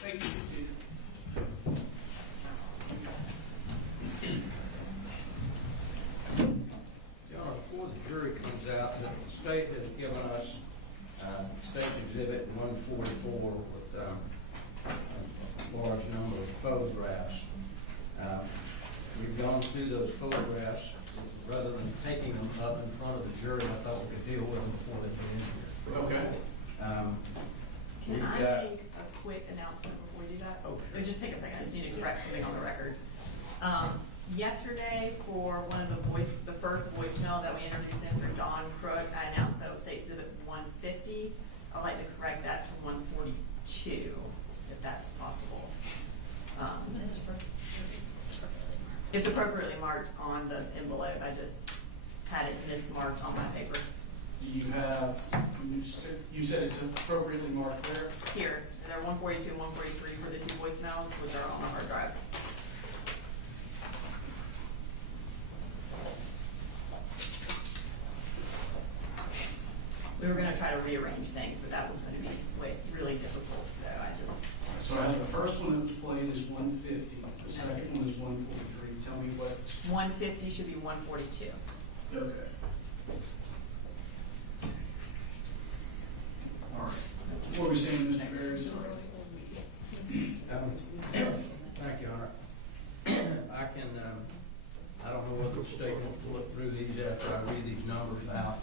Thank you, Steve. Your Honor, before the jury comes out, the state has given us State Exhibit 144 with a large number of photographs. We've gone through those photographs. Rather than taking them up in front of the jury, I thought we could deal with them before they get in here. Okay. Can I make a quick announcement before we do that? Okay. It'll just take a second. I just need to correct something on the record. Yesterday, for one of the first voicemail that we introduced in for John Crook, I announced that it was State Exhibit 150. I'd like to correct that to 142, if that's possible. It's appropriately marked on the envelope. I just had it mismarked on my paper. You said it's appropriately marked there. Here, and they're 142 and 143 for the two voicemails, which are on the hard drive. We were going to try to rearrange things, but that was going to be really difficult, so I just... So I have the first one that was playing is 150. The second one is 143. Tell me what. 150 should be 142. Okay. All right. What were we saying, Mr. Berry? Thank you, Your Honor. I don't know whether the state wants to look through these after I read these numbers out,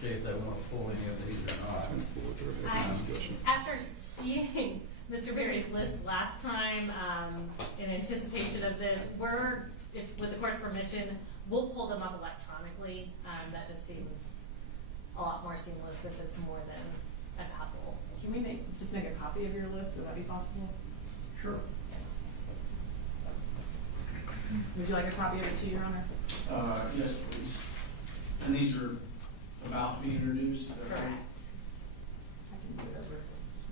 see if they want to pull any of these or not. After seeing Mr. Berry's list last time, in anticipation of this, with the court's permission, we'll pull them up electronically. That just seems a lot more seamless if it's more than a couple. Can we just make a copy of your list? Would that be possible? Sure. Would you like a copy of it too, Your Honor? Yes, please. And these are about to be introduced? Is that right? Correct. I can do it over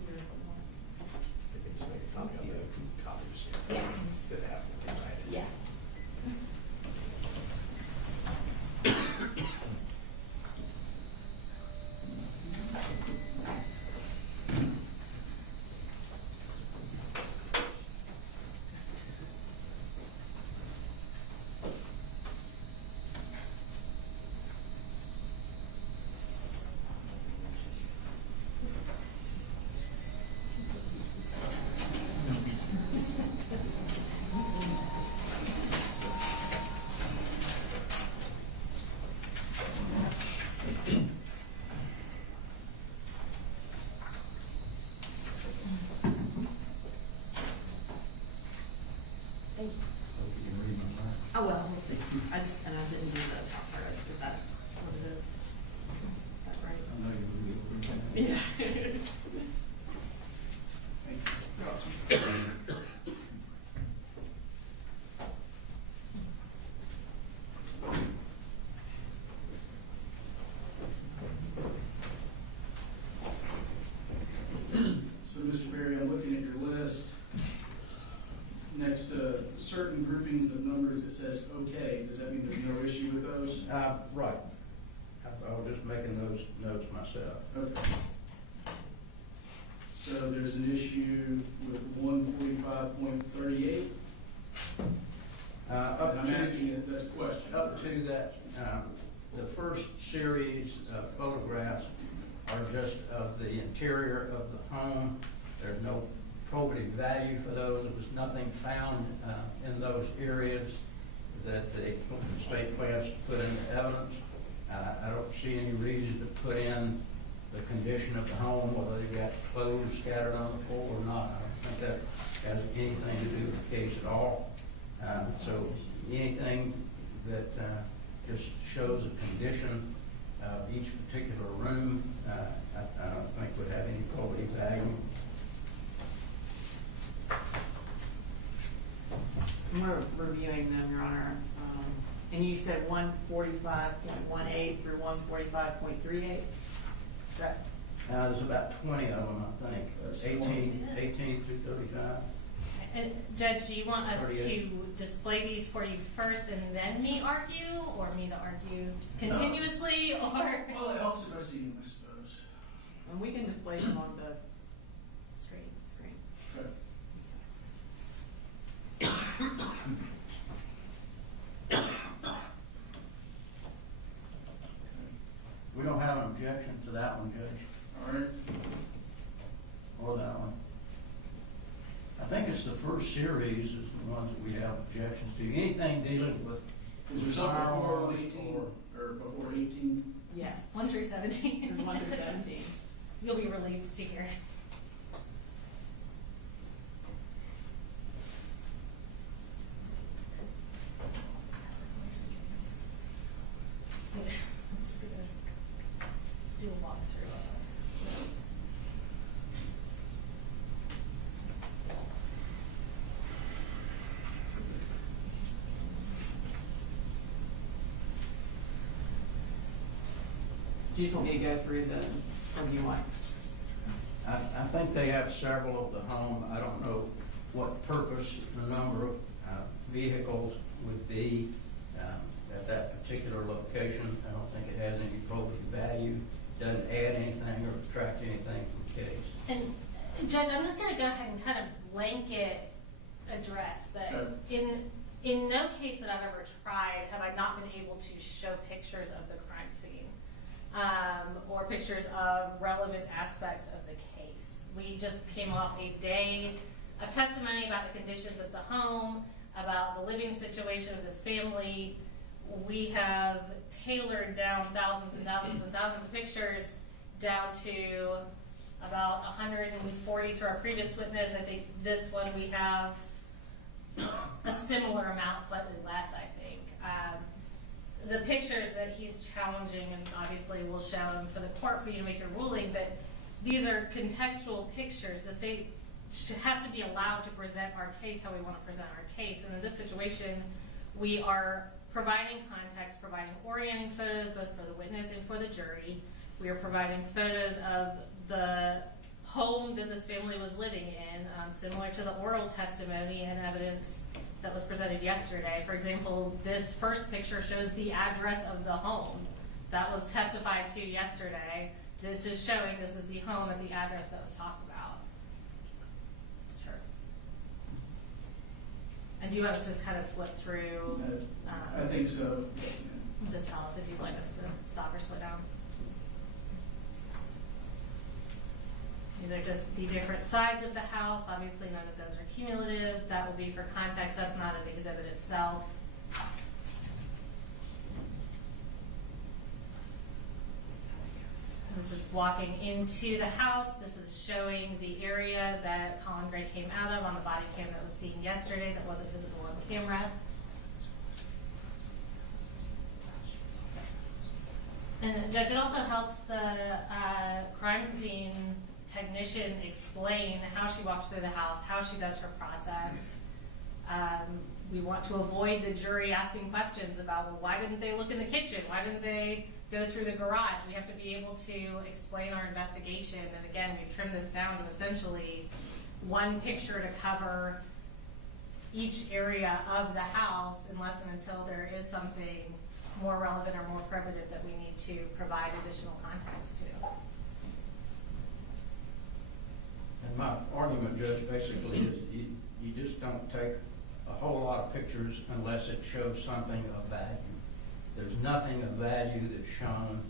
here if you want. Yeah. Instead of having to write it. Yeah. Thank you. Hope you can read my mind. Oh, well, we'll see. I didn't do the top part. Is that what it is? Is that right? I know you read it. Yeah. Thank you. So, Mr. Berry, I'm looking at your list. Next to certain groupings of numbers, it says okay. Does that mean there's no issue with those? Right. I was just making those notes myself. Okay. So there's an issue with 145.38. Up I'm to- asking it, that's a question. Up to that, the first series of photographs are just of the interior of the home. There's no probative value for those. There was nothing found in those areas that the state plans to put into evidence. I don't see any reason to put in the condition of the home, whether they've got clothes scattered on the floor or not. I don't think that has anything to do with the case at all. So anything that just shows a condition of each particular room, I don't think would have any probative value. We're reviewing them, Your Honor. And you said 145.18 through 145.38? Is that? There's about 20 of them, I think. That's 18 through 35. And Judge, do you want us 38. to display these for you first and then me argue, or me to argue continuously, or? Well, it helps if I see them, I suppose. And we can display them on the Screen. screen. Okay. We don't have an objection to that one, Judge, All right. or that one. I think it's the first series is the ones that we have objections to. Anything dealing with Is there something before firearms 18 or or before 18? Yes. 1 through 17. There's 1 through 17. You'll be relieved to hear. I'm just gonna do a walkthrough of it. Do you just want me to go through the, or do you want? I think they have several of the home. I don't know what purpose the number of vehicles would be at that particular location. I don't think it has any probative value, doesn't add anything or subtract anything from the case. And Judge, I'm just gonna go ahead and kind of blanket address that in no case that I've ever tried have I not been able to show pictures of the crime scene, or pictures of relevant aspects of the case. We just came off a day of testimony about the conditions of the home, about the living situation of this family. We have tailored down thousands and thousands and thousands of pictures down to about 140 through our previous witness. I think this one we have a similar amount, slightly less, I think. The pictures that he's challenging, and obviously we'll show them for the court for you to make your ruling, but these are contextual pictures. The state has to be allowed to present our case how we want to present our case. And in this situation, we are providing context, providing orienting photos both for the witness and for the jury. We are providing photos of the home that this family was living in, similar to the oral testimony and evidence that was presented yesterday. For example, this first picture shows the address of the home that was testified to yesterday. This is showing this is the home at the address that was talked about. Sure. And do you want us to just kind of flip through? I think so. Just tell us if you'd like us to stop or slow down. These are just the different sides of the house. Obviously, none of those are cumulative. That will be for context. That's not an exhibit itself. This is walking into the house. This is showing the area that Colin Gray came out of on the body cam that was seen yesterday that wasn't visible on camera. And Judge, it also helps the crime scene technician explain how she walks through the house, how she does her process. We want to avoid the jury asking questions about, well, why didn't they look in the kitchen? Why didn't they go through the garage? We have to be able to explain our investigation. And again, we've trimmed this down to essentially one picture to cover each area of the house unless and until there is something more relevant or more probative that we need to provide additional context to. And my argument, Judge, basically is you just don't take a whole lot of pictures unless it shows something of value. There's nothing of value that's shown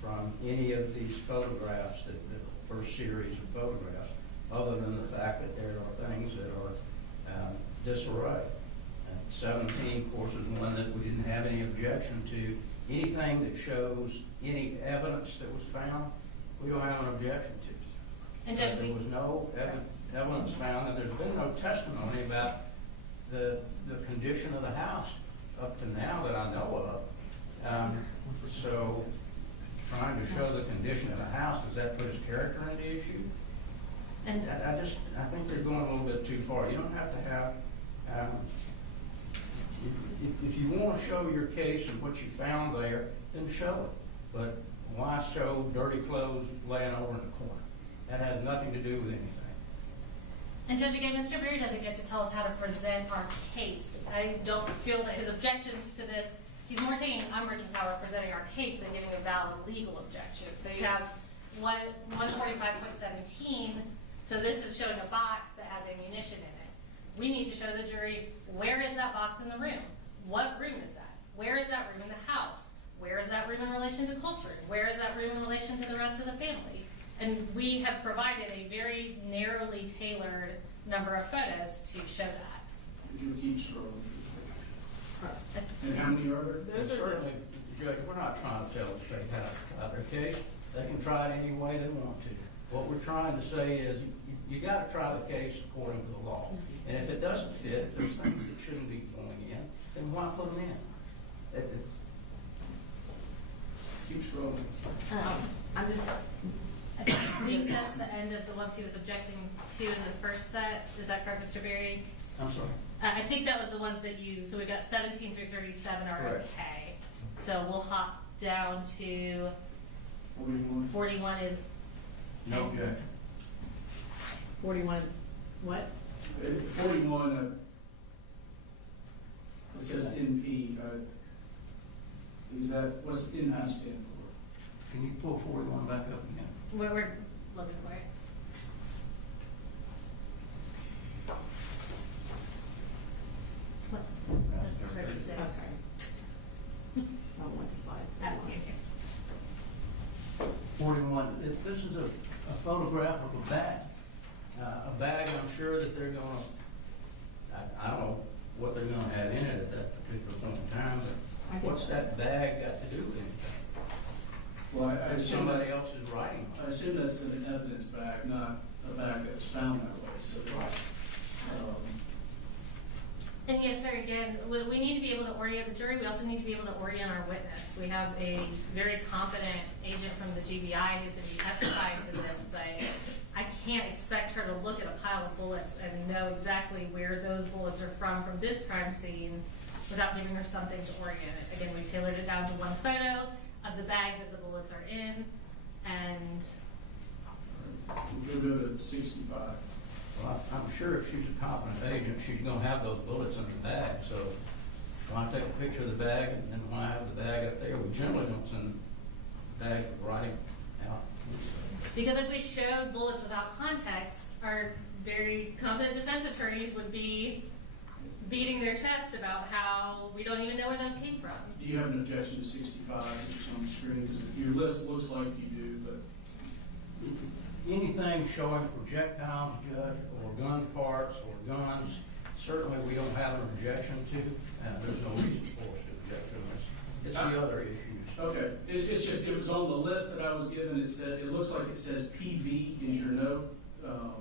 from any of these photographs, the first series of photographs, other than the fact that there are things that are disarray. 17, of course, is one that we didn't have any objection to. Anything that shows any evidence that was found, we don't have an objection to. And Judge, there was no evidence found, and there's been no testimony about the condition of the house up to now that I know of. So trying to show the condition of the house, does that put his character into issue? and I think they're going a little bit too far. You don't have to have, if you want to show your case and what you found there, then show it. But why show dirty clothes laying over in the corner? That has nothing to do with anything. And Judge, again, Mr. Berry doesn't get to tell us how to present our case. I don't feel that his objections to this, he's more taking umbrage with how we're presenting our case than giving a valid legal objection. So you have 145.17, so this is showing a box that has ammunition in it. We need to show the jury, where is that box in the room? What room is that? Where is that room in the house? Where is that room in relation relation to Colt's room? Where is that room in relation to the rest of the family? And we have provided a very narrowly tailored number of photos to show that. If you keep scrolling. And how many are there? And certainly, Judge, we're not trying to tell the state how to try their case. They can try it any way they want to. What we're trying to say is, you gotta try the case according to the law. And if it doesn't fit, if there's things that shouldn't be going in, then why put them in? Keep scrolling. I'm just, I think that's the end of the ones he was objecting to in the first set. Is that correct, Mr. Berry? I'm sorry. I think that was the ones that you, so we got 17 through 37 are Correct. okay. So we'll hop down to 41. 41 is, No objection. 41 is what? 41, it says NP. Is that, what's NP stand for? Can you pull 41 back up again? we're looking for it. What? That's 36. Okay. Oh, one slide. That one. 41, this is a photograph of a bag. A bag, I'm sure that they're gonna, I don't know what they're gonna add in it at that particular point in time, but what's that bag got to do with anything? Well, I assume Somebody that's, else's writing. I assume that's an evidence bag, not a bag that's found that way, so. And yes, sir, again, we need to be able to orient the jury. We also need to be able to orient our witness. We have a very competent agent from the GBI who's going to be testifying to this, but I can't expect her to look at a pile of bullets and know exactly where those bullets are from this crime scene without giving her something to orient it. Again, we tailored it down to one photo of the bag that the bullets are in, and We'll go to 65. Well, I'm sure if she's a competent agent, she's gonna have those bullets in the bag, so when I take a picture of the bag, and then when I have the bag up there, we generally don't send the bag with writing out. because if we showed bullets without context, our very competent defense attorneys would be beating their chest about how we don't even know where those came from. Do you have an objection to 65, which is on the screen? Because your list looks like you do, but Anything showing projectiles, Judge, or gun parts, or guns, certainly we don't have an objection to, there's no reason for us to object to this. It's the other issues. okay. It's just, it was on the list that I was given, it looks like it says PV is your note.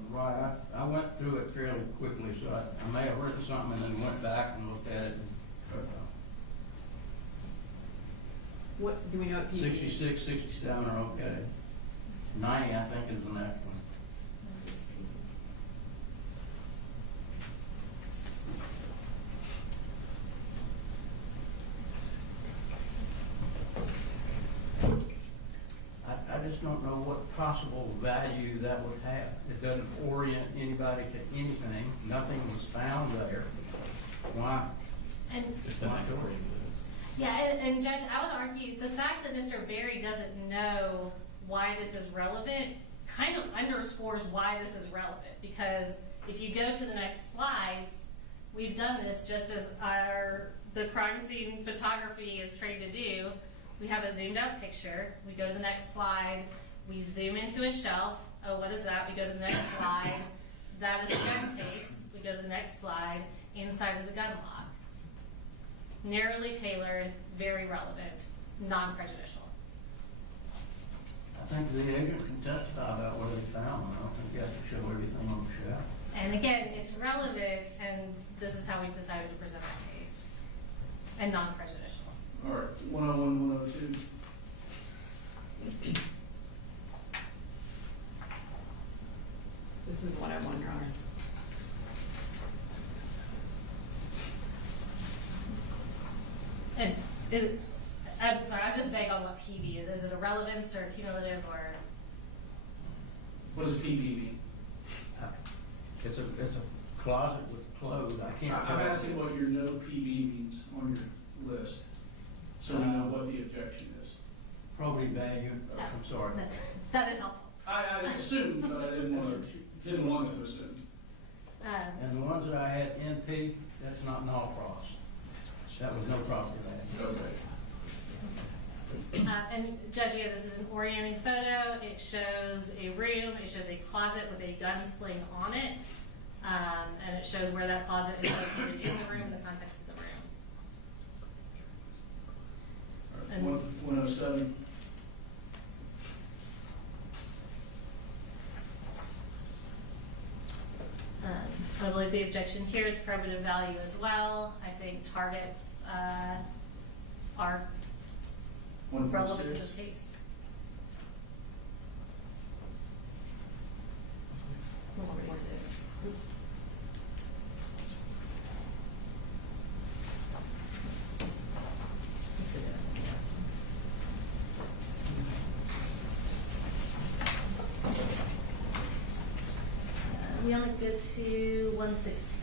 Right, I went through it fairly quickly, so I may have written something and then went back and looked at it. But, What, do we know what PV is? 66, 67 are okay. 90, I think, is the next one. I just don't know what possible value that would have. It doesn't orient anybody to anything. Nothing was found there. Why? And Just the next three. yeah, and Judge, I would argue the fact that Mr. Berry doesn't know why this is relevant kind of underscores why this is relevant, because if you go to the next slides, we've done this just as the crime scene photography is trained to do. We have a zoomed out picture. We go to the next slide. We zoom into a shelf. Oh, what is that? We go to the next slide. That is a gun case. We go to the next slide. Inside is a gun lock. Narrowly tailored, very relevant, non-prejudicial. I think the agent can testify about what they found. I don't think you have to show everything on the shelf. And again, it's relevant, and this is how we decided to present our case, and non-prejudicial. All right, 101, 102. This is 101, Your Honor. And is it, I'm sorry, I'm just vague on what PV is. Is it a relevance or cumulative or? What does PV mean? It's a closet with clothes. I can't. I'm asking what your no PV means on your list, so we know what the objection is. Probably value. I'm sorry. That is helpful. I assumed, but I didn't want to assume. And the ones that I had NP, that's not null cross. That was no property value. Okay. And Judge, yeah, this is an orienting photo. It shows a room, it shows a closet with a gun sling on it. And it shows where that closet is located in the room, the context of the room. And 107. I believe the objection here is probative value as well. I think targets are relevant to this 146. case. 146. We only go to 116.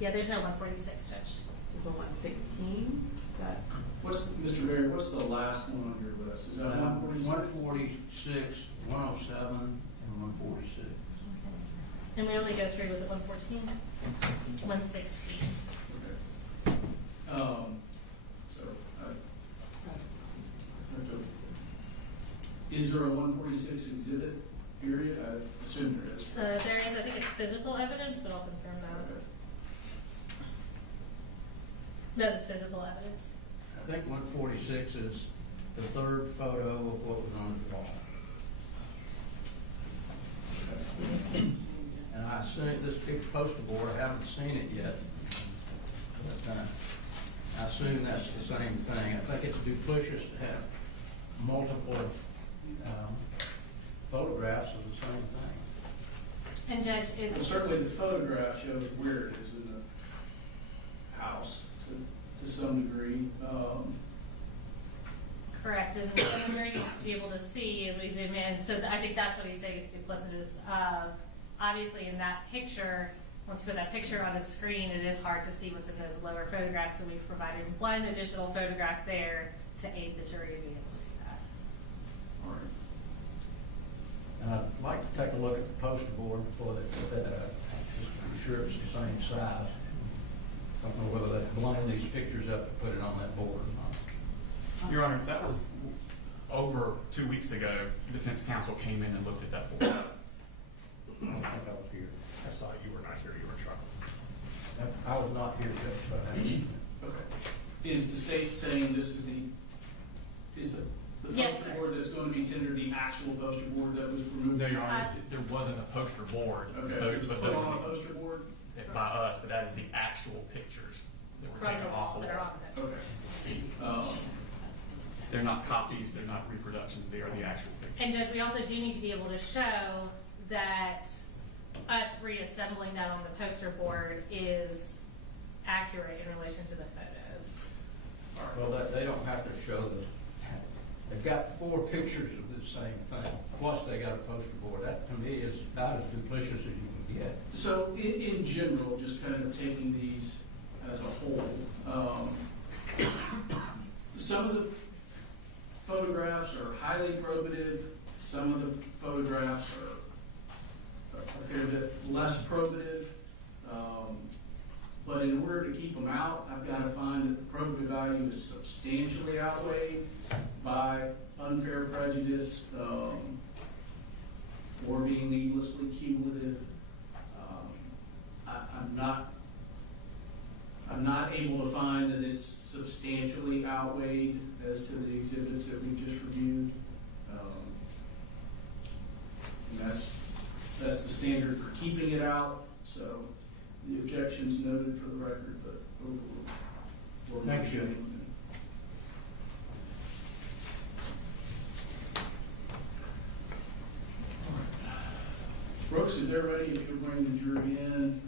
Yeah, there's no 146, Judge. It's a 116, that, Mr. Berry, what's the last one on your list? Is that 146? 146, 107, and 146. And we only go through, was it 114? 116. Okay. So, is there a 146 exhibit period? I assume there is. There is, I think it's physical evidence, but I'll confirm that. Okay. That is physical evidence. I think 146 is the third photo of what was on the wall. And I assume this big poster board, I haven't seen it yet, but I assume that's the same thing. I think it's duplicitous to have multiple photographs of the same thing. And Judge, Well, it's, certainly the photograph shows where it is in the house to some degree. correct, and what Andrew needs to be able to see as we zoom in, so I think that's what he's saying, it's duplicitous of, obviously in that picture, once you put that picture on a screen, it is hard to see what's in those lower photographs, so we've provided one additional photograph there to aid the jury to be able to see that. All right. And I'd like to take a look at the poster board before they put that up, just to be sure it's the same size. Don't know whether they blend these pictures up and put it on that board or not. Your Honor, that was over 2 weeks ago. Defense counsel came in and looked at that board. I don't think I was here. I saw you were not here, you were traveling. I was not here, Judge, but I haven't. Okay. Is the state saying this is the Yes, poster sir. board that's going to be tendered the actual poster board that was removed? No, Your Honor, there wasn't a poster board. Okay, Those- it was but put those on a are poster board? by us, but that is the actual pictures that were From taken the off wall the that are wall. on it. Okay. They're not copies, they're not reproductions, they are the actual pictures. And Judge, we also do need to be able to show that us reassembling that on the poster board is accurate in relation to the photos. Well, they don't have to show they've got 4 pictures of the same thing, plus they got a poster board. That to me is about as duplicitous as you can get. So in general, just kind of taking these as a whole, some of the photographs are highly probative, some of the photographs are a fair bit less probative. But in order to keep them out, I've got to find that the probative value is substantially outweighed by unfair prejudice, or being needlessly cumulative. I'm not able to find that it's substantially outweighed as to the exhibits that we just reviewed. And that's the standard for keeping it out, so the objection's noted for the record, but overruled. Thank you. Brooks, if they're ready, if you'll bring the jury in.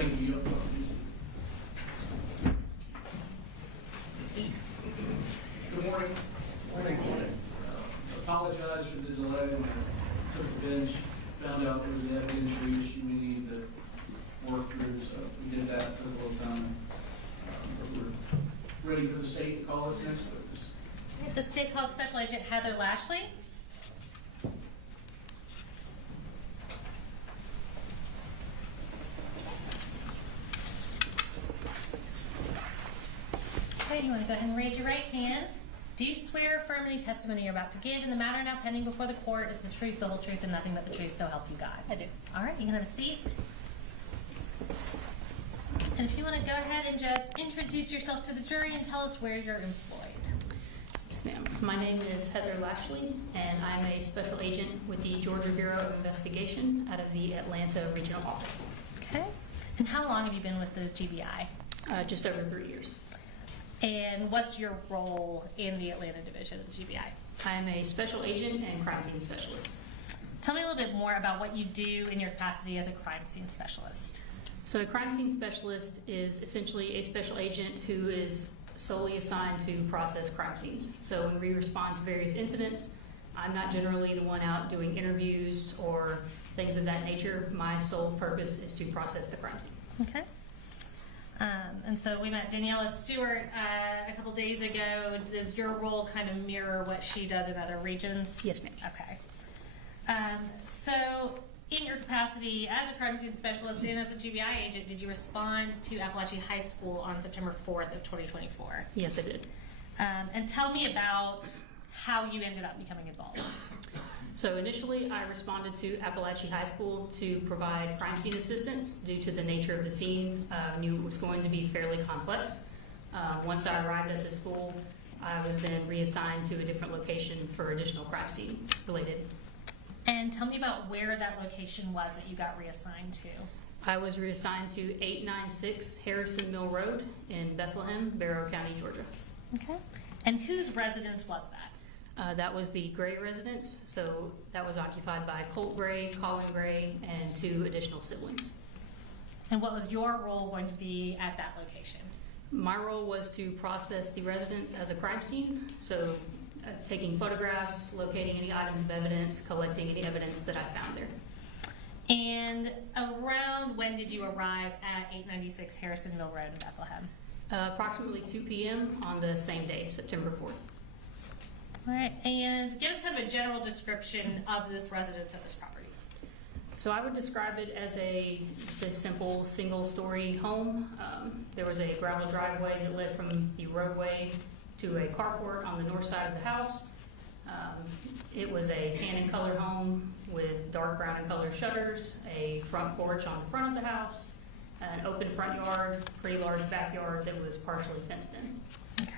Thank you. Good morning. Morning. Apologize for the delay. We took the bench, found out there was an evidentiary issue we needed to work through, so we did that for a little time. But we're ready for the state to call its next witness. The state calls Special Agent Heather Lashley. Okay, you want to go ahead and raise your right hand. Do you swear or affirm any testimony you're about to give in the matter now pending before the court is the truth, the whole truth, and nothing but the truth, so help you God? I do. All right, you can have a seat. And if you want to go ahead and just introduce yourself to the jury and tell us where you're employed. Yes, ma'am. My name is Heather Lashley, and I'm a special agent with the Georgia Bureau of Investigation out of the Atlanta Regional Office. Okay. And how long have you been with the GBI? Just over 3 years. And what's your role in the Atlanta division of the GBI? I'm a special agent and crime scene specialist. Tell me a little bit more about what you do in your capacity as a crime scene specialist. So a crime scene specialist is essentially a special agent who is solely assigned to process crime scenes. So when we respond to various incidents, I'm not generally the one out doing interviews or things of that nature. My sole purpose is to process the crime scene. Okay. And so we met Daniela Stewart a couple days ago. Does your role kind of mirror what she does in other regions? Yes, ma'am. Okay. So in your capacity as a crime scene specialist and as a GBI agent, did you respond to Apalachee High School on September 4th of 2024? Yes, I did. And tell me about how you ended up becoming involved. So initially, I responded to Apalachee High School to provide crime scene assistance due to the nature of the scene. Knew it was going to be fairly complex. Once I arrived at the school, I was then reassigned to a different location for additional crime scene related. And tell me about where that location was that you got reassigned to. I was reassigned to 896 Harrison Mill Road in Bethlehem, Barrow County, Georgia. Okay. And whose residence was that? That was the Gray residence, so that was occupied by Colt Gray, Colin Gray, and 2 additional siblings. And what was your role going to be at that location? My role was to process the residence as a crime scene, so taking photographs, locating any items of evidence, collecting any evidence that I found there. And around when did you arrive at 896 Harrison Mill Road in Bethlehem? Approximately 2 p.m. on the same day, September 4th. All right, and give us kind of a general description of this residence and this property. So I would describe it as just a simple single-story home. There was a gravel driveway that led from the roadway to a carport on the north side of the house. It was a tan and color home with dark brown and color shutters, a front porch on the front of the house, an open front yard, pretty large backyard that was partially fenced in. Okay.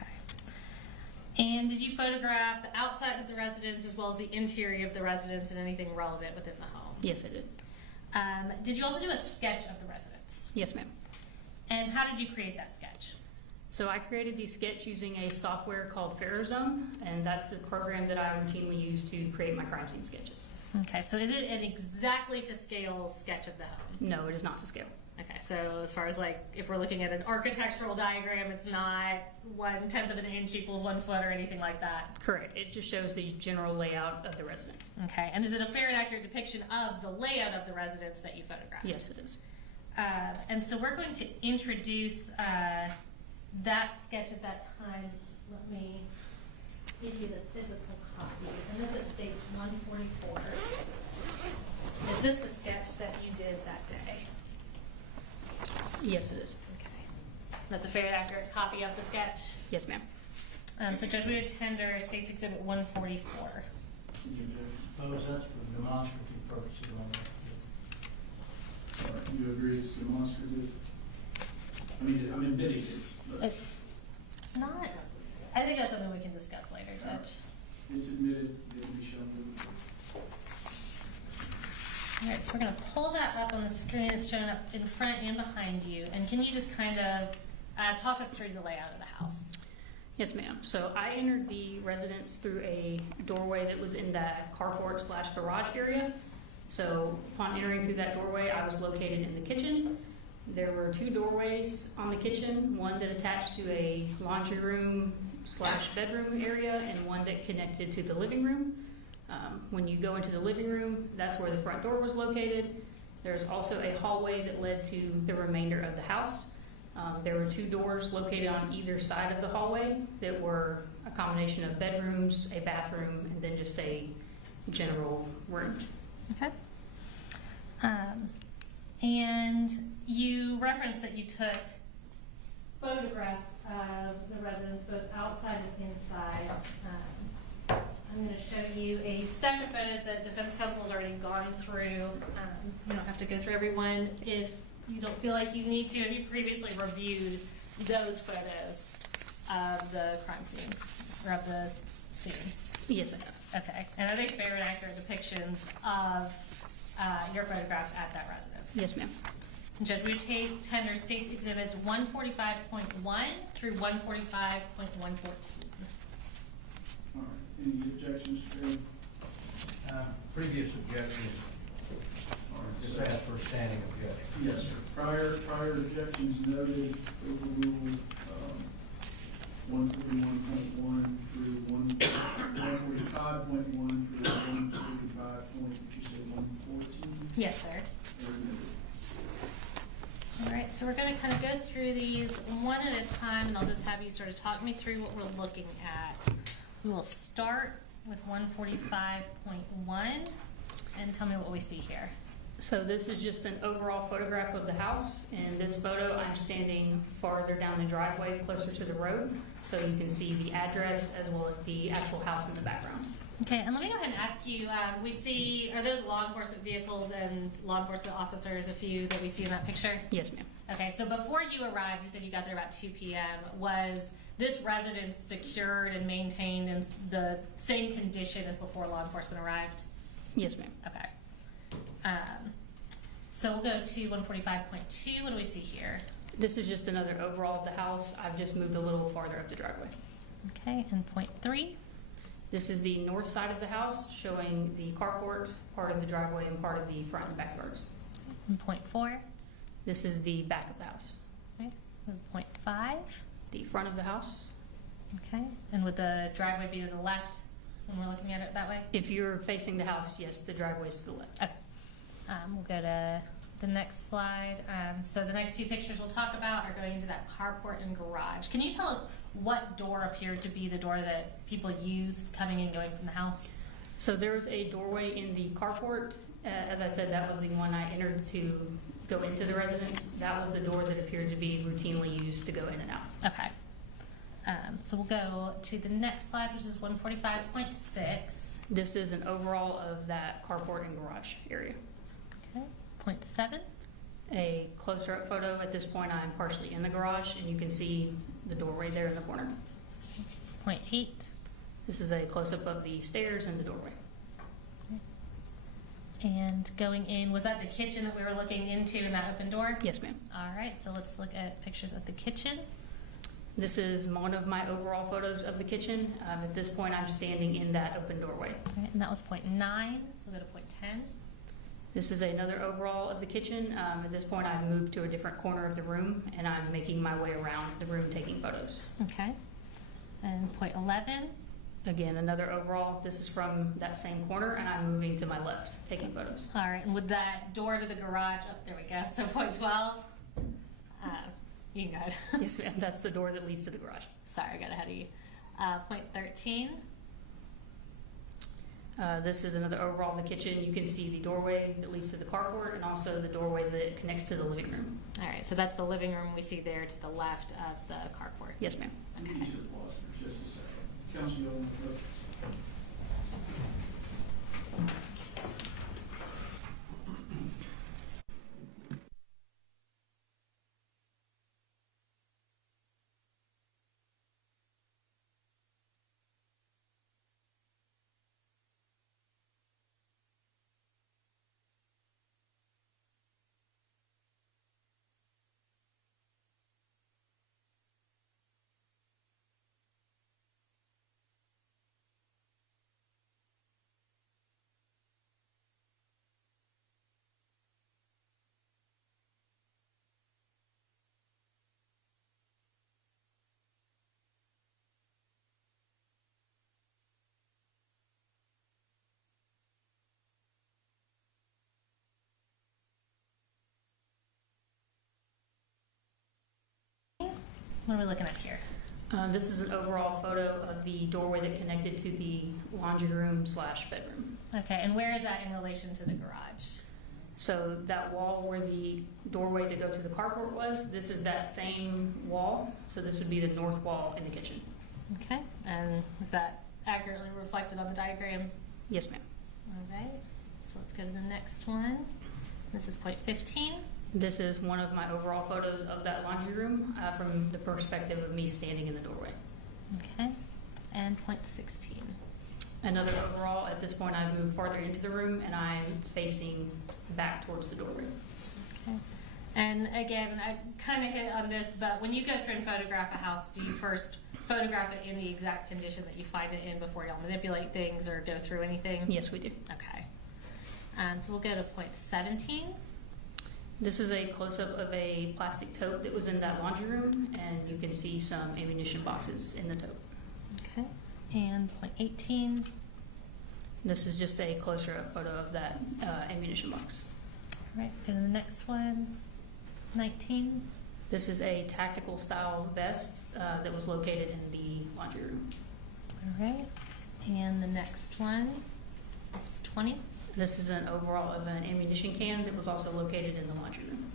And did you photograph the outside of the residence as well as the interior of the residence and anything relevant within the home? Yes, I did. Did you also do a sketch of the residence? Yes, ma'am. And how did you create that sketch? So I created the sketch using a software called Zone, and that's the program that I routinely use to create my crime scene sketches. Okay, so is it an exactly to scale sketch of the home? No, it is not to scale. Okay, so as far as like, if we're looking at an architectural diagram, it's not 1/10 of an inch equals 1 foot or anything like that? Correct. It just shows the general layout of the residence. Okay, and is it a fair and accurate depiction of the layout of the residence that you photographed? Yes, it is. And so we're going to introduce that sketch at that time. Let me give you the physical copy. And this is stage 144. Is this the sketch that you did that day? Yes, it is. Okay. That's a fair and accurate copy of the sketch. Yes, ma'am. So Judge, we would tender State's Exhibit 144. Suppose that's for demonstrative purposes only. You agree it's demonstrative? I mean indicative, but Not, I think that's something we can discuss later, Judge. it's admitted, it can be shown. All right, so we're going to pull that up on the screen. It's showing up in front and behind you. And can you just kind of talk us through the layout of the house? Yes, ma'am. So I entered the residence through a doorway that was in that carport/garage area. So upon entering through that doorway, I was located in the kitchen. There were 2 doorways on the kitchen, one that attached to a laundry room / bedroom area and one that connected to the living room. When you go into the living room, that's where the front door was located. There's also a hallway that led to the remainder of the house. There were 2 doors located on either side of the hallway that were a combination of bedrooms, a bathroom, and then just a general room. Okay. And you referenced that you took photographs of the residents both outside and inside. I'm going to show you a stack of photos that defense counsel has already gone through. You don't have to go through everyone if you don't feel like you need to. Have you previously reviewed those photos of the crime scene or of the scene? Yes, I have. Okay. And are they fair and accurate depictions of your photographs at that residence? Yes, ma'am. Judge, we take tender states exhibits 145.1 through 145.114. All right, any objections, Chair? Previous objections, All right, just so- ask for standing objection. Yes, sir. Prior objections noted, overruled, 141.1 through 145.1 through 145 point, did you say 114? Yes, sir. Very good. All right, so we're going to kind of go through these one at a time, and I'll just have you sort of talk me through what we're looking at. We will start with 145.1 and tell me what we see here. So this is just an overall photograph of the house. In this photo, I'm standing farther down the driveway, closer to the road, so you can see the address as well as the actual house in the background. Okay, and let me go ahead and ask you, we see, are those law enforcement vehicles and law enforcement officers, a few that we see in that picture? Yes, ma'am. Okay, so before you arrived, you said you got there about 2 p.m. Was this residence secured and maintained in the same condition as before law enforcement arrived? Yes, ma'am. Okay. So we'll go to 145.2. What do we see here? This is just another overall of the house. I've just moved a little farther up the driveway. Okay, and point 3. This is the north side of the house, showing the carport, part of the driveway, and part of the front and back yards. And point 4. This is the back of the house. Okay, with point 5. The front of the house. Okay, and would the driveway be to the left when we're looking at it that way? If you're facing the house, yes, the driveway is to the left. Okay. We'll go to the next slide. So the next few pictures we'll talk about are going into that carport and garage. Can you tell us what door appeared to be the door that people used coming and going from the house? So there was a doorway in the carport. As I said, that was the one I entered to go into the residence. That was the door that appeared to be routinely used to go in and out. Okay. So we'll go to the next slide, which is 145.6. This is an overall of that carport and garage area. Okay. Point 7. A closer up photo. At this point, I'm partially in the garage, and you can see the doorway there in the corner. Point 8. This is a close-up of the stairs and the doorway. And going in, was that the kitchen that we were looking into in that open door? Yes, ma'am. All right, so let's look at pictures of the kitchen. This is one of my overall photos of the kitchen. At this point, I'm standing in that open doorway. All right, and that was point 9, so we'll go to point 10. This is another overall of the kitchen. At this point, I've moved to a different corner of the room, and I'm making my way around the room taking photos. Okay. And point 11. Again, another overall. This is from that same corner, and I'm moving to my left, taking photos. All right, and with that door to the garage, oh, there we go. So point 12. You can go ahead. Yes, ma'am. That's the door that leads to the garage. Sorry, I got ahead of you. Point 13. This is another overall of the kitchen. You can see the doorway that leads to the carport and also the doorway that connects to the living room. All right, so that's the living room we see there to the left of the carport. Yes, ma'am. You need to pause for just a second. Council, you want to What are we looking at here? This is an overall photo of the doorway that connected to the laundry room / bedroom. Okay, and where is that in relation to the garage? So that wall where the doorway to go to the carport was, this is that same wall. So this would be the north wall in the kitchen. Okay, and is that accurately reflected on the diagram? Yes, ma'am. All right, so let's go to the next one. This is point 15. This is one of my overall photos of that laundry room from the perspective of me standing in the doorway. Okay, and point 16. Another overall, at this point I've moved farther into the room and I'm facing back towards the doorway. Okay, and again, I kind of hit on this, but when you go through and photograph a house, do you first photograph it in the exact condition that you find it in before y'all manipulate things or go through anything? Yes, we do. Okay, so we'll go to point 17. This is a close-up of a plastic tote that was in that laundry room, and you can see some ammunition boxes in the tote. Okay, and point 18. This is just a closer-up photo of that ammunition box. All right, go to the next one. 19. This is a tactical style vest that was located in the laundry room. All right, and the next one. This is 20. This is an overall of an ammunition can that was also located in the laundry room.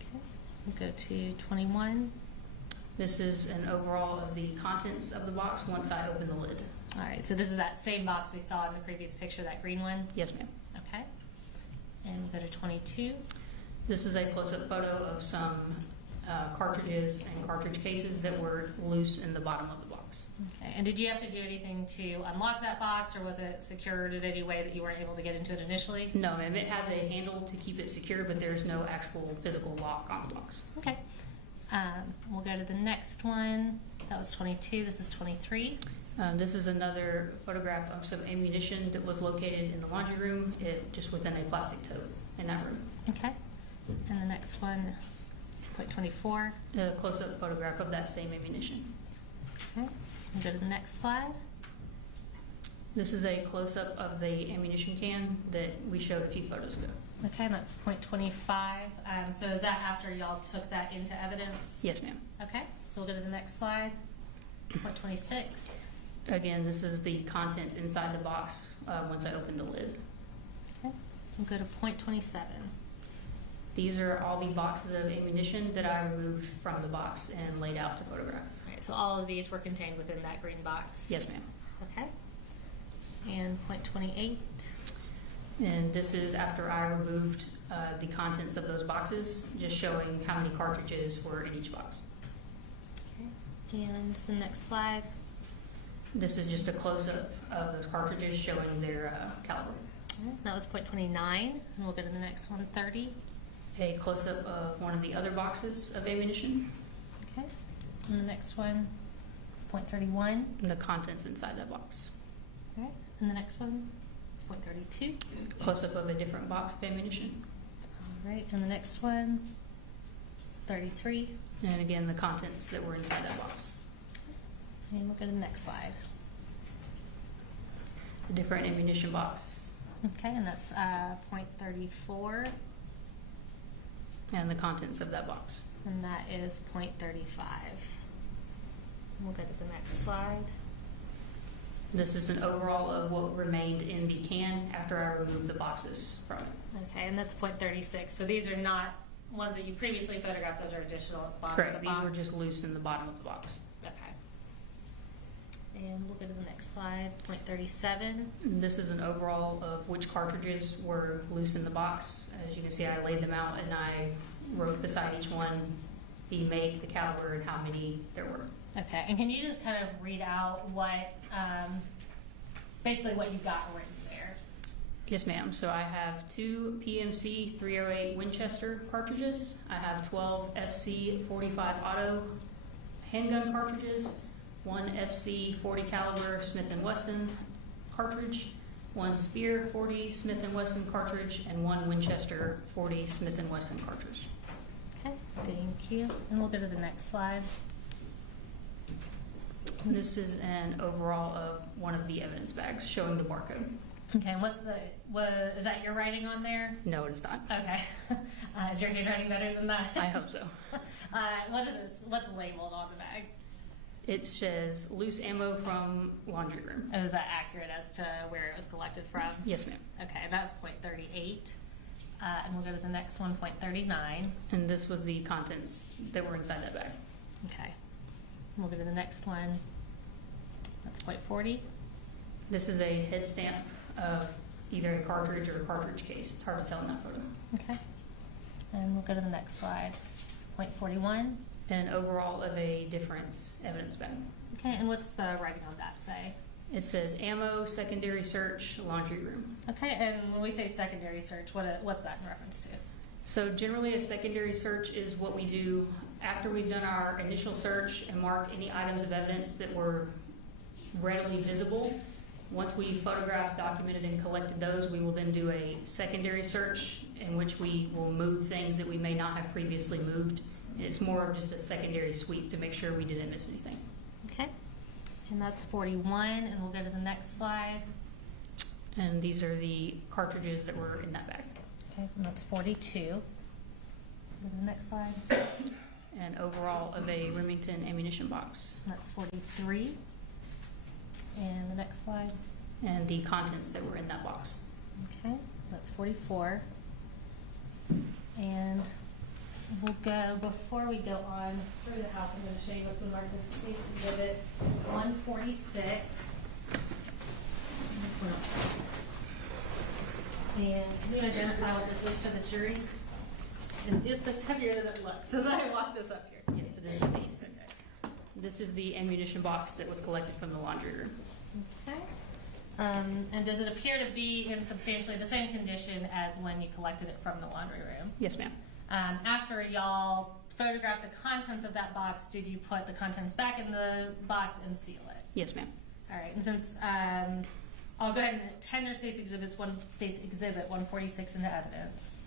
Okay, we'll go to 21. This is an overall of the contents of the box once I open the lid. All right, so this is that same box we saw in the previous picture, that green one? Yes, ma'am. Okay, and we'll go to 22. This is a close-up photo of some cartridges and cartridge cases that were loose in the bottom of the box. Okay, and did you have to do anything to unlock that box, or was it secured in any way that you weren't able to get into it initially? No, ma'am. It has a handle to keep it secure, but there's no actual physical lock on the box. Okay, we'll go to the next one. That was 22. This is 23. This is another photograph of some ammunition that was located in the laundry room, just within a plastic tote in that room. Okay, and the next one is point 24. A close-up photograph of that same ammunition. Okay, we'll go to the next slide. This is a close-up of the ammunition can that we showed a few photos ago. Okay, and that's point 25. So is that after y'all took that into evidence? Yes, ma'am. Okay, so we'll go to the next slide. Point 26. Again, this is the contents inside the box once I opened the lid. Okay, we'll go to point 27. These are all the boxes of ammunition that I removed from the box and laid out to photograph. All right, so all of these were contained within that green box? Yes, ma'am. Okay. And point 28. And this is after I removed the contents of those boxes, just showing how many cartridges were in each box. Okay. And the next slide. This is just a close-up of those cartridges showing their caliber. All right, that was point 29. And we'll go to the next one, 30. A close-up of one of the other boxes of ammunition Okay. And the next one is point 31. and the contents inside that box. Okay. And the next one is point 32. Close-up of a different box of ammunition. All right. And the next one, 33. And again, the contents that were inside that box. And we'll go to the next slide. A different ammunition box Okay, and that's point 34. and the contents of that box. And that is point 35. We'll go to the next slide. This is an overall of what remained in the can after I removed the boxes from it. Okay, and that's point 36. So these are not ones that you previously photographed, those are additional at the bottom Correct. of the These box? were just loose in the bottom of the box. Okay. And we'll go to the next slide, point 37. This is an overall of which cartridges were loose in the box. As you can see, I laid them out and I wrote beside each one the make, the caliber, and how many there were. Okay, and can you just kind of read out what, basically what you've got written there? Yes, ma'am. So I have 2 PMC 308 Winchester cartridges. I have 12 FC 45 auto handgun cartridges, 1 FC 40 caliber Smith & Wesson cartridge, 1 Spear 40 Smith & Wesson cartridge, and 1 Winchester 40 Smith & Wesson cartridge. Okay, thank you. And we'll go to the next slide. This is an overall of one of the evidence bags showing the barcode. Okay, and is that your writing on there? No, it is not. Okay. Is your handwriting better than that? I hope so. What is this? What's labeled on the bag? It says loose ammo from laundry room. And is that accurate as to where it was collected from? Yes, ma'am. Okay, that's .38. And we'll go to the next one, .39. And this was the contents that were inside that bag. Okay. We'll go to the next one. That's .40. This is a head stamp of either a cartridge or a cartridge case. It's hard to tell in that photo. Okay. And we'll go to the next slide. .41. And overall of a difference evidence bag. Okay, and what's the writing on that say? It says ammo, secondary search, laundry room. Okay, and when we say secondary search, what's that in reference to? So generally a secondary search is what we do after we've done our initial search and marked any items of evidence that were readily visible. Once we photographed, documented, and collected those, we will then do a secondary search in which we will move things that we may not have previously moved. And it's more of just a secondary sweep to make sure we didn't miss anything. Okay, and that's 41, and we'll go to the next slide. And these are the cartridges that were in that bag. Okay, and that's 42. Go to the next slide. And overall of a Remington ammunition box. And that's 43. And the next slide. And the contents that were in that box. Okay, that's 44. And we'll go, before we go on through the house, I'm going to show you what we marked as State Exhibit 146. And can you identify what this is for the jury? And is this heavier than it looks as I walk this up here? Yes, it is heavy. This is the ammunition box that was collected from the laundry room. Okay. And does it appear to be in substantially the same condition as when you collected it from the laundry room? Yes, ma'am. After y'all photographed the contents of that box, did you put the contents back in the box and seal it? Yes, ma'am. All right, and since I'll go ahead and tender State's Exhibit 146 into evidence.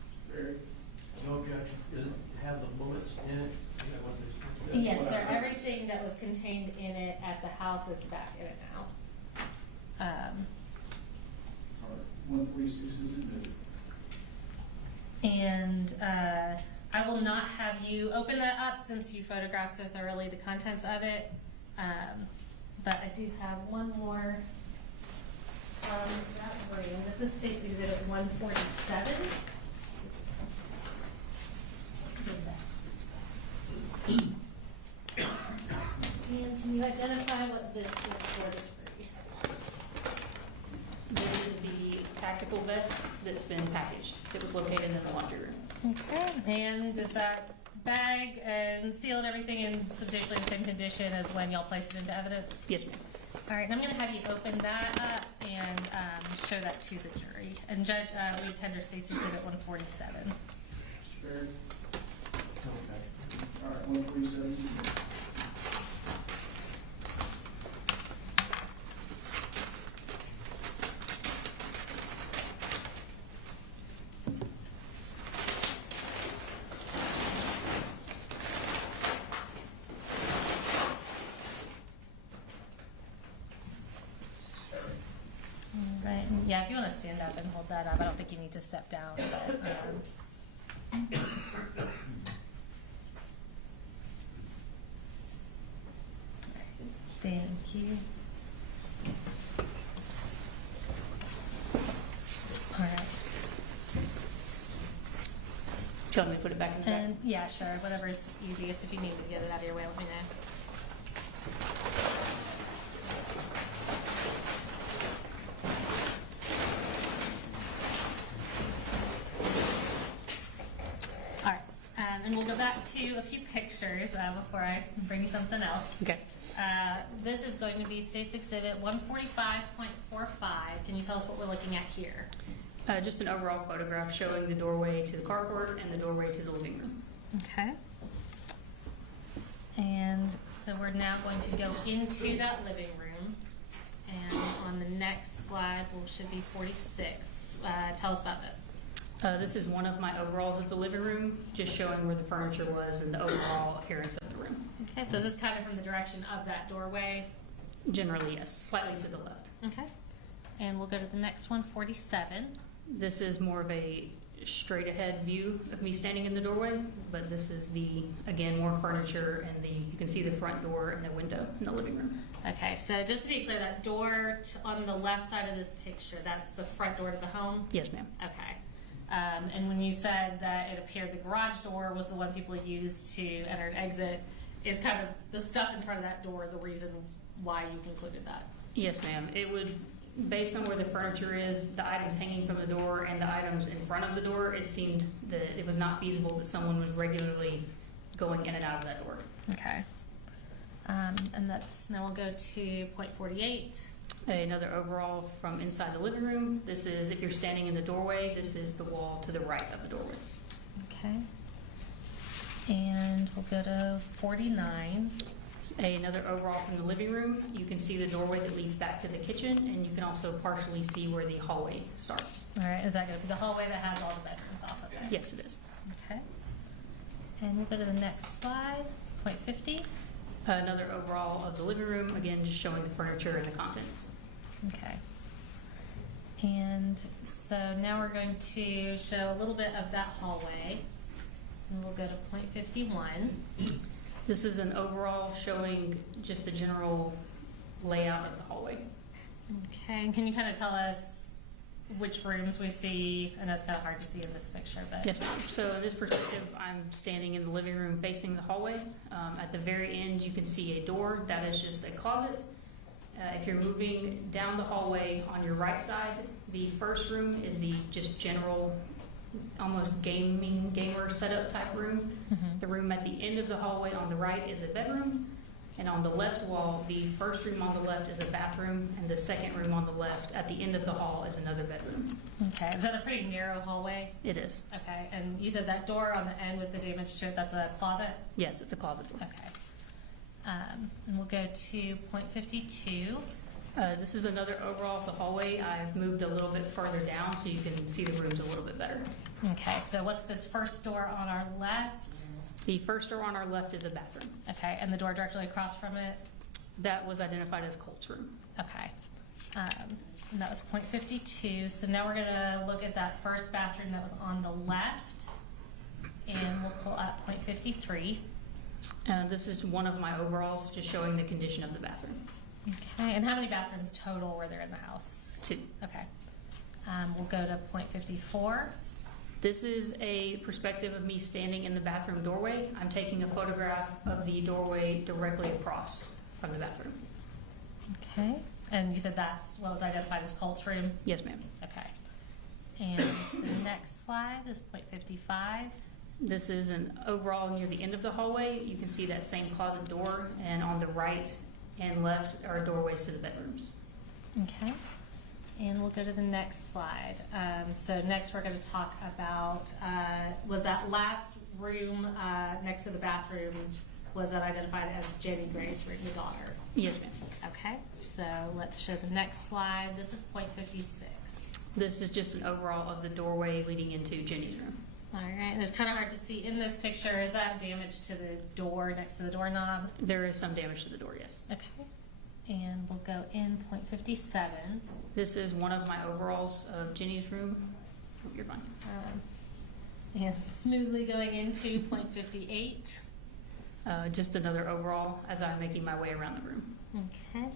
No objection. Does it have the bullets in it? Is that what this is? Yes, sir. Everything that was contained in it at the house is back in it now. All right, 146 is admitted. And I will not have you open that up since you photographed so thoroughly the contents of it. But I do have one more from that room. This is State's Exhibit 147. And can you identify what this is for the jury? This is the tactical vest that's been packaged, that was located in the laundry room. Okay. And is that bag and sealed everything in substantially the same condition as when y'all placed it into evidence? Yes, ma'am. All right, and I'm going to have you open that up and show that to the jury. And Judge, we tender State's Exhibit 147. Fair. Okay. All right, 147 is admitted. All right, and yeah, if you want to stand up and hold that up, I don't think you need to step down. But, thank you. All right. Do you want me to put it back in the bag? And yeah, sure, whatever's easiest. If you need to get it out of your way, let me know. All right, and we'll go back to a few pictures before I bring you something else. Okay. This is going to be State's Exhibit 145.45. Can you tell us what we're looking at here? Just an overall photograph showing the doorway to the carport and the doorway to the living room. Okay. And so we're now going to go into that living room. And on the next slide, should be 46. Tell us about this. This is one of my overalls of the living room, just showing where the furniture was and the overall appearance of the room. Okay, so is this kind of from the direction of that doorway? Generally, yes, slightly to the left. Okay. And we'll go to the next one, 47. This is more of a straight ahead view of me standing in the doorway, but this is the, again, more furniture and you can see the front door and a window in the living room. Okay, so just to be clear, that door on the left side of this picture, that's the front door to the home? Yes, ma'am. Okay. And when you said that it appeared the garage door was the one people used to enter and exit, is kind of the stuff in front of that door the reason why you concluded that? Yes, ma'am. It would, based on where the furniture is, the items hanging from the door and the items in front of the door, it seemed that it was not feasible that someone was regularly going in and out of that door. Okay. And that's, now we'll go to point 48. Another overall from inside the living room. This is, if you're standing in the doorway, this is the wall to the right of the doorway. Okay. And we'll go to 49. Another overall from the living room. You can see the doorway that leads back to the kitchen, and you can also partially see where the hallway starts. All right, is that going to be the hallway that has all the bedrooms off of it? Yes, it is. Okay. And we'll go to the next slide, point 50. Another overall of the living room, again, just showing the furniture and the contents. Okay. And so now we're going to show a little bit of that hallway. And we'll go to point 51. This is an overall showing just the general layout of the hallway. Okay, and can you kind of tell us which rooms we see? I know it's kind of hard to see in this picture, but. Yes, ma'am. So in this perspective, I'm standing in the living room facing the hallway. At the very end, you can see a door. That is just a closet. If you're moving down the hallway on your right side, the first room is the just general, almost gamer setup type room. Mhm. The room at the end of the hallway on the right is a bedroom. And on the left wall, the first room on the left is a bathroom, and the second room on the left at the end of the hall is another bedroom. Okay, is that a pretty narrow hallway? It is. Okay, and you said that door on the end with the damage to it, that's a closet? Yes, it's a closet door. Okay. And we'll go to point 52. This is another overall of the hallway. I've moved a little bit further down so you can see the rooms a little bit better. Okay, so what's this first door on our left? The first door on our left is a bathroom. Okay, and the door directly across from it? That was identified as Colt's room. Okay. And that was point 52. So now we're gonna look at that first bathroom that was on the left. And we'll pull up point 53. This is one of my overalls, just showing the condition of the bathroom. Okay, and how many bathrooms total were there in the house? 2. Okay. We'll go to point 54. This is a perspective of me standing in the bathroom doorway. I'm taking a photograph of the doorway directly across from the bathroom. Okay. And you said that's what was identified as Colt's room? Yes, ma'am. Okay. And the next slide is point 55. This is an overall near the end of the hallway. You can see that same closet door, and on the right and left are doorways to the bedrooms. Okay. And we'll go to the next slide. So next we're going to talk about, was that last room next to the bathroom, was that identified as Jenny Gray's room, the daughter? Yes, ma'am. Okay, so let's show the next slide. This is point 56. This is just an overall of the doorway leading into Jenny's room. All right, and it's kind of hard to see in this picture. Is that damage to the door next to the doorknob? There is some damage to the door, yes. Okay. And we'll go in point 57. This is one of my overalls of Jenny's room. Oh, you're fine. And smoothly going into point 58. Just another overall as I'm making my way around the room. Okay.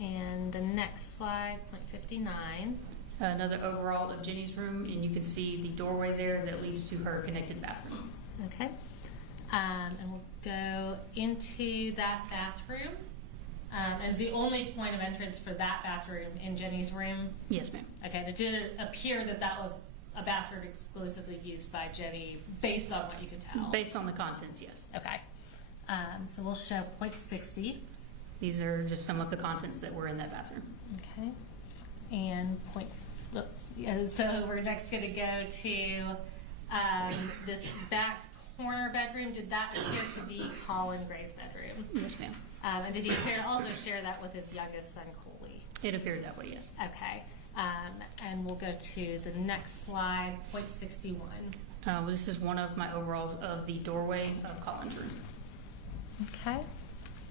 And the next slide, point 59. Another overall of Jenny's room, and you can see the doorway there that leads to her connected bathroom. Okay. And we'll go into that bathroom. As the only point of entrance for that bathroom in Jenny's room. Yes, ma'am. Okay, and it did appear that that was a bathroom exclusively used by Jenny, based on what you could tell. Based on the contents, yes. Okay. So we'll show point 60. These are just some of the contents that were in that bathroom. Okay. And so we're next going to go to this back corner bedroom. Did that appear to be Colin Gray's bedroom? Yes, ma'am. And did he appear to also share that with his youngest son, Coley? It appeared that way, yes. Okay. And we'll go to the next slide, point 61. This is one of my overalls of the doorway of Colin's room. Okay.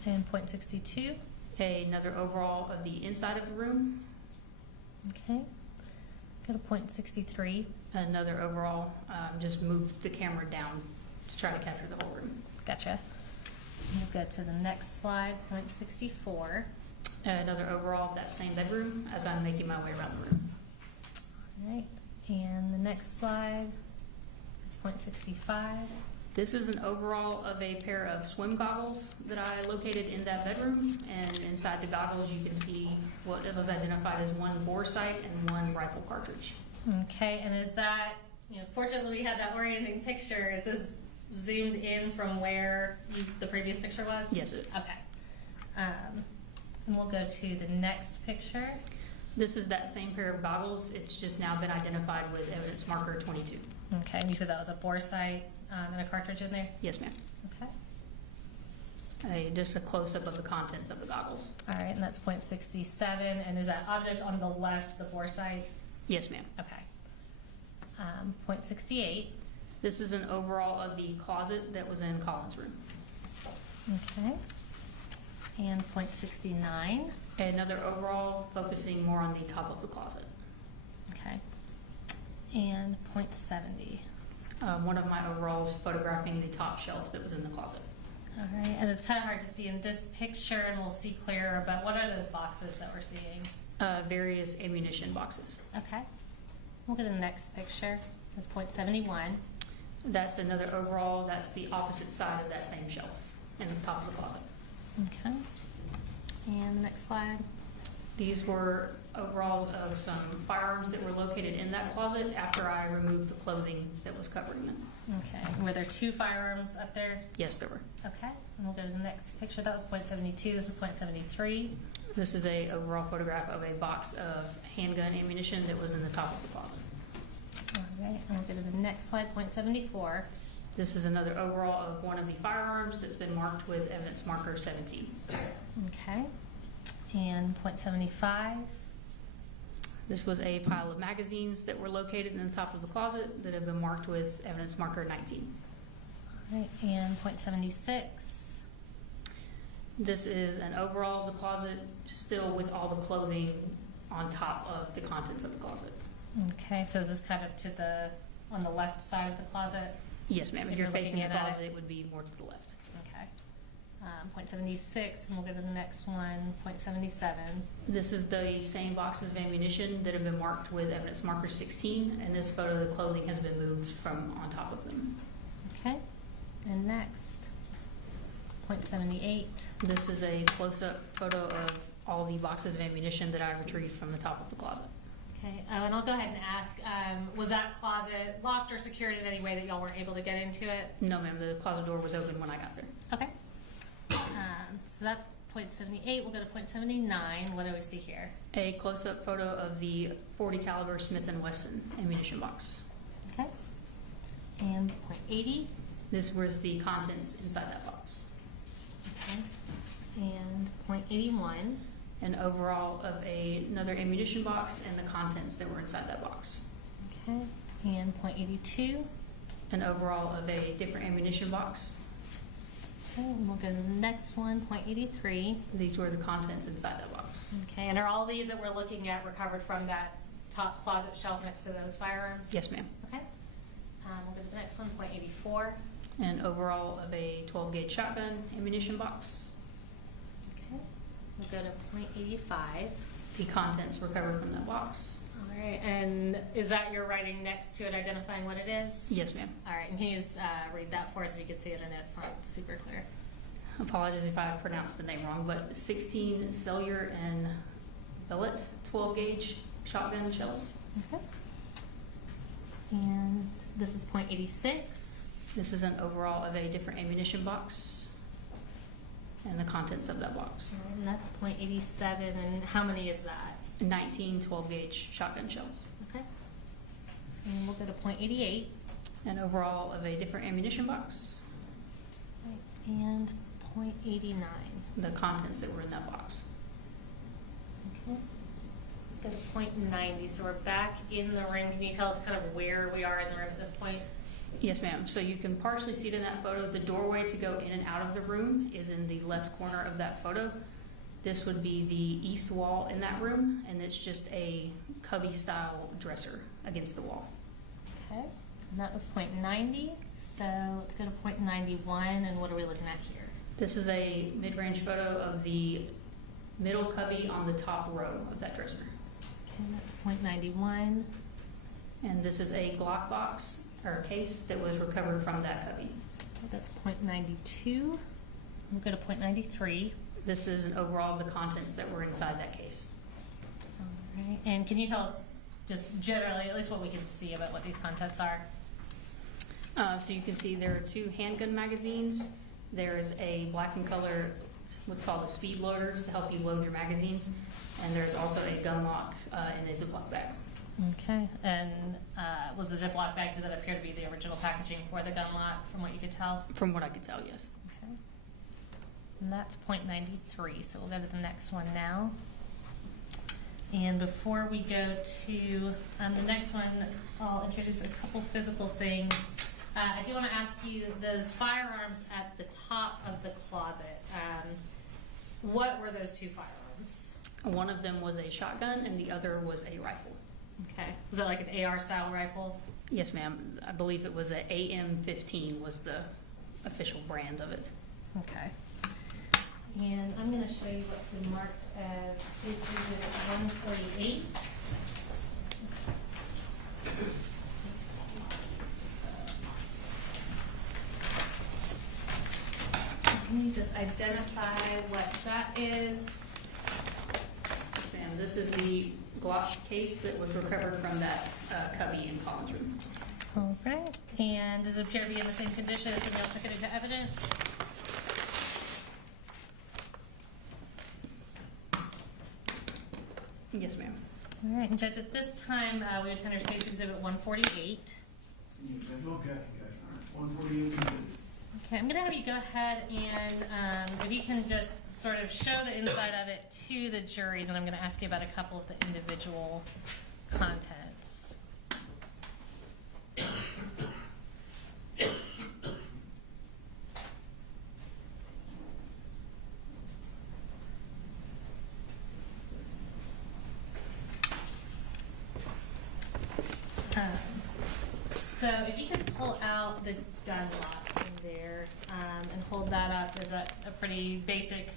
And point 62. Another overall of the inside of the room. Okay. Go to point 63. Another overall, just moved the camera down to try to capture the whole room. Gotcha. We'll go to the next slide, point 64. Another overall of that same bedroom as I'm making my way around the room. All right. And the next slide is point 65. This is an overall of a pair of swim goggles that I located in that bedroom, and inside the goggles you can see what was identified as one bore sight and one rifle cartridge. Okay, and is that, fortunately we had that orienting picture. Is this zoomed in from where the previous picture was? Yes, it is. Okay. And we'll go to the next picture. This is that same pair of goggles. It's just now been identified with evidence marker 22. Okay, and you said that was a bore sight and a cartridge in there? Yes, ma'am. Okay. Just a close-up of the contents of the goggles. All right, and that's point 67. And is that object on the left the bore sight? Yes, ma'am. Okay. Point 68. This is an overall of the closet that was in Colin's room. Okay. And point 69. Another overall focusing more on the top of the closet. Okay. And point 70. One of my overalls photographing the top shelf that was in the closet. All right, and it's kind of hard to see in this picture, and we'll see clearer, but what are those boxes that we're seeing? Various ammunition boxes. Okay. We'll go to the next picture. That's point 71. That's another overall. That's the opposite side of that same shelf in the top of the closet. Okay. And the next slide. These were overalls of some firearms that were located in that closet after I removed the clothing that was covering them. Okay. Were there 2 firearms up there? Yes, there were. Okay. And we'll go to the next picture. That was point 72. This is point 73. This is a overall photograph of a box of handgun ammunition that was in the top of the closet. All right. And we'll go to the next slide, point 74. This is another overall of one of the firearms that's been marked with evidence marker 17. Okay. And point 75. This was a pile of magazines that were located in the top of the closet that have been marked with evidence marker 19. All right. And point 76. This is an overall of the closet, still with all the clothing on top of the contents of the closet. Okay. So is this kind of on the left side of the closet? Yes, ma'am. If If you're you're facing the looking at it. closet, it would be more to the left. Okay. Point 76, and we'll go to the next one, point 77. This is the same boxes of ammunition that have been marked with evidence marker 16, and this photo of the clothing has been moved from on top of them. Okay. And next, point 78. This is a close-up photo of all the boxes of ammunition that I retrieved from the top of the closet. Okay. And I'll go ahead and ask, was that closet locked or secured in any way that y'all weren't able to get into it? No, ma'am. The closet door was open when I got there. Okay. So that's point 78. We'll go to point 79. What do we see here? A close-up photo of the .40 caliber Smith & Wesson ammunition box. Okay. And point 80. This was the contents inside that box. Okay. And point 81. An overall of another ammunition box and the contents that were inside that box. Okay. And point 82. An overall of a different ammunition box. Okay, and we'll go to the next one, point 83. These were the contents inside that box. Okay, and are all these that we're looking at recovered from that top closet shelf next to those firearms? Yes, ma'am. Okay. We'll go to the next one, point 84. An overall of a 12-gauge shotgun ammunition box. Okay. We'll go to point 85. The contents recovered from that box. All right, and is that your writing next to it identifying what it is? Yes, ma'am. All right, and can you just read that for us if you could see it? I know it's not super clear. Apologies if I pronounced the name wrong, but 16 cellular and billet 12-gauge shotgun shells. Okay. And this is point 86. This is an overall of a different ammunition box and the contents of that box. And that's point 87. And how many is that? 19 12-gauge shotgun shells. Okay. And we'll go to point 88. An overall of a different ammunition box. And point 89. The contents that were in that box. Okay. Go to point 90. So we're back in the room. Can you tell us kind of where we are in the room at this point? Yes, ma'am. So you can partially see it in that photo. The doorway to go in and out of the room is in the left corner of that photo. This would be the east wall in that room, and it's just a cubby-style dresser against the wall. Okay, and that was 0.90, so let's go to 0.91, and what are we looking at here? This is a mid-range photo of the middle cubby on the top row of that dresser. Okay, that's 0.91. And this is a Glock box, or case, that was recovered from that cubby. That's 0.92. We'll go to 0.93. This is an overall of the contents that were inside that case. All right, and can you tell us just generally, at least what we can see about what these contents are? So you can see there are 2 handgun magazines. There's a black and color, what's called a speed loaders to help you load your magazines. And there's also a gun lock in a Ziploc bag. Okay, and was the Ziploc bag, did that appear to be the original packaging for the gun lock, from what you could tell? From what I could tell, yes. Okay. And that's 0.93, so we'll go to the next one now. And before we go to the next one, I'll introduce a couple physical things. I do want to ask you, those firearms at the top of the closet, what were those 2 firearms? One of them was a shotgun and the other was a rifle. Okay, was that like an AR style rifle? Yes, ma'am. I believe it was a AM-15 was the official brand of it. Okay. And I'm going to show you what's been marked as State's Exhibit 148. Can you just identify what that is? Yes, ma'am. This is the Glock case that was recovered from that cubby in Colin's room. All right. And does it appear to be in the same condition as when y'all took it into evidence? Yes, ma'am. All right. And Judge, at this time, we would tender State's Exhibit 148. Okay, guys, all right, 148. Okay, I'm going to have you go ahead and if you can just sort of show the inside of it to the jury, then I'm going to ask you about a couple of the individual contents. So if you could pull out the gun lock in there and hold that up, is that a pretty basic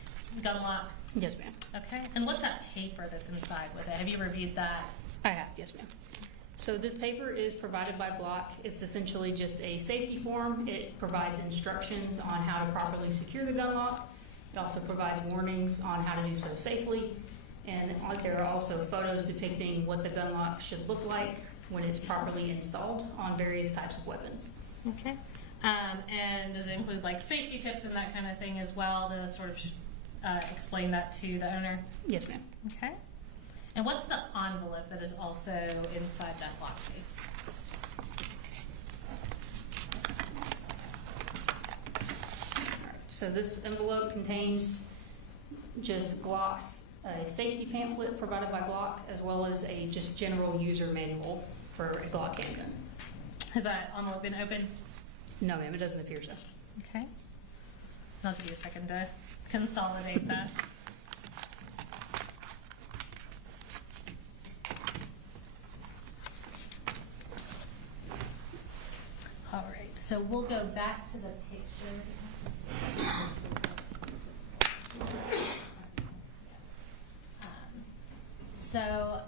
gun lock? Yes, ma'am. Okay. And what's that paper that's inside with it? Have you reviewed that? I have, yes, ma'am. So this paper is provided by Glock. It's essentially just a safety form. It provides instructions on how to properly secure the gun lock. It also provides warnings on how to do so safely. And there are also photos depicting what the gun lock should look like when it's properly installed on various types of weapons. Okay. And does it include like safety tips and that kind of thing as well to sort of explain that to the owner? Yes, ma'am. Okay. And what's the envelope that is also inside that lock case? So this envelope contains just Glock's safety pamphlet provided by Glock, as well as a just general user manual for a Glock handgun. Has that envelope been opened? No, ma'am, it doesn't appear so. Okay. I'll give you a second to consolidate that. All right, so we'll go back to the pictures. So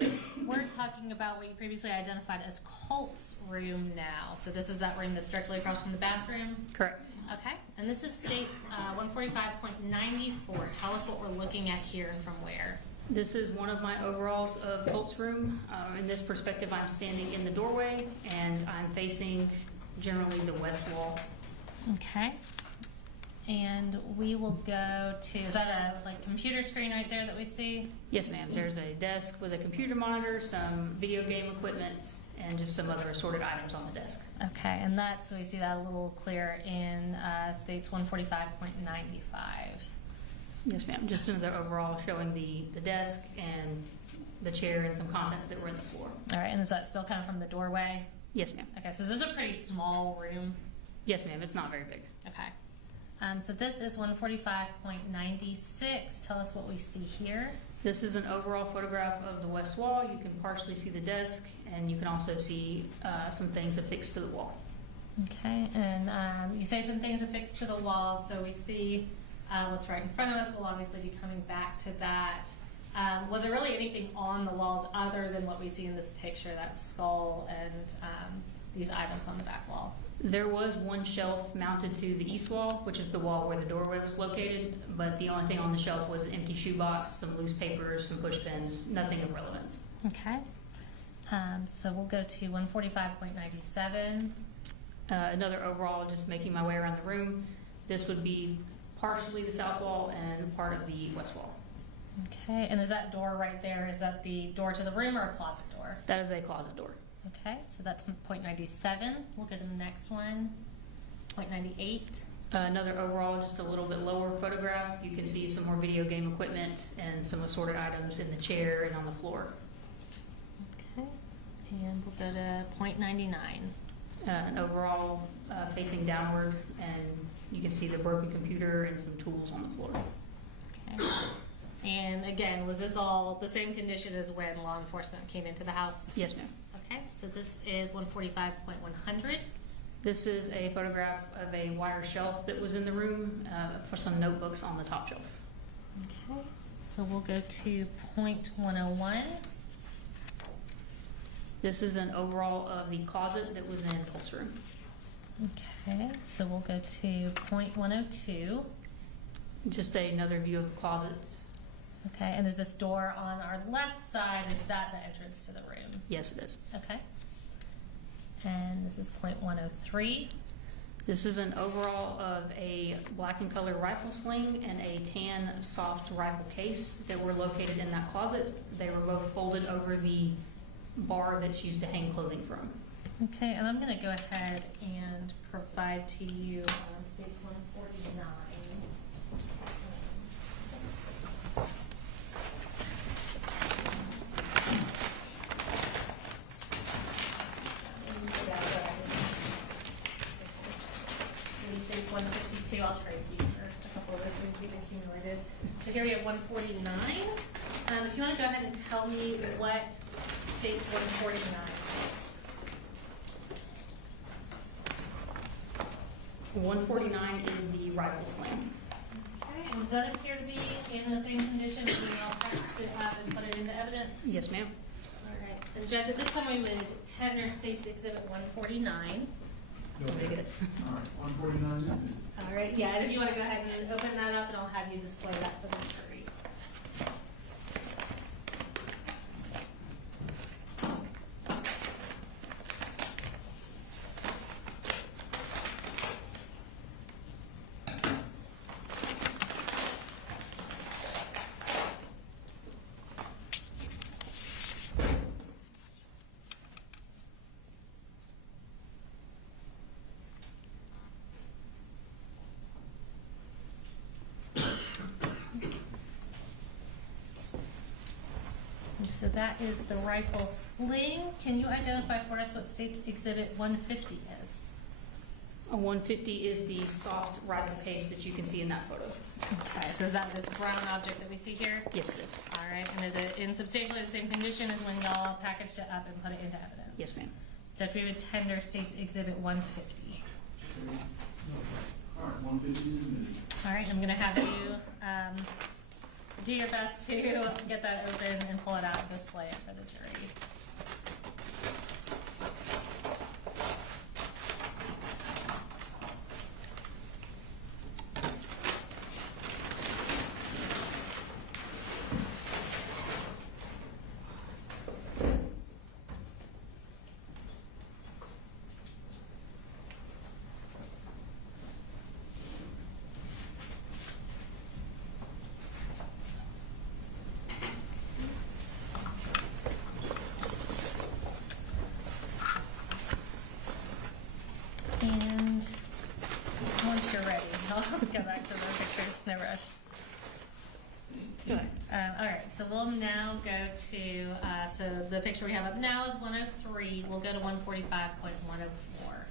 we're talking about what you previously identified as Colt's room now. So this is that room that's directly across from the bathroom? Correct. Okay, and this is State's 145.94. Tell us what we're looking at here and from where. This is one of my overalls of Colt's room. In this perspective, I'm standing in the doorway, and I'm facing generally the west wall. Okay. And we will go to, is that a like computer screen right there that we see? Yes, ma'am. There's a desk with a computer monitor, some video game equipment, and just some other assorted items on the desk. Okay, and that's, so we see that a little clearer in State's 145.95. Yes, ma'am. Just another overall showing the desk and the chair and some contents that were in the floor. All right, and is that still kind of from the doorway? Yes, ma'am. Okay, so this is a pretty small room. Yes, ma'am. It's not very big. Okay. So this is 145.96. Tell us what we see here. This is an overall photograph of the west wall. You can partially see the desk, and you can also see some things affixed to the wall. Okay, and you say some things affixed to the wall, so we see what's right in front of us. We'll obviously be coming back to that. Was there really anything on the walls other than what we see in this picture, that skull and these items on the back wall? There was one shelf mounted to the east wall, which is the wall where the doorway was located, but the only thing on the shelf was an empty shoebox, some loose papers, some push pins, nothing of relevance. Okay, so we'll go to 145.97. Another overall, just making my way around the room, this would be partially the south wall and part of the west wall. Okay, and is that door right there, is that the door to the room or a closet door? That is a closet door. Okay, so that's 0.97. We'll go to the next one, 0.98. Another overall, just a little bit lower photograph. You can see some more video game equipment and some assorted items in the chair and on the floor. Okay, and we'll go to 0.99. An overall facing downward, and you can see the broken computer and some tools on the floor. Okay. And again, was this all the same condition as when law enforcement came into the house? Yes, ma'am. Okay, so this is 145.100. This is a photograph of a wire shelf that was in the room for some notebooks on the top shelf. Okay, so we'll go to 0.101. This is an overall of the closet that was in Colt's room. Okay, so we'll go to 0.102. Just another view of the closet. Okay, and is this door on our left side, is that the entrance to the room? Yes, it is. Okay. And this is 0.103. This is an overall of a black and color rifle sling and a tan soft rifle case that were located in that closet. They were both folded over the bar that's used to hang clothing from. Okay, and I'm going to go ahead and provide to you stage 149. Stage 152, I'll trade you for a couple of those things you've accumulated. So here we have 149. If you want to go ahead and tell me what stage 149 is. 149 is the rifle sling. Okay, and does that appear to be in the same condition as when y'all packaged it up and put it into evidence? Yes, ma'am. All right. And Judge, at this time we would tender State's Exhibit 149. All right, 149. All right, yeah, and if you want to go ahead and open that up, and I'll have you display that for the jury. And so that is the rifle sling. Can you identify for us what State's Exhibit 150 is? A 150 is the soft rifle case that you can see in that photo. Okay, so is that this brown object that we see here? Yes, it is. All right, and is it in substantially the same condition as when y'all packaged it up and put it into evidence? Yes, ma'am. Judge, we would tender State's Exhibit 150. All right, 150 is admitted. All right, I'm gonna have you do your best to get that open and pull it out and display it for the jury. And once you're ready, I'll go back to the pictures, no rush. Go ahead. All right, so we'll now go to, so the picture we have up now is 103. We'll go to 145.104.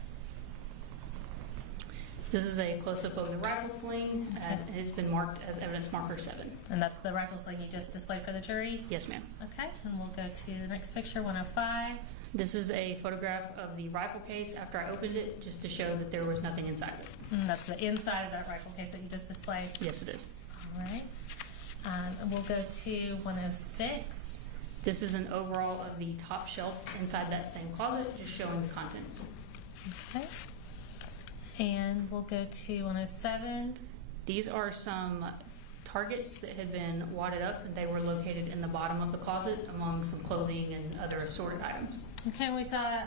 This is a close-up of the rifle sling, and it's been marked as evidence marker 7. And that's the rifle sling you just displayed for the jury? Yes, ma'am. Okay, and we'll go to the next picture, 105. This is a photograph of the rifle case after I opened it, just to show that there was nothing inside of it. And that's the inside of that rifle case that you just displayed? Yes, it is. All right. And we'll go to 106. This is an overall of the top shelf inside that same closet, just showing the contents. Okay. And we'll go to 107. These are some targets that had been wadded up, and they were located in the bottom of the closet among some clothing and other assorted items. Okay, we saw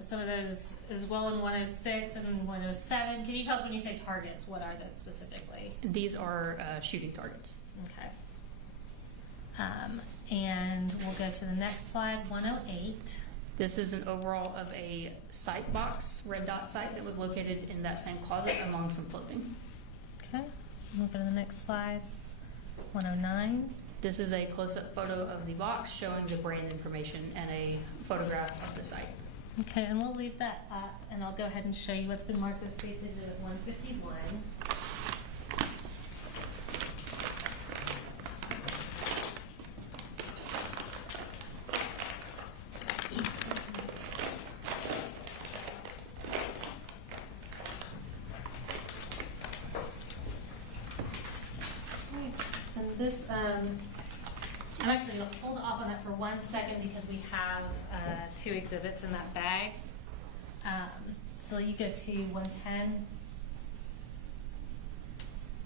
some of those as well in 106 and 107. Can you tell us when you say targets, what are those specifically? These are shooting targets. Okay. And we'll go to the next slide, 108. This is an overall of a sight box, red dot sight, that was located in that same closet among some clothing. Okay, we'll go to the next slide, 109. This is a close-up photo of the box showing the brand information and a photograph of the site. Okay, and we'll leave that up, and I'll go ahead and show you what's been marked as State's Exhibit 151. And this, I'm actually going to hold off on that for 1 second because we have 2 exhibits in that bag. So you go to 110.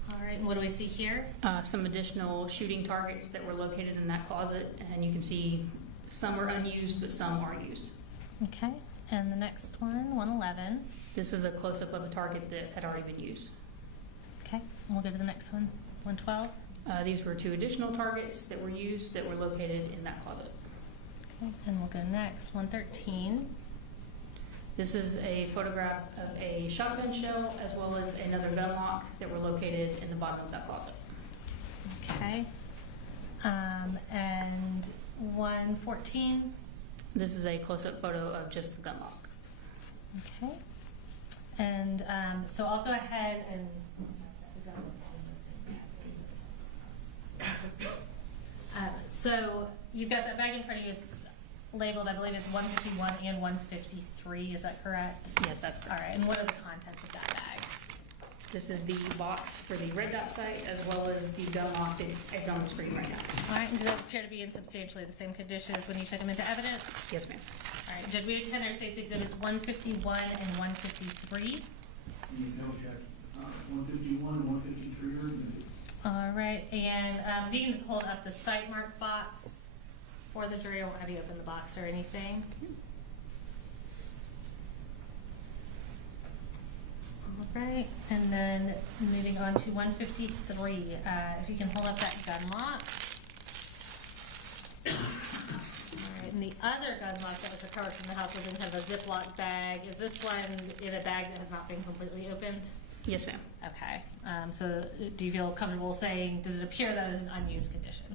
All right, and what do we see here? Some additional shooting targets that were located in that closet, and you can see some are unused, but some are used. Okay, and the next one, 111. This is a close-up of a target that had already been used. Okay, and we'll go to the next one, 112. These were 2 additional targets that were used that were located in that closet. Okay, and we'll go next, 113. This is a photograph of a shotgun shell as well as another gun lock that were located in the bottom of that closet. Okay, and 114. This is a close-up photo of just the gun lock. Okay, and so I'll go ahead and so you've got that bag in front of you. It's labeled, I believe it's 151 and 153. Is that correct? Yes, that's All correct. right, and what are the contents of that bag? This is the box for the red dot sight as well as the gun lock that is on the screen right now. All right, and do those appear to be in substantially the same condition as when you took them into evidence? Yes, ma'am. All right, Judge, we attend our State's Exhibits 151 and 153. You know, check, 151 and 153 are admitted. All right, and if you can just hold up the site mark box for the jury. I won't have you open the box or anything. All right, and then moving on to 153. If you can hold up that gun lock. All right, and the other gun lock that was recovered from the house was in kind of a Ziploc bag. Is this one in a bag that has not been completely opened? Yes, ma'am. Okay, so do you feel comfortable saying, does it appear that is an unused condition?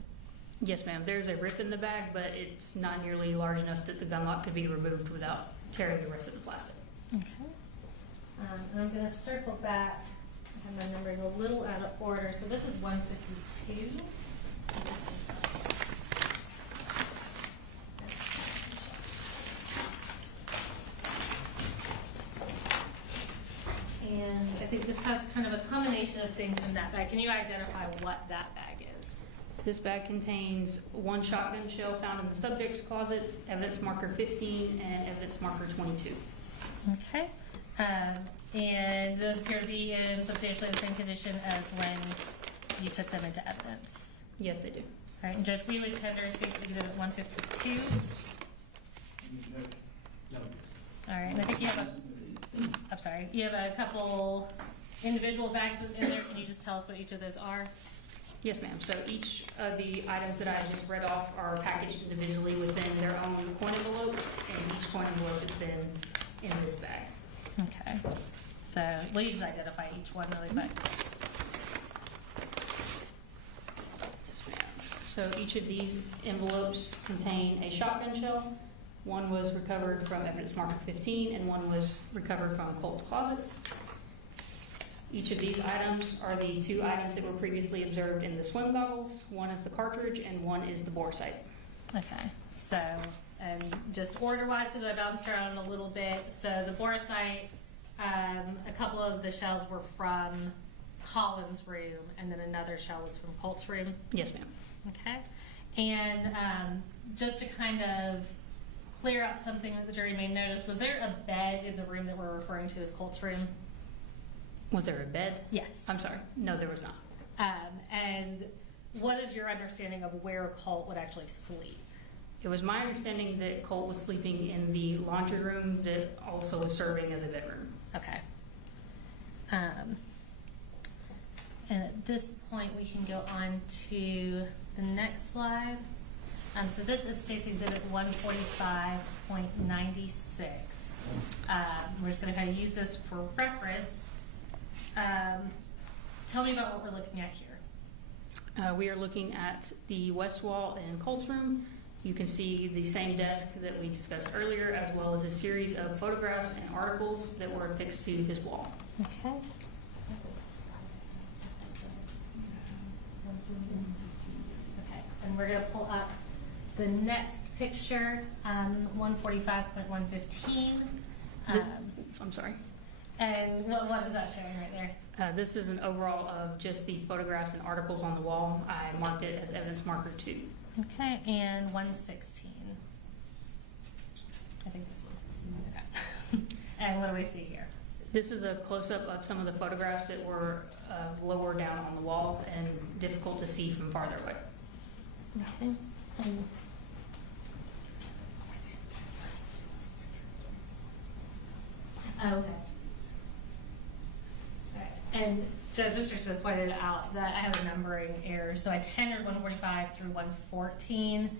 Yes, ma'am. There's a rip in the bag, but it's not nearly large enough that the gun lock could be removed without tearing the rest of the plastic. Okay. And I'm going to circle back. I have my numbering a little out of order. So this is 152. And I think this has kind of a combination of things in that bag. Can you identify what that bag is? This bag contains 1 shotgun shell found in the subject's closet, evidence marker 15, and evidence marker 22. Okay. And those appear to be in substantially the same condition as when you took them into evidence. Yes, they do. All right, and Judge, we would tender State's Exhibit 152. You check. No. All right, and I think you have I'm sorry, you have a couple individual bags within there. Can you just tell us what each of those are? Yes, ma'am. So each of the items that I just read off are packaged individually within their own coin envelope, and each coin envelope is then in this bag. Okay, so will you just identify each one really quick? Yes, ma'am. So each of these envelopes contain a shotgun shell. One was recovered from evidence marker 15, and one was recovered from Colt's closet. Each of these items are the 2 items that were previously observed in the swim goggles. One is the cartridge and one is the bore sight. Okay, so, and just order-wise, because I bounced around a little bit, so the bore sight, a couple of the shells were from Colin's room, and then another shell was from Colt's room. Yes, ma'am. Okay, and just to kind of clear up something that the jury may notice, was there a bed in the room that we're referring to as Colt's room? Was there a bed? Yes. I'm sorry. No, there was not. And what is your understanding of where Colt would actually sleep? It was my understanding that Colt was sleeping in the laundry room that also was serving as a bedroom. Okay. And at this point, we can go on to the next slide. So this is State's Exhibit 145.96. We're just going to kind of use this for reference. Tell me about what we're looking at here. We are looking at the west wall in Colt's room. You can see the same desk that we discussed earlier, as well as a series of photographs and articles that were affixed to his wall. Okay. Okay, and we're going to pull up the next picture, 145.115. I'm sorry. And what is that showing right there? This is an overall of just the photographs and articles on the wall. I marked it as evidence marker 2. Okay, and 116. I think there's 116. Okay. And what do we see here? This is a close-up of some of the photographs that were lower down on the wall and difficult to see from farther away. Okay. Okay. All right. And Judge Mr. Smith pointed out that I have a numbering error, so I tendered 145 through 114.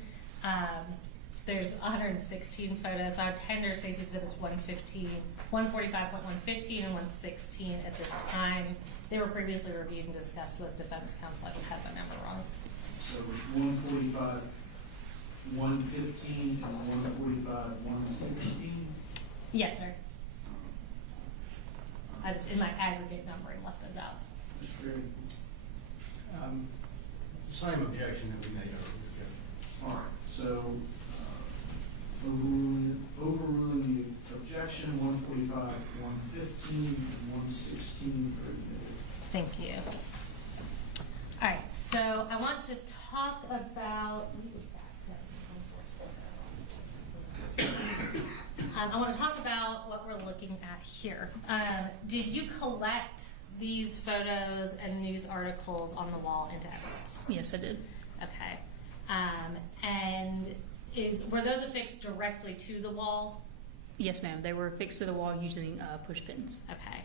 There's 116 photos, so I would tender State's Exhibits 145.115 and 116 at this time. They were previously reviewed and discussed with defense counsel. I just had my number wrong. So 145, 115, and 145, 116? Yes, sir. I just, in my aggregate numbering, left those out. That's great. Same objection that we made earlier. All right, so overruling the objection, 145, 115, and 116 for admitted. Thank you. All right, so I want to talk about, I want to talk about what we're looking at here. Did you collect these photos and news articles on the wall into evidence? Yes, I did. Okay. And were those affixed directly to the wall? Yes, ma'am. They were affixed to the wall using push pins. Okay.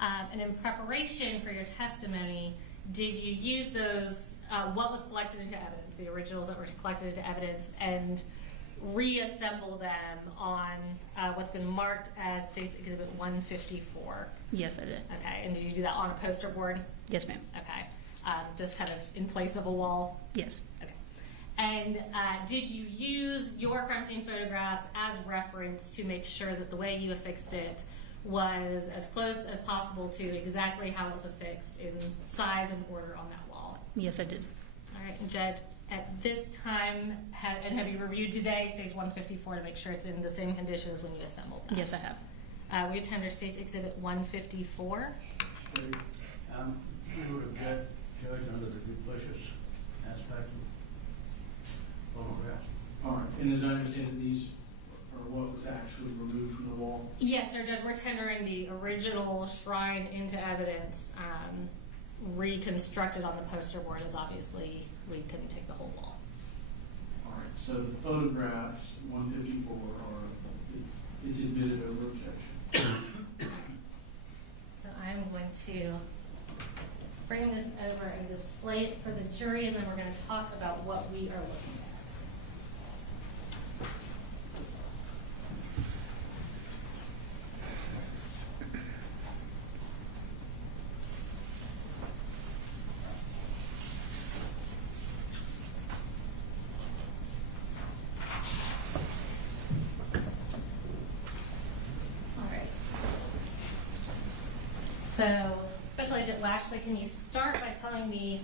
And in preparation for your testimony, did you use those, what was collected into evidence, the originals that were collected into evidence, and reassemble them on what's been marked as State's Exhibit 154? Yes, I did. Okay. And did you do that on a poster board? Yes, ma'am. Okay. Just kind of in place of a wall? Yes. Okay. And did you use your crime scene photographs as reference to make sure that the way you affixed it was as close as possible to exactly how it was affixed in size and order on that wall? Yes, I did. All right, and Jed, at this time, have you reviewed today State's 154 to make sure it's in the same condition as when you assembled that? Yes, I have. We attend State's Exhibit 154. We would object, Judge, under the duplicitous aspect of photographs. All right, and as I understand it, these are what was actually removed from the wall? Yes, sir, Judge, we're tendering the original shrine into evidence, reconstructed on the poster board, as obviously we couldn't take the whole wall. All right, so the photographs, 154, it's admitted over objection. So I'm going to bring this over and display it for the jury, and then we're going to talk about what we are looking at. So, especially played it, actually, can you start by telling me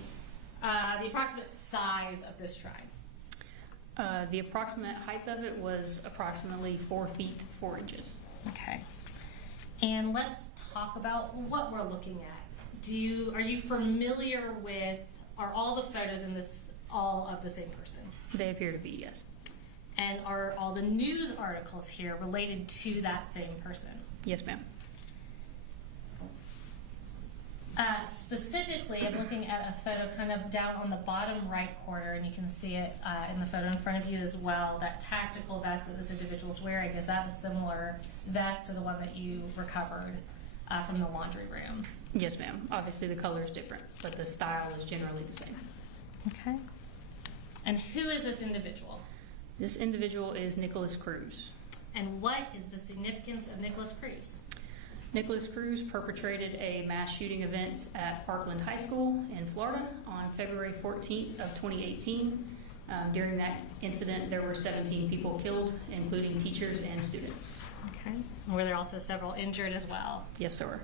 the approximate size of this shrine? The approximate height of it was approximately 4 feet 4 inches. Okay. And let's talk about what we're looking at. Are you familiar with, are all the photos in this all of the same person? They appear to be, yes. And are all the news articles here related to that same person? Yes, ma'am. Specifically, I'm looking at a photo kind of down on the bottom right corner, and you can see it in the photo in front of you as well. That tactical vest that this individual is wearing, is that a similar vest to the one that you recovered from the laundry room? Yes, ma'am. Obviously, the color is different, but the style is generally the same. Okay. And who is this individual? This individual is Nicholas Cruz. And what is the significance of Nicholas Cruz? Nicholas Cruz perpetrated a mass shooting event at Parkland High School in Florida on February 14th of 2018. During that incident, there were 17 people killed, including teachers and students. Okay. And were there also several injured as well? Yes, sir.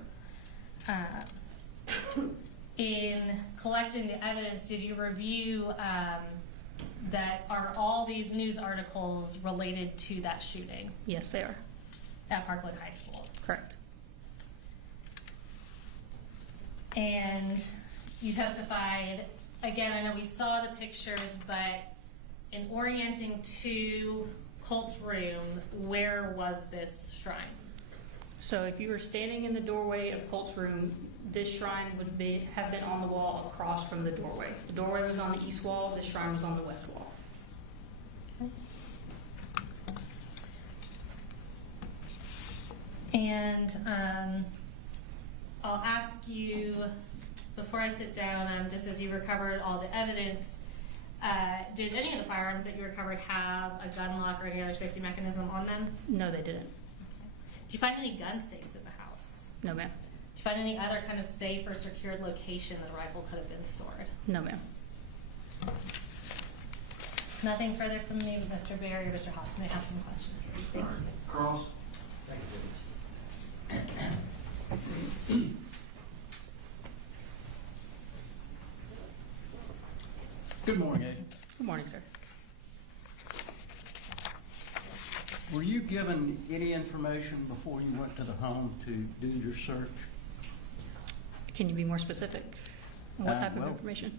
In collecting the evidence, did you review that are all these news articles related to that shooting Yes, they are. at Parkland High School? Correct. And you testified, again, I know we saw the pictures, but in orienting to Colt's room, where was this shrine? So if you were standing in the doorway of Colt's room, this shrine would have been on the wall across from the doorway. The doorway was on the east wall, this shrine was on the west wall. And I'll ask you, before I sit down, just as you recovered all the evidence, did any of the firearms that you recovered have a gun lock or any other safety mechanism on them? No, they didn't. Did you find any gun safes in the house? No, ma'am. Did you find any other kind of safe or secured location that a rifle could have been stored? No, ma'am. Nothing further from me, Mr. Berry or Mr. Hoff may have some questions. Cross? Good morning, Ed. Good morning, sir. Were you given any information before you went to the home to do your search? Can you be more specific? What type of well, information?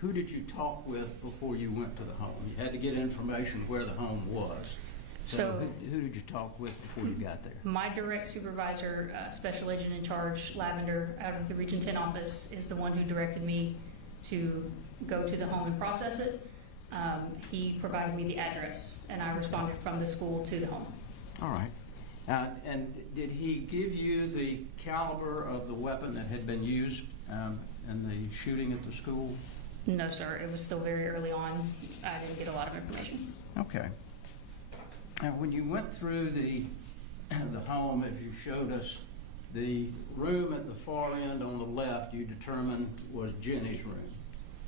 Who did you talk with before you went to the home? You had to get information where the home was. So- who did you talk with before you got there? My direct supervisor, special agent in charge, Lavender, out of the Region 10 office, is the one who directed me to go to the home and process it. He provided me the address, and I responded from the school to the home. All right. And did he give you the caliber of the weapon that had been used in the shooting at the school? No, sir. It was still very early on. I didn't get a lot of information. Okay. Now, when you went through the home, as you showed us, the room at the far end on the left you determined was Jenny's room.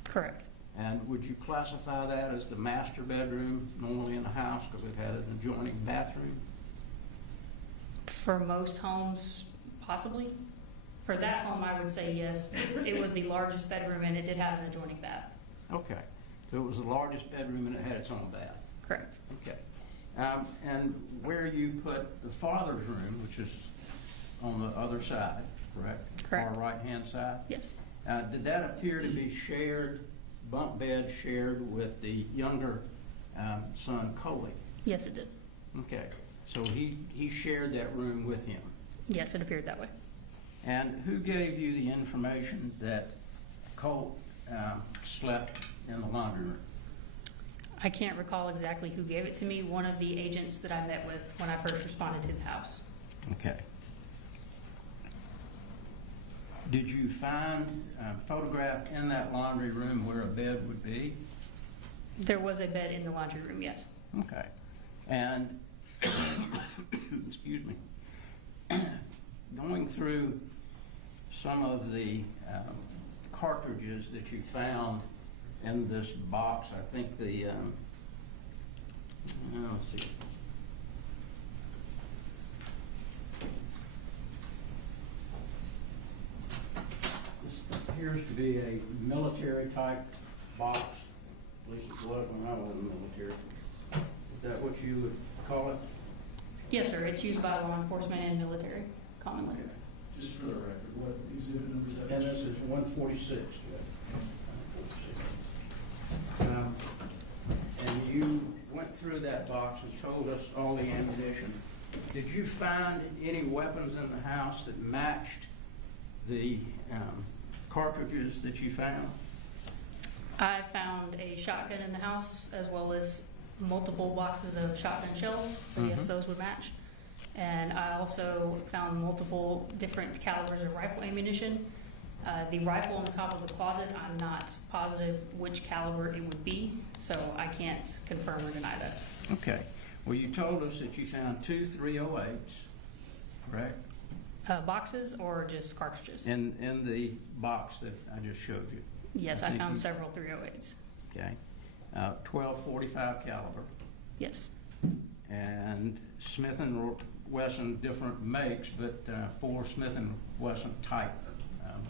Correct. And would you classify that as the master bedroom normally in the house because it had an adjoining bathroom? For most homes, possibly. For that home, I would say yes. It was the largest bedroom, and it did have an adjoining bath. Okay. So it was the largest bedroom and it had its own bath. Correct. Okay. And where you put the father's room, which is on the other side, correct? Correct. Far right-hand side? Yes. Did that appear to be shared, bunk bed shared with the younger son, Coley? Yes, it did. Okay. So he shared that room with him. Yes, it appeared that way. And who gave you the information that Colt slept in the laundry room? I can't recall exactly who gave it to me. One of the agents that I met with when I first responded to the house. Okay. Did you find a photograph in that laundry room where a bed would be? There was a bed in the laundry room, yes. Okay. And, excuse me, going through some of the cartridges that you found in this box, I think the, let's see. appears to be a military-type box. At least it was when I was in the military. Is that what you would call it? Yes, sir. It's used by law enforcement and military commonly. Just for the record, what exhibit number is that? And this is 146. And you went through that box and told us all the ammunition. Did you find any weapons in the house that matched the cartridges that you found? I found a shotgun in the house as well as multiple boxes of shotgun shells, so yes, those would match. And I also found multiple different calibers of rifle ammunition. The rifle on the top of the closet, I'm not positive which caliber it would be, so I can't confirm or deny that. Okay. Well, you told us that you found 2 308s, correct? Boxes or just cartridges? In the box that I just showed you. Yes, I I think found you- several 308s. Okay. 12.45 caliber. Yes. And Smith & Wesson, different makes, but 4 Smith & Wesson type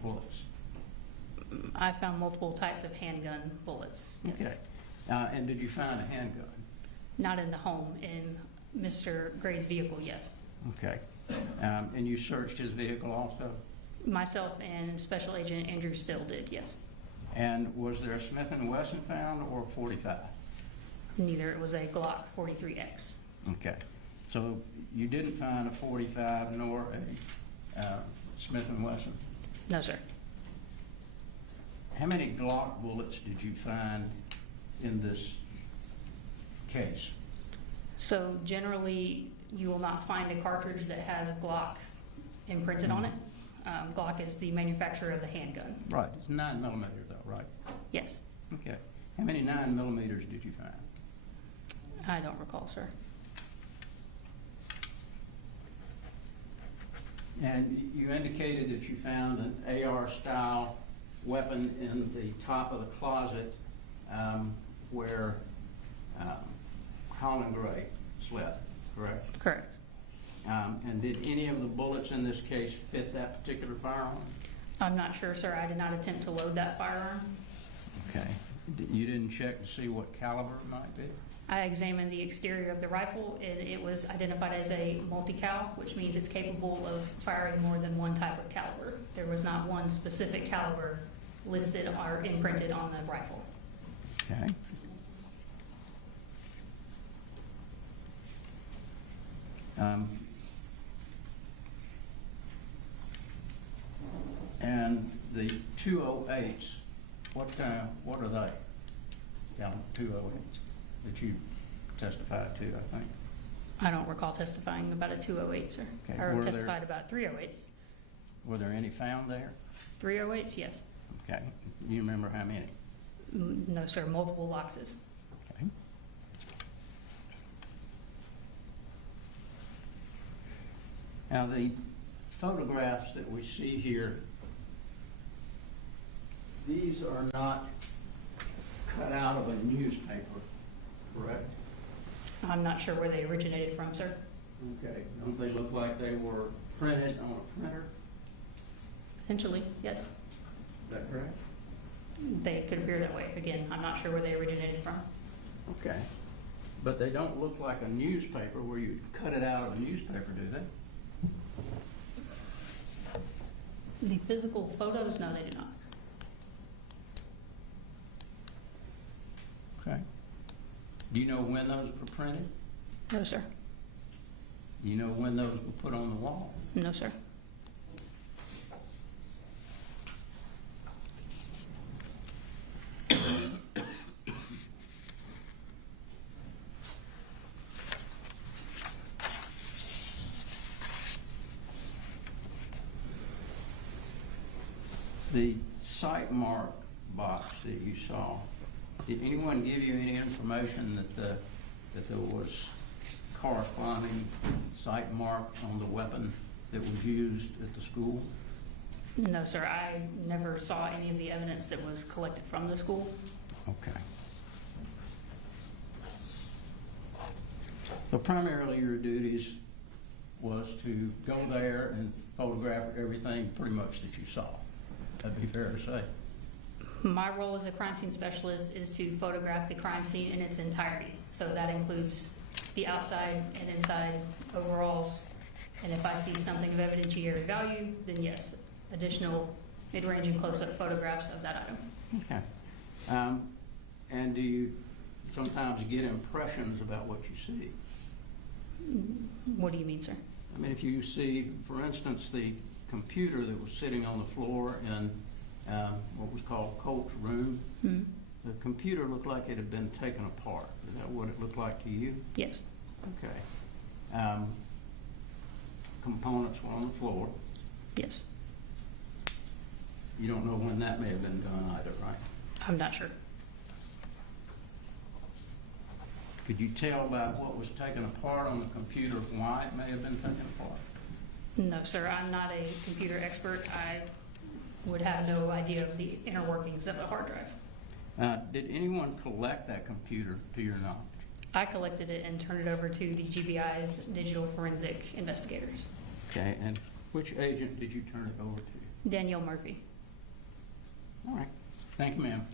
bullets. I found multiple types of handgun bullets. Yes. Okay. And did you find a handgun? Not in the home, in Mr. Gray's vehicle, yes. Okay. And you searched his vehicle also? Myself and Special Agent Andrew Still did, yes. And was there a Smith & Wesson found or 45? Neither. It was a Glock 43X. Okay. So you didn't find a 45 nor a Smith & Wesson? No, sir. How many Glock bullets did you find in this case? So generally, you will not find a cartridge that has Glock imprinted on it. Glock is the manufacturer of the handgun. Right. It's 9 millimeter though, right? Yes. Okay. How many 9 millimeters did you find? I don't recall, sir. And you indicated that you found an AR-style weapon in the top of the closet where Colin Gray slept, correct? Correct. And did any of the bullets in this case fit that particular firearm? I'm not sure, sir. I did not attempt to load that firearm. Okay. You didn't check to see what caliber it might be? I examined the exterior of the rifle, and it was identified as a multi-cal, which means it's capable of firing more than one type of caliber. There was not one specific caliber listed or imprinted on the rifle. Okay. And the 208s, what are they? Yeah, 208s that you testified to, I think. I don't recall testifying about a 208, sir. Okay, I were there- testified about 308s. Were there any found there? 308s, yes. Okay. You remember how many? No, sir. Multiple boxes. Okay. Now, the photographs that we see here, these are not cut out of a newspaper, correct? I'm not sure where they originated from, sir. Okay. Don't they look like they were printed on a printer? Potentially, yes. Is that correct? They could appear that way. Again, I'm not sure where they originated from. Okay. But they don't look like a newspaper where you cut it out of a newspaper, do they? The physical photos, no, they do not. Okay. Do you know when those were printed? No, sir. Do you know when those were put on the wall? No, sir. The site mark box that you saw, did anyone give you any information that there was corresponding site mark on the weapon that was used at the school? No, sir. I never saw any of the evidence that was collected from the school. Okay. So primarily your duties was to go there and photograph everything pretty much that you saw. That'd be fair to say. My role as a crime scene specialist is to photograph the crime scene in its entirety. So that includes the outside and inside overalls. And if I see something of evidentiary value, then yes, additional mid-range and close-up photographs of that item. Okay. And do you sometimes get impressions about what you see? What do you mean, sir? I mean, if you see, for instance, the computer that was sitting on the floor in what was called Colt's room, Mhm. the computer looked like it had been taken apart. Is that what it looked like to you? Yes. Okay. Components were on the floor. Yes. You don't know when that may have been done either, right? I'm not sure. Could you tell by what was taken apart on the computer why it may have been taken apart? No, sir. I'm not a computer expert. I would have no idea of the inner workings of a hard drive. Did anyone collect that computer to your knowledge? I collected it and turned it over to the GBI's digital forensic investigators. Okay, and which agent did you turn it over to? Danielle Murphy. All right. Thank you, ma'am.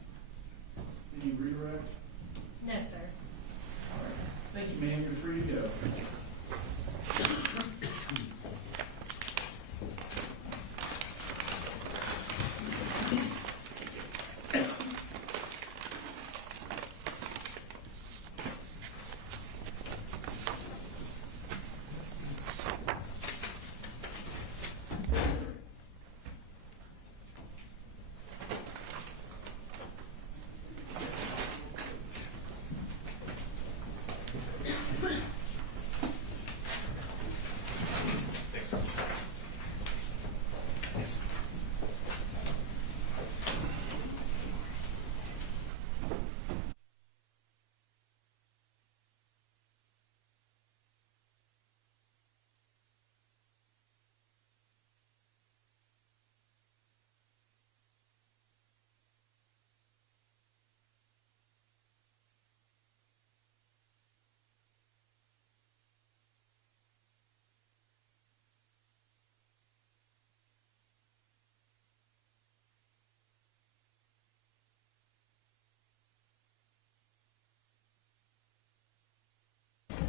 Any redirect? No, sir. All right. Thank you, ma'am. You're free to go.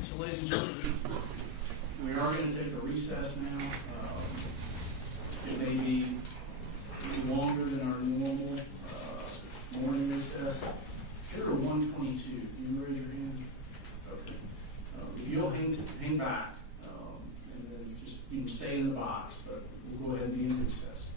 So, ladies and gentlemen, we are going to take a recess now. It may be longer than our normal morning recess. Trigger 122. Can you raise your hand? Okay. If you'll hang back, and then just you can stay in the box, but we'll go ahead and be in recess.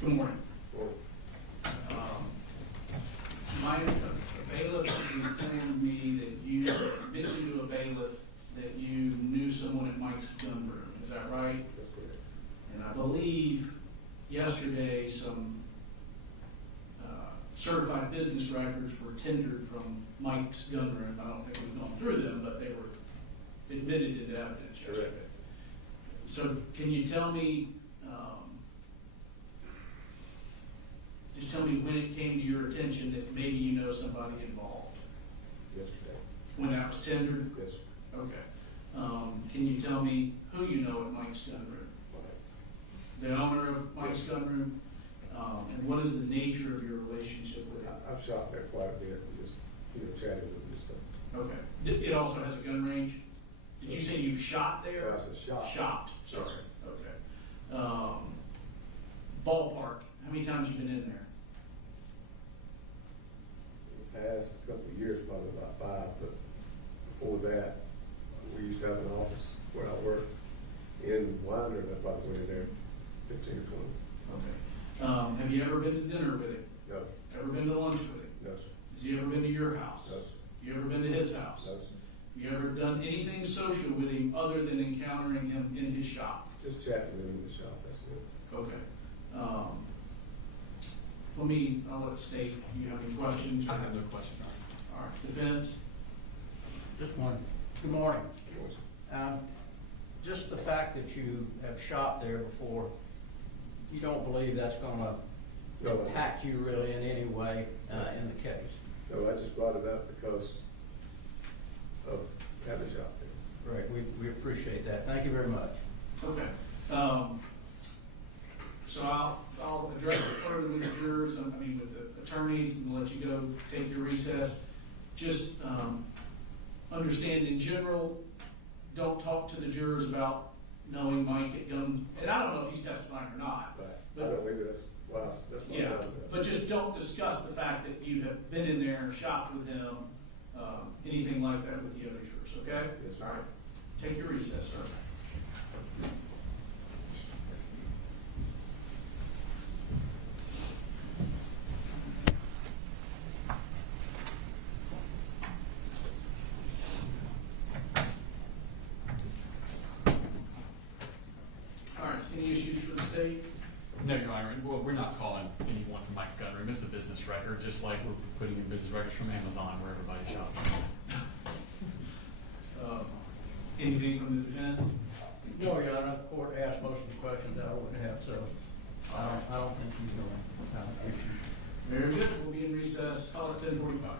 Good morning. My bailiff has informed me that you mentioned to a bailiff that you knew someone at Mike's gun room. Is that right? That's correct. And I believe yesterday some certified business records were tendered from Mike's gun room. I don't think we've gone through them, but they were admitted into evidence yesterday. Correct. So can you tell me, just tell me when it came to your attention that maybe you know somebody involved? Yesterday. When that was tendered? Yes, Okay. Can you tell me who you know at Mike's gun room? Mike. The owner of Mike's gun room? And what is the nature of your relationship with him? I've shot there quite a bit, and just, chatted with him and stuff. Okay. It also has a gun range? Did you say you've shot there? I said shot. Shot, sorry. Okay. Ballpark, how many times you been in there? In the past couple of years, probably about 5, but before that, we used to have an office where I worked in Winder, and I probably went in there 15 or 20. Okay. Have you ever been to dinner with him? No, Ever been to lunch with him? no, sir. Has he ever been to your house? No, sir. You ever been to his house? No, sir. You ever done anything social with him other than encountering him in his shop? Just chatting with him in the shop, that's it. Okay. I'll let state, do you have any questions? I have no question, Your Honor. All right, defense? Just one. Good morning. Just the fact that you have shot there before, you don't believe that's gonna No, impact you really in any way in the case? No, I just brought it up because of having shot there. Right, we appreciate that. Thank you very much. Okay. So I'll address it further with the jurors, with the attorneys, and let you go take your recess. Just understand in general, don't talk to the jurors about knowing Mike at gun, and I don't know if he's testifying or not. Right. I don't either, that's what I'm Yeah, talking about. but just don't discuss the fact that you have been in there, shopped with him, anything like that with the other jurors, okay? Yes, sir. All right. Take your recess, sir. All right, any issues for the state? No, Your Honor, well, we're not calling anyone from Mike's gun room. It's a business record, just like we're putting in business records from Amazon where everybody shops. Anything from the defense? No, Your Honor, the court asked most of the questions I would have, so I don't think he's going to have an issue. Very good, we'll be in recess, call it 10:45.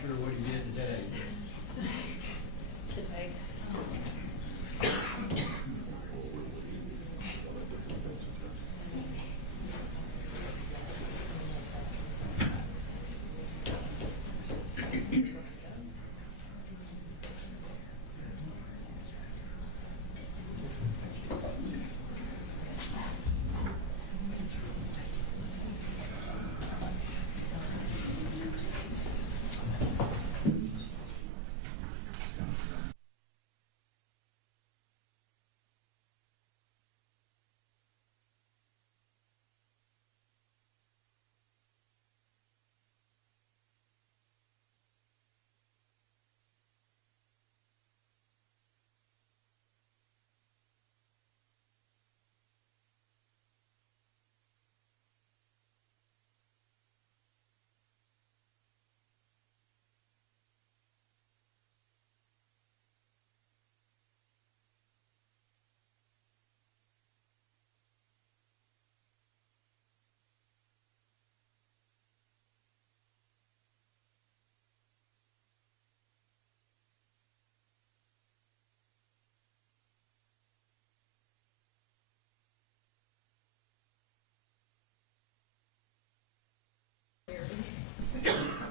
sure what he did today. Today.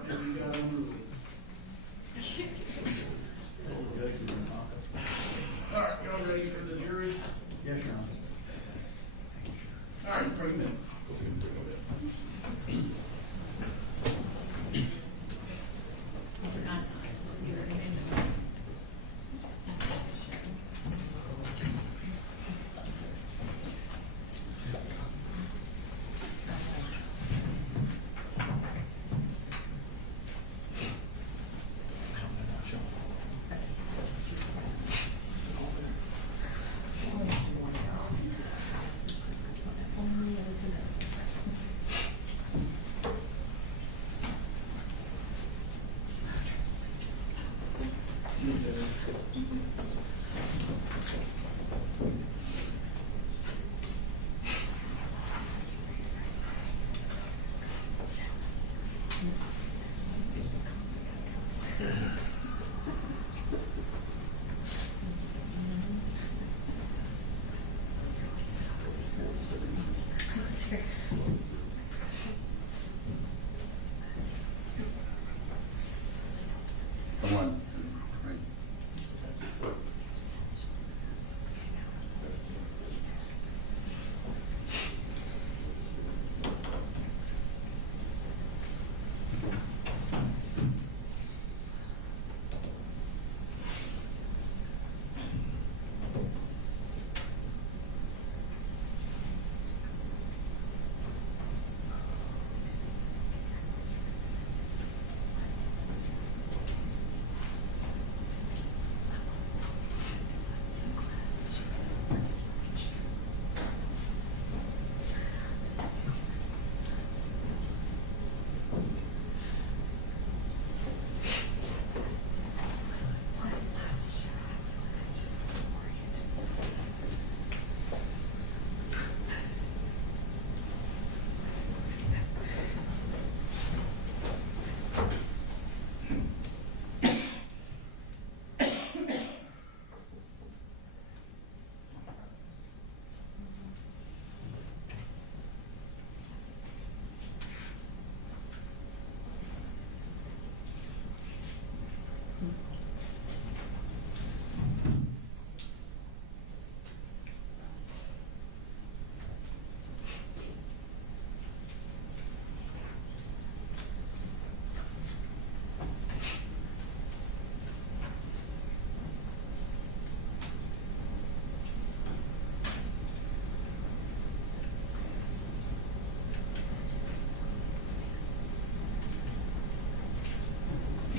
And we got unruly. All right, y'all ready for the jury? Yes, Your Honor. All right, bring them in.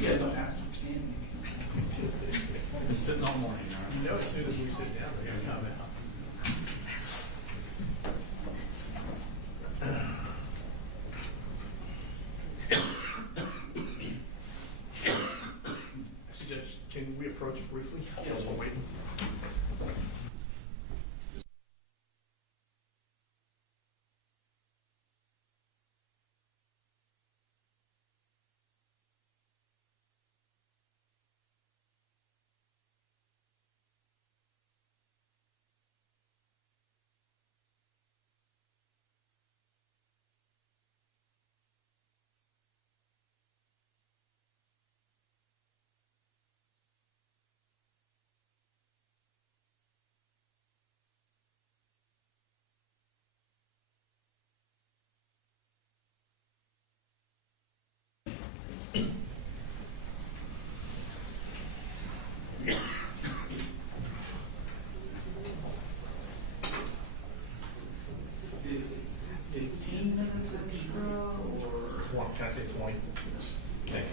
You guys don't have to stand. Been sitting all morning, Your Honor. You know, as soon as we sit down, they're gonna come out. Actually, Judge, can we approach briefly? Yes. While we're waiting. say 20. Okay.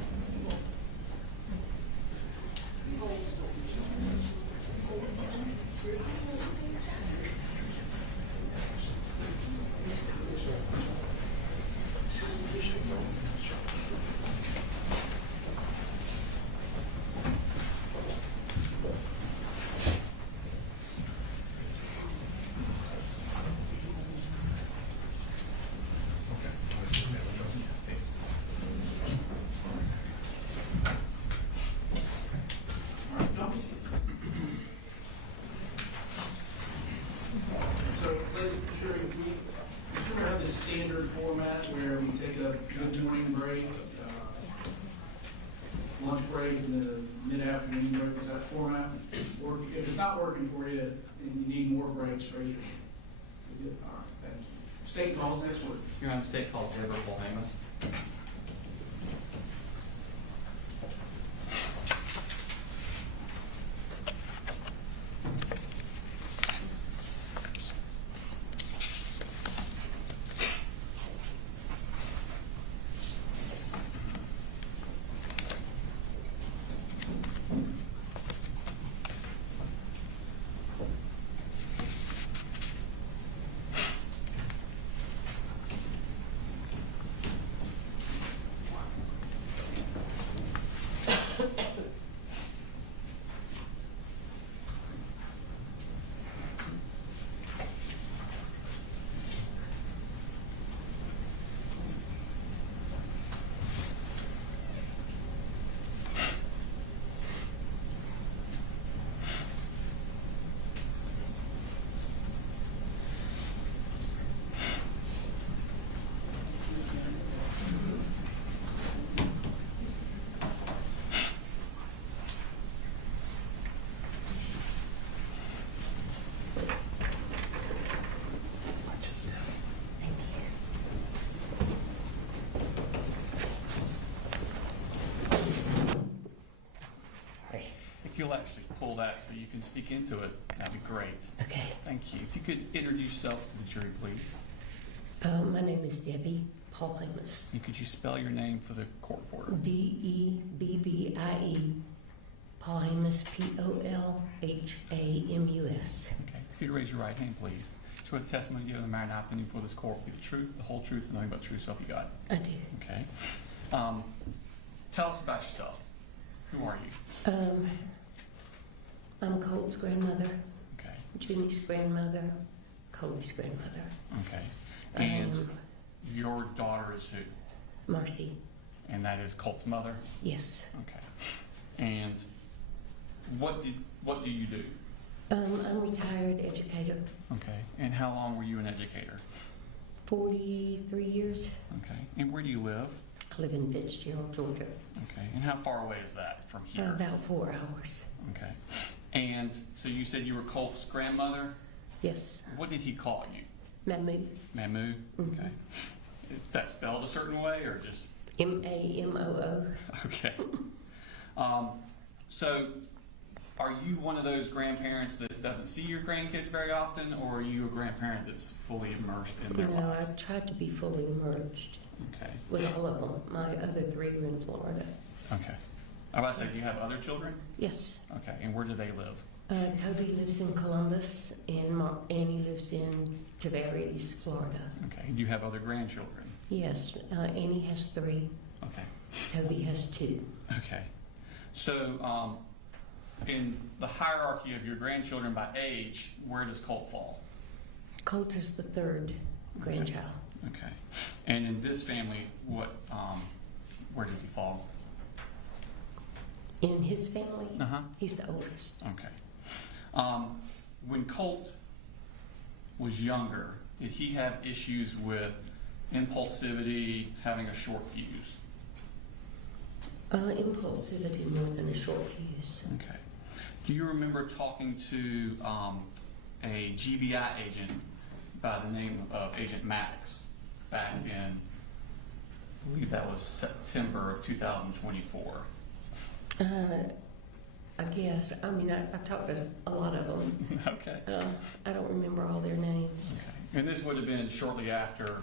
All right, don't be seated. So, ladies and gentlemen, we sort of have this standard format where we take a good morning break, lunch break, and then a mid-afternoon break. Is that format? Or if it's not working for you and you need more breaks, raise your hand. We good? All right, thank you. State calls next word. You're on state called Deborah Polhamus. If you'll actually pull that so you can speak into it, that'd be great. Okay. Thank you. If you could introduce yourself to the jury, please. My name is Debbie Polhamus. And could you spell your name for the court reporter? Debbie Polhamus, Polhamus. Okay. If you could raise your right hand, please. Swear the testimony you give in the matter now pending before this court will be the truth, the whole truth, and nothing but the truth, so help you God. I do. Okay. Tell us about yourself. Who are you? I'm Colt's grandmother, Okay. Junie's grandmother, Coley's grandmother. Okay. And your daughter is who? Marcy. And that is Colt's mother? Yes. Okay. And what do you do? I'm a retired educator, Okay. And how long were you an educator? 43 years. Okay. And where do you live? I live in Fitzgerald, Georgia. Okay. And how far away is that from here? About 4 hours. Okay. And so you said you were Colt's grandmother? Yes. What did he call you? Mamu. Mamu? Mhm. Okay. Is that spelled a certain way or just? Mamoo. Okay. So are you one of those grandparents that doesn't see your grandkids very often, or are you a grandparent that's fully immersed in their No, lives? I've tried to be fully immersed Okay. with all of them. My other 3 are in Florida. Okay. I was about to say, do you have other children? Yes. Okay. And where do they live? Toby lives in Columbus, and Annie lives in Tavares, Florida. Okay. Do you have other grandchildren? Yes, Annie has 3. Okay. Toby has 2. Okay. So, in the hierarchy of your grandchildren by age, where does Colt fall? Colt is the 3rd grandchild. Okay. And in this family, where does he fall? In his family, Uh-huh. he's the oldest. Okay. When Colt was younger, did he have issues with impulsivity, having a short fuse? Impulsivity more than a short fuse. Okay. Do you remember talking to a GBI agent by the name of Agent Maddox back in, I believe that was September of 2024? I guess. I mean, I talked to a lot of them. Okay. I don't remember all their names. Okay. And this would have been shortly after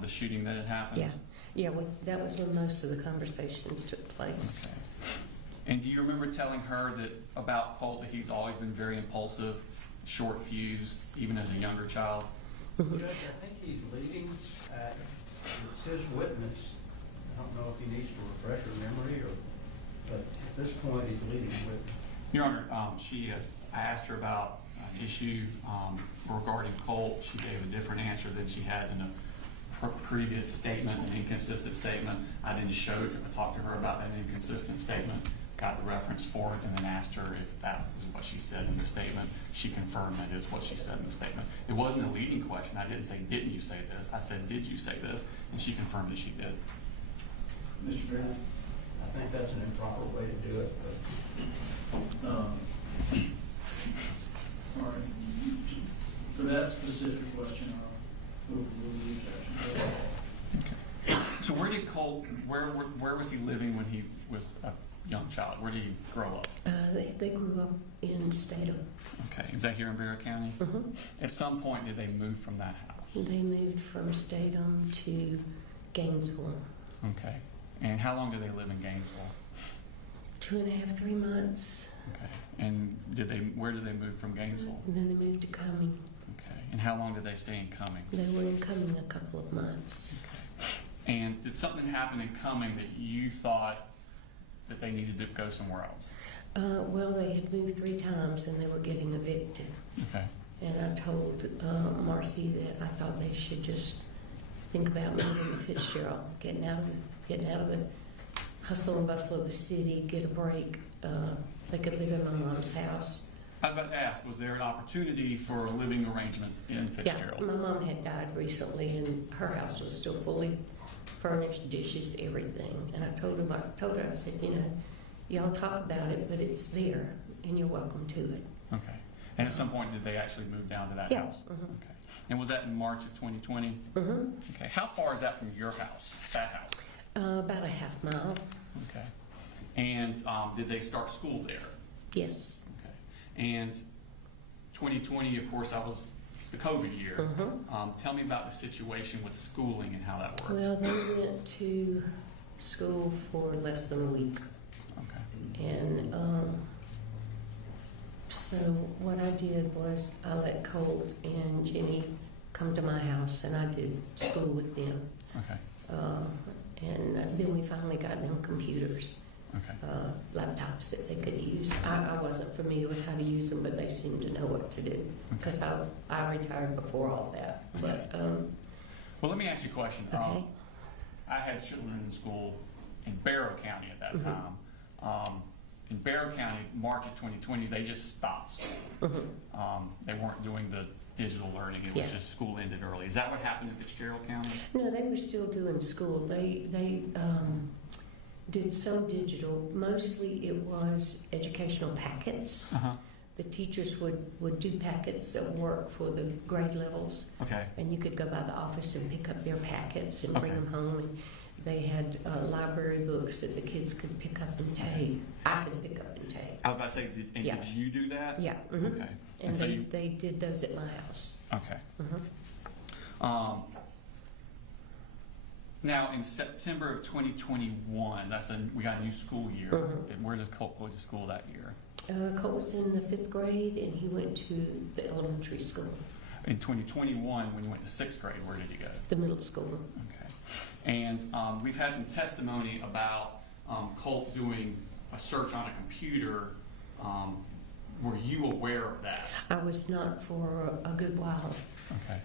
the shooting that had happened? Yeah. Yeah, that was when most of the conversations took place. Okay. And do you remember telling her that about Colt, that he's always been very impulsive, short fuse, even as a younger child? Judge, I think he's leading, it's his witness. I don't know if he needs to refresh her memory but at this point, he's leading witness. Your Honor, I asked her about an issue regarding Colt. She gave a different answer than she had in a previous statement, an inconsistent statement. I then talked to her about that inconsistent statement, got the reference for it, and then asked her if that was what she said in the statement. She confirmed that is what she said in the statement. It wasn't a leading question. I didn't say, didn't you say this? I said, did you say this? And she confirmed that she did. Mr. Brown? I think that's an improper way to do it, but All right. For that specific question, we'll leave that. So where did Colt, where was he living when he was a young child? Where did he grow up? They grew up in Statham. Okay, is that here in Barrow County? Mhm. At some point, did they move from that house? They moved from Statham to Gainesville. Okay, and how long did they live in Gainesville? 2.5, 3 months. Okay, and where did they move from Gainesville? And then they moved to Cumming. Okay, and how long did they stay in Cumming? They were in Cumming a couple of months. Okay, and did something happen in Cumming that you thought that they needed to go somewhere else? Well, they had moved 3 times and they were getting evicted. Okay, And I told Marcy that I thought they should just think about moving to Fitzgerald, getting out of the hustle and bustle of the city, get a break. They could live in my mom's house. I was about to ask, was there an opportunity for living arrangements in Fitzgerald? Yeah, my mom had died recently, and her house was still fully furnished, dishes, everything. And I told her, I said, y'all talk about it, but it's there, and you're welcome to it. Okay, and at some point, did they actually move down to that Yeah. house? Mhm. Okay, and was that in March of 2020? Mm-hmm. Okay, how far is that from your house, that house? About a half mile. Okay, and did they start school there? Yes. Okay, and 2020, of course, that was the COVID year. Mm-hmm. Tell me about the situation with schooling and how that worked. Well, they went to school for less than a week. Okay. And so what I did was I let Colt and Jenny come to my house, and I did school with them. Okay. And then we finally got them computers, Okay. laptops that they could use. I wasn't familiar with how to use them, but they seemed to know what to do because I retired before all that. Okay. But Well, let me ask you a question. okay. I had children in school in Barrow County at that Mhm. time. In Barrow County, March of 2020, they just stopped school. Mhm. They weren't doing the digital learning. It was Yeah. just school ended early. Is that what happened in Fitzgerald County? No, they were still doing school. They did some digital. Mostly it was educational packets. Uh-huh. The teachers would do packets at work for the grade levels, Okay. and you could go by the office and pick up their packets and bring Okay. them home. And they had library books that the kids could pick up and take. I could pick up and take. I was about to say, Yeah. did you do that? Yeah. Mhm. Okay. And so they did those at my house. okay. Mhm. Now, in September of 2021, we got a new school year. Mhm. And where does Colt go to school that year? Colt was in the 5th grade, and he went to the elementary school, In 2021, when you went to 6th grade, where did you go? the middle school. Okay. And we've had some testimony about Colt doing a search on a computer. Were you aware of that? I was not for a good while. Okay.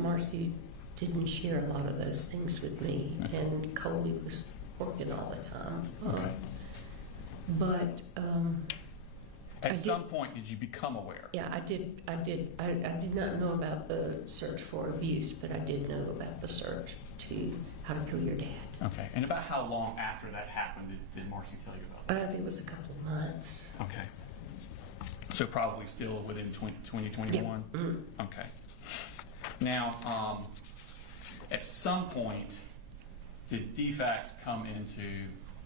Marcy didn't share a lot of those things with me, Okay. and Coley was working all the time. Okay. But I At did- some point, did you become aware? yeah, I did. I did not know about the search for abuse, but I did know about the search to how to kill your dad. Okay. And about how long after that happened did Marcy tell you about that? I think it was a couple of months. Okay. So probably still within 2021? Okay. Now, at some point, did DFACS come into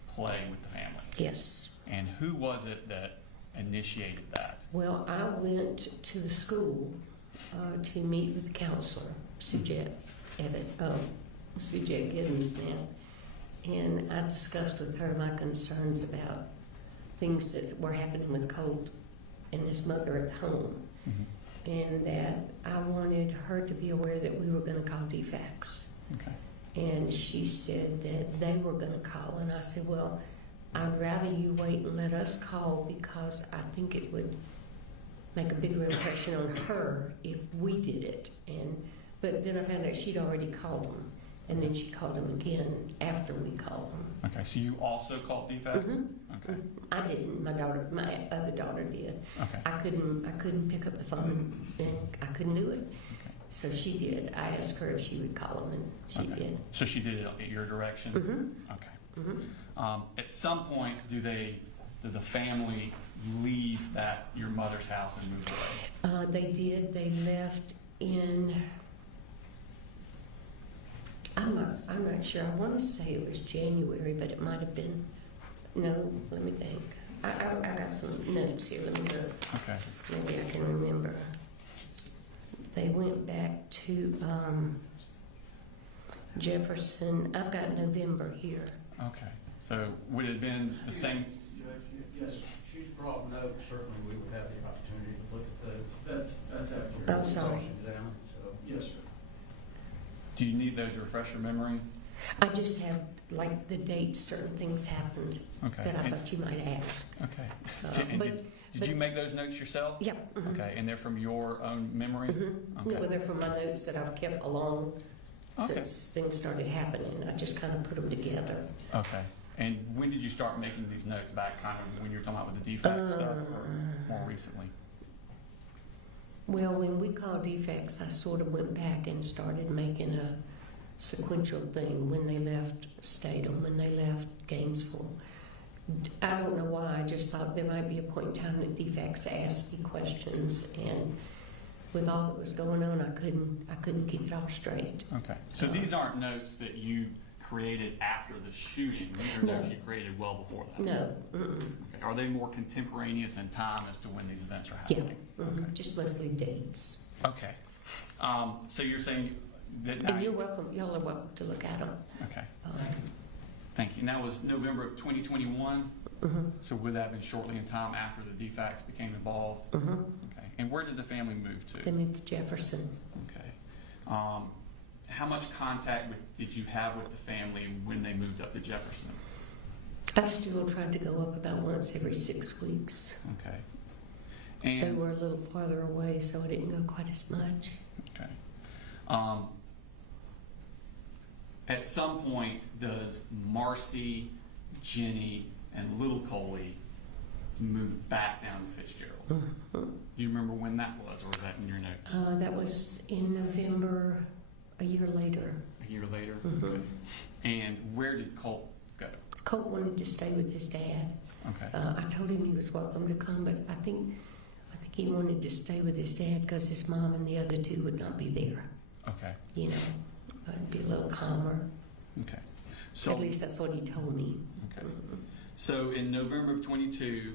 play with the family? Yes. And who was it that initiated that? Well, I went to the school to meet with the counselor, Sujette Giddens now. and I discussed with her my concerns about things that were happening with Colt and his mother at home, and that I wanted her to be aware that we were going to call DFACS. Okay. And she said that they were going to call, and I said, well, I'd rather you wait and let us call, because I think it would make a bigger impression on her if we did it. But then I found out she'd already called them, and then she called them again after we called them. Okay, so you also called DFACS? Okay. I didn't. My other daughter did. Okay. I couldn't pick up the phone, and I couldn't do it. Okay. So she did. I asked her if she would call them, and she Okay. did. So she did it at your direction? Okay. At some point, did the family leave your mother's house and move away? They did. They left in. I'm not sure. I want to say it was January, but it might have been. No, let me think. I got some notes here. Let me look. Okay. Maybe I can remember. They went back to Jefferson. I've got November here. Okay. So would it have been the same? Yes, She's brought notes, certainly we would have the opportunity to look at those. that's accurate. I'm sorry. Examine, so. Yes, sir. Do you need those to refresh your memory? I just have like the dates certain things happened Okay. that I And- thought you might ask. Okay. And but- did you make those notes yourself? Yeah. Okay, and they're from your own memory? Okay. Well, they're from my notes that I've kept along Okay. since things started happening. I just kind of put them together. Okay. And when did you start making these notes back, kind of when you were talking about with the defect stuff, or more recently? Well, when we called defects, I sort of went back and started making a sequential thing when they left Statham, when they left Gainesville. I don't know why, I just thought there might be a point in time that defects asked me questions, and with all that was going on, I couldn't keep it all straight. Okay. So these aren't notes that you created after the shooting. These are No. notes you created well before that. No, Okay. Are they more contemporaneous in time as to when these events are yeah, happening? just mostly dates. Okay. So you're saying that now. And you're welcome, y'all are welcome to look at them. Okay. Thank you. And that was November of 2021. So would that have been shortly in time after the DFACS became involved? Okay. And where did the family move to? They moved to Jefferson. Okay. How much contact did you have with the family when they moved up to Jefferson? I still tried to go up about once every 6 weeks. Okay. They And were a little farther away, so I didn't go quite as much. okay. At some point, does Marcy, Jenny, and little Coley move back down to Fitzgerald? Do you remember when that was, or was that in your notes? That was in November, a year later. A year later? Okay. And where did Colt go? Colt wanted to stay with his dad. Okay. I told him he was welcome to come, but I think he wanted to stay with his dad because his mom and the other two would not be there. Okay. You know, it'd be a little calmer. Okay. So At least that's what he told me. okay. So in November of 22,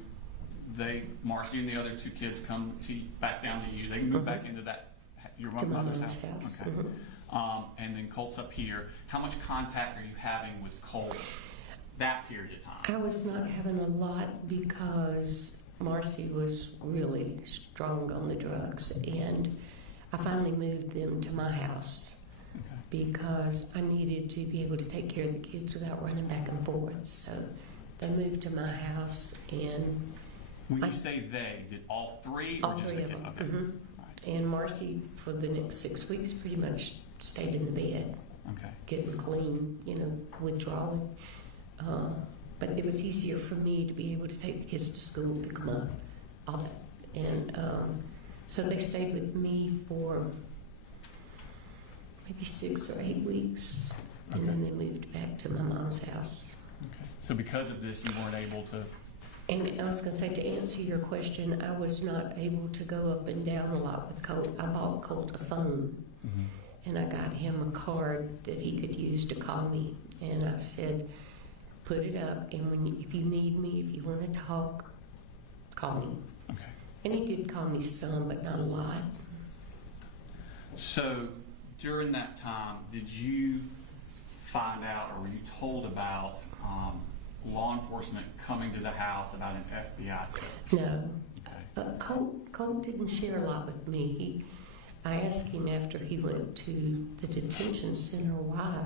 Marcy and the other two kids come back down to you. They move back into your To my mother's mom's house. house. Okay. And then Colt's up here. How much contact are you having with Colt that period of time? I was not having a lot because Marcy was really strong on the drugs, and I finally moved them to my house Okay. because I needed to be able to take care of the kids without running back and forth. So they moved to my house, and When you say they, did all three? all or just three the of them. kid? Okay. Right. And Marcy, for the next 6 weeks, pretty much stayed in the bed, Okay. getting clean, withdrawing. But it was easier for me to be able to take the kids to school, pick them up, all that. And so they stayed with me for maybe 6 or 8 weeks, and then they moved back to my mom's house. Okay. So because of this, you weren't able to. And I was going to say, to answer your question, I was not able to go up and down a lot with Colt. I bought Colt a phone, and I got him a card that he could use to call me. And I said, put it up, and if you need me, if you want to talk, call me. Okay. And he did call me some, but not a lot. So during that time, did you find out, or were you told about law enforcement coming to the house about an FBI tip? No. Okay. Colt didn't share a lot with me. I asked him after he went to the detention center why,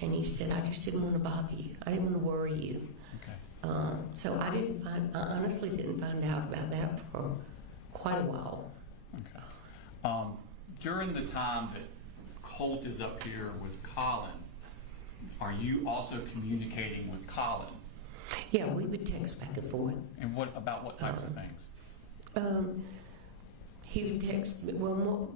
and he said, I just didn't want to bother you. I didn't want to worry you. Okay. So I honestly didn't find out about that for quite a while. Okay. During the time that Colt is up here with Colin, are you also communicating with Colin? Yeah, we would text back and forth. And what types of things? He would text, well,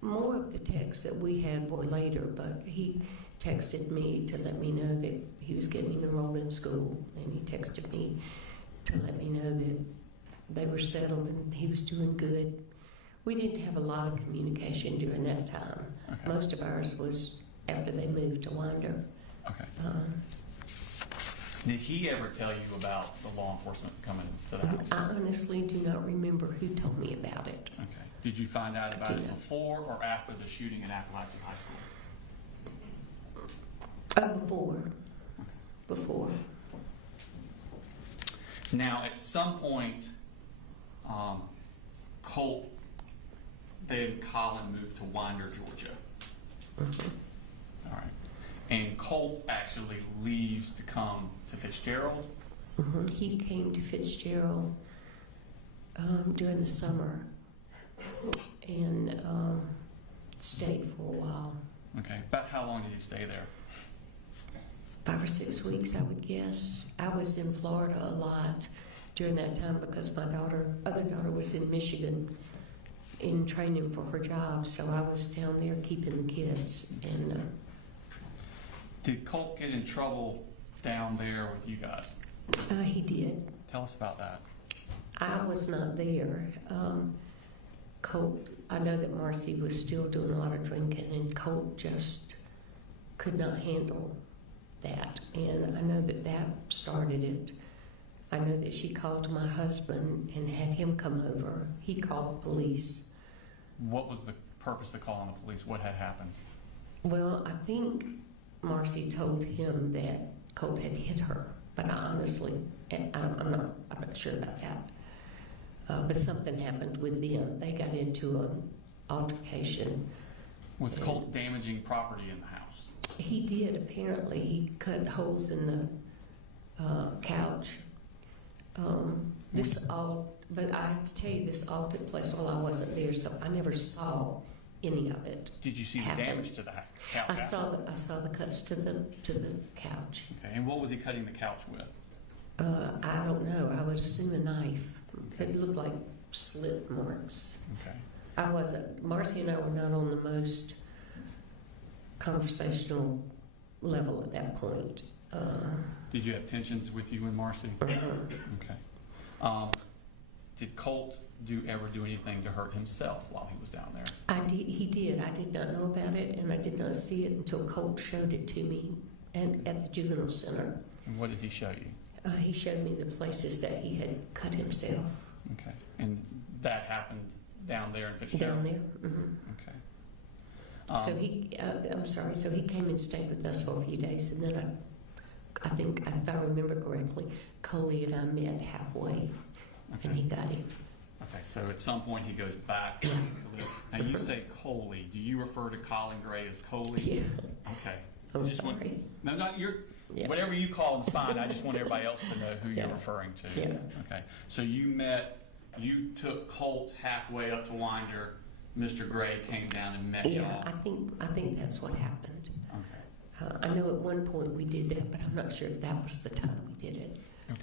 more of the texts that we had were later, but he texted me to let me know that he was getting enrolled in school, and he texted me to let me know that they were settled and he was doing good. We didn't have a lot of communication during that time. Okay. Most of ours was after they moved to Winder. Okay. Did he ever tell you about the law enforcement coming to the house? I honestly do not remember who told me about it. Okay. Did you find out about I do it not. before or after the shooting at Apalachee High School? Before. Now, at some point, Colt, then Colin moved to Winder, Georgia. All right. And Colt actually leaves to come to Fitzgerald. He came to Fitzgerald during the summer and stayed for a while. Okay. About how long did he stay there? 5 or 6 weeks, I would guess. I was in Florida a lot during that time because my other daughter was in Michigan in training for her job, so I was down there keeping the kids. And Did Colt get in trouble down there with you guys? he did. Tell us about that. I was not there. Colt, I know that Marcy was still doing a lot of drinking, and Colt just could not handle that. And I know that started it. I know that she called my husband and had him come over. He called the police. What was the purpose of calling the police? What had happened? Well, I think Marcy told him that Colt had hit her, but I honestly, I'm not sure about that. But something happened with them. They got into an altercation. Was Colt damaging property in the house? He did, apparently. He cut holes in the couch. But I have to tell you, this all took place while I wasn't there, so I never saw any of it. Did you see the happen. damage to the couch? I saw the cuts to the couch. Okay, and what was he cutting the couch with? I don't know. I would assume a knife. Okay. It looked like slit marks. Okay. Marcy and I were not on the most conversational level at that point. Did you have tensions with you and Marcy? Okay. Did Colt ever do anything to hurt himself while he was down there? He did. I did not know about it, and I did not see it until Colt showed it to me and at the juvenile center. And what did he show you? He showed me the places that he had cut himself. Okay. And that happened down there in Fitzgerald? Down there. Okay. So he came and stayed with us for a few days, and then I think, if I remember correctly, Coley and I met halfway, and he got him. Okay, so at some point he goes back to live. Now you say Coley. Do you refer to Colin Gray as Coley? Yeah. Okay. I'm Just sorry. No, not your. Yeah. Whatever you call him is fine. I just want everybody else to know who Yeah. you're referring to. Yeah. Okay. So you took Colt halfway up to Winder. Mr. Gray came down and met Yeah, y'all. I think that's what happened. Okay. I know at one point we did that, but I'm not sure if that was the time we did it. Okay.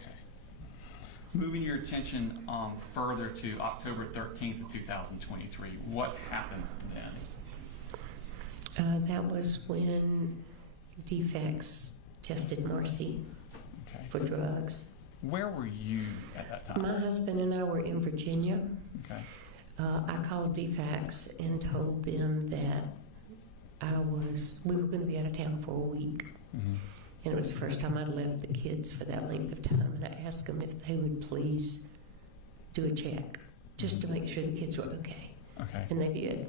Moving your attention further to October 13th of 2023, what happened then? That was when DFACS tested Marcy Okay. for drugs. Where were you at that time? My husband and I were in Virginia. Okay. I called DFACS and told them that we were going to be out of town for a week. Mm-hmm. And it was the first time I'd left the kids for that length of time. And I asked them if they would please do a check, just to make sure the kids were okay. Okay. And they did.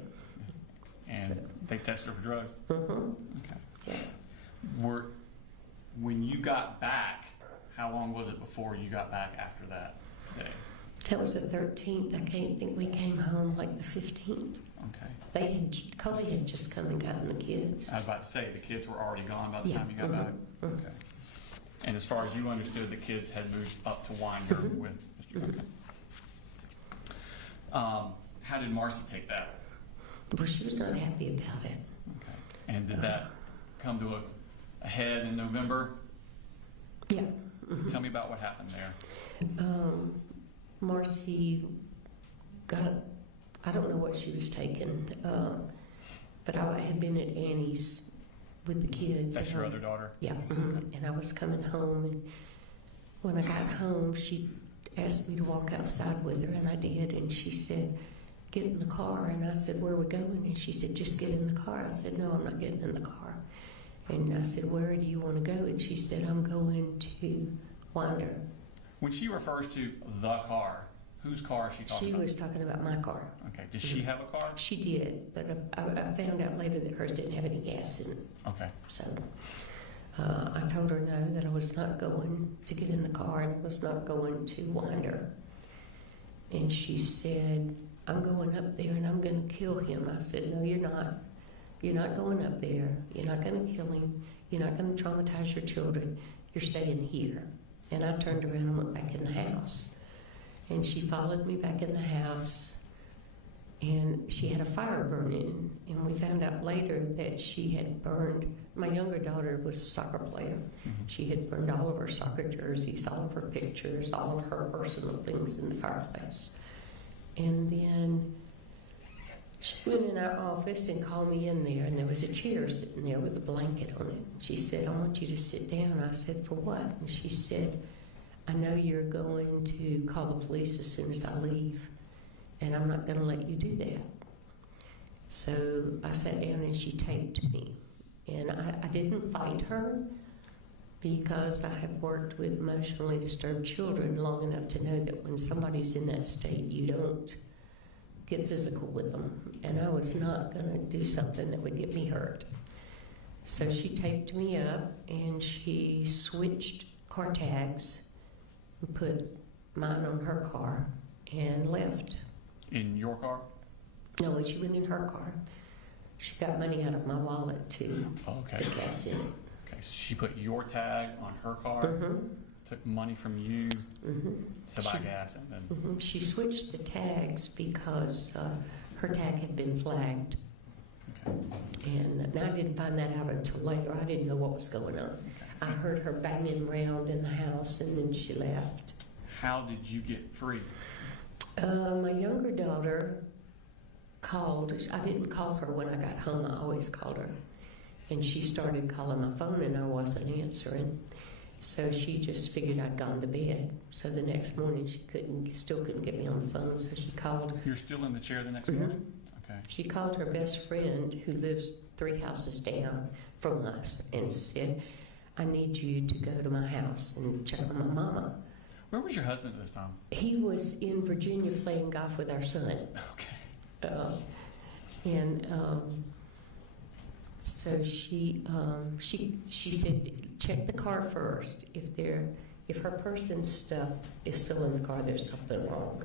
And So- they tested her for drugs? Mm-hmm. Okay. Yeah. When you got back, how long was it before you got back after that day? That was the 13th. I can't think we came home like the 15th. Okay. Coley had just come and gotten the kids. I was about to say, the kids were already gone by the Yeah. time you got back? Okay. And as far as you understood, the kids had moved up to Winder with Mr. Okay. How did Marcy take that? Well, she was not happy about it. Okay. And did that come to a head in November? Yeah. Tell me about what happened there. Marcy got, I don't know what she was taking, but I had been at Annie's with the kids. That's your other daughter? Yeah. And I was coming home, and when I got home, she asked me to walk outside with her, and I did, and she said, get in the car, and I said, where are we going? And she said, just get in the car. I said, no, I'm not getting in the car. And I said, where do you want to go? And she said, I'm going to Winder. When she refers to the car, whose car is she talking She about? was talking about my car. Okay. Does she have a car? She did, but I found out later that hers didn't have any gas in it. Okay. So I told her no, that I was not going to get in the car and I was not going to Winder. And she said, I'm going up there and I'm going to kill him. I said, no, you're not. You're not going up there. You're not going to kill him. You're not going to traumatize your children. You're staying here. And I turned around and went back in the house. And she followed me back in the house. And she had a fire burning. And we found out later that she had burned, my younger daughter was a soccer player. She had burned all of her soccer jerseys, all of her pictures, all of her personal things in the fireplace. And then she went in our office and called me in there, and there was a chair sitting there with a blanket on it. She said, I want you to sit down. I said, for what? And she said, I know you're going to call the police as soon as I leave, and I'm not going to let you do that. So I sat down and she taped me. And I didn't fight her because I have worked with emotionally disturbed children long enough to know that when somebody's in that state, you don't get physical with them. And I was not going to do something that would get me hurt. So she taped me up and she switched car tags and put mine on her car and left. In your car? No, she went in her car. She got money out of my wallet to Okay. put gas in it. Okay, so she put your tag on her car, took money from you to buy gas, and then... She switched the tags because her tag had been flagged. Okay. And I didn't find that out until later. I didn't know what was going on. I heard her banging around in the house, and then she left. How did you get free? My younger daughter called. I didn't call her when I got home. I always called her. And she started calling my phone, and I wasn't answering. So she just figured I'd gone to bed. So the next morning, she still couldn't get me on the phone, so she called. You're still in the chair the next morning? Okay. She called her best friend, who lives 3 houses down from us, and said, I need you to go to my house and check on my mama. Where was your husband at this time? He was in Virginia playing golf with our son. Okay. So she said, check the car first. If her person's stuff is still in the car, there's something wrong.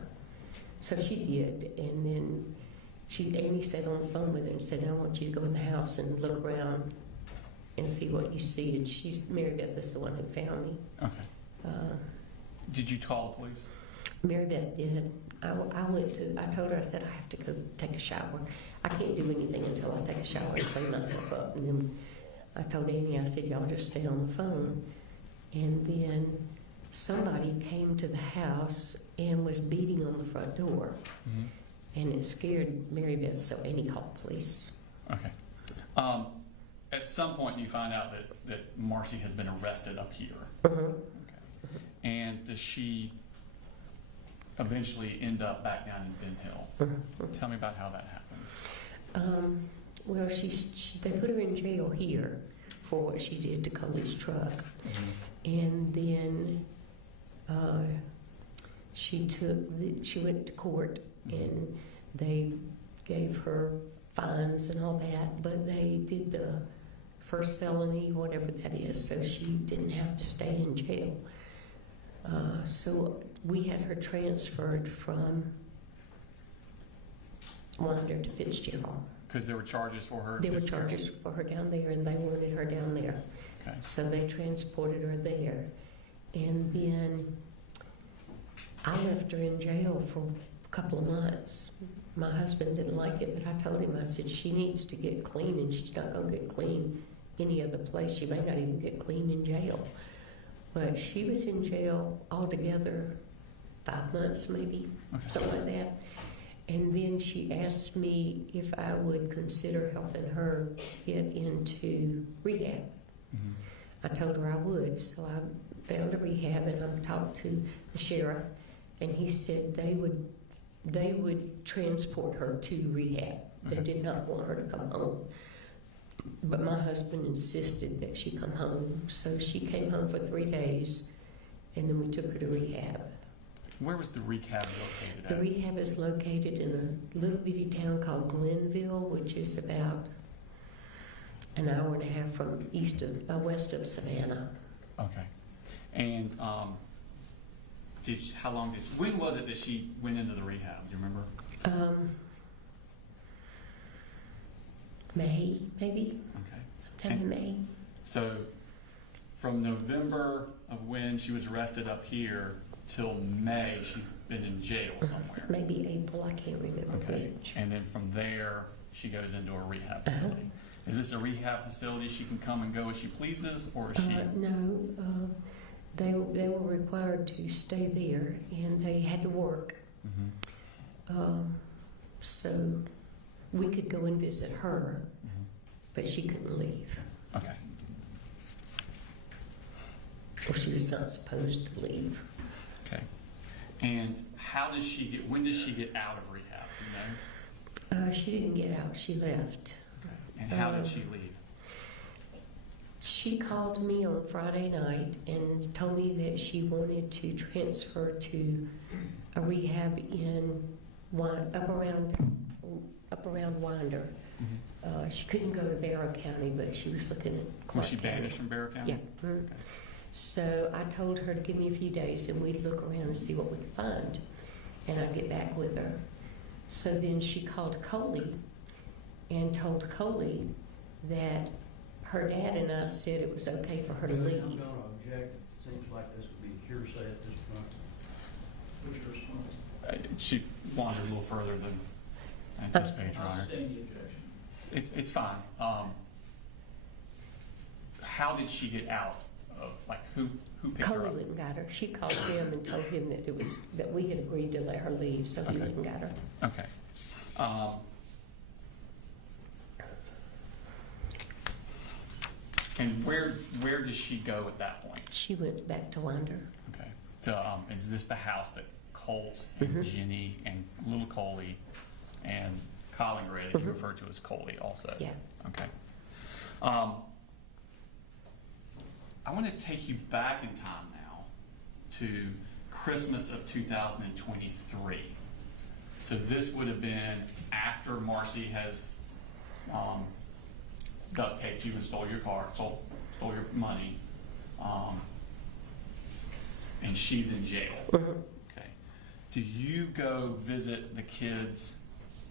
So she did, and then Amy stayed on the phone with her and said, I want you to go in the house and look around and see what you see. And Mary Beth is the one that found me. Okay. Did you call the police? Mary Beth did. I told her, I said, I have to go take a shower. I can't do anything until I take a shower and clean myself up. And then I told Annie, I said, y'all just stay on the phone. And then somebody came to the house and was beating on the front door. And it scared Mary Beth, so Annie called the police. Okay. At some point, you find out that Marcy has been arrested up here. Okay. And does she eventually end up back down in Ben Hill? Tell me about how that happened. Well, they put her in jail here for what she did to Coley's truck. And then she went to court, and they gave her fines and all that, but they did the first felony, whatever that is, so she didn't have to stay in jail. So we had her transferred from Winder to Fitzgerald. Because there were charges for her? There were Fitzgerald? charges for her down there, and they wanted her down there. Okay. So they transported her there. And then I left her in jail for a couple of months. My husband didn't like it, but I told him, I said, she needs to get clean, and she's not going to get clean any other place. She may not even get clean in jail. But she was in jail altogether 5 months, maybe, Okay. something like that. And then she asked me if I would consider helping her get into rehab. Mhm. I told her I would, so I found a rehab, and I talked to the sheriff, and he said they would transport her to rehab. They Okay. did not want her to come home. But my husband insisted that she come home, so she came home for 3 days, and then we took her to rehab. Where was the rehab located The at? rehab is located in a little bitty town called Glenville, which is about an hour and a half from west of Savannah. Okay. And when was it that she went into the rehab? Do you remember? May, maybe, Okay. sometime in May. So from November of when she was arrested up here till May, she's been in jail somewhere. Maybe April, I can't remember Okay. which. And then from there, she goes into a rehab facility. Is this a rehab facility she can come and go as she pleases, or is she? No, they were required to stay there, and they had to work. Mhm. So we could go and visit her, Mhm. but she couldn't leave. Okay. Or she was not supposed to leave. Okay. And when does she get out of rehab? Do you know? She didn't get out, she left. Okay. And how did she leave? She called me on Friday night and told me that she wanted to transfer to a rehab up around Winder. Mhm. She couldn't go to Barrow County, but she was looking at Clark Was she County. banished from Barrow County? Yeah. Mhm. Okay. So I told her to give me a few days and we'd look around and see what we could find. And I'd get back with her. So then she called Coley and told Coley that her dad and I said it was okay for her to I'm leave. going to object. It seems like this would be hearsay at this point. What's your response? She wandered a little further than Oh. anticipated, Your I'll Honor. sustain the objection. It's fine. How did she get out of, who picked her Coley up? went and got her. She called him and told him that we had agreed to let her leave, so he Okay. went and got her. Okay. And where does she go at that point? She went back to Winder. Okay. Is this the house that Colt and Mhm. Jenny and little Coley and Colin Gray, that you Mhm. referred to as Coley also? Yeah. Okay. I want to take you back in time now to Christmas of 2023. So this would have been after Marcy has duct taped you and stole your car, stole your money, and she's in jail. Mhm. Okay. Do you go visit the kids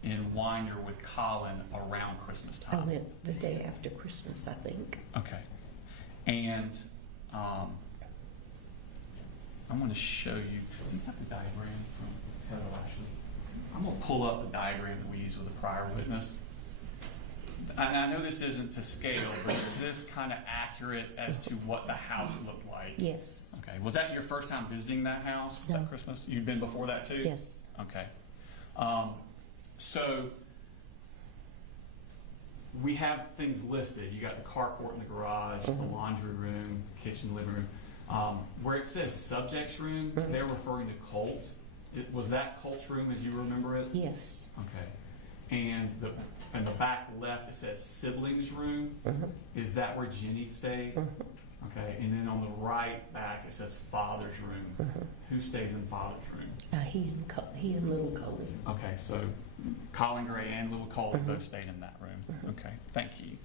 in Winder with Colin around Christmas I time? went the day after Christmas, I think. Okay. And I want to show you. Do you have the diagram from Apalachee? I'm going to pull up the diagram that we used with the prior witness. I know this isn't to scale, but is this kind of accurate as to what the house looked like? Yes. Okay. Was that your first time visiting that house No. at Christmas? You'd been before that too? Yes. Okay. So we have things listed. You got the carport in the garage, the Mhm. laundry room, kitchen, living room. Where it says subjects room, Mhm. they're referring to Colt. Was that Colt's room as you remember it? Yes. Okay. And in the back left, it says siblings room. Mhm. Is that where Jenny stayed? Mhm. Okay. And then on the right back, it says father's room. Mhm. Who stayed in father's room? He and little Coley. Okay, so Colin Gray and Little Cole Mhm. both stayed in that room. Mhm. Okay, thank you.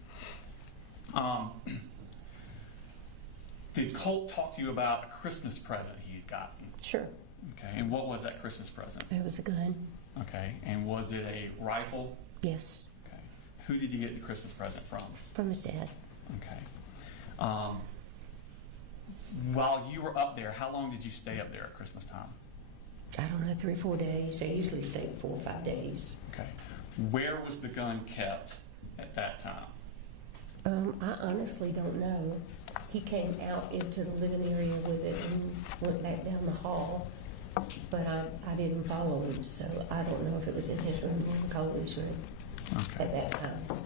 Did Colt talk to you about a Christmas present he had gotten? Sure. Okay, and what was that Christmas present? It was a gun. Okay, and was it a rifle? Yes. Okay. Who did you get the Christmas present from? From his dad. Okay. While you were up there, how long did you stay up there at Christmas time? I don't know, 3 or 4 days. They usually stay 4 or 5 days. Okay. Where was the gun kept at that time? I honestly don't know. He came out into the living area with it and went back down the hall, but I didn't follow him, so I don't know if it was in his room or Cole's room Okay. at that time.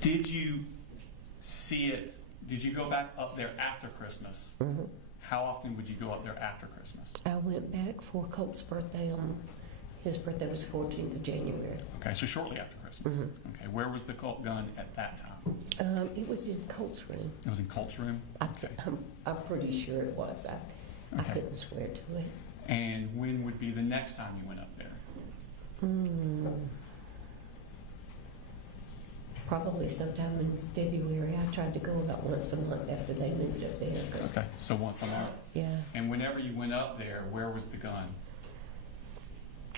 Did you see it? Did you go back up there after Christmas? Mhm. How often would you go up there after Christmas? I went back for Colt's birthday his birthday was 14th of January. Okay, so shortly after Christmas. Mhm. Okay, where was the Colt gun at that time? It was in Colt's room. It was in Colt's room? Okay. I'm pretty sure it was. I Okay. couldn't swear to it. And when would be the next time you went up there? Probably sometime in February. I tried to go about once a month after they moved up there. 'Cause- Okay, so once a month. Yeah. And whenever you went up there, where was the gun?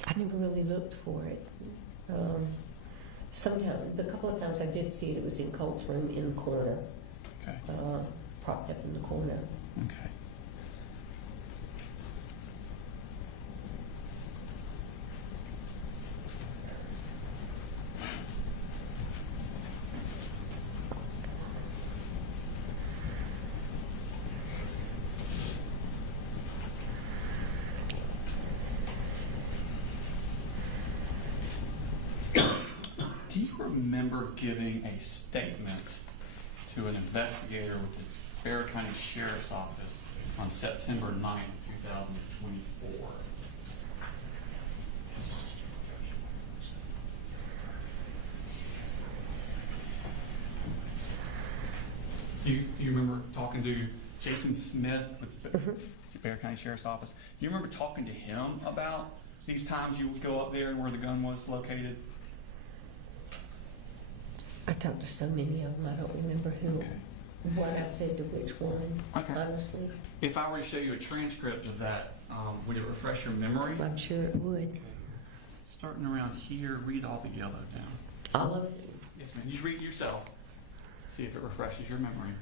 I never really looked for it. Sometimes, the couple of times I did see it, it was in Colt's room in the corner, Okay, propped up in the corner. okay. Do you remember giving a statement to an investigator with the Bexar County Sheriff's Office on September 9th, 2024? Do you remember talking to Jason Smith with the Bexar County Sheriff's Office? Do you remember talking to him about these times you would go up there and where the gun was located? I talked to so many of them, I don't remember Okay. what I said to which one, Okay. honestly. If I were to show you a transcript of that, would it refresh your memory? I'm sure it would. Okay. Starting around here, read all the yellow down. All of it. Yes, ma'am. Just read it yourself. See if it refreshes your memory.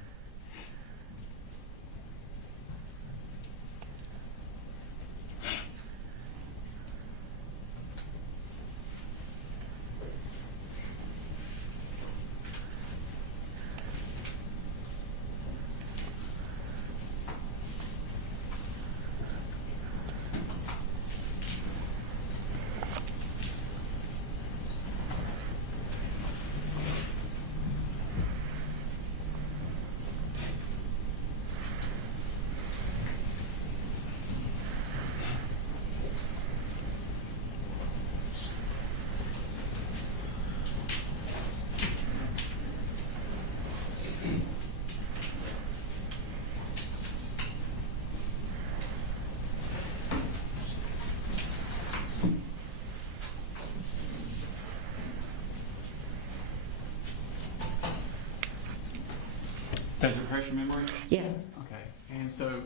Does it refresh your memory? Yeah. Okay. And so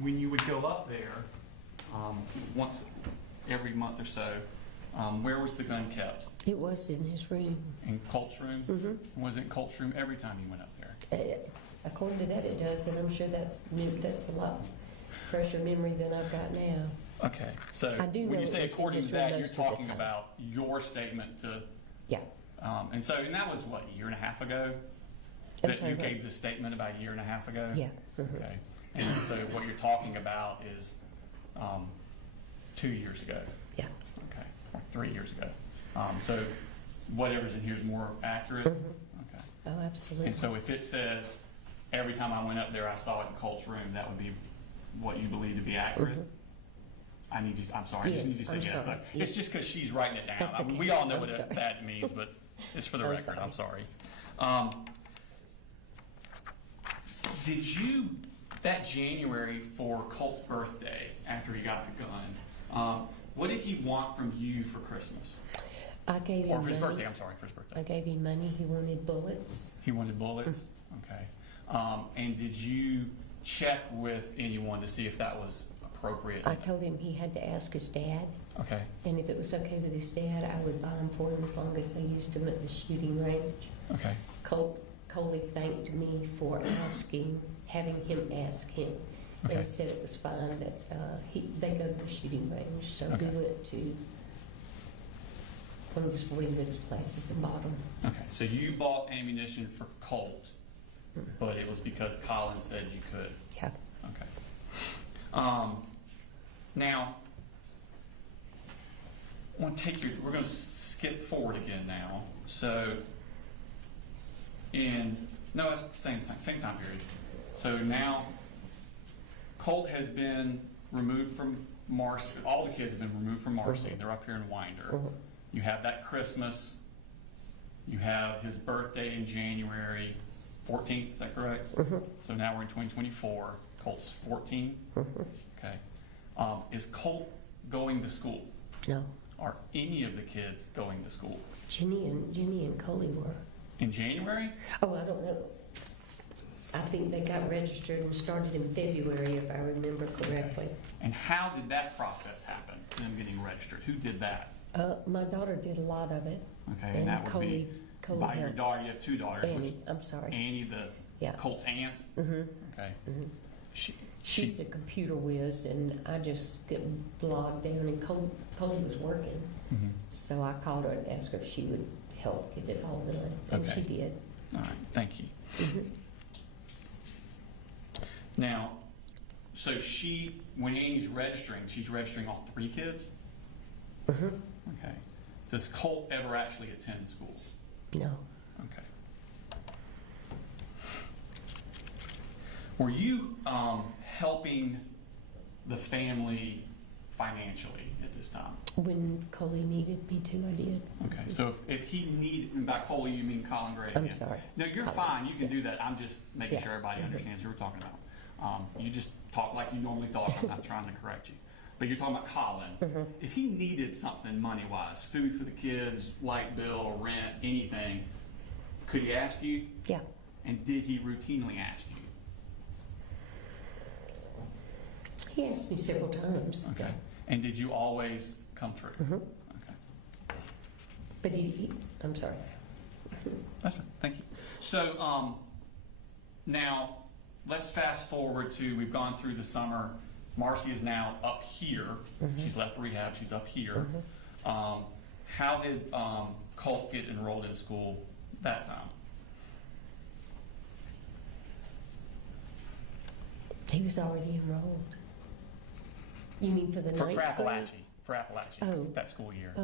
when you would go up there once every month or so, where was the gun kept? It was in his room. In Colt's room? Mm-hmm. Was it in Colt's room every time you went up there? According to that, it does, and I'm sure that's a lot fresher memory than I've got now. Okay. So I do when know you it say was in according his to room that, you're most of the talking time. about your statement to, Yeah. and that was what, a year and a half ago? I'm That sorry, you what? gave the statement about a year and a half ago? Yeah. Mhm. Okay. And so what you're talking about is 2 years ago? Yeah. Okay, or 3 years ago. So whatever's in here is more accurate? Mhm. Okay. Oh, absolutely. And so if it says, every time I went up there, I saw it in Colt's room, that would be what you believe to be accurate? Mhm. I'm sorry, I just Yes, need you to I'm say yes. sorry. It's Yes. just because she's writing it down. That's I mean, okay. we all know I'm what sorry. that means, but it's for the I'm record, sorry. I'm sorry. Did you, that January for Colt's birthday, after he got the gun, what did he want from you for Christmas? I gave him Or for his money. birthday, I'm sorry, for his birthday. I gave him money. He wanted bullets. He wanted bullets? Okay. And did you check with anyone to see if that was appropriate? I told him he had to ask his dad, Okay. and if it was okay with his dad, I would buy them for him as long as they used them at the shooting range. Okay. Coley thanked me for having him ask him, Okay. and said it was fine that they go to the shooting range. So Okay. we went to one of the sporting goods places and bought them. Okay. So you bought ammunition for Colt, but it was because Colin said you could. Yeah. Okay. Now, I want to we're going to skip forward again now. So, no, it's the same time period. So now, Colt has been removed from Marcy. All the kids have been removed from Marcy. They're up here in Winder. You have that Christmas. You have his birthday in January 14th, is that correct? So now we're in 2024. Colt's 14. Okay. Is Colt going to school? No. Are any of the kids going to school? Jenny and Coley were. In January? Oh, I don't know. I think they got registered and started in February, if I remember correctly. And how did that process happen, them getting registered? Who did that? My daughter did a lot of it. Okay, and that would Coley by your helped. daughter. You have two daughters. Annie, I'm sorry. Annie, the Yeah. Colt's aunt? Mm-hmm. Okay. She's a computer whiz, and I just get bogged down, and Coley was working. Mhm. So I called her and asked her if she would help get it all done, and Okay. she did. All right, thank you. Mhm. Now, so when Annie's registering, she's registering all three kids? Mhm. Okay. Does Colt ever actually attend school? No. Okay. Were you helping the family financially at this time? When Coley needed me to, I did. Okay, so if he needed, and by Coley you mean Colin Gray? I'm again. sorry. No, you're Colin. fine, you can do that. I'm just making Yeah. sure everybody Mhm. understands who we're talking about. You just talk like you normally talk, I'm not trying to correct you. But you're talking about Colin. Mhm. If he needed something money-wise, food for the kids, light bill, rent, anything, could he ask you? Yeah. And did he routinely ask you? He asked me several times. Okay. And did you always come through? Mhm. Okay. But I'm sorry. That's fine. Thank you. So now let's fast forward to, we've gone through the summer. Marcy is now up here. Mhm. She's left rehab. She's up here. How did Colt get enrolled in school that time? He was already enrolled. You mean for the For ninth grade? Apalachee. For Apalachee, Oh. that school year.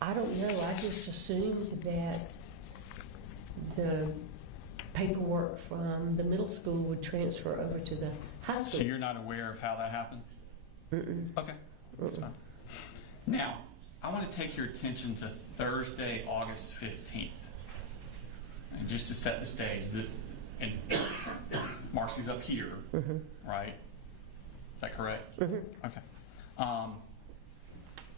I don't know. I just assumed that the paperwork from the middle school would transfer over to the high So school. you're not aware of how that happened? Mm-mm. Okay, that's fine. Now, I want to take your attention to Thursday, August 15th. And just to set the stage, and Marcy's up here, right? Is that correct? Okay.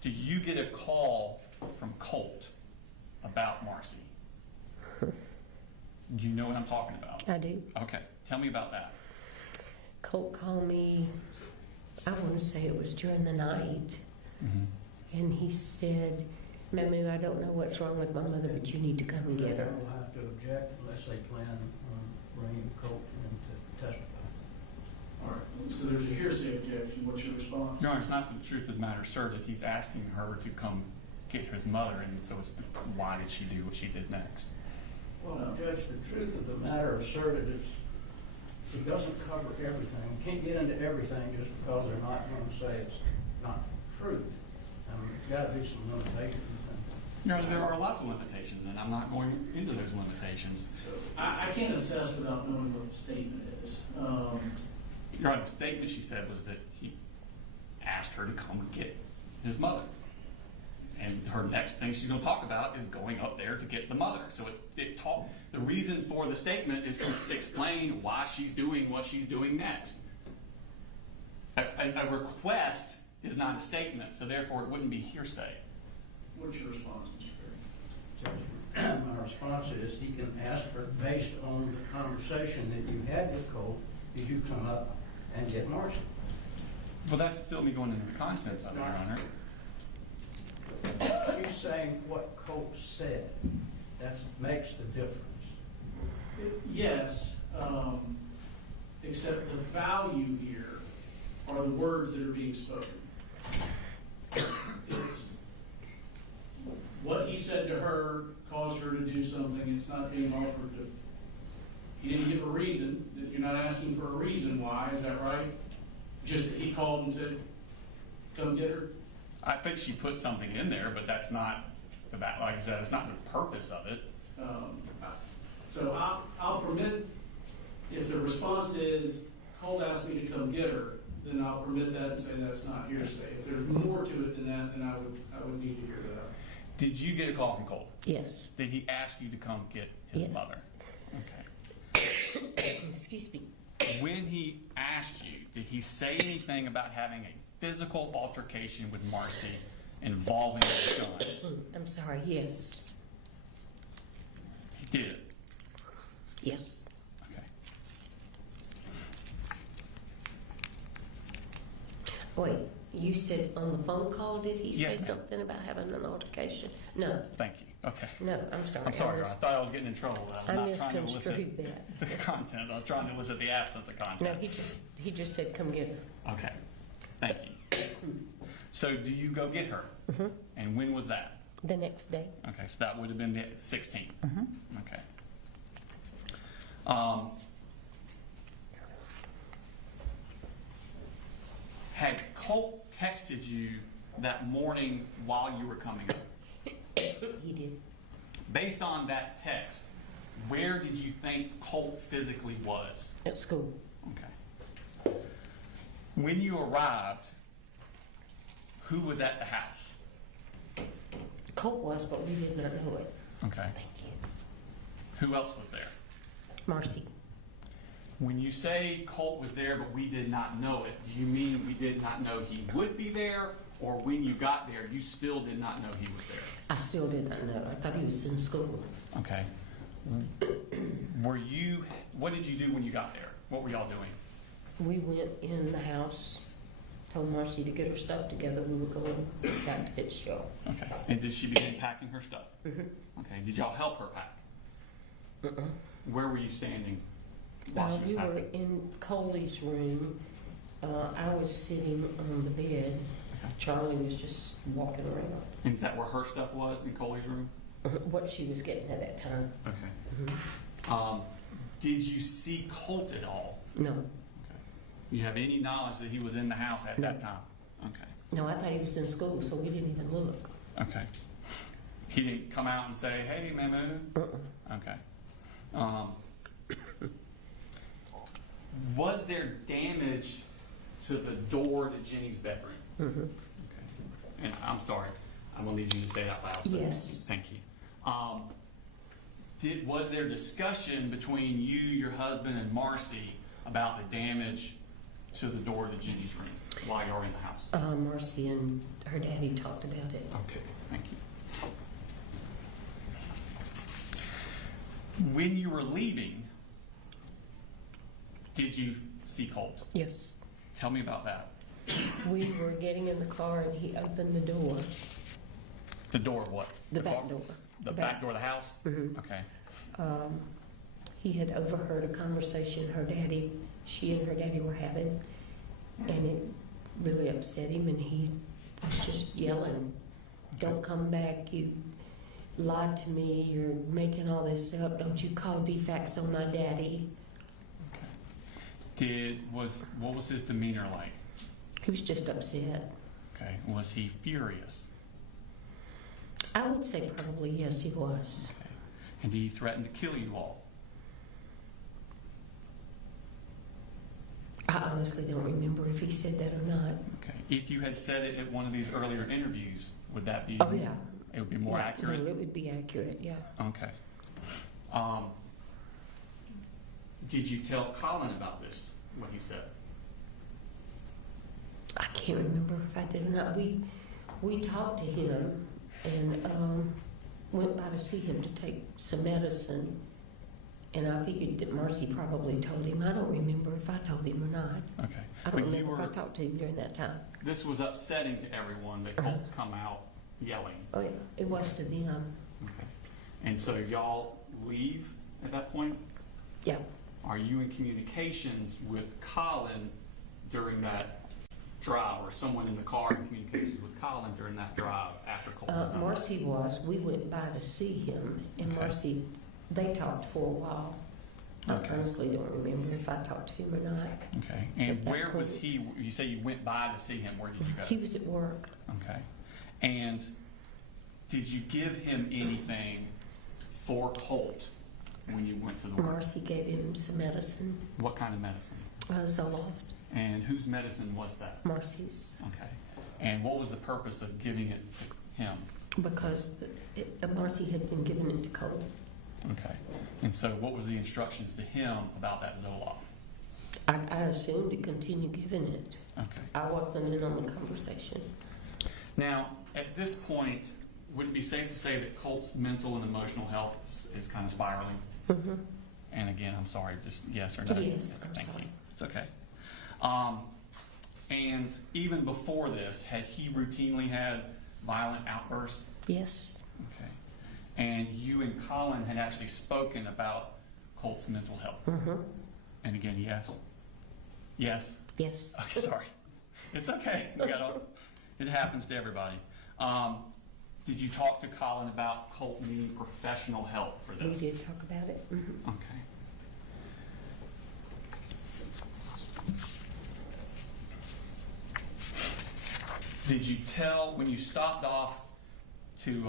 Do you get a call from Colt about Marcy? Do you know what I'm talking about? I do. Okay, tell me about that. Colt called me, I want to say it was during the night, and he said, Mamu, I don't know what's wrong with my mother, but you need to come and get her. They'll have to object unless they plan on bringing Colt in to testify. All right, so there's a hearsay objection. What's your response? Your Honor, it's not for the truth of the matter asserted. He's asking her to come get his mother, and so it's why did she do what she did next? Well, Judge, the truth of the matter asserted is it doesn't cover everything. You can't get into everything just because they're not going to say it's not truth. There's got to be some limitations. Your Honor, there are lots of limitations, and I'm not going into those limitations. So I can't assess without knowing what the statement is. Your Honor, the statement she said was that he asked her to come and get his mother. And her next thing she's going to talk about is going up there to get the mother. So the reasons for the statement is to explain why she's doing what she's doing next. A request is not a statement, so therefore it wouldn't be hearsay. What's your response, Mr. Perry? My response is he can ask her based on the conversation that you had with Colt, did you come up and get Marcy? Well, that's still me going into the contents of it, Your Honor. She's saying what Colt said. That makes the difference. Yes, except the value here are the words that are being spoken. It's what he said to her caused her to do something. It's not being offered to. He didn't give a reason. That you're not asking for a reason why. Is that right? Just that he called and said, "Come get her." I think she put something in there, but that's not about, like I said, it's not the purpose of it. So I'll permit, if the response is, Colt asked me to come get her, then I'll permit that and say that's not hearsay. If there's more to it than that, then I would need to hear that. Did you get a call from Colt? Yes. Did he ask you to come get his Yes. mother? Okay. Excuse me. When he asked you, did he say anything about having a physical altercation with Marcy involving a gun? I'm sorry, yes. He did. Yes. Okay. Wait, you said on the phone call, did he say Yes, ma'am. something about having an altercation? No, Thank you. Okay. no, I'm sorry. I'm sorry, I thought I was getting in trouble. I I was not trying to elicit misconstrued that. the content. I was trying to elicit the absence of No, content. he just said, come get her. Okay. Thank you. So do you go get her? Mm-hmm. And when was that? The next day. Okay, so that would have been the 16th. Mm-hmm. Okay. Had Colt texted you that morning while you were coming up? He did. Based on that text, where did you think Colt physically was? At school. Okay. When you arrived, who was at the house? Colt was, but we did not know it. Okay. Thank you. Who else was there? Marcy. When you say Colt was there but we did not know it, do you mean we did not know he would be there, or when you got there you still did not know he was there? I still did not know. I thought he was in school. Okay. What did you do when you got there? What were y'all doing? We went in the house, told Marcy to get her stuff together. We were going back to Fitzgerald. Okay. And did she begin packing her stuff? Mm-hmm. Okay. Did y'all help her pack? Uh-uh. Where were you standing while she was We were packing? in Coley's room. I was sitting on the bed. Okay. Charlie was just walking around. And is that where her stuff was, in Coley's room? What she was getting at that time. Okay. Mhm. Did you see Colt at all? No, Okay. You have any knowledge that he was in the house at that No. time? Okay. no, I thought he was in school, so we didn't even look. Okay. He didn't come out and say, "Hey, Mamu." Uh-uh. Okay. Was there damage to the door to Jenny's bedroom? Mhm. Okay. And I'm sorry, I'm gonna need you to say that loud. So Yes. Thank you. Was there discussion between you, your husband, and Marcy about the damage to the door to Jenny's room while you were in the house? Marcy and her daddy talked about it. Okay, thank you. When you were leaving, did you see Colt? Yes. Tell me about that. We were getting in the car and he opened the door. The door of what? The back car? door. The The back back. door of the house? Mhm. Okay. He had overheard a conversation she and her daddy were having, and it really upset him, and he was just yelling, "Don't come back, you lied to me, you're making all this up, don't you call defects on my daddy." What was his demeanor like? He was just upset. Okay. Was he furious? I would say probably yes, he was. Okay. And did he threaten to kill you all? I honestly don't remember if he said that or not. Okay. If you had said it at one of these earlier interviews, Would that be? Oh, yeah. It would be more Yeah, accurate? no, it would be accurate, yeah. Okay. Did you tell Colin about this, what he said? I can't remember if I did or not. We talked to him and went by to see him to take some medicine. And I figured that Marcy probably told him. I don't remember if I told him or not. Okay. I don't When you remember if I were- talked to him during that time. This was upsetting to everyone that Colt's come out yelling. Oh, yeah, it was to them. Okay. And so y'all leave at that point? Yeah. Are you in communications with Colin during that drive, or someone in the car in communications with Colin during that drive after Colt was done? Marcy was. We went by to see him, and Okay. Marcy, they talked for a while. I Okay. honestly don't remember if I talked to him or not. Okay. And At that where was point- he? You say you went by to see him. Where did you go? He was at work. Okay. And did you give him anything for Colt when you went to the work? Marcy gave him some medicine, What kind of medicine? Zoloft, And whose medicine was that? Marcy's, Okay. And what was the purpose of giving it to him? because Marcy had been giving it to Colt. Okay. And so what was the instructions to him about that Zoloft? I assumed to continue giving it. Okay. I wasn't in on the conversation. Now, at this point, would it be safe to say that Colt's mental and emotional health is kind of spiraling? Mm-hmm. And again, I'm sorry, just yes or no? Yes, I'm Thank sorry. you. It's okay. And even before this, had he routinely had violent outbursts? Yes. Okay. And you and Colin had actually spoken about Colt's mental health? Mm-hmm. And again, yes? Yes? Yes. Okay, sorry. It's okay. It happens to everybody. Did you talk to Colin about Colt needing professional help for We this? did talk about it. Mm-hmm. Okay. Did you tell, when you stopped off to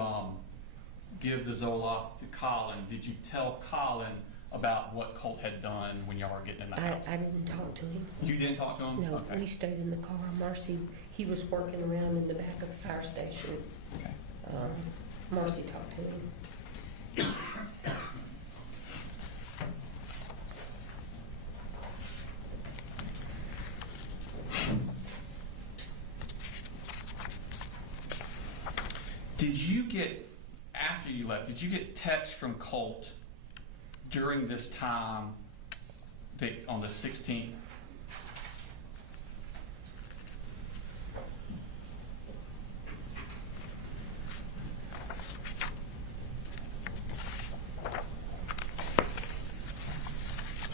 give the Zoloft to Colin, did you tell Colin about what Colt had done when y'all were getting in the house? I didn't talk to him. You didn't talk to him? No, Okay. we stayed in the car. Marcy, he was working around in the back of the fire station. Okay. Marcy talked to him. Did you get, after you left, did you get text from Colt during this time on the 16th?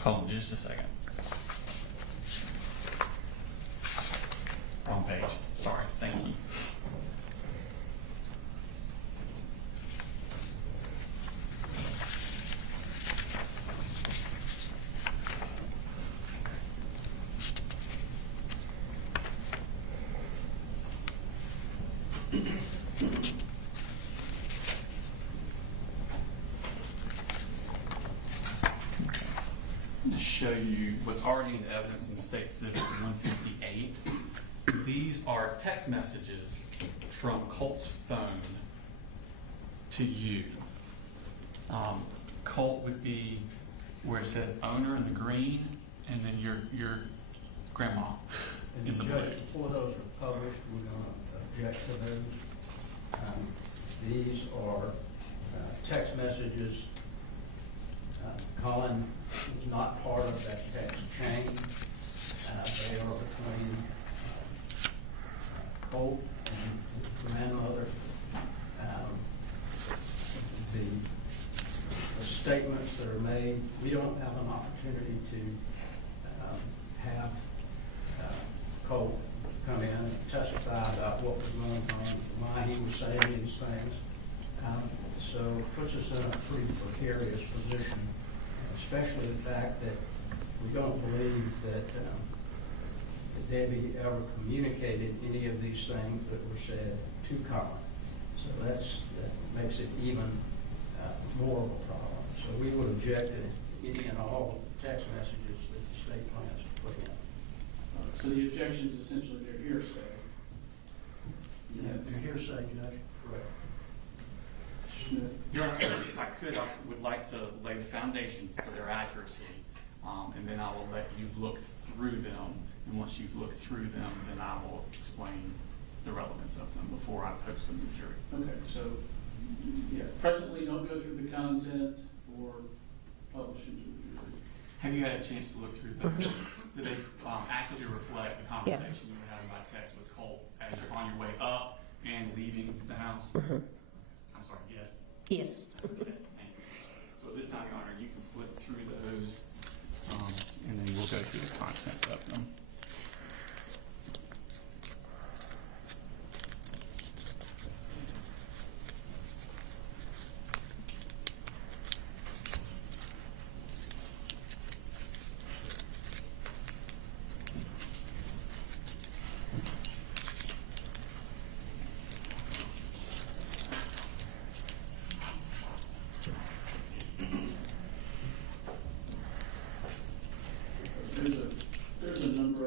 Hold on just a second. Wrong page. Sorry. Thank you. To show you what's already in evidence in State Exhibit 158. These are text messages from Colt's phone to you. Colt would be where it says owner in the green, and then your grandma in the blue. Before those are published, we're going to object to those. These are text messages. Colin was not part of that text chain. They are between Colt and his grandmother. The statements that are made, we don't have an opportunity to have Colt come in and testify about what was going on, why he was saying these things. So it puts us in a pretty precarious position, especially the fact that we don't believe that Debbie ever communicated any of these things that were said to Colin. So that makes it even more of a problem. So we would object to any and all text messages that the state plans to put in. So the objection is essentially they're hearsay. You have minutes. Hearsay, Judge. Correct. Smith. Your Honor, if I could, I would like to lay the foundation for their accuracy, and then I will let you look through them. And once you've looked through them, then I will explain the relevance of them before I post them to the jury. Okay, so, yeah, presently don't go through the content or publish it to the jury. Have you had a chance to look through them? Do they accurately reflect the conversation you were having by text with Colt as you're on your way up and leaving the house? I'm sorry, yes? Yes. Okay, thank you. So at this time, Your Honor, you can flip through those, and then we'll go through the contents of them. There's a number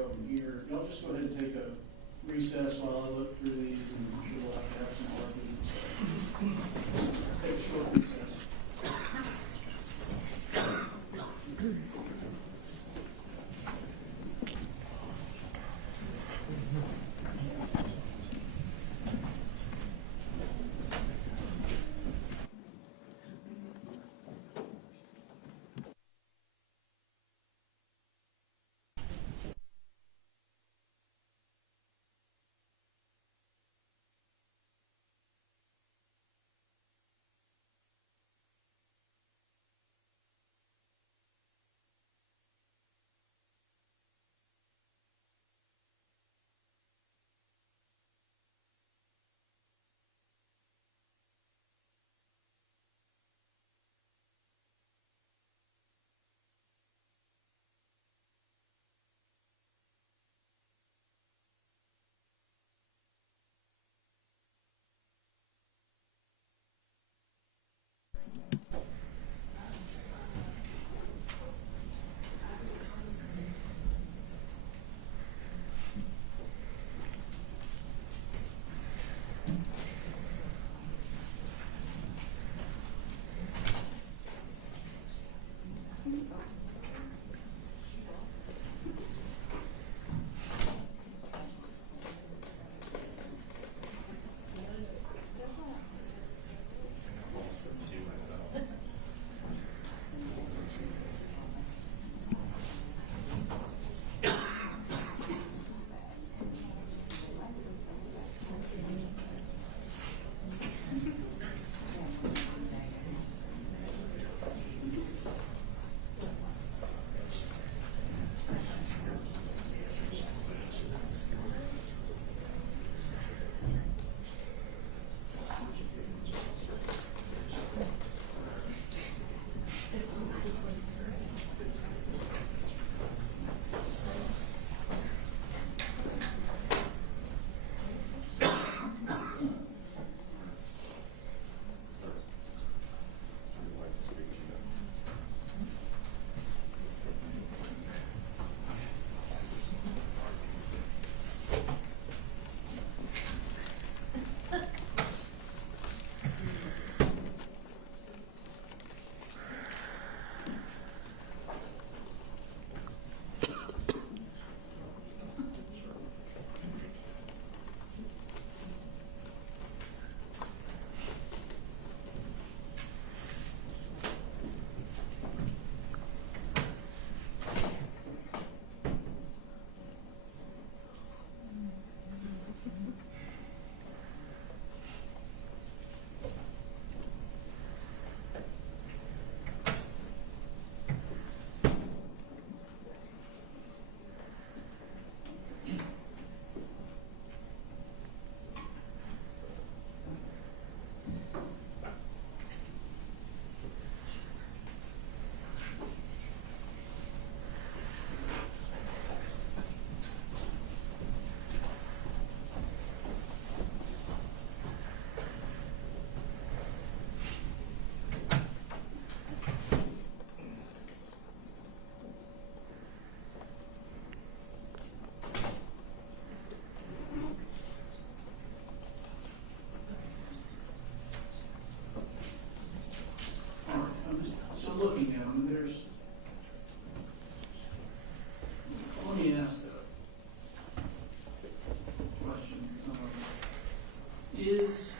is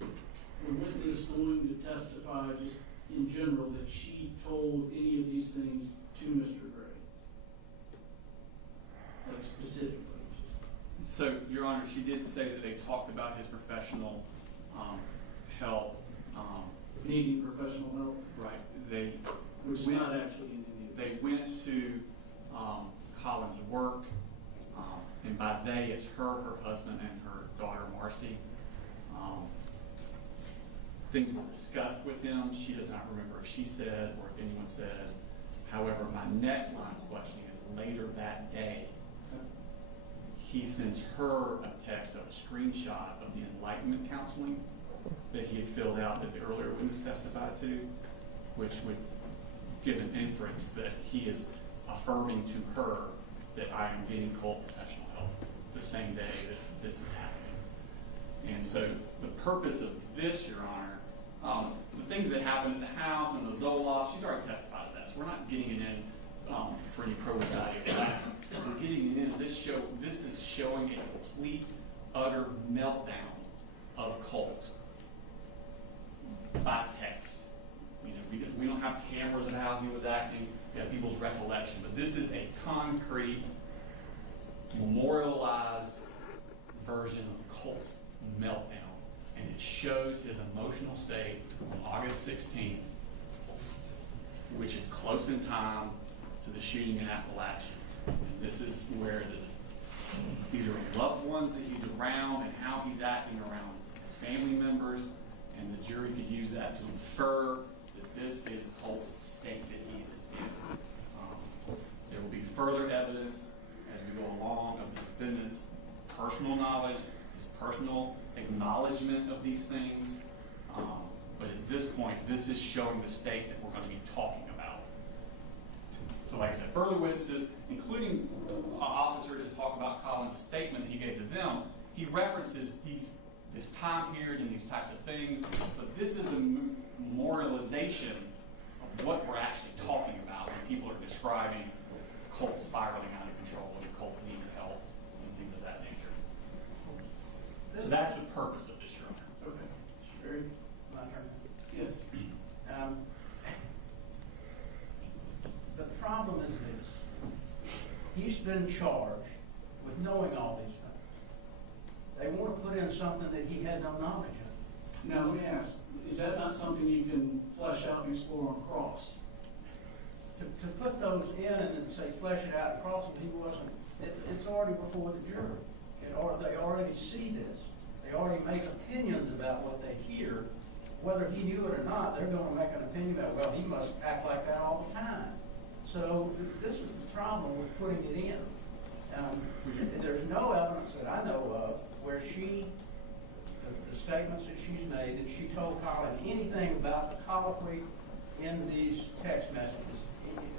the witness going to testify just in general that she told any of these things to Mr. Gray? Like specifically? So, Your Honor, she did say that they talked about his professional help. Needing professional help? Right. Which is not actually in any of They this. went to Colin's work, and by they, it's her husband, and her daughter, Marcy. Things were discussed with him. She does not remember if she said or if anyone said. However, my next line of questioning is later that day, he sends her a text of a screenshot of the enlightenment counseling that he had filled out that the earlier witness testified to, which would give an inference that he is affirming to her that I am getting Colt professional help the same day that this is happening. And so the purpose of this, Your Honor, the things that happened in the house and the Zoloft, she's already testified to that, so we're not getting it in for any probative value of that. What we're getting it in is this is showing a complete, utter meltdown of Colt by text. You know, we don't have cameras of how he was acting. We have people's recollection, but this is a concrete, memorialized version of Colt's meltdown, and it shows his emotional state on August 16th, which is close in time to the shooting in Apalachee. And this is where the either loved ones that he's around and how he's acting around his family members, and the jury could use that to infer that this is Colt's state that he is in. There will be further evidence as we go along of the defendant's personal knowledge, his personal acknowledgement of these things. But at this point, this is showing the state that we're going to be talking about. So like I said, further witnesses, including officers that talk about Colin's statement that he gave to them, he references this time period and these types of things, but this is a memorialization of what we're actually talking about when people are describing Colt spiraling out of control and Colt needing help and things of that nature. So that's the purpose of this, Your Honor. Okay. Very, My turn. yes. The problem is this. He's been charged with knowing all these things. They want to put in something that he had no knowledge of. Now, let me ask, is that not something you can flesh out and explore on cross? To put those in and then say flesh it out and cross it, he wasn't, it's already before the jury. They already see this. They already make opinions about what they hear. Whether he knew it or not, they're going to make an opinion about, well, he must act like that all the time. So this is the problem with putting it in. There's no evidence that I know of where the statements that she's made, that she told Colin anything about the colloquy in these text messages.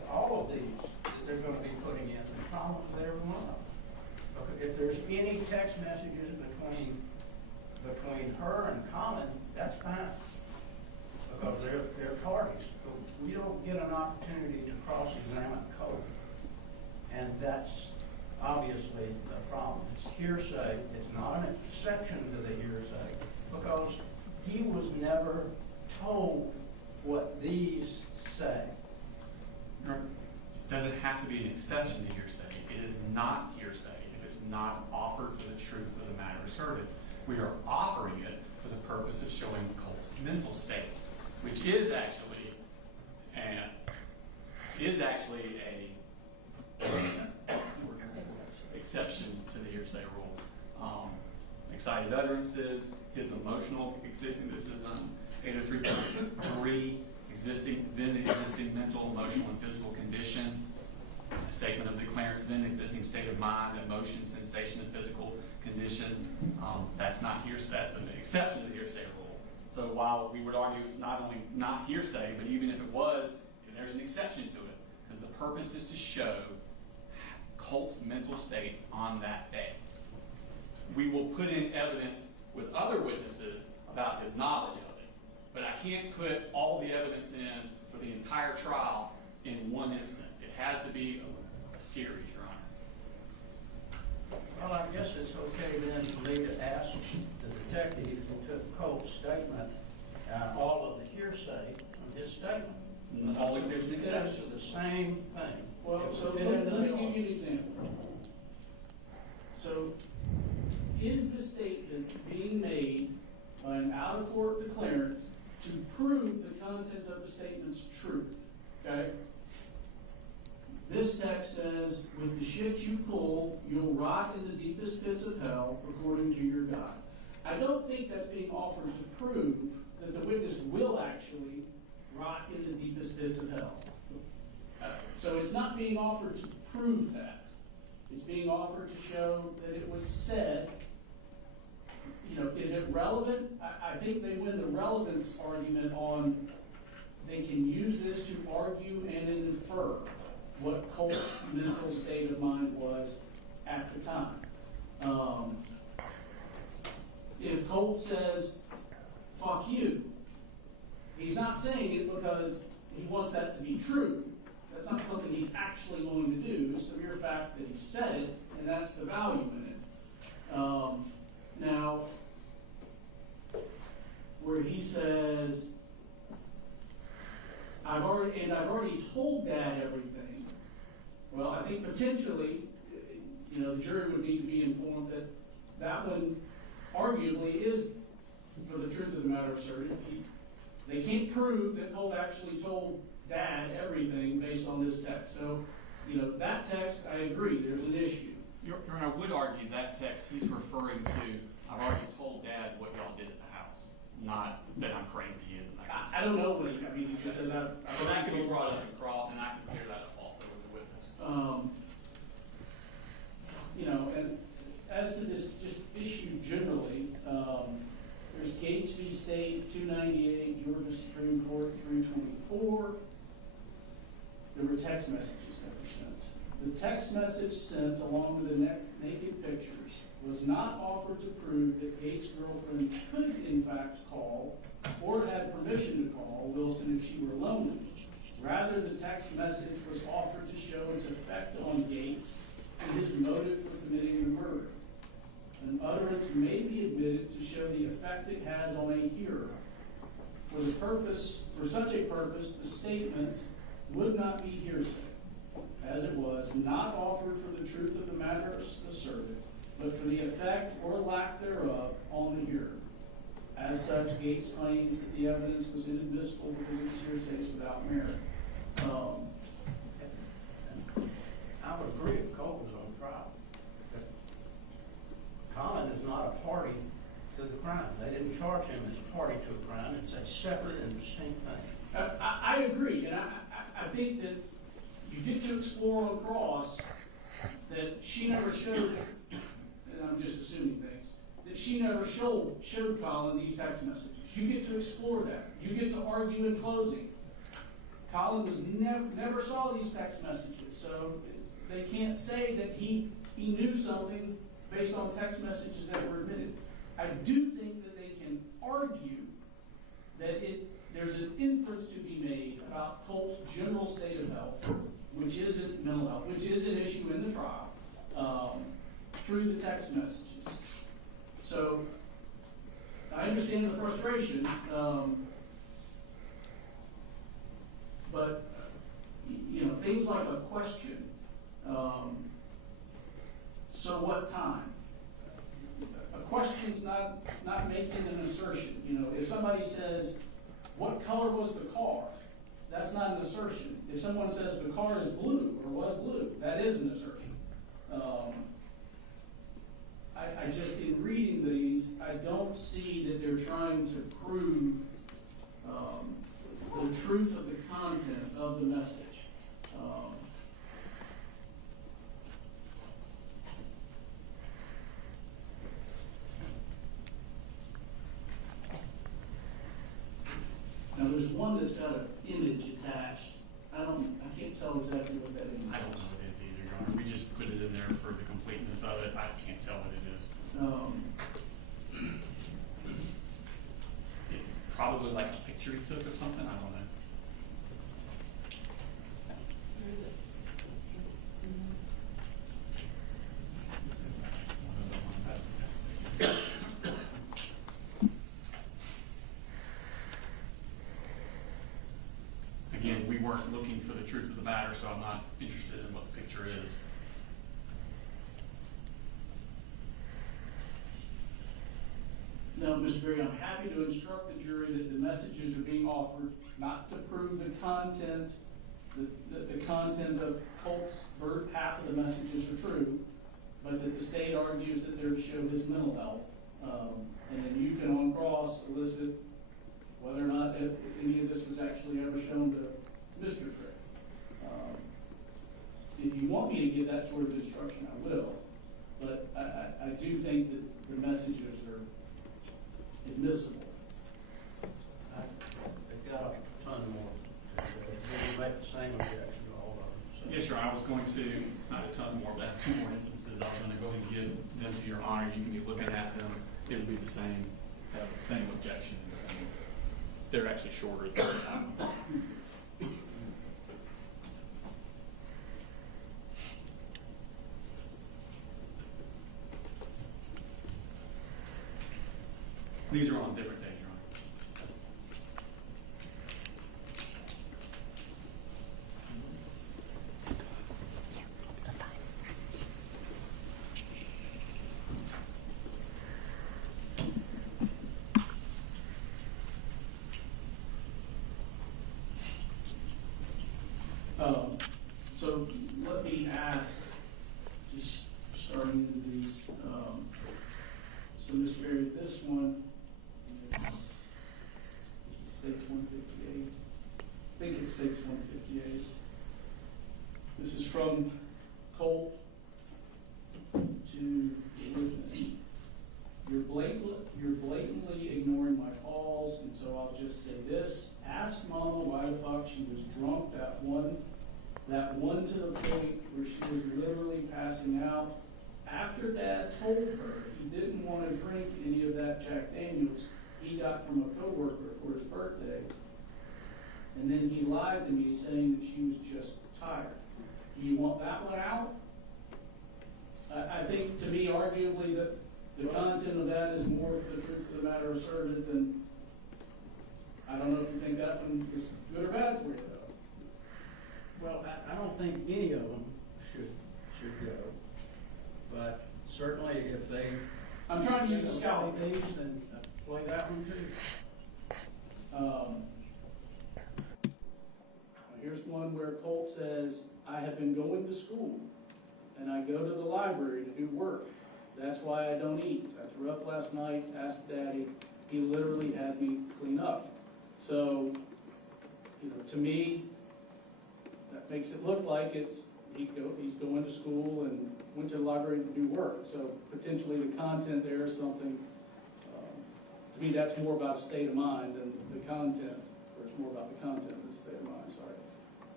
All of these that they're going to be putting in, the problem with every one of them. If there's any text messages between her and Colin, that's fine, because they're parties. But we don't get an opportunity to cross-examine Colt, and that's obviously the problem. It's hearsay. It's not an exception to the hearsay, because he was never told what these say. It doesn't have to be an exception to hearsay. It is not hearsay if it's not offered for the truth of the matter asserted. We are offering it for the purpose of showing Colt's mental state, which is actually a exception to the hearsay rule. Excited utterances, his emotional existing, this is 803.3, existing mental, emotional, and physical condition. A statement of declarance, then existing state of mind, emotion, sensation, and physical condition. That's not hearsay. That's an exception to the hearsay rule. So while we would argue it's not only not hearsay, but even if it was, there's an exception to it, because the purpose is to show Colt's mental state on that day. We will put in evidence with other witnesses about his knowledge of it, but I can't put all the evidence in for the entire trial in one instant. It has to be a series, Your Honor. Well, I guess it's okay then for me to ask the detective who took Colt's statement, all of the hearsay from his statement. All of his It's exceptions. the same thing. Well, If so it let had me been give you an example. So, is the statement being made by an out-of-court declarant to prove the content of the statement's truth? Okay? This text says, with the shit you pull, you'll rot in the deepest pits of hell, according to your God. I don't think that's being offered to prove that the witness will actually rot in the deepest pits of hell. So it's not being offered to prove that. It's being offered to show that it was said. You know, is it relevant? I think they win the relevance argument on they can use this to argue and infer what Colt's mental state of mind was at the time. If Colt says, fuck you, he's not saying it because he wants that to be true. That's not something he's actually going to do. It's the mere fact that he said it, and that's the value in it. Now, where he says, I've already told Dad everything. Well, I think potentially, you know, the jury would need to be informed that that one arguably is, for the truth of the matter asserted. They can't prove that Colt actually told Dad everything based on this text. So, you know, that text, I agree, there's an issue. Your Honor, I would argue that text he's referring to, I've already told Dad what y'all did at the house, not that I'm crazy and I don't know what he mean. He just says, Well, that could be brought up in cross, and I can clear that up also with the witness. You know, and as to this just issue generally, there's Gates v. State, 298, Georgia Supreme Court, 324. There were text messages that were sent. The text message sent along with the naked pictures was not offered to prove that Gates' girlfriend could in fact call or had permission to call Wilson if she were lonely. Rather, the text message was offered to show its effect on Gates and his motive for committing the murder. An utterance may be admitted to show the effect it has on a hearer. For such a purpose, the statement would not be hearsay, as it was not offered for the truth of the matter asserted, but for the effect or lack thereof on the hearer. As such, Gates claims that the evidence was inadmissible because its hearsay is without merit. I would agree if Colt was on trial. Colin is not a party to the crime. They didn't charge him as a party to a crime. It's a separate and distinct thing. I agree, and I think that you get to explore on cross that she never showed, and I'm just assuming things, that she never showed Colin these text messages. You get to explore that. You get to argue in closing. Colin was never saw these text messages, so they can't say that he knew something based on text messages that were admitted. I do think that they can argue that there's an inference to be made about Colt's general state of health, which isn't mental health, which is an issue in the trial, through the text messages. So I understand the frustration, but you know, things like a question, so what time? A question's not making an assertion. You know, if somebody says, what color was the car? That's not an assertion. If someone says the car is blue or was blue, that is an assertion. I just, in reading these, I don't see that they're trying to prove the truth of the content of the message. Now, there's one that's got an image attached. I can't tell exactly what that image is. I don't know what it is either, Your Honor. We just put it in there for the completeness of it. I can't tell what it is. It's probably like a picture he took of something. I don't know. truth of the matter, so I'm not interested in what the picture is. No, Mr. Berry, I'm happy to instruct the jury that the messages are being offered not to prove the content, the content of Colt's half of the messages are true, but that the state argues that they're to show his mental health. And then you can on cross elicit whether or not any of this was actually ever shown to Mr. Trick. If you want me to give that sort of instruction, I will. But I do think that the messages are admissible. They've got a ton more. We make the same objection to all of them. So. Yes, sir, I was going to, it's not a ton more, but I have 2 more instances. I was going to go and give them to your honor. You can be looking at them. It would be the same, same objections. And they're actually shorter than that. These are on different days, Your Honor. So let me ask, just starting into these, so Mr. Berry, this one, this is States 158. I think it's States 158. This is from Colt to the witness. You're blatantly ignoring my calls, and so I'll just say this. Ask Mama why the fuck she was drunk that one to the point where she was literally passing out. After Dad told her he didn't want to drink any of that Jack Daniels he got from a coworker for his birthday, and then he lied to me saying that she was just tired. Do you want that one out? I think, to me, arguably, that the content of that is more for the truth of the matter asserted than, I don't know if you think that one is good or bad for you, though. Well, I don't think any of them should go, but certainly if they. I'm trying to use a scalpel. These, then play that one too. Here's one where Colt says, I have been going to school and I go to the library to do work. That's why I don't eat. I threw up last night, asked Daddy. He literally had me clean up. So, to me, that makes it look like he's going to school and went to the library to do work. So potentially the content there is something, to me that's more about a state of mind than the content, or it's more about the content than the state of mind, sorry.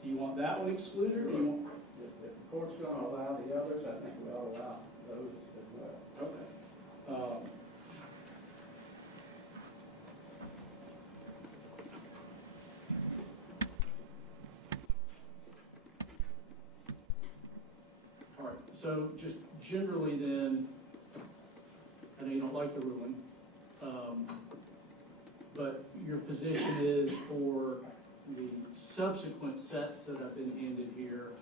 Do you want that one excluded, or do you want? If the court's going to allow the others, I think we ought to allow those as well. Okay. All right, so just generally then, I know you don't like the ruling, but your position is for the subsequent sets that have been handed here,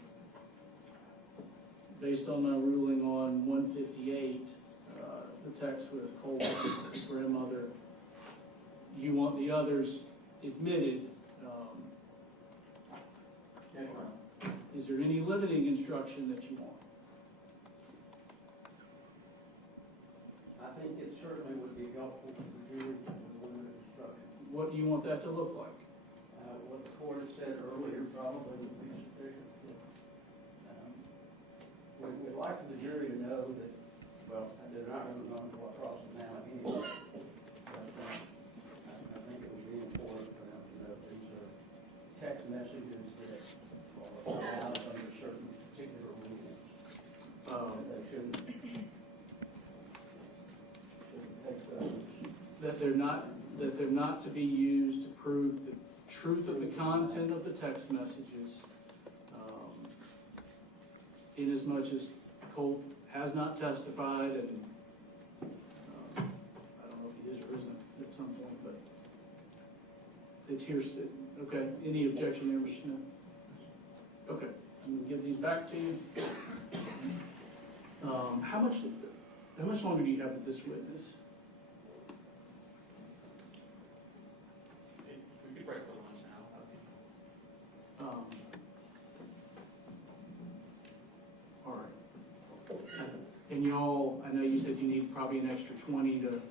based on my ruling on 158, the text with Colt, his grandmother, you want the others admitted. Is there any limiting instruction that you want? I think it certainly would be helpful to the jury to the limited instruction. What do you want that to look like? What the court had said earlier probably would be sufficient. We'd like the jury to know that, well, they're not going to know what cross it now anyway. But I think it would be important for them to know these are text messages that are allowed under certain particular rules. They shouldn't take those. That they're not to be used to prove the truth of the content of the text messages, in as much as Colt has not testified, and I don't know if he is or isn't at some point, but it's here. Okay, any objection there, Mr. Smith? give these back to you. How much longer do you have with this witness? We could break for lunch now. All right. And y'all, I know you said you need probably an extra 20 to,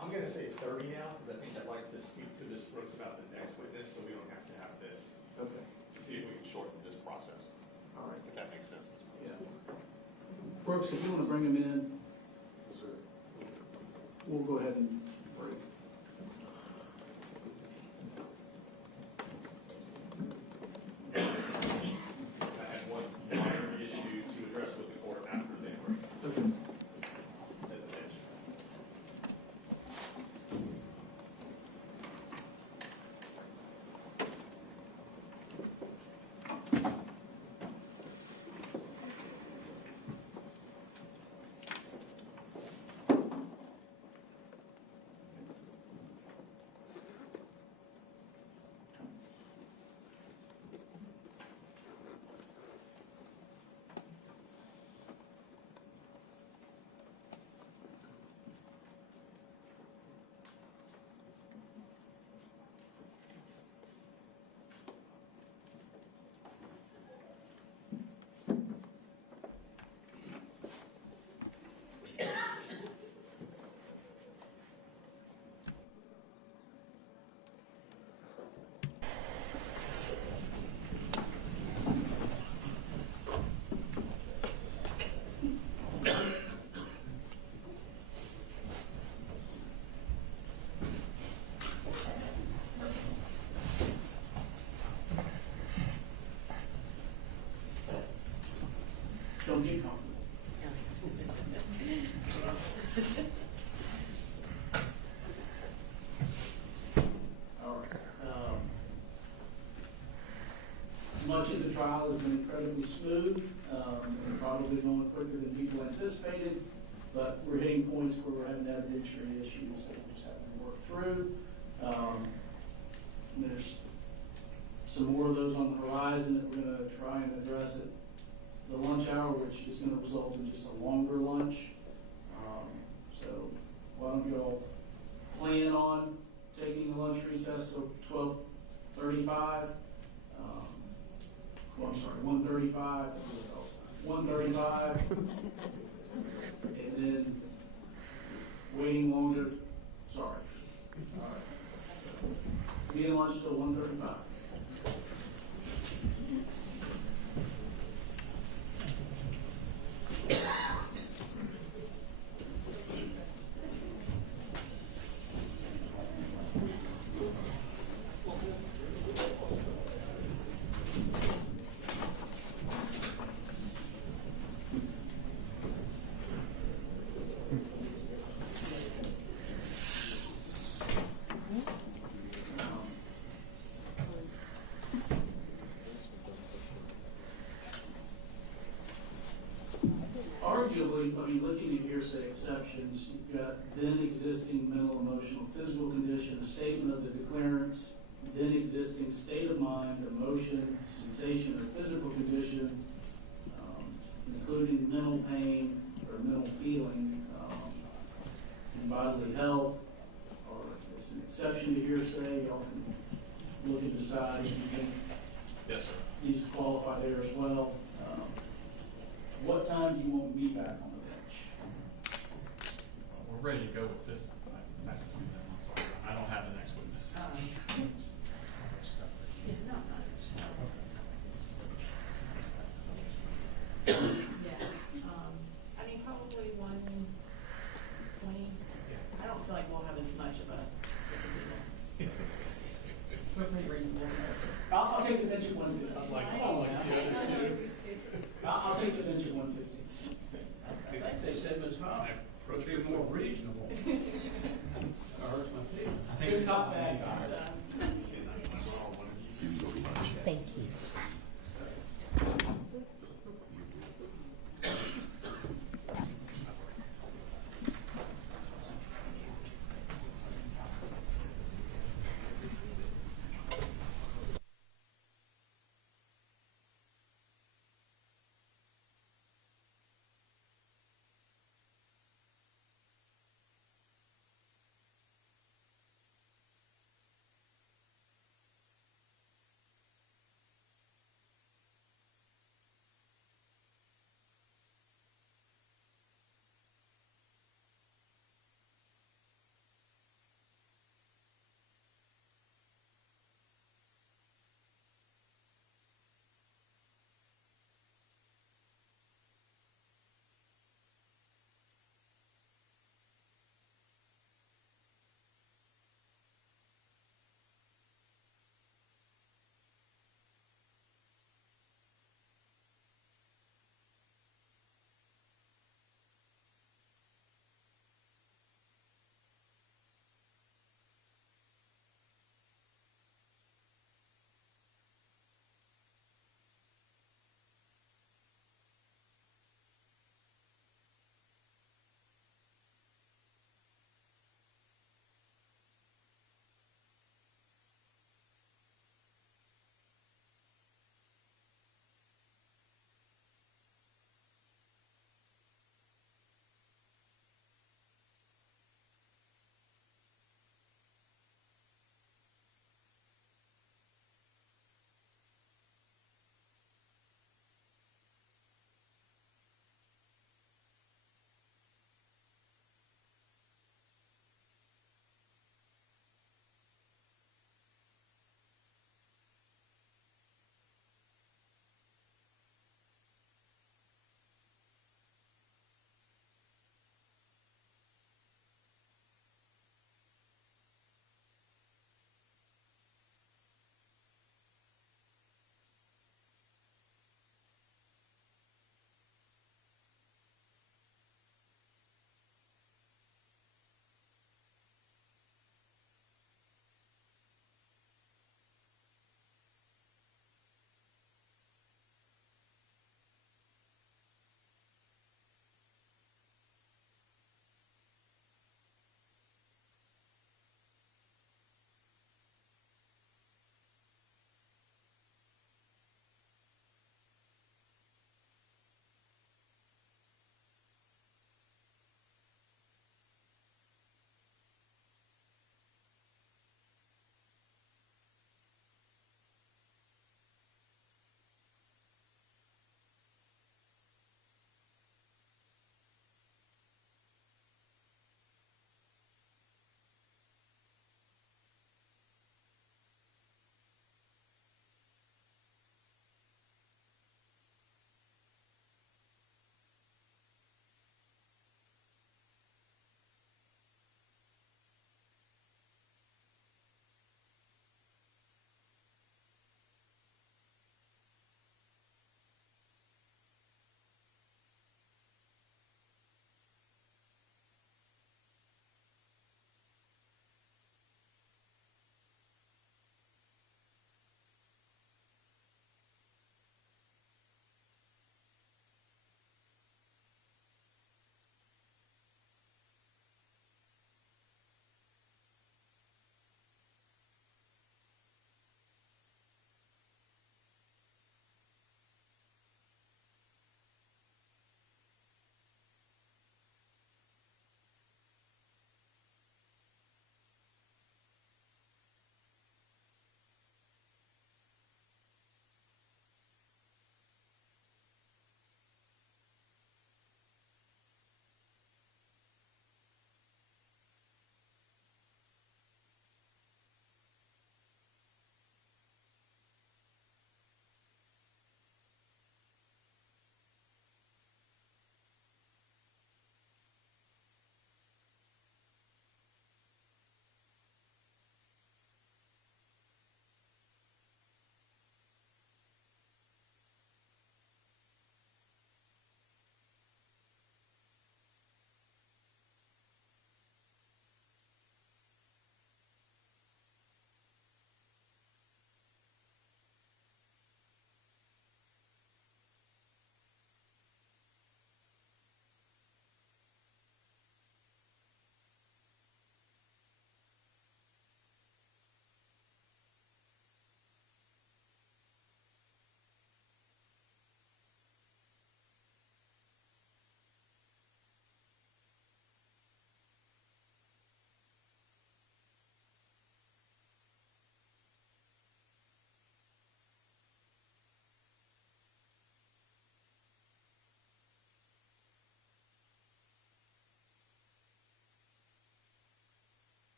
I'm gonna say 30 now, because I think I'd like to speak to Ms. Brooks about the next witness, so we don't have to have this, okay, to see if we can shorten this process, all right. if that makes sense, Ms. Yeah. Brooks. Brooks, if you want to bring them in, we'll go ahead and break. I had one minor issue to address with the court after they were Okay. at the bench. Don't get comfortable. All right. Much of the trial has been incredibly smooth, and probably going quicker than people anticipated, but we're hitting points where we're having evidentiary issues that we're just having to work through. There's some more of those on the horizon that we're gonna try and address at the lunch hour, which is gonna result in just a longer lunch. So why don't you all plan on taking the lunch recess till 12:35? Well, I'm sorry, 1:35, 1:35, and then waiting longer, sorry. All right. So, be in lunch till 1:35. Arguably, I mean, looking at hearsay exceptions, you've got then existing mental, emotional, physical condition, a statement of the declarants, then existing state of mind, emotion, sensation, or physical condition, including mental pain or mental feeling, and bodily health, or it's an exception to hearsay. Y'all can look and decide if you think Yes, sir. these qualify there as well. What time do you want me back on the bench? We're ready to go with this. I'm sorry, I don't have the next witness. It's not much. Yeah, I mean, probably 1:20. I don't feel like we'll have as much of a disagreement. We're pretty reasonable. I'll take the bench at 1:50. Like the other two. I'll take the bench at 1:50. I think they said Ms. Hall would be more reasonable. That hurts my feelings. Good cop, bad cop. Thank you.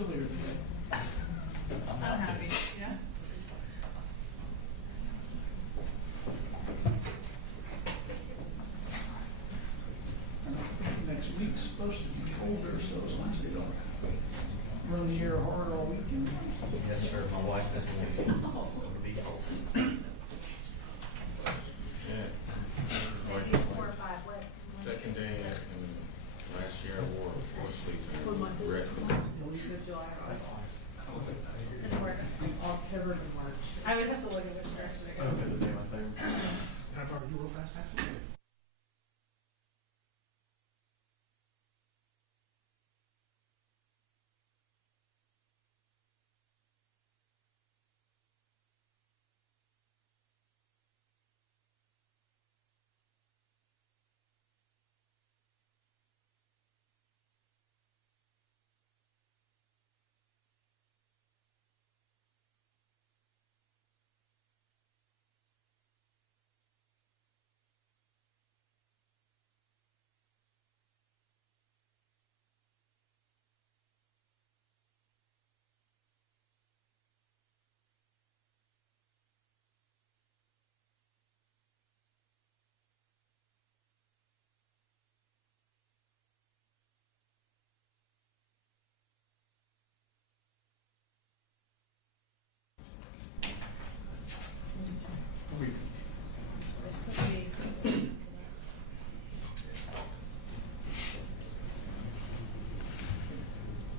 still here today. I'm happy, yeah. And I think next week's supposed to be colder, so as long as they don't run the air hard all weekend. Yes, sir, my wife doesn't think it's going to be cold. It's either 4 or 5, what? Second day, and last year I wore a sleeve. Red. July, August. It's work. October to March. I always have to look in which direction it I was goes. the day myself. Can I borrow you real fast, actually?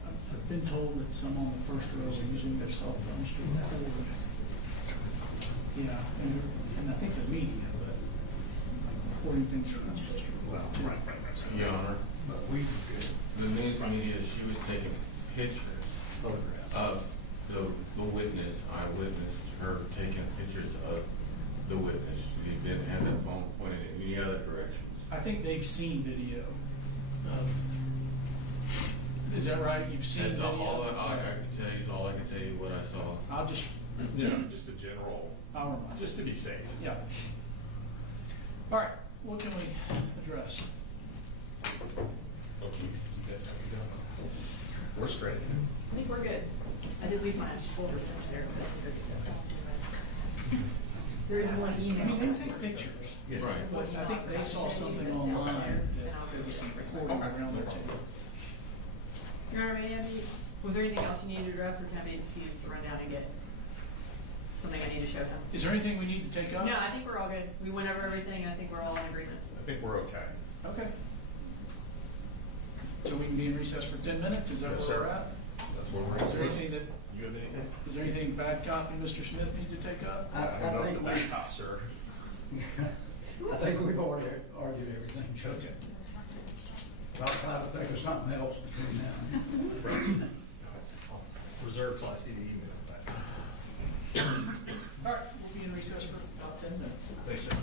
I've been told that some on the first row are using their cell phones to record. Yeah, and I think the media, but recording things from Well, Your Honor, the news media, she was taking pictures of the witness, eyewitness, her taking pictures of the witness. She didn't have that phone pointed in any other directions. I think they've seen video of, is that right? You've seen That's video? all I can tell you is all I can tell you what I saw. I'll just, Just a general, I'll remind you. just to be safe. Yeah. All right, what can we address? Okay, you guys have me done? We're straight. I think we're good. I did leave my folder there, so we're good. There is one I mean, email. they take pictures. Yes. Right. But I think they saw something online that there was some recording around their table. Your Honor, was there anything else you needed to address, or can I be excused to run down and get something I need to show him? Is there anything we need to take up? No, I think we're all good. We went over everything, and I think we're all in agreement. I think we're okay. Okay. So we can be in recess for 10 minutes, is that Yes, where we're sir. at? That's where we're Is there anything that, You have anything? is there anything bad copy Mr. Smith need to take up? I think the back cop, sir. I think we've already argued everything, Judge. Okay. I'll try to think of something else between now and then. Reserved till I see the email back. All right, we'll be in recess for about 10 minutes. Thanks, sir.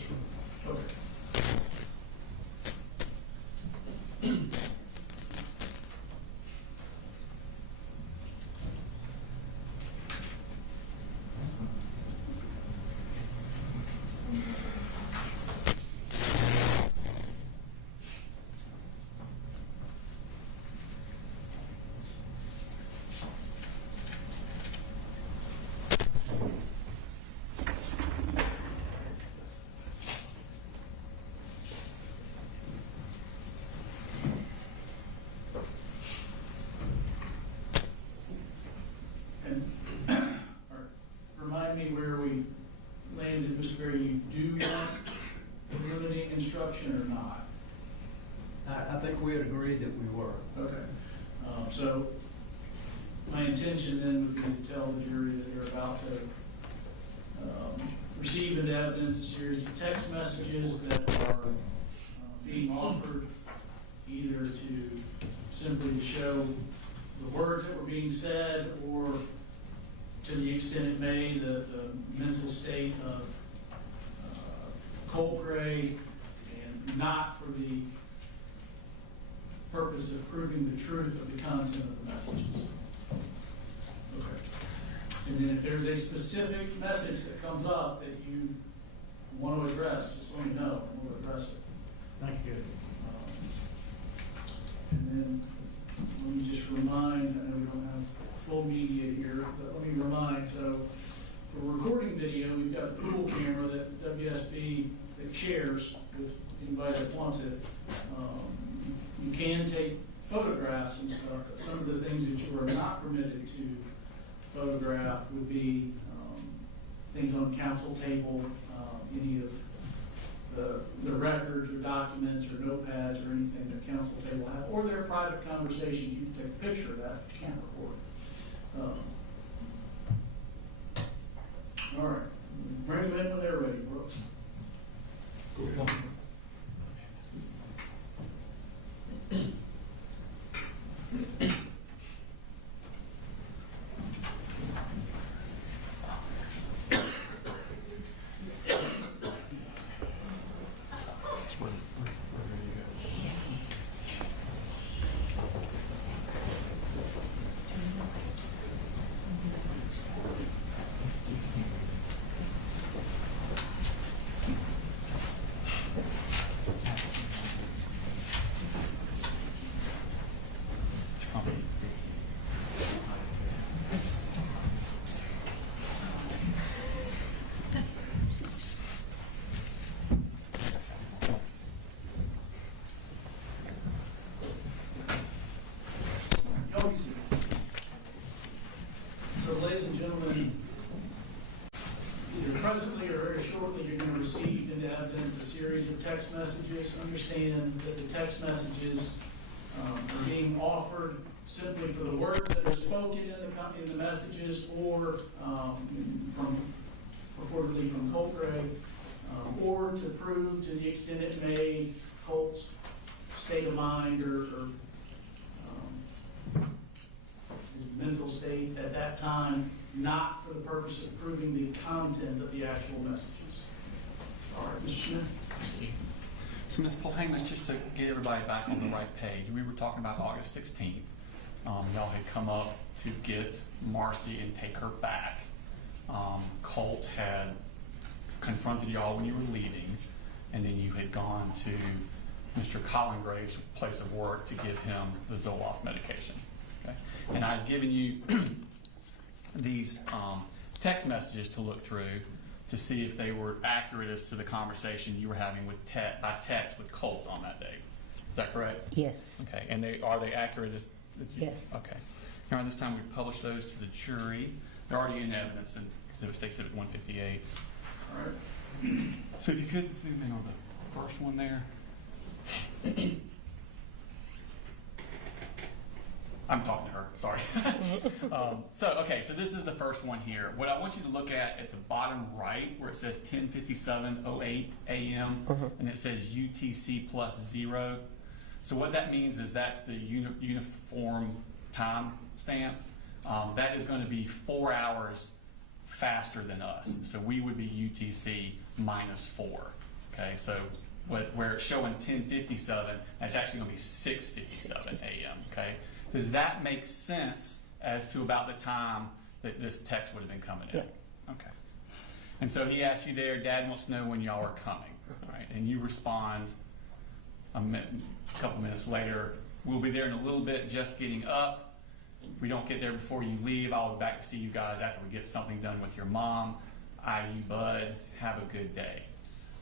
this room. Okay. Remind me where we landed, Mr. Berry, you do want limiting instruction or not? I think we had agreed that we were. Okay. So my intention then would be to tell the jury that they're about to receive into evidence a series of text messages that are being offered either to simply show the words that were being said, or to the extent it may, the mental state of Colt Gray, and not for the purpose of proving the truth of the content of the messages. Okay. And then if there's a specific message that comes up that you want to address, just let me know, and we'll address it. Thank you. And then let me just remind, I know we don't have full media here, but let me remind, so for recording video, we've got the pool camera that WSB that shares with anybody that wants it. You can take photographs and stuff, but some of the things that you are not permitted to photograph would be things on council table, any of the records or documents or notepads or anything that council table have, or their private conversations. You can take a picture of that, but you can't record. All right, bring them in when they're ready, Brooks. So, ladies and gentlemen, either presently or very shortly, you're going to receive into evidence a series of text messages. Understand that the text messages are being offered simply for the words that are spoken in the messages, or purportedly from Colt Gray, or to prove, to the extent it may, Colt's state of mind or his mental state at that time, not for the purpose of proving the content of the actual messages. All right, Mr. Smith. Thank you. So, Ms. Polhamus, just to get everybody back on the right page, we were talking about August 16th. Y'all had come up to get Marcy and take her back. Colt had confronted y'all when you were leaving, and then you had gone to Mr. Colin Gray's place of work to give him the Zoloft medication. Okay? And I'd given you these text messages to look through to see if they were accurate as to the conversation you were having with by text with Colt on that day. Is that correct? Yes. Okay. And are they accurate as? Yes. Okay. Now, this time we publish those to the jury. They're already in evidence in Exhibit 158. All right. So if you could zoom in on the first one there. I'm talking to her, sorry. So this is the first one here. What I want you to look at the bottom right, where it says 10:57:08 a.m., and it says UTC +0. So what that means is that's the uniform time stamp. That is going to be 4 hours faster than us. So we would be UTC -4. Okay, so where it's showing 10:57, that's actually going to be 6:57 a.m. Okay, does that make sense as to about the time that this text would have been coming in? Yeah. Okay. And so he asked you there, Dad wants to know when y'all are coming, right? And you respond a couple minutes later, we'll be there in a little bit, just getting up. If we don't get there before you leave, I'll be back to see you guys after we get something done with your mom. I.e. Bud, have a good day.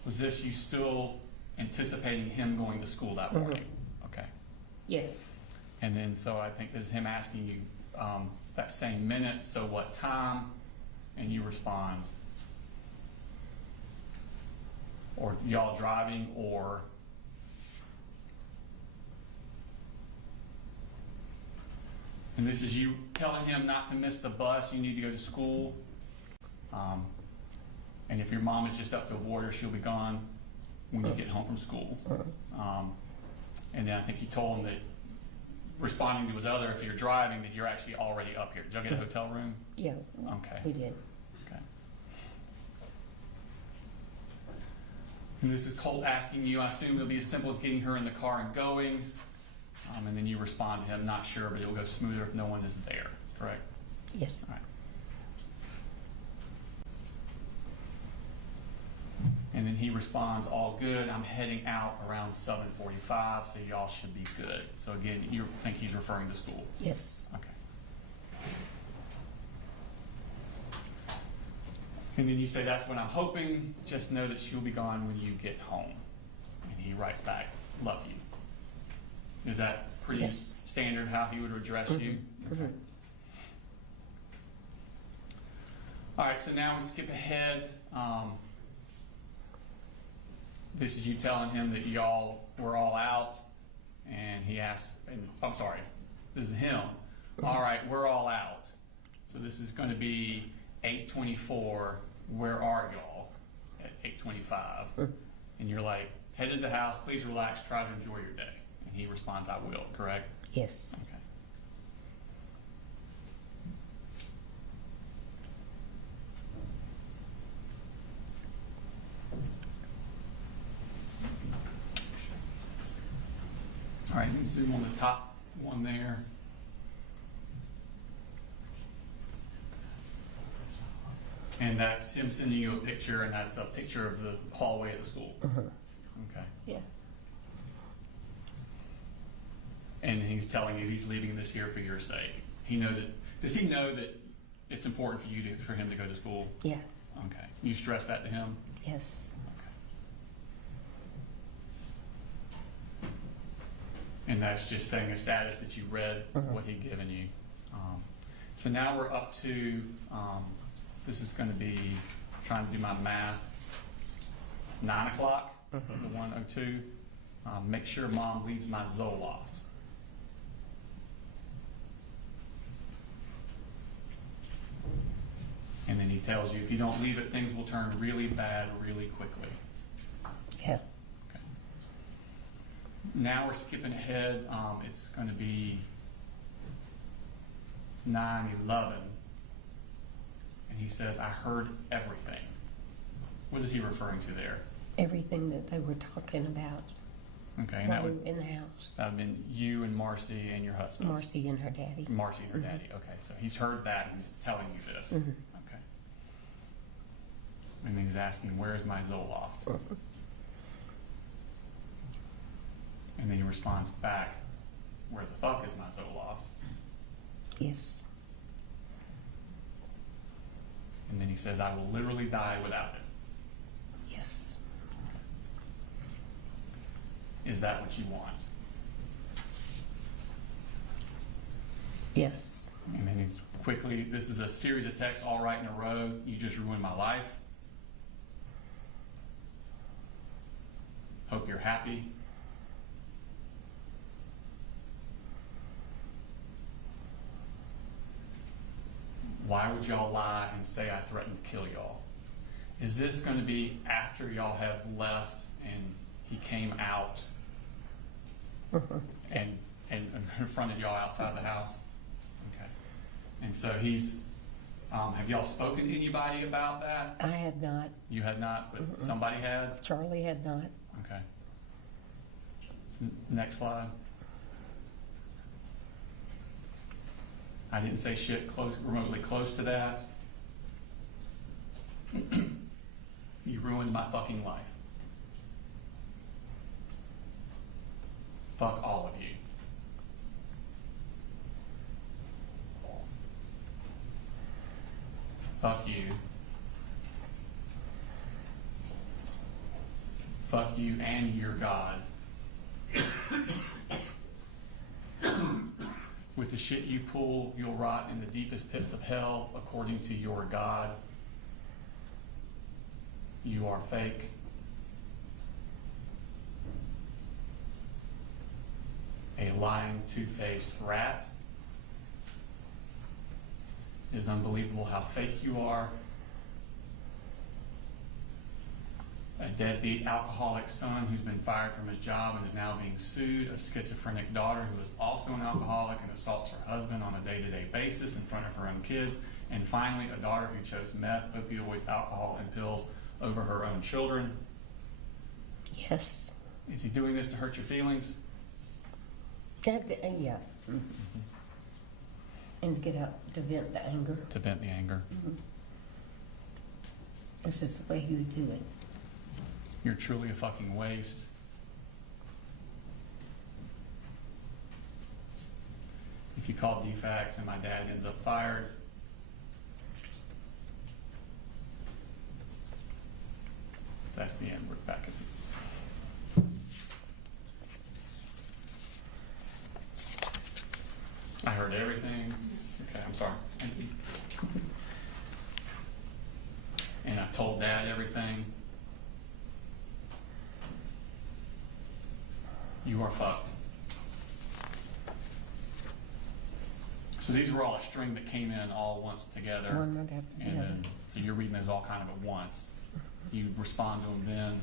Was this you still anticipating him going to school that morning? Okay. Yes. And then, so I think this is him asking you that same minute, so what time? And you respond, or y'all driving, or and this is you telling him not to miss the bus, you need to go to school. And if your mom is just up to avoid her, she'll be gone when you get home from school. And then I think you told him that, responding to his other, if you're driving, that you're actually already up here. Did y'all get a hotel room? Yeah. Okay. We did. Okay. And this is Colt asking you, I assume it'll be as simple as getting her in the car and going. And then you respond to him, not sure, but it'll go smoother if no one is there, correct? Yes. All right. And then he responds, all good, I'm heading out around 7:45, so y'all should be good. So again, you think he's referring to school? Yes. Okay. And then you say, that's what I'm hoping, just know that she'll be gone when you get home. And he writes back, love you. Is that pretty Yes. standard how he would address you? Okay. All right, so now we skip ahead. This is you telling him that y'all were all out, and he asks, and I'm sorry, this is him. All right, we're all out. So this is going to be 8:24. Where are y'all? At 8:25. And you're like, head to the house, please relax, try to enjoy your day. And he responds, I will, correct? Yes. Okay. All right, you can zoom on the top one there. And that's him sending you a picture, and that's a picture of the hallway of the school. Okay. Yeah. And he's telling you he's leaving this here for your sake. He knows it. Does he know that it's important for for him to go to school? Yeah. Okay. You stress that to him? Yes. Okay. And that's just saying a status that you read what he'd given you. So now we're up to, this is going to be, trying to do my math, 9 o'clock, the 1:02. Make sure mom leaves my Zoloft. And then he tells you, if you don't leave it, things will turn really bad really quickly. Yeah. Okay. Now we're skipping ahead. It's going to be 9:11. And he says, I heard everything. What is he referring to there? Everything that they were talking about Okay, and while that we would were in the house. have been you and Marcy and your husband. Marcy and her daddy. Marcy and her daddy. Okay, so he's heard that. He's telling you this. Mhm. Okay. And then he's asking, where is my Zoloft? And then he responds back, where the fuck is my Zoloft? Yes. And then he says, I will literally die without it. Yes. Is that what you want? Yes. And then he's quickly, this is a series of texts all right in a row. You just ruined my life. Hope you're happy. Why would y'all lie and say I threatened to kill y'all? Is this going to be after y'all have left and he came out and confronted y'all outside the house? Okay. And so he's Have y'all spoken to anybody about that? I had not. You had not, but somebody had? Charlie had not. Okay. Next slide. I didn't say shit remotely close to that. You ruined my fucking life. Fuck all of you. Fuck you. Fuck you and your God. With the shit you pull, you'll rot in the deepest pits of hell, according to your God. You are fake. A lying, two-faced rat. It is unbelievable how fake you are. A deadbeat alcoholic son who's been fired from his job and is now being sued. A schizophrenic daughter who is also an alcoholic and assaults her husband on a day-to-day basis in front of her own kids. And finally, a daughter who chose meth, opioids, alcohol, and pills over her own children. Yes. Is he doing this to hurt your feelings? Yeah. And to get out, to vent the anger. To vent the anger. This is the way he would do it. You're truly a fucking waste. If you call DFACS and my dad ends up fired, so that's the end. We're back at I heard everything. Okay, I'm sorry. Thank you. And I told Dad everything. You are fucked. So these were all a string that came in all once together. One right after the And other. then, so you're reading those all kind of at once. You respond to them then.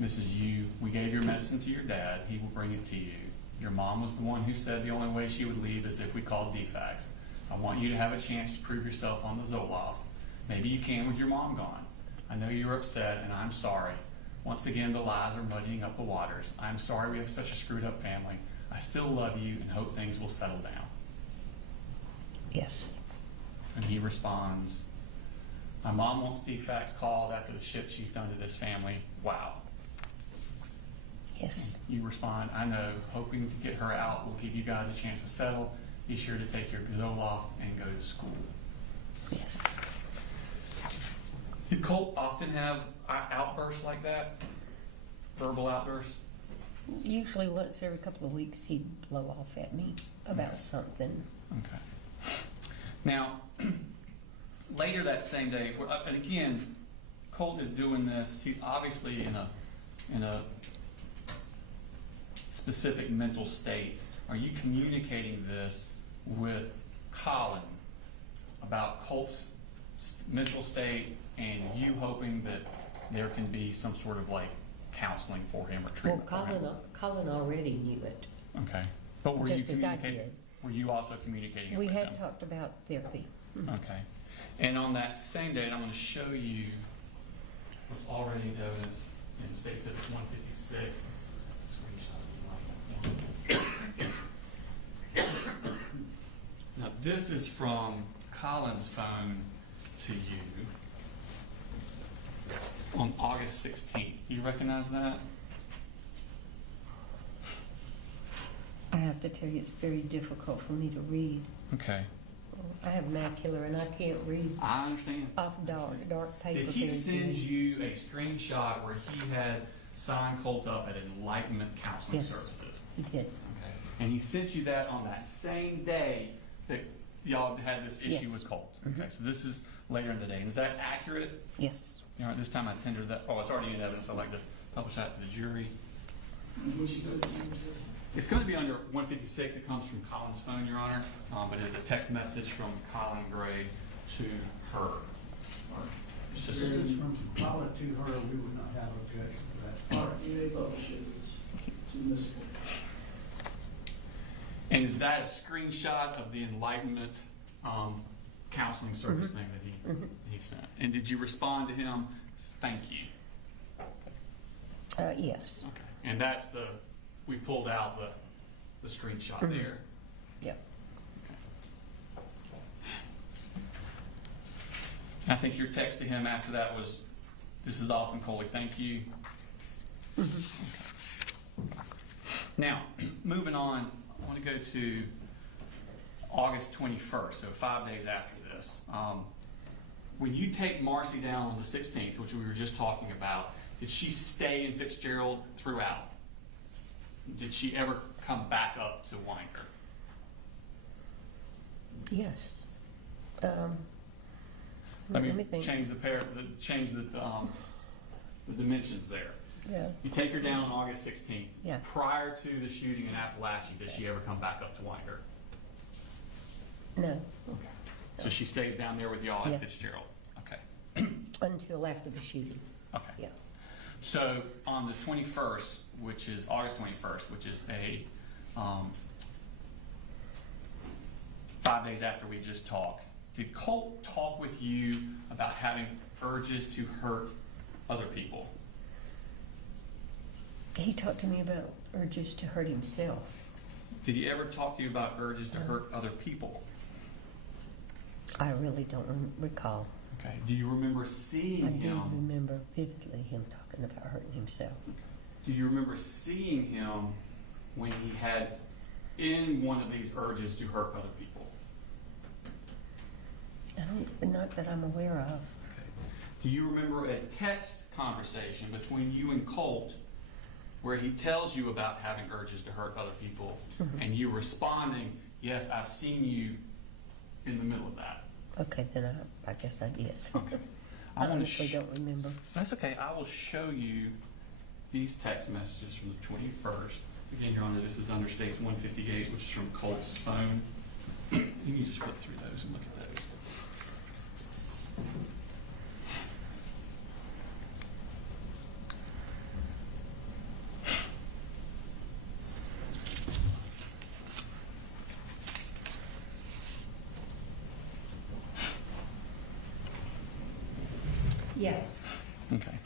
This is you. We gave your medicine to your dad. He will bring it to you. Your mom was the one who said the only way she would leave is if we called DFACS. I want you to have a chance to prove yourself on the Zoloft. Maybe you can with your mom gone. I know you're upset, and I'm sorry. Once again, the lies are muddying up the waters. I'm sorry we have such a screwed up family. I still love you and hope things will settle down. Yes. And he responds, my mom wants DFACS called after the shit she's done to this family. Wow. Yes. You respond, I know, hoping to get her out will give you guys a chance to settle. Be sure to take your Zoloft and go to school. Yes. Did Colt often have outbursts like that? Verbal outbursts? Usually once every couple of weeks he'd blow off at me about something. Okay. Now, later that same day, and again, Colt is doing this. He's obviously in a specific mental state. Are you communicating this with Colin about Colt's mental state and you hoping that there can be some sort of like counseling for him or Well, treatment for him? Colin already knew it. Okay. But were Just you as I communicating? did. Were you also communicating it We with had him? talked about therapy. Okay. And on that same date, I'm going to show you what's already in evidence in State Civics 156. Now, this is from Colin's phone to you on August 16th. Do you recognize that? I have to tell you, it's very difficult for me to read. Okay. I have macular and I can't read I understand. off dark paper. Did he very send good. you a screenshot where he had signed Colt up at Enlightenment Counseling Yes. Services? He did. Okay. And he sent you that on that same day that y'all had this issue Yes. with Colt. Mhm. Okay, so this is later in the day. And is that accurate? Yes. You know, this time I tendered that. Oh, it's already in evidence. I'd like to publish that to the jury. It's going to be under 156. It comes from Colin's phone, Your Honor, but it's a text message from Colin Gray to her. It's just- If it's from Colin to her, we would not have objection to that. All right, you may publish it. It's admissible. And is that a screenshot of the Enlightenment counseling service thing that he sent. And did you respond to him, thank you? Yes. Okay. And that's we pulled out the screenshot there. Yep. I think your text to him after that was, "This is awesome, Coley, thank you." Okay. Now, moving on, I want to go to August 21st, so 5 days after this. When you take Marcy down on the 16th, which we were just talking about, did she stay in Fitzgerald throughout? Did she ever come back up to Winder? Yes. Let me think. change the dimensions there. Yeah. You take her down on August 16th. Yeah. Prior to the shooting in Apalachee, did she ever come back up to Winder? No. Okay. So she stays down there with y'all at Yes. Fitzgerald. Okay. Until after the shooting. Okay. Yeah. So on the 21st, which is August 21st, which is 5 days after we just talked, did Colt talk with you about having urges to hurt other people? He talked to me about urges to hurt himself. Did he ever talk to you about urges to hurt other people? I really don't recall. Okay. Do you remember seeing I do him? remember vividly him talking about hurting himself. Do you remember seeing him when he had in one of these urges to hurt other people? Not that I'm aware of. Okay. Do you remember a text conversation between you and Colt where he tells you about having urges to hurt other people and you responding, yes, I've seen you in the middle of that? Okay, then I guess I did. Okay. I honestly don't remember. That's okay. I will show you these text messages from the 21st. Again, Your Honor, this is under States 158, which is from Colt's phone. You can just flip through those and look at those. Yes. Okay. Do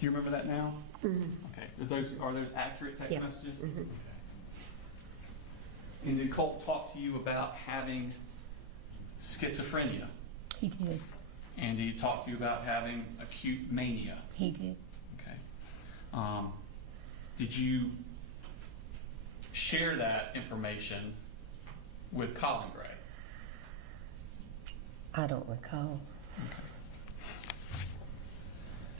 you remember that now? Okay. Are those accurate text Yeah. messages? Okay. And did Colt talk to you about having schizophrenia? He did. And did he talk to you about having acute mania? He did. Okay. Did you share that information with Colin Gray? I don't recall.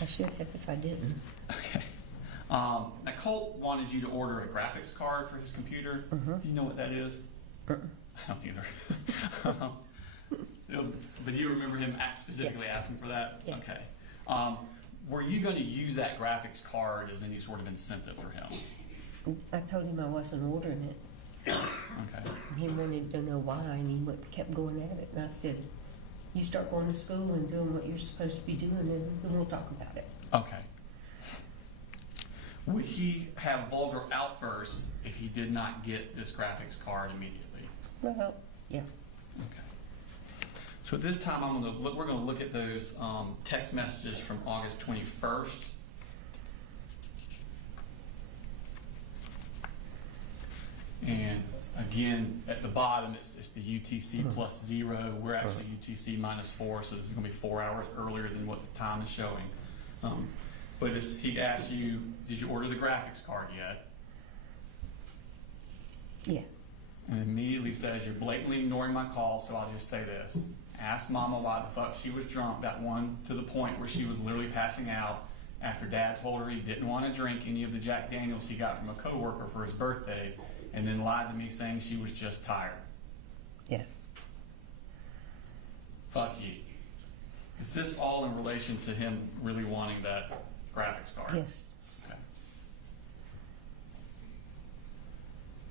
I should have if I didn't. Okay. Now, Colt wanted you to order a graphics card for his computer. Do you know what that is? I don't either. But do you remember him specifically asking for that? Yeah. Okay. Were you going to use that graphics card as any sort of incentive for him? I told him I wasn't ordering it. Okay. He wanted to know why, and he kept going at it. And I said, you start going to school and doing what you're supposed to be doing, and then we'll talk about it. Okay. Would he have vulgar outbursts if he did not get this graphics card immediately? Well, yeah. Okay. So at this time, we're going to look at those text messages from August 21st. And again, at the bottom, it's the UTC plus 0. We're actually UTC minus 4, so this is going to be 4 hours earlier than what the time is showing. But he asked you, did you order the graphics card yet? Yeah. And immediately says, you're blatantly ignoring my call, so I'll just say this. Asked Mama why the fuck she was drunk, got one to the point where she was literally passing out after Dad told her he didn't want to drink any of the Jack Daniels he got from a coworker for his birthday, and then lied to me saying she was just tired. Yeah. Fuck you. Is this all in relation to him really wanting that graphics card? Yes. Okay.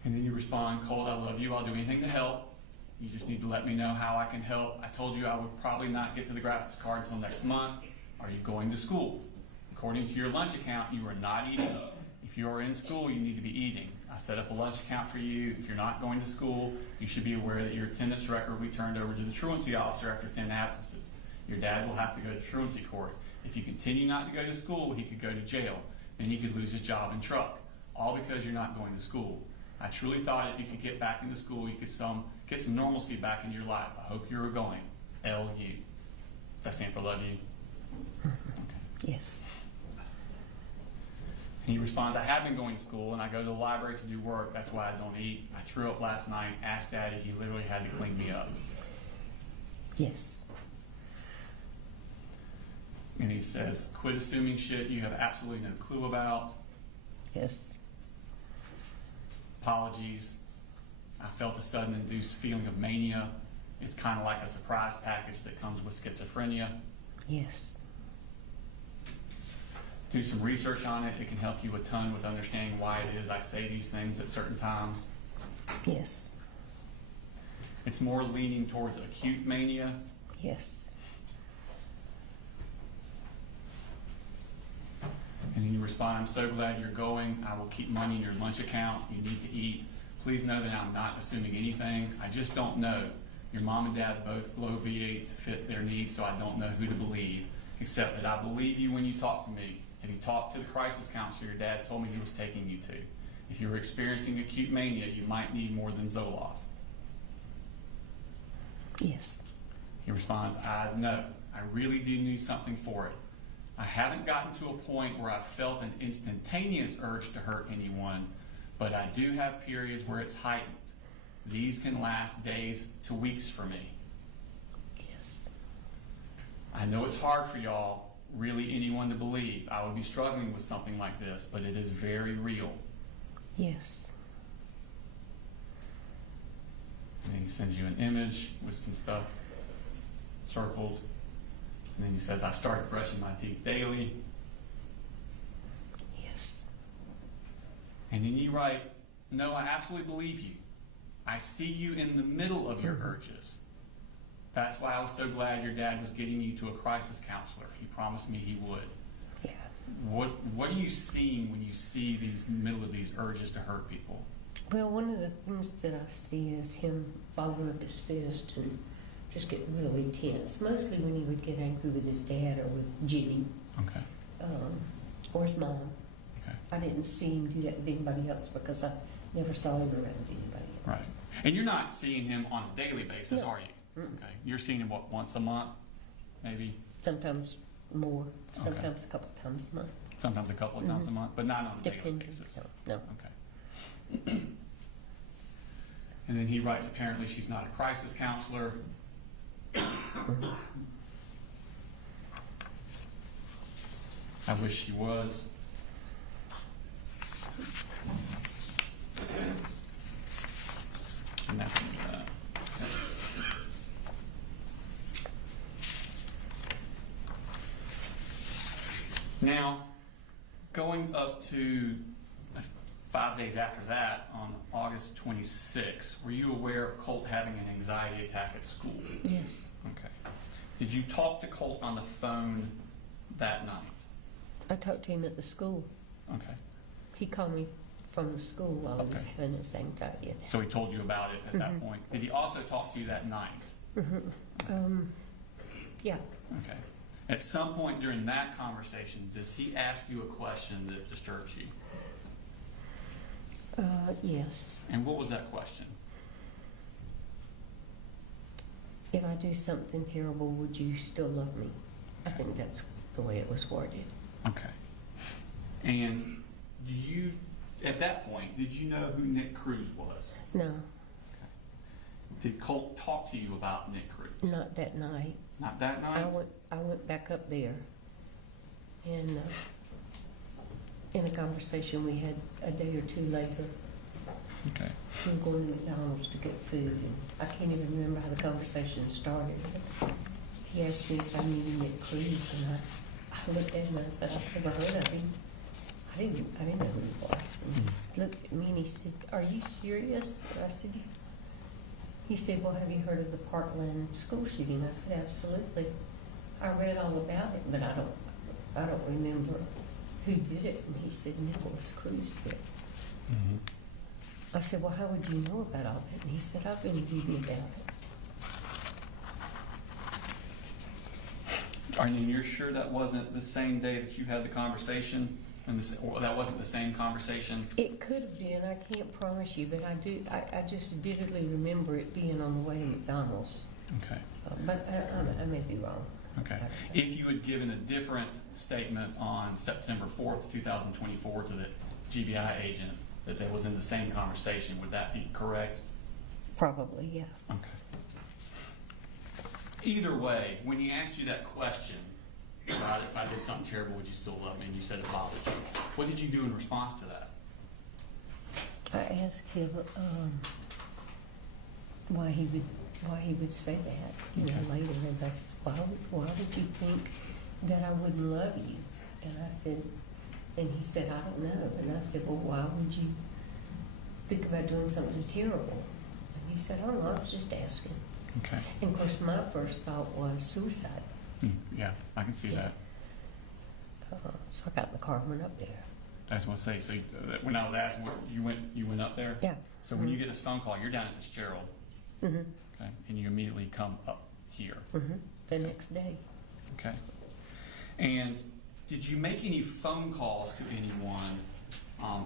And then you respond, Colt, I love you. I'll do anything to help. You just need to let me know how I can help. I told you I would probably not get to the graphics card until next month. Are you going to school? According to your lunch account, you are not eating. If you are in school, you need to be eating. I I set up a lunch account for you. If you're not going to school, you should be aware that your attendance record will be turned over to the truancy officer after 10 absences. Your dad will have to go to truancy court. If you continue not to go to school, he could go to jail. Then he could lose his job and truck, all because you're not going to school. I truly thought if you could get back into school, you could get some normalcy back in your life. I hope you are going. LU. Does that stand for love you? Okay. Yes. And he responds, I have been going to school and I go to the library to do work. That's why I don't eat. I threw up last night, asked Daddy. He literally had to clean me up. Yes. And he says, quit assuming shit you have absolutely no clue about. Yes. Apologies. I felt a sudden induced feeling of mania. It's kind of like a surprise package that comes with schizophrenia. Yes. Do some research on it. It can help you a ton with understanding why it is I say these things at certain times. Yes. It's more leaning towards acute mania. Yes. And then you respond, I'm so glad you're going. I will keep money in your lunch account. You need to eat. Please know that I'm not assuming anything. I just don't know. Your mom and dad both blow V8 to fit their needs, so I don't know who to believe, except that I believe you when you talk to me. Have you talked to the crisis counselor your dad told me he was taking you to? If you were experiencing acute mania, you might need more than Zoloft. Yes. He responds, I know. I really do need something for it. I haven't gotten to a point where I've felt an instantaneous urge to hurt anyone, but I do have periods where it's heightened. These can last days to weeks for me. Yes. I know it's hard for y'all, really anyone to believe. I would be struggling with something like this, but it is very real. Yes. And then he sends you an image with some stuff circled. And then he says, I started brushing my teeth daily. Yes. And then you write, no, I absolutely believe you. I see you in the middle of your urges. That's why I was so glad your dad was getting you to a crisis counselor. He promised me he would. Yeah. What are you seeing when you see these middle of these urges to hurt people? Well, one of the things that I see is him following up his fist and just get really tense. Mostly when he would get angry with his dad or with Jenny. Okay. Or his mom. Okay. I didn't see him do that with anybody else because I never saw him around anybody else. Right. And you're not seeing him on a daily basis, No. are you? Mm-mm. Okay. You're seeing him, what, once a month, maybe? Sometimes more, Okay. sometimes a couple times a month. Sometimes a couple of times a month, but not on a daily Depending. basis. No. Okay. And then he writes, apparently she's not a crisis counselor. I wish she was. And that's now, going up to 5 days after that, on August 26th, were you aware of Colt having an anxiety attack at school? Yes. Okay. Did you talk to Colt on the phone that night? I talked to him at the school. Okay. He called me from the school while he was Okay. having his anxiety attack. So he told you about it at that point. Did he also talk to you that night? Yeah. Okay. At some point during that conversation, does he ask you a question that disturbs you? Yes. And what was that question? If I do something terrible, would you still love me? I think that's the way it was worded. Okay. And do you, at that point, did you know who Nick Cruz was? No, Okay. Did Colt talk to you about Nick Cruz? not that night. Not that night? I went back up there, and in a conversation we had a day or two later, Okay. we were going to McDonald's to get food, and I can't even remember how the conversation started. He asked me if I knew Nick Cruz, and I looked at him and I said, I've never heard of him. I didn't know who he was. And he looked at me and he said, are you serious? And I said, yeah. He said, well, have you heard of the Parkland school shooting? I said, absolutely. I read all about it, but I don't remember who did it. And he said, Nicholas Cruz did. Mm-hmm. I said, well, how would you know about all that? And he said, I've interviewed me about it. Are you, you're sure that wasn't the same day that you had the conversation? And this, or that wasn't the same conversation? It could have been, I can't promise you, but I just vividly remember it being on the way to McDonald's. Okay. But I may be wrong. Okay. If you had given a different statement on September 4th, 2024 to the GBI agent that was in the same conversation, would that be correct? Probably, yeah. Okay. Either way, when he asked you that question, about if I did something terrible, would you still love me? And you said it bothered you. What did you do in response to that? I asked him why he would say that, you know, later. And I said, why would you think that I wouldn't love you? And I said, and he said, I don't know. And I said, well, why would you think about doing something terrible? And he said, I don't know, I was just asking. Okay. And of course, my first thought was suicide. Yeah, I can see that. So I got in the car and went up there. I was going to say, so when I was asking, you went up there? Yeah. So when you get this phone call, you're down at Fitzgerald, Mm-hmm. okay, and you immediately come up here, Mm-hmm. The next day. okay? And did you make any phone calls to anyone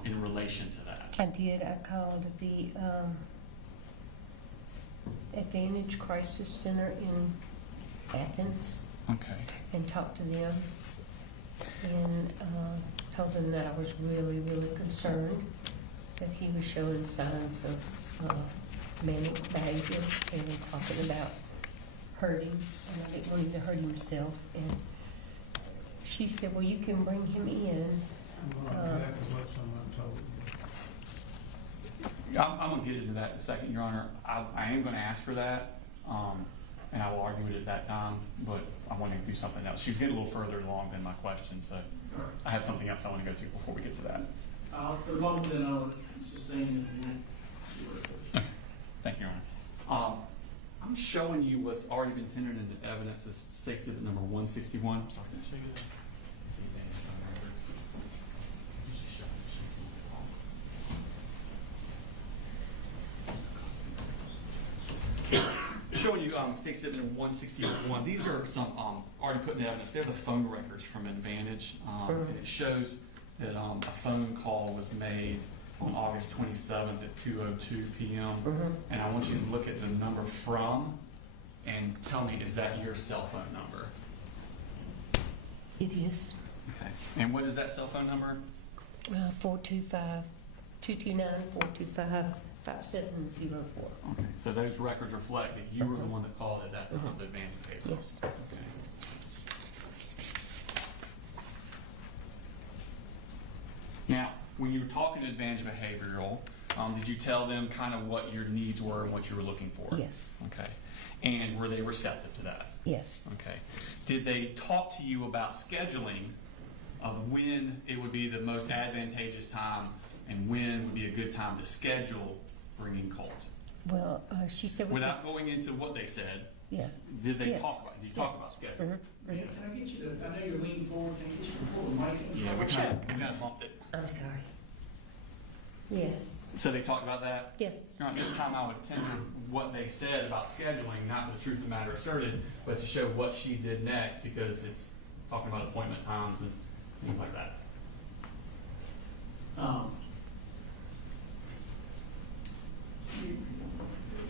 in relation to that? I did. I called the Advantage Crisis Center in Athens Okay. and talked to them and told them that I was really, really concerned that he was showing signs of manic behavior and talking about hurting, and I didn't want him to hurt himself. And she said, well, you can bring him in. I'm going to get into that in a second, Your Honor. I am going to ask her that, and I will argue it at that time, but I want to do something else. She's getting a little further along than my question, so I have something else I want to go to before we get to that. For the moment, then I'll sustain it and we'll see where it goes. Okay. Thank you, Your Honor. I'm showing you what's already been tendered into evidence as State Exhibit number 161. I'm sorry, can I show you that? Showing you State Exhibit number 161. These are some already put in evidence. They're the phone records from Advantage, and it shows that a phone call was made on August 27th at 2:02 p.m. And I want you to look at the number from and tell me, is that your cell phone number? It is. Okay. And what is that cell phone number? 425-229-425-5704. Okay. So those records reflect that you were the one that called at that time to Advantage paper. Yes. Okay. Now, when you were talking to Advantage Behavioral, did you tell them kind of what your needs were and what you were looking for? Yes. Okay. And were they receptive to that? Yes. Okay. Did they talk to you about scheduling of when it would be the most advantageous time and when would be a good time to schedule bringing Colt? Well, she said... Without going into what they said, yeah. did they Yes. talk about it? Did you talk about scheduling? Yeah, can I get you to, I know you're leaning forward, can I get you to pull the mic in? Yeah, we kind of bumped it. I'm sorry. Yes. So they talked about that? Yes. This time I would tender what they said about scheduling, not for the truth of the matter asserted, but to show what she did next, because it's talking about appointment times and things like that.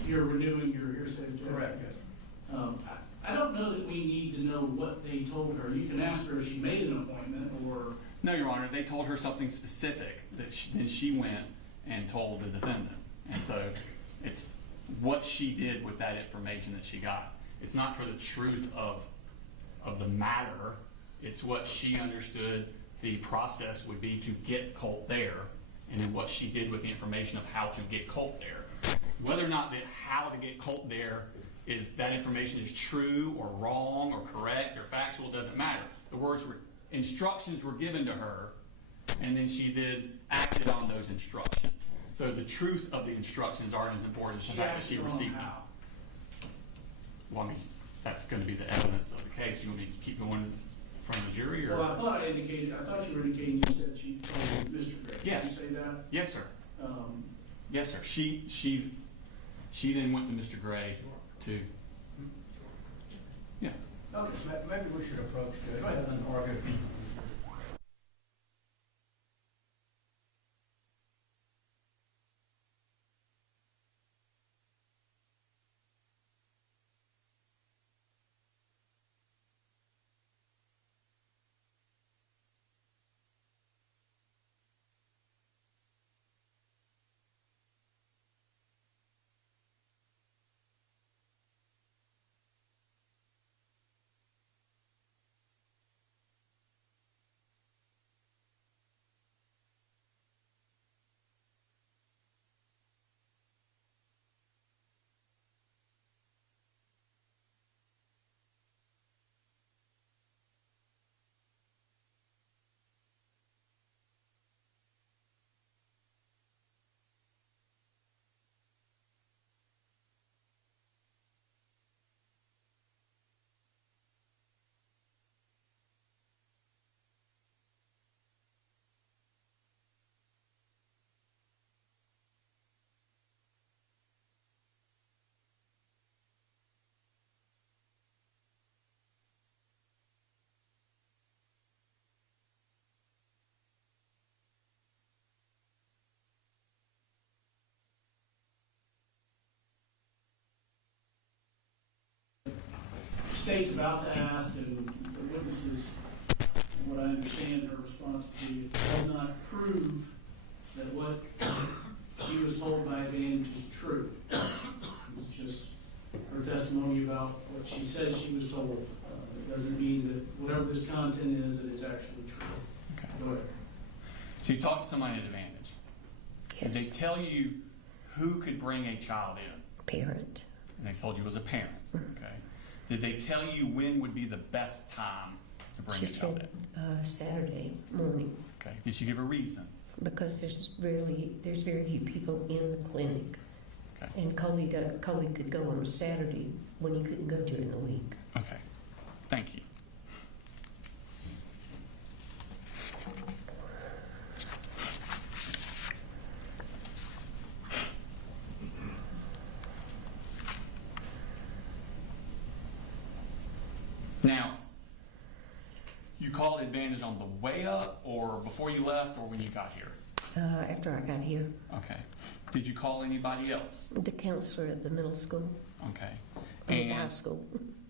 You're renewing your hearsay, Jeff? Correct, yes. I don't know that we need to know what they told her. You can ask her if she made an appointment or... No, Your Honor, they told her something specific that then she went and told the defendant. And so it's what she did with that information that she got. It's not for the truth of the matter. It's what she understood the process would be to get Colt there, and then what she did with the information of how to get Colt there. Whether or not that how to get Colt there is that information is true or wrong or correct or factual doesn't matter. The instructions were given to her, and then she acted on those instructions. So the truth of the instructions aren't as important as the fact that she received them. Well, I mean, that's going to be the evidence of the case. You want me to keep going in front of the jury? Or? Well, I thought you were indicating you said she told Mr. Gray. Yes. Did you say that? Yes, sir. Yes, sir. She then went to Mr. Gray to, yeah. Okay, maybe we should approach Judge Evans and argue. State's about to ask, and the witnesses, from what I understand her response to you, does not prove that what she was told by Advantage is true. It's just her testimony about what she says she was told. It doesn't mean that whatever this content is, that it's actually true. Okay. Go ahead. So you talked to somebody at Advantage. Did they tell you who could bring a child in? Parent. And they told you it was a parent. Okay. Did they tell you when would be the best time to bring She a child said in? Saturday morning, Okay. Did she give a reason? because there's very few people in the clinic. Okay. And Coley could go on a Saturday when he couldn't go during the week. Okay. Thank you. Now, you called Advantage on the way up, or before you left, or when you got here? After I got here, Okay. Did you call anybody else? the counselor at the middle school, Okay. at the high And school,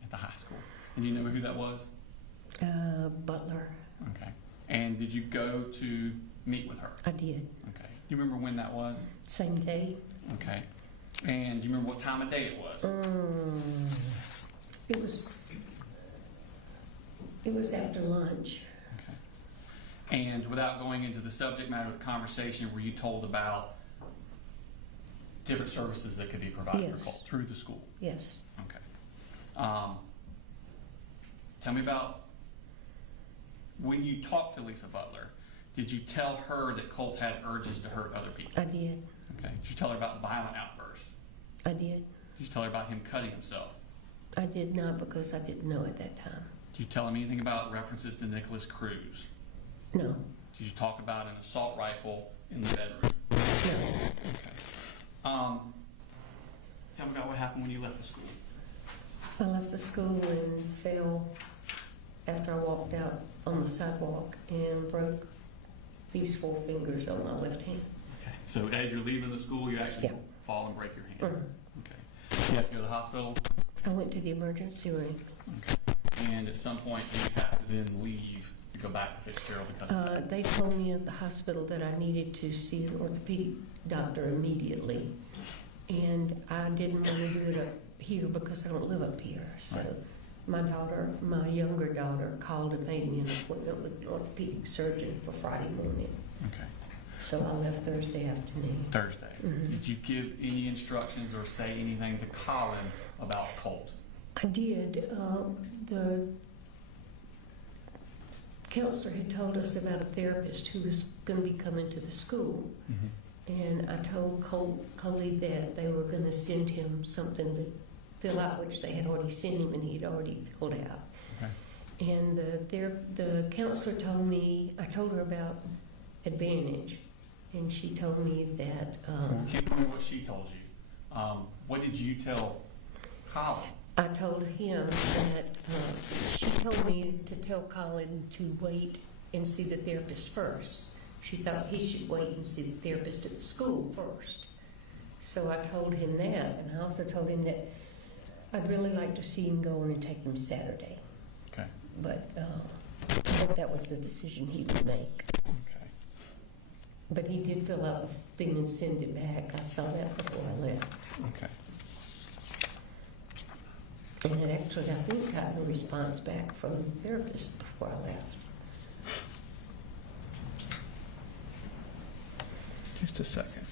at the high school. And you know who that was? Butler, Okay. And did you go to meet with her? I did. Okay. You remember when that was? Same day. Okay. And do you remember what time of day it was? It was after lunch. Okay. And without going into the subject matter of the conversation, were you told about different services that could be provided Yes. for Colt through the school? Yes. Okay. Tell me about when you talked to Lisa Butler, did you tell her that Colt had urges to hurt other people? I did. Okay. Did you tell her about violent outbursts? I did. Did you tell her about him cutting himself? I did not, because I didn't know at that time. Did you tell him anything about references to Nicholas Cruz? No. Did you talk about an assault rifle in the bedroom? No. Okay. Tell me about what happened when you left the school. I left the school and fell after I walked out on the sidewalk and broke these 4 fingers on my left hand. Okay. So as you're leaving the school, you actually Yeah. fall and break your hand. Mhm. Okay. You have to go to the hospital. I went to the emergency room. Okay. And at some point, you have to then leave to go back to Fitzgerald because of that. They told me at the hospital that I needed to see an orthopedic doctor immediately. And I didn't want to do it up here because I don't live up here. So Right. my younger daughter called and made me an appointment with an orthopedic surgeon for Friday morning. Okay. So I left Thursday afternoon. Thursday. Mhm. Did you give any instructions or say anything to Colin about Colt? I did. The counselor had told us about a therapist who was going to be coming to the school. And I told Coley that they were going to send him something to fill out, which they had already sent him and he'd already filled out. Okay. And the counselor told me, I told her about Advantage. and she told me that, Can't tell me what she told you. What did you tell Colin? I told him that she told me to tell Colin to wait and see the therapist first. She thought he should wait and see the therapist at the school first. So I told him that, and I also told him that I'd really like to see him go in and take them Saturday. Okay. But I thought that was the decision he would make. Okay. But he did fill out the thing and send it back. I saw that before I left. Okay. And it actually, I think, got a response back from the therapist before I left. Just a second.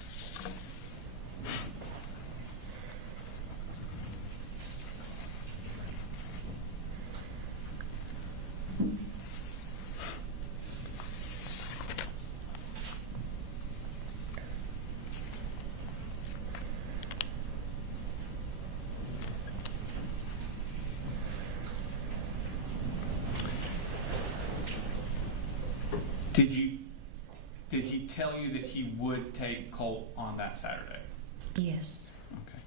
Did he tell you that he would take Colt on that Saturday? Yes. Okay.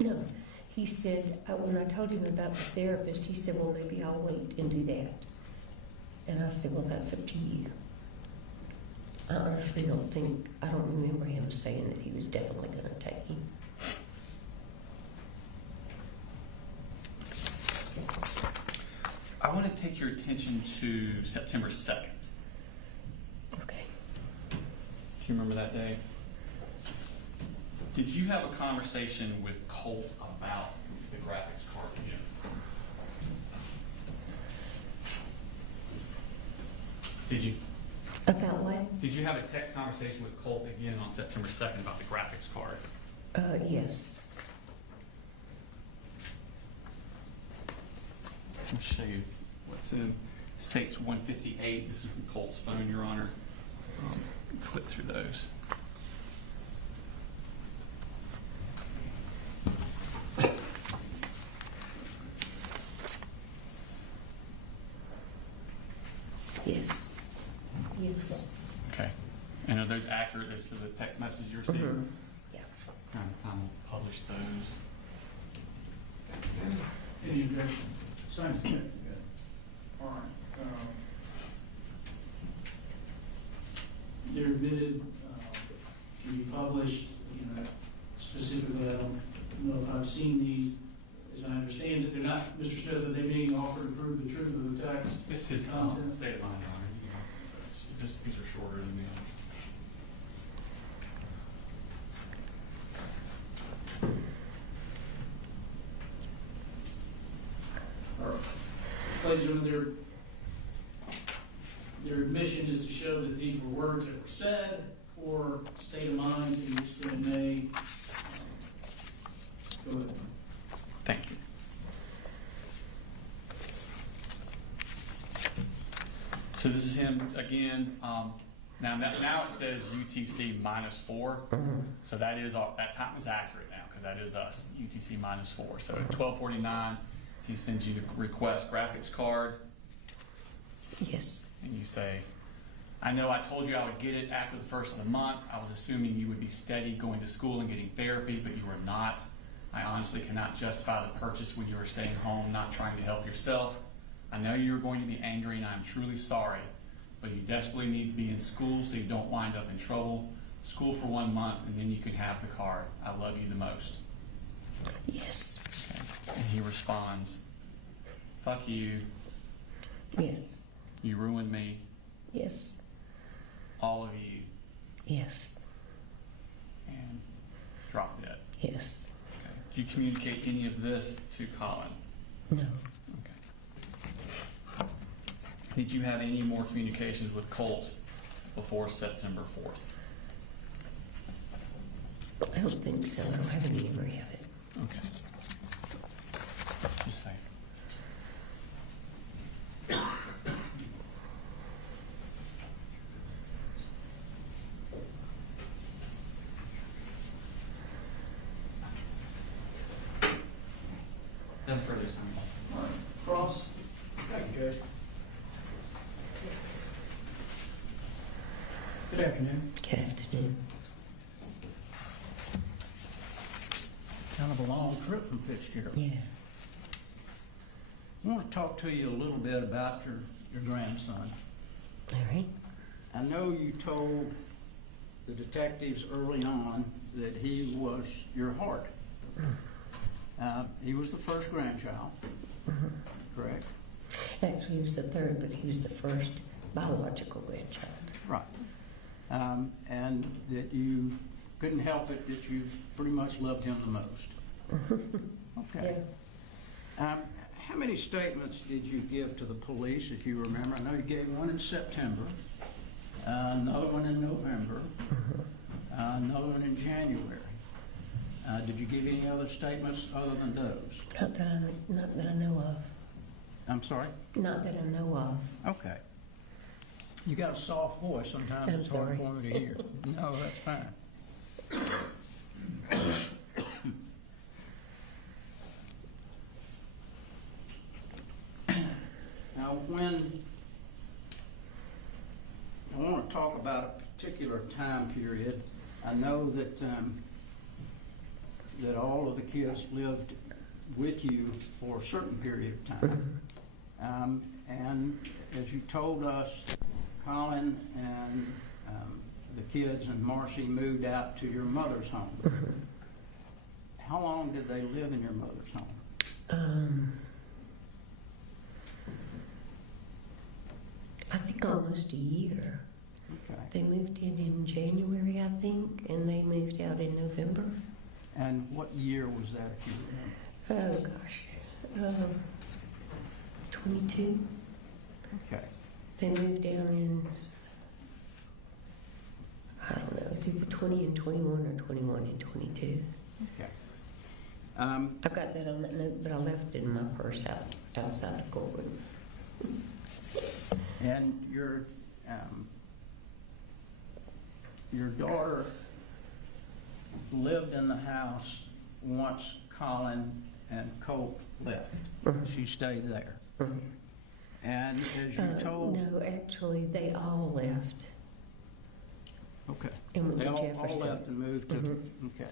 No. He said, when I told him about the therapist, he said, well, maybe I'll wait and do that. And I said, well, that's up to you. I honestly I don't remember him saying that he was definitely going to take him. I want to take your attention to September 2nd. Okay. Do you remember that day? Did you have a conversation with Colt about the graphics card again? Did you? About what? Did you have a text conversation with Colt again on September 2nd about the graphics card? Yes. Let me show you what's in. States 158. This is from Colt's phone, Your Honor. Flip through those. Yes. Yes. Okay. And are those accurate as to the text message you received? Mhm. Yeah. Kind of time we'll publish those. Any objection? Sign it. All right. They're admitted to be published, specifically, I don't know if I've seen these. As I understand it, they're not, Mr. Smith, are they being offered to prove the truth of the text? This is Content. state of mind, Your Honor. These are shorter than the others. All right. Ladies and gentlemen, their admission is to show that these were words that were said or state of mind to the extent may. Go ahead. Thank you. So this is him again. Now it says UTC -4. So that time is accurate now because that is us, UTC -4. So at 12:49, he sends you the request graphics card. Yes. And you say, I know I told you I would get it after the first of the month. I was assuming you would be steady going to school and getting therapy, but you were not. I honestly cannot justify the purchase when you were staying home, not trying to help yourself. I know you are going to be angry and I am truly sorry, but you desperately need to be in school so you don't wind up in trouble. School for 1 month and then you can have the card. I love you the most. Yes. Okay. And he responds, fuck you. Yes. You ruined me. Yes. All of you. Yes. And drop dead. Yes. Okay. Did you communicate any of this to Colin? No. Okay. Did you have any more communications with Colt before September 4th? I don't think so. I don't have any memory of it. Okay. Just saying. Done for this time. All right. Cross. Thank you, Judge. Good afternoon. Good afternoon. Kind of a long trip from Fitzgerald. Yeah. I want to talk to you a little bit about your grandson. All right. I know you told the detectives early on that he was your heart. He was the first grandchild, correct? Actually, he was the third, but he was the first biological grandchild. Right. And that you couldn't help it, that you pretty much loved him the most. Okay. Yeah. How many statements did you give to the police, if you remember? I know you gave one in September, another one in November, another one in January. Did you give any other statements other than those? Not that I know of. I'm sorry? Not that I know of. Okay. You got a soft voice. Sometimes I'm it's hard sorry. for me to hear. No, that's fine. Now, when I want to talk about a particular time period, I know that that all of the kids lived with you for a certain period of time. And as you told us, Colin and the kids and Marcy moved out to your mother's home. How long did they live in your mother's home? I think almost a year. Okay. They moved in January, I think, and they moved out in November. And what year was that, if you remember? Oh, gosh. 22. Okay. They moved down in, I don't know, it's either 20 and 21 or 21 and 22. Okay. I've got that on that note, but I left it in my purse outside the courtroom. And your daughter lived in the house once Colin and Colt left. She stayed there. And as you told... No, actually, they all left. Okay. And went They to all Jefferson. left and moved to... Okay.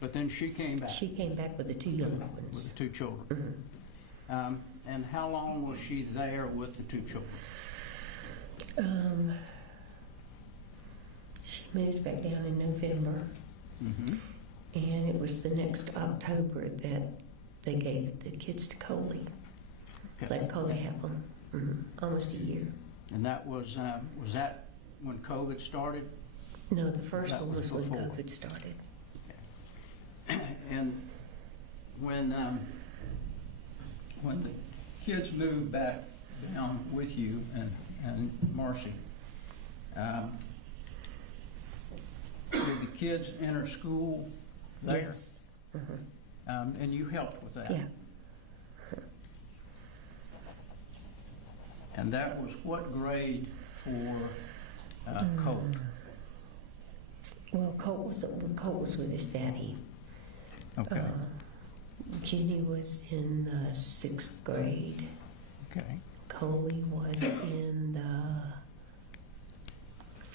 But then she came back She came back with the two young with ones. the two children. And how long was she there with the two children? She moved back down in November, and it was the next October that they gave the kids to Coley. Okay. Let Coley have them. Almost a year. And that was that when COVID started? No, the first That one was was when before. COVID started. And when the kids moved back down with you and Marcy, did the kids enter school there? Yes. And you helped with that? Yeah. And that was what grade for Colt? Well, Colt was with his daddy. Okay. Ginny was in the 6th grade. Okay. Coley was in the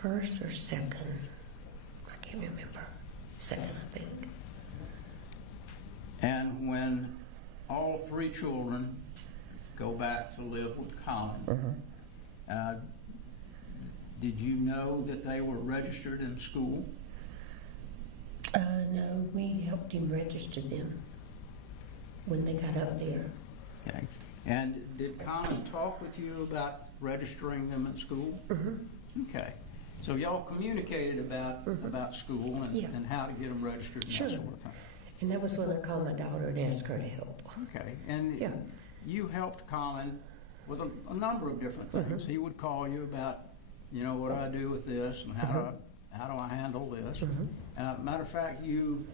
1st or 2nd. I can't remember. 2nd, I think. And when all three children go back to live with Colin, did you know that they were registered in school? No, we helped him register them when they got up there. Okay. And did Colin talk with you about registering them in school? Okay. So y'all communicated about school and, Yeah. and how to get them registered and Sure. that sort of thing. And that was when I called my daughter and asked her to help. Okay. And Yeah. you helped Colin with a number of different things. He would call you about, what do I do with this and how do I handle this? Matter of fact, you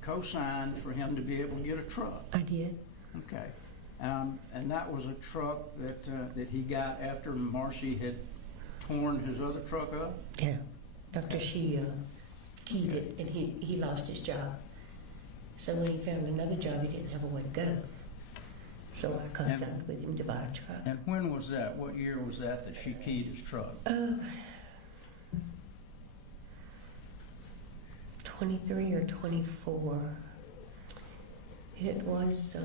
co-signed for him to be able to get a truck. I did. Okay. And that was a truck that he got after Marcy had torn his other truck up? Yeah. After she keyed it and he lost his job. So when he found another job, he didn't have a way to go. So I co-signed with him to buy a truck. And when was that? What year was that she keyed his truck? 23 or 24. It was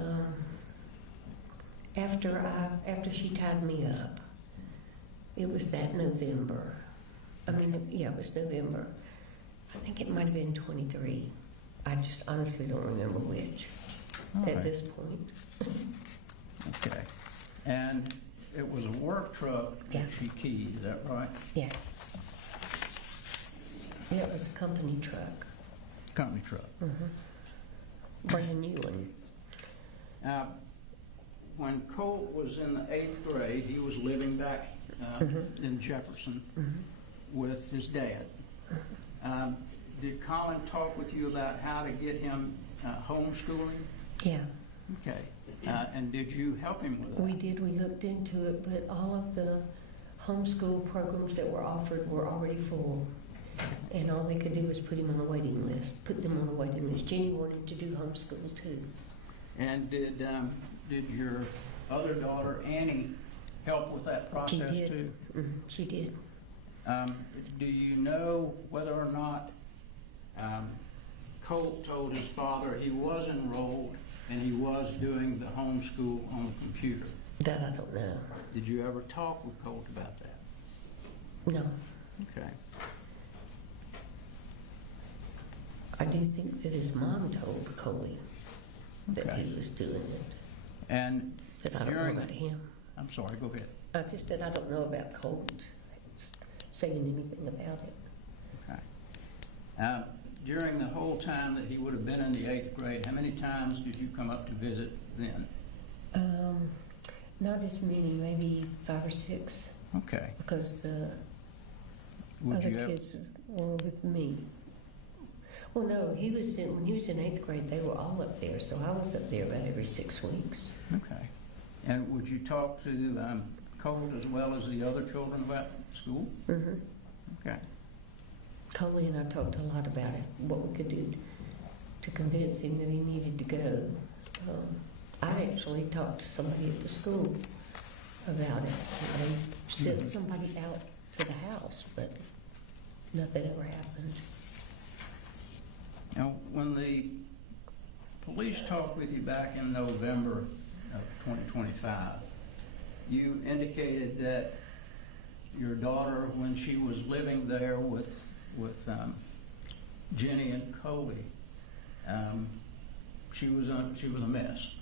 after she tied me up. It was that November. It was November. I think it might have been 23. I just honestly don't remember which All at right. this point. Okay. And it was a work truck that Yeah. she keyed, is that right? Yeah. Yeah, it was a company truck. Company truck. Brand new one. When Colt was in the 8th grade, he was living back in Jefferson with his dad. Did Colin talk with you about how to get him homeschooling? Yeah, Okay. And did you help him with that? we did. We looked into it, but all of the homeschool programs that were offered were already full. And all they could do was put them on a waiting list. Jenny wanted to do homeschool too. And did your other daughter, Annie, help with that She process did. too? She did. Do you know whether or not Colt told his father he was enrolled and he was doing the homeschool on the computer? That I don't know. Did you ever talk with Colt about that? No. Okay. I do think that his mom told Coley that Okay. he was doing it. And But I don't know during, about him. I'm sorry, go ahead. I just said I don't know about Colt saying anything about it. Okay. During the whole time that he would have been in the 8th grade, how many times did you come up to visit then? Not as many, maybe 5 or 6, Okay. because the Would other you ever, kids were with me. Well, no, when he was in 8th grade, they were all up there, so I was up there about every 6 weeks. okay. And would you talk to Colt as well as the other children about school? Mm-hmm. Okay. Coley and I talked a lot about it, what we could do to convince him that he needed to go. I actually talked to somebody at the school about it. They sent somebody out to the house, but nothing ever happened. Now, when the police talked with you back in November of 2025, you indicated that your daughter, when she was living there with Jenny and Colby, she was a mess.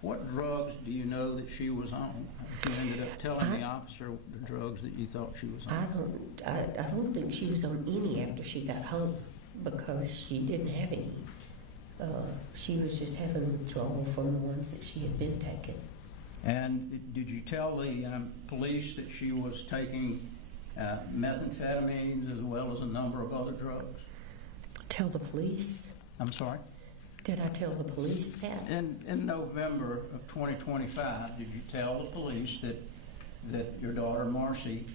What drugs do you know that she was on? You ended up telling the officer the drugs that you thought she was on. I don't think she was on any after she got home, because she didn't have any. She was just having withdrawal from the ones that she had been taking. And did you tell the police that she was taking methamphetamines as well as a number of other drugs? Tell the police? I'm sorry? Did I tell the police that? In November of 2025, did you tell the police that your daughter Marcy,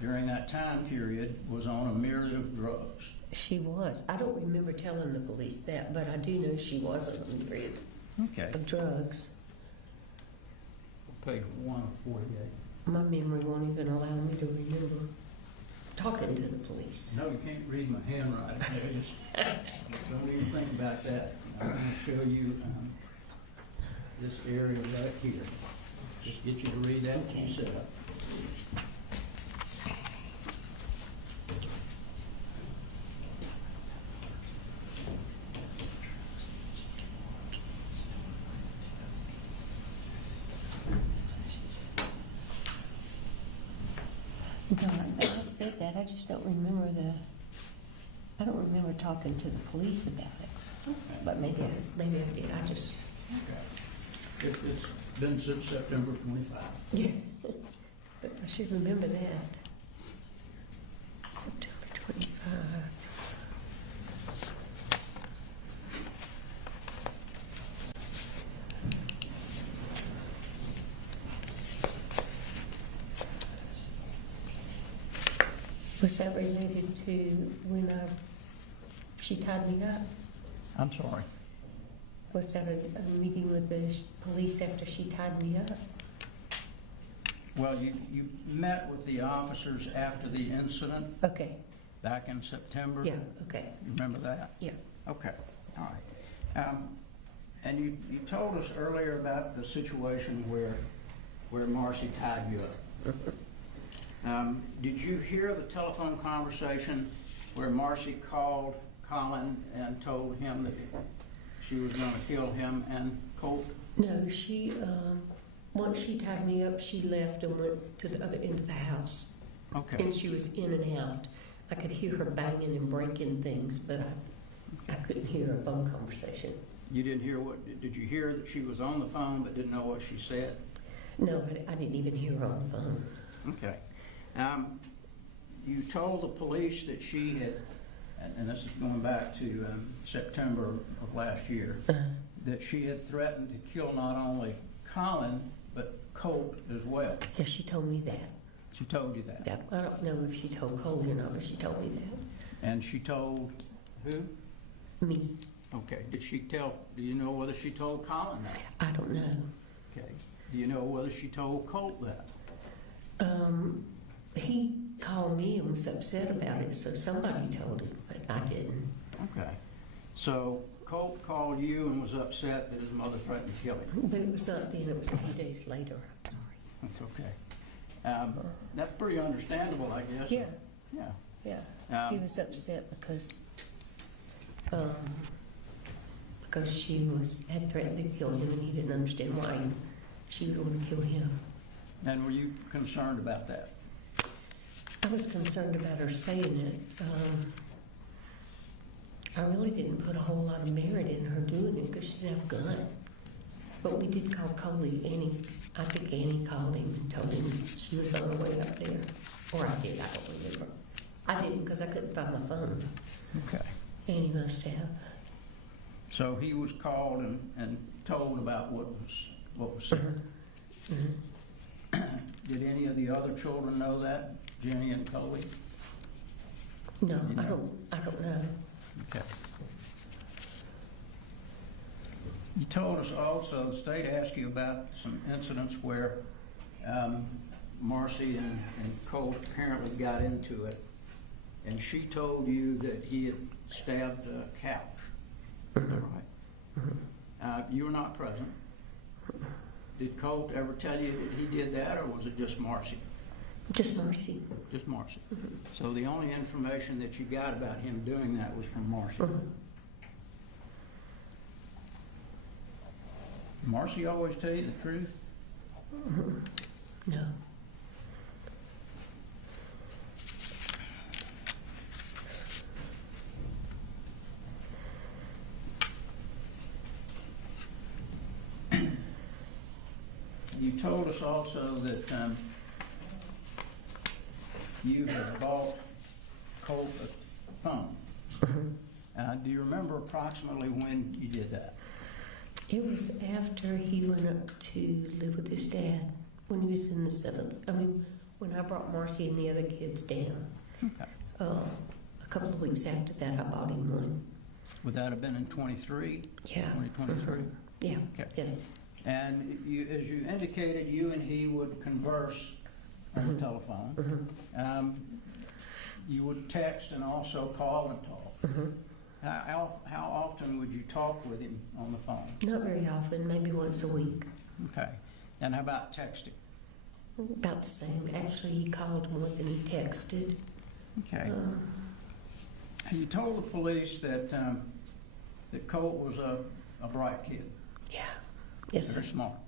during that time period, was on a myriad of drugs? She was. I don't remember telling the police that, but I do know she was on a myriad Okay. of drugs. Page 1 of 48. My memory won't even allow me to remember talking to the police. No, you can't read my handwriting. Just don't even think about that. I'm going to show you this area right here. Just get you to read that Okay. yourself. No, I said that. I just don't remember I don't remember talking to the police about it. Okay. But maybe I did. I just. Okay. It's been since September 25. Yeah. But I should remember that. September 25. Was that related to when she tied me up? I'm sorry. Was that a meeting with the police after she tied me up? Well, you met with the officers after the incident, Okay. back in September? Yeah, okay, You remember that? yeah. Okay, all right. And you told us earlier about the situation where Marcy tied you up. Did you hear the telephone conversation where Marcy called Colin and told him that she was going to kill him and Colt? No, she, once she tied me up, she left and went to the other end of the house. Okay. And she was in and out. I could hear her banging and breaking things, but I couldn't hear a phone conversation. You didn't hear did you hear that she was on the phone but didn't know what she said? No, I didn't even hear her on the phone. Okay. You told the police that she had, and this is going back to September of last year, that she had threatened to kill not only Colin, but Colt as well. Yeah, she told me that. She told you that? Yeah, I don't know if she told Cole or not, but she told me that. And she told who? Me. Okay. Do you know whether she told Colin that? I don't know. Okay. Do you know whether she told Colt that? He called me and was upset about it, so somebody told him, but I didn't. Okay. So Colt called you and was upset that his mother threatened to kill him. But it was not then, it was a few days later. I'm sorry. That's okay. That's pretty understandable, I guess. Yeah, Yeah. yeah. He was upset because she had threatened to kill him, and he didn't understand why she would want to kill him. And were you concerned about that? I was concerned about her saying it. I really didn't put a whole lot of merit in her doing it because she didn't have a gun. But we did call Coley. I think Annie called him and told him she was on her way up there. Or I did, I don't remember. I didn't because I couldn't find my phone. Okay. Annie must have. So he was called and told about what was said. Mm-hmm. Did any of the other children know that, Jenny and Coley? No, You know? I don't know. Okay. You told us also, the state asked you about some incidents where Marcy and Colt apparently got into it, and she told you that he had stabbed a couch. Is that right? You were not present. Did Colt ever tell you that he did that, or was it just Marcy? Just Marcy. Just Marcy. So the only information that you got about him doing that was from Marcy. Marcy always tell you the truth? No. You told us also that you had bought Colt a phone. Do you remember approximately when you did that? It was after he went up to live with his dad when he was in the 7th. When I brought Marcy and the other kids down. Okay. A couple of weeks after that, I bought him one. Would that have been in 23? Yeah. 2023? Yeah. Okay. Yes. And you, as you indicated, you and he would converse on the telephone. You would text and also call and talk. How often would you talk with him on the phone? Not very often, maybe once a week. Okay. And how about texting? About the same. Actually, he called more than he texted. Okay. You told the police that that Colt was a bright kid. Yeah. Yes, sir. Very smart.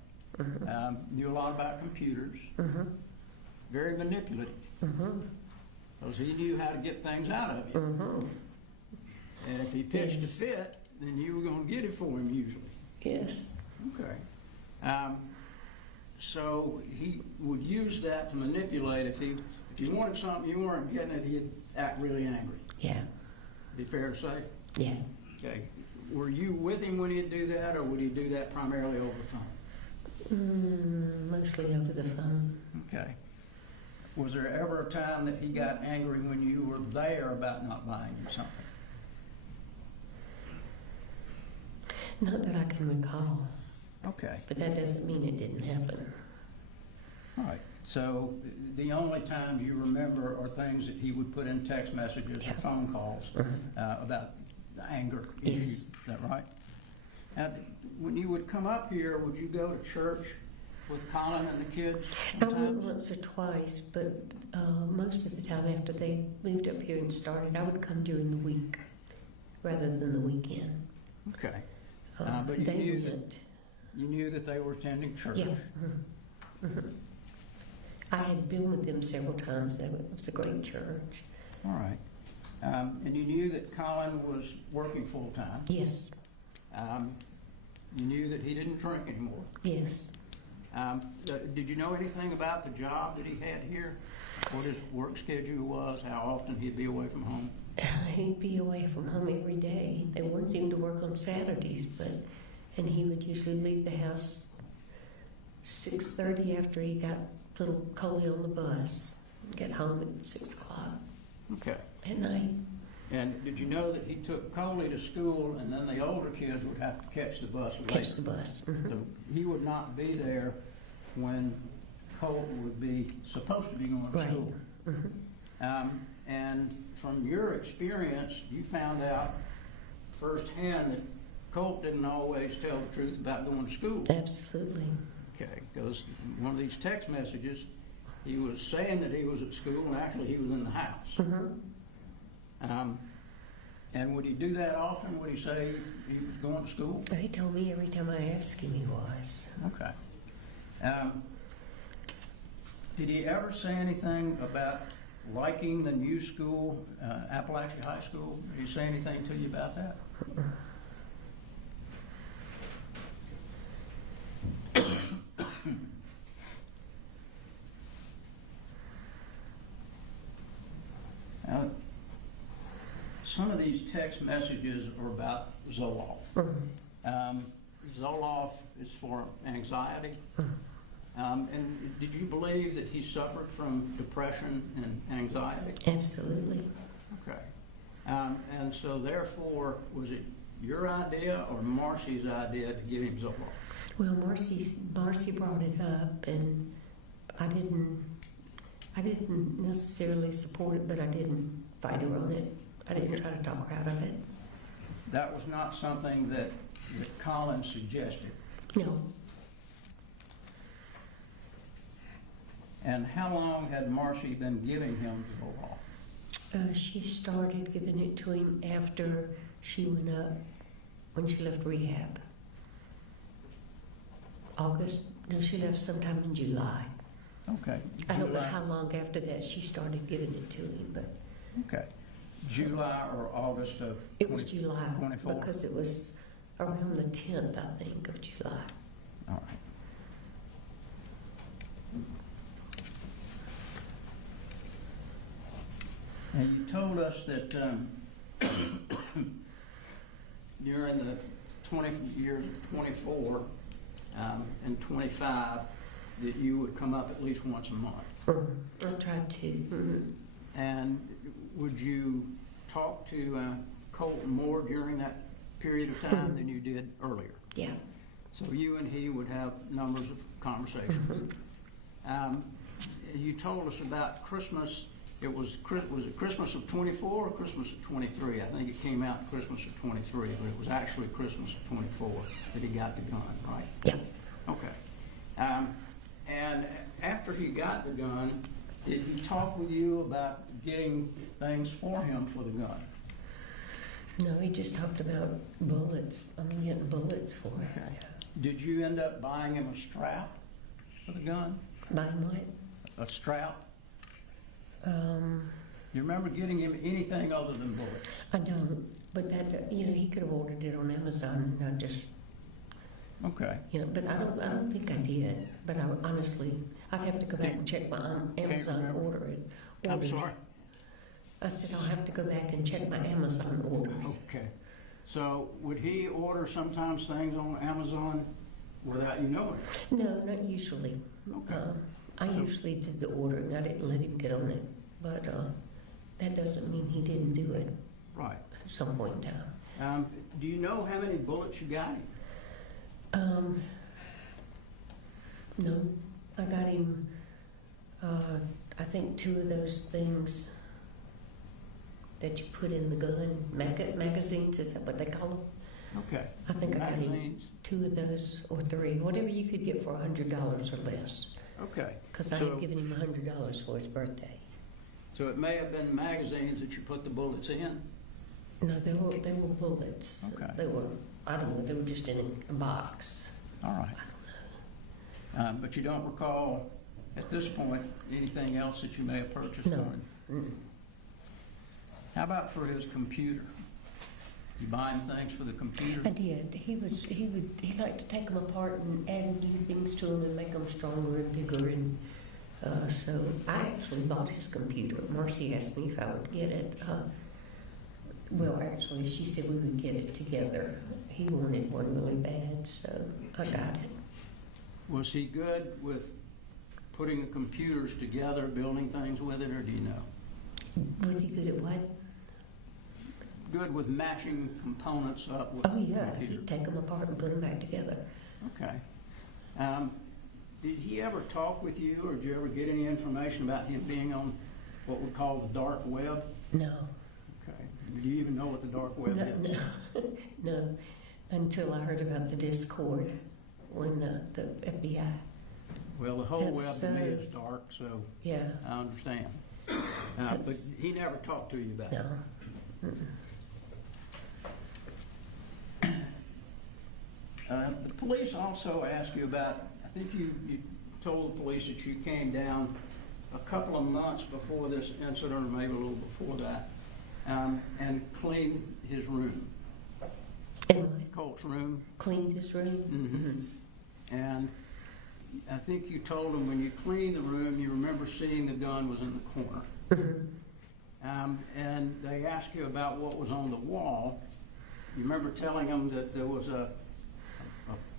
Knew a lot about computers. Very manipulative. Because he knew how to get things out of you. And if he pitched a fit, then you were going to get it for him usually. Yes. Okay. So he would use that to manipulate. If you wanted something you weren't getting it, he'd act really angry. Yeah. Be fair to say? Yeah. Okay. Were you with him when he'd do that, or would he do that primarily over the phone? Mostly over the phone. Okay. Was there ever a time that he got angry when you were there about not buying you something? Not that I can recall. Okay. But that doesn't mean it didn't happen. All right. So the only times you remember are things that he would put in text messages or phone calls about anger issues. Yes. Is that right? Now, when you would come up here, would you go to church with Colin and the kids? I went sometimes? once or twice, but most of the time after they moved up here and started, I would come during the week rather than the weekend. Okay. But you they knew that- went. You knew that they were attending church? Yeah. I had been with them several times. It was a great church. All right. And you knew that Colin was working full-time? Yes, You knew that he didn't drink anymore? yes. Did you know anything about the job that he had here? What his work schedule was, how often he'd be away from home? He'd be away from home every day. They wanted him to work on Saturdays, and he would usually leave the house 6:30 after he got little Coley on the bus, get home at 6 o'clock Okay. at night. And did you know that he took Coley to school and then the older kids would have to catch the bus later? Catch the bus. So he would not be there when Colt would be supposed to be going to Right. school. And from your experience, you found out firsthand that Colt didn't always tell the truth about going to school. Absolutely. Okay, because one of these text messages, he was saying that he was at school and actually he was in the house. And would he do that often? Would he say he was going to school? He told me every time I asked him he was. Okay. Did he ever say anything about liking the new school, Apalachee High School? Did he say anything to you about that? Now, some of these text messages are about Zoloft. Zoloft is for anxiety. And did you believe that he suffered from depression and anxiety? Absolutely. Okay. And so therefore, was it your idea or Marcy's idea to give him Zoloft? Well, Marcy brought it up, and I didn't necessarily support it, but I didn't fight her on it. I didn't try to talk her out of it. That was not something that Colin suggested. No. And how long had Marcy been giving him Zoloft? She started giving it to him after she went up, when she left rehab. August? No, she left sometime in July. Okay. I don't know July. how long after that she started giving it to him, but Okay. July or August of it was July 24? because it was around the 10th, I think, of July. All right. Now, you told us that during the 20 years of 24 and 25, that you would come up at least once a month. I tried to. And would you talk to Colt more during that period of time than you did earlier? Yeah. So you and he would have numbers of conversations. You told us about Christmas. Was it Christmas of 24 or Christmas of 23? I think it came out Christmas of 23, but it was actually Christmas of 24 that he got the gun, right? Yeah. Okay. And after he got the gun, did he talk with you about getting things for him for the gun? No, he just talked about bullets. I'm getting bullets for it. Okay. Did you end up buying him a strap for the gun? Buying what? A strap? You remember getting him anything other than bullets? I don't, but that, he could have ordered it on Amazon, and I just, Okay. but I don't think I did. But honestly, I'd have to go back and check my Amazon remember. order. I'm sorry? I said I'll have to go back and check my Amazon orders. Okay. So would he order sometimes things on Amazon without you knowing it? No, not usually. Okay. I usually did the ordering. I didn't let him get on it, but that doesn't mean he didn't do it Right. at some point in time. Do you know how many bullets you got him? No, I got him I think 2 of those things that you put in the gun, magazines, is that what they call them? Okay. I think I got him Magazines? 2 of those or 3, whatever you could get for $100 or less. Okay. Because I So- had given him $100 for his birthday. So it may have been magazines that you put the bullets in? No, they were bullets. Okay. They were, I don't know, they were just in a box. All right. But you don't recall, at this point, anything else that you may have purchased No. for him? Mm. How about for his computer? You buy him things for the computer? I did. He liked to take them apart and add new things to them and make them stronger and bigger. And so I actually bought his computer. Marcy asked me if I would get it. Well, actually, she said we would get it together. He wanted one really bad, so I got it. Was he good with putting the computers together, building things with it, or do you know? Was he good at what? Good with matching components up with Oh, the yeah. computer? He'd take them apart and put them back together. Okay. Did he ever talk with you, or did you ever get any information about him being on what we call the dark web? No. Okay. Do you even know what the dark web is? No, until I heard about the Discord when the FBI. Well, the whole web That's to me so- is dark, so Yeah. I understand. But That's- he never talked to you about it? No. Mm-mm. The police also asked you about, I think you told the police that you came down a couple of months before this incident, or maybe a little before that, and cleaned his room, And what? Colt's room. Cleaned his room? Mhm. And I think you told him when you cleaned the room, you remember seeing the gun was in the corner. Mhm. And they asked you about what was on the wall. You remember telling them that there was a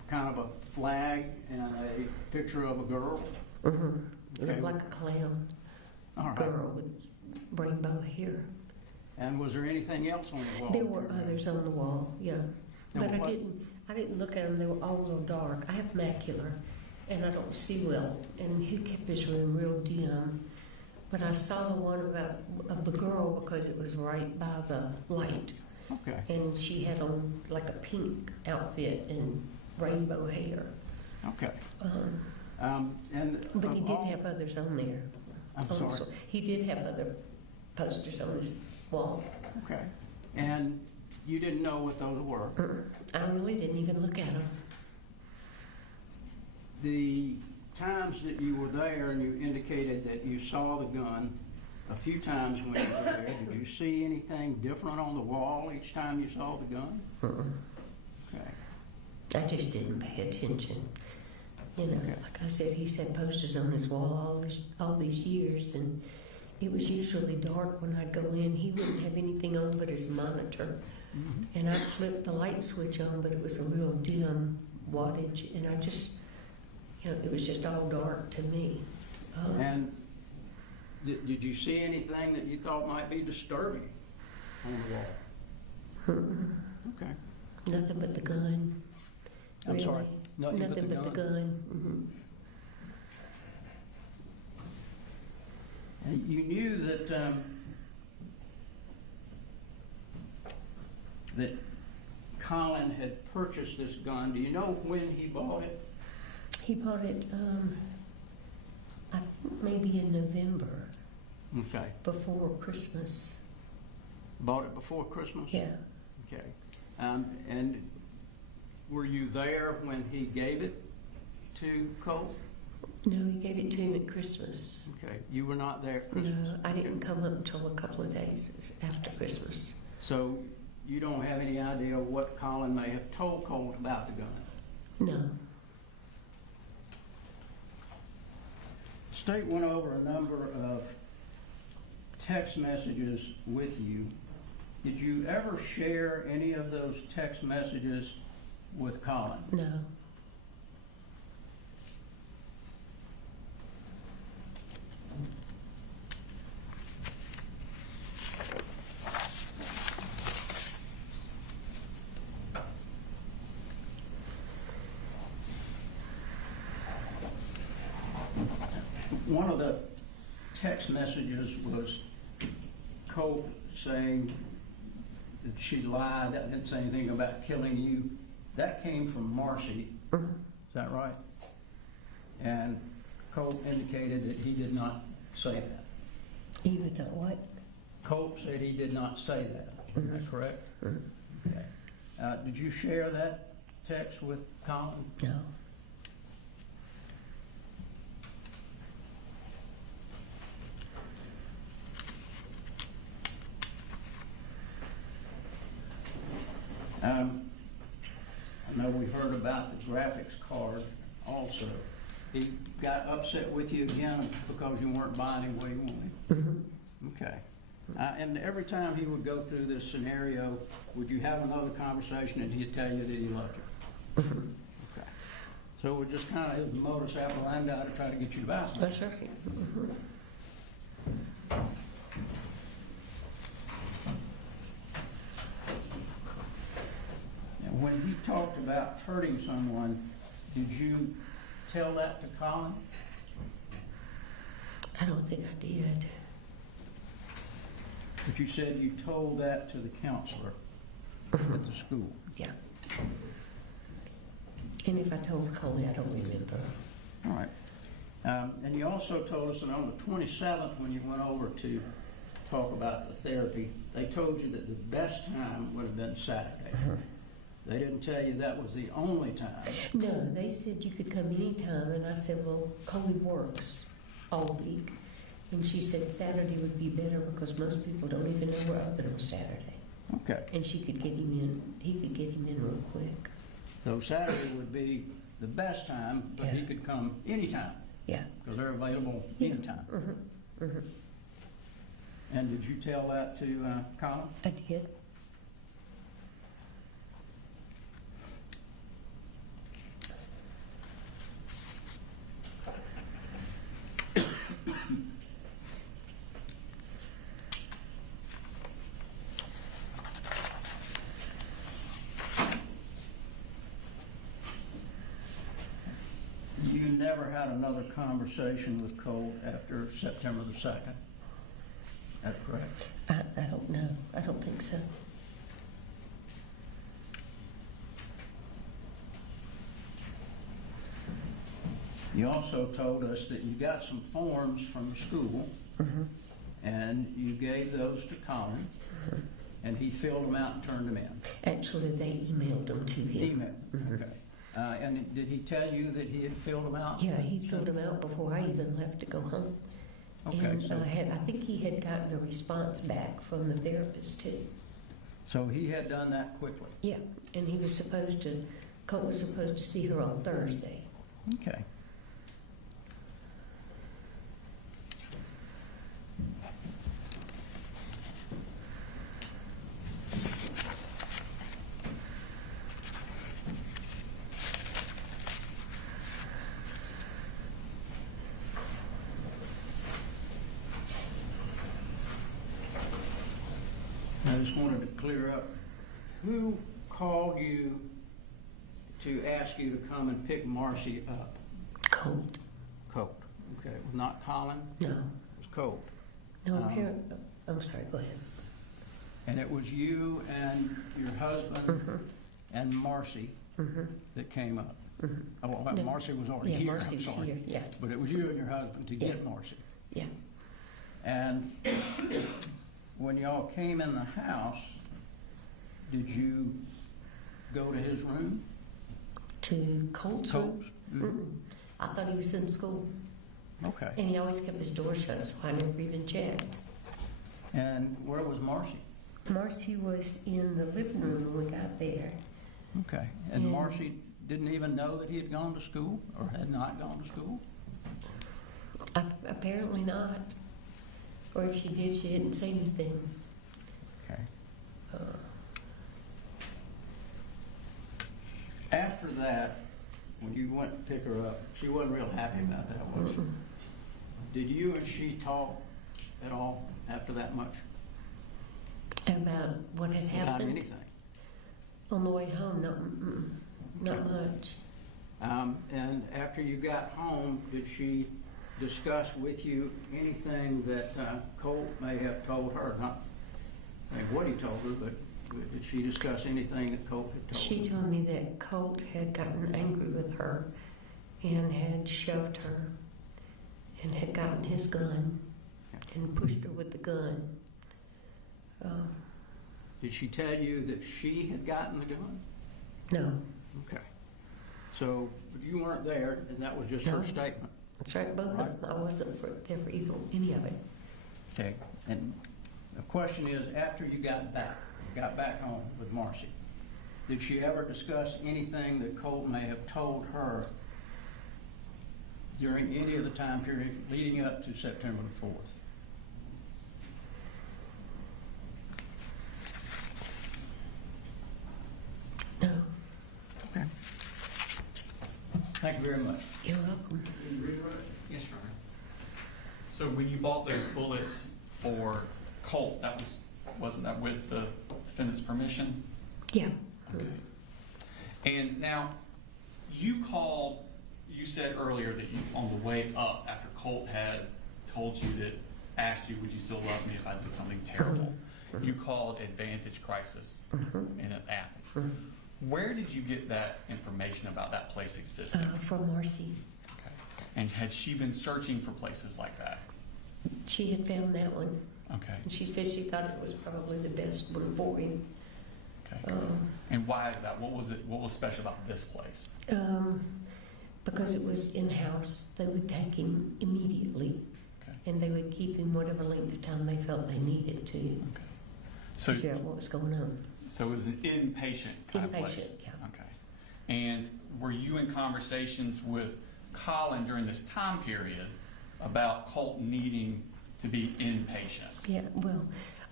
kind of a flag and a picture of a girl? Mhm. Okay. Looked like a clown All right. girl with rainbow hair. And was there anything else on the wall? There were others on the wall, yeah. There But were what? I didn't look at them, they were all real dark. I have macular, and I don't see well, and he kept his room real dim. But I saw the one of the girl because it was right by the light, Okay. and she had on like a pink outfit and rainbow hair. Okay. But he of did all- have others on there. I'm Also, sorry. he did have other posters on his wall. Okay. And you didn't know what those were? I really didn't even look at them. The times that you were there and you indicated that you saw the gun a few times when you were there, did you see anything different on the wall each time you saw the gun? Okay. I just didn't pay attention. You know, like I said, he's had posters on his wall all these years, and it was usually dark when I'd go in. He wouldn't have anything on but his monitor. And I'd flip the light switch on, but it was a real dim wattage, and I just, you know, it was just all dark to me. And did you see anything that you thought might be disturbing on the wall? Okay. Nothing but the gun. I'm really. sorry, nothing but the but the gun. And you knew that that Colin had purchased this gun. Do you know when he bought it? He bought it, I think maybe in November, Okay. before Christmas. Bought it before Christmas? Yeah. Okay. And were you there when he gave it to Colt? No, he gave it to him at Christmas. Okay. You were not there at Christmas? No, I didn't come up until a couple of days after Christmas. So you don't have any idea what Colin may have told Colt about the gun? No. State went over a number of text messages with you. Did you ever share any of those text messages with Colin? No. One of the text messages was Colt saying that she lied, didn't say anything about killing you. That came from Marcy, is that right? And Colt indicated that he did not say that. He would not what? Colt said he did not say that. Is that correct? Okay. Did you share that text with Colin? No. I know we heard about the graphics card also. He got upset with you again because you weren't buying him what he wanted? Okay. And every time he would go through this scenario, would you have another conversation and he'd tell you that he loved you? Okay. So it was just kind of his modus operandi to try to get you to buy something. That's right. And when he talked about hurting someone, did you tell that to Colin? I don't think I did. But you said you told that to the counselor at the school. Yeah. And if I told Coley, I don't remember. All right. And you also told us that on the 27th, when you went over to talk about the therapy, they told you that the best time would have been Saturday. They didn't tell you that was the only time. No, they said you could come anytime, and I said, well, Coley works all week. And she said Saturday would be better because most people don't even know we're open on Saturday. Okay. And she could get him in, he could get him in real quick. So Saturday would be the best time, but he could come anytime. Yeah. Because they're available anytime. And did you tell that to Colin? I did. You never had another conversation with Colt after September the 2nd? That's correct? I don't know. I don't think so. You also told us that you got some forms from the school, and you gave those to Colin, and he filled them out and turned them in. Actually, they emailed them to him. Email, okay. And did he tell you that he had filled them out? Yeah, he filled them out before I even left to go home. Okay, And so, I think he had gotten a response back from the therapist too. so he had done that quickly? Yeah, and he was supposed to, Colt was supposed to see her on Thursday. Okay. I just wanted to clear up, who called you to ask you to come and pick Marcy up? Colt. Colt. Okay, it was not Colin? No. It was Colt. No, apparently, I'm sorry, go ahead. And it was you and your husband and Marcy that came up? Oh, well, No. Marcy was already Yeah, here, Marcy I'm was sorry. here, yeah. But it was you and your husband to Yeah. get Marcy. Yeah. And when y'all came in the house, did you go to his room? To Colt's room? Colt's? I thought he was in school. Okay. And he always kept his door shut, so I never even checked. And where was Marcy? Marcy was in the living room when we got there. Okay. And Yeah. Marcy didn't even know that he had gone to school or had not gone to school? Apparently not. Or if she did, she didn't say anything. Okay. After that, when you went to pick her up, she wasn't real happy about that, was she? Did you and she talk at all after that much? About what had About happened? anything? On the way home, not much. And after you got home, did she discuss with you anything that Colt may have told her? Not saying what he told her, but did she discuss anything that Colt had told her? She told me that Colt had gotten angry with her and had shoved her and had gotten his gun and pushed her with the gun. Did she tell you that she had gotten the gun? No, Okay. So you weren't there, and that was just her No. statement? that's right, both of them. I wasn't there for any of it. Okay. And the question is, after you got back home with Marcy, did she ever discuss anything that Colt may have told her during any of the time period leading up to September the 4th? No, Okay. Thank you very much. you're welcome. Yes, Your Honor. So when you bought those bullets for Colt, wasn't that with the defendant's permission? Yeah. Okay. And now, you said earlier that you, on the way up, after Colt had told you asked you, would you still love me if I did something terrible? You called Advantage Crisis in Athens. Where did you get that information about that place existing? From Marcy. Okay. And had she been searching for places like that? She had found that one. Okay. And she said she thought it was probably the best one for him. Okay. And why is that? What was special about this place? Because it was in-house. They would take him immediately. Okay. And they would keep him whatever length of time they felt they needed to Okay. So, figure out what was going on. so it was an inpatient kind of place? Inpatient, yeah. Okay. And were you in conversations with Colin during this time period about Colt needing to be inpatient? Yeah, well,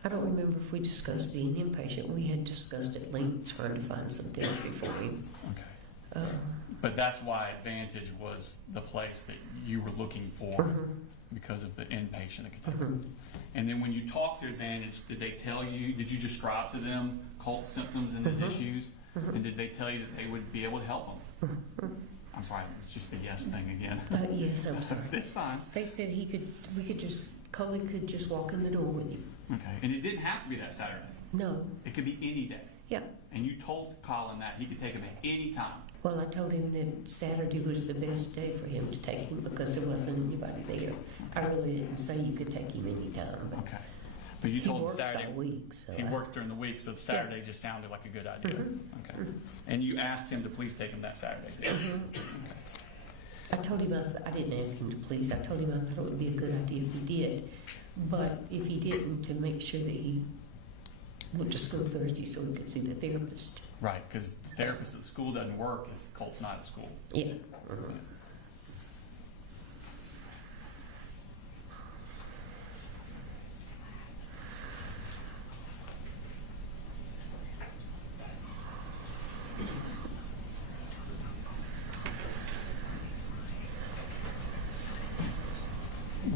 I don't remember if we discussed being inpatient. We had discussed at length trying to find some therapy for him. Okay. But that's why Advantage was the place that you were looking for because of the inpatient that could take him. And then when you talked to Advantage, did you describe to them Colt's symptoms and his issues? And did they tell you that they would be able to help him? I'm sorry, it's just a yes thing again. Yes, I'm sorry. It's fine. They said Colin could just walk in the door with him. Okay. And it didn't have to be that Saturday. No, It could be any day. yeah. And you told Colin that he could take him at any time. Well, I told him that Saturday was the best day for him to take him because there wasn't anybody there. I really didn't say you could take him anytime, but Okay. But you he told him works Saturday. all week, so He I- worked during the week, so Saturday just sounded like a good idea. Okay. And you asked him to please take him that Saturday, didn't you? Okay. I told him I didn't ask him to please. I told him I thought it would be a good idea if he did. But if he didn't, to make sure that he went to school Thursday so he could see the therapist. Right, because the therapist at the school doesn't work if Colt's not at school. Yeah.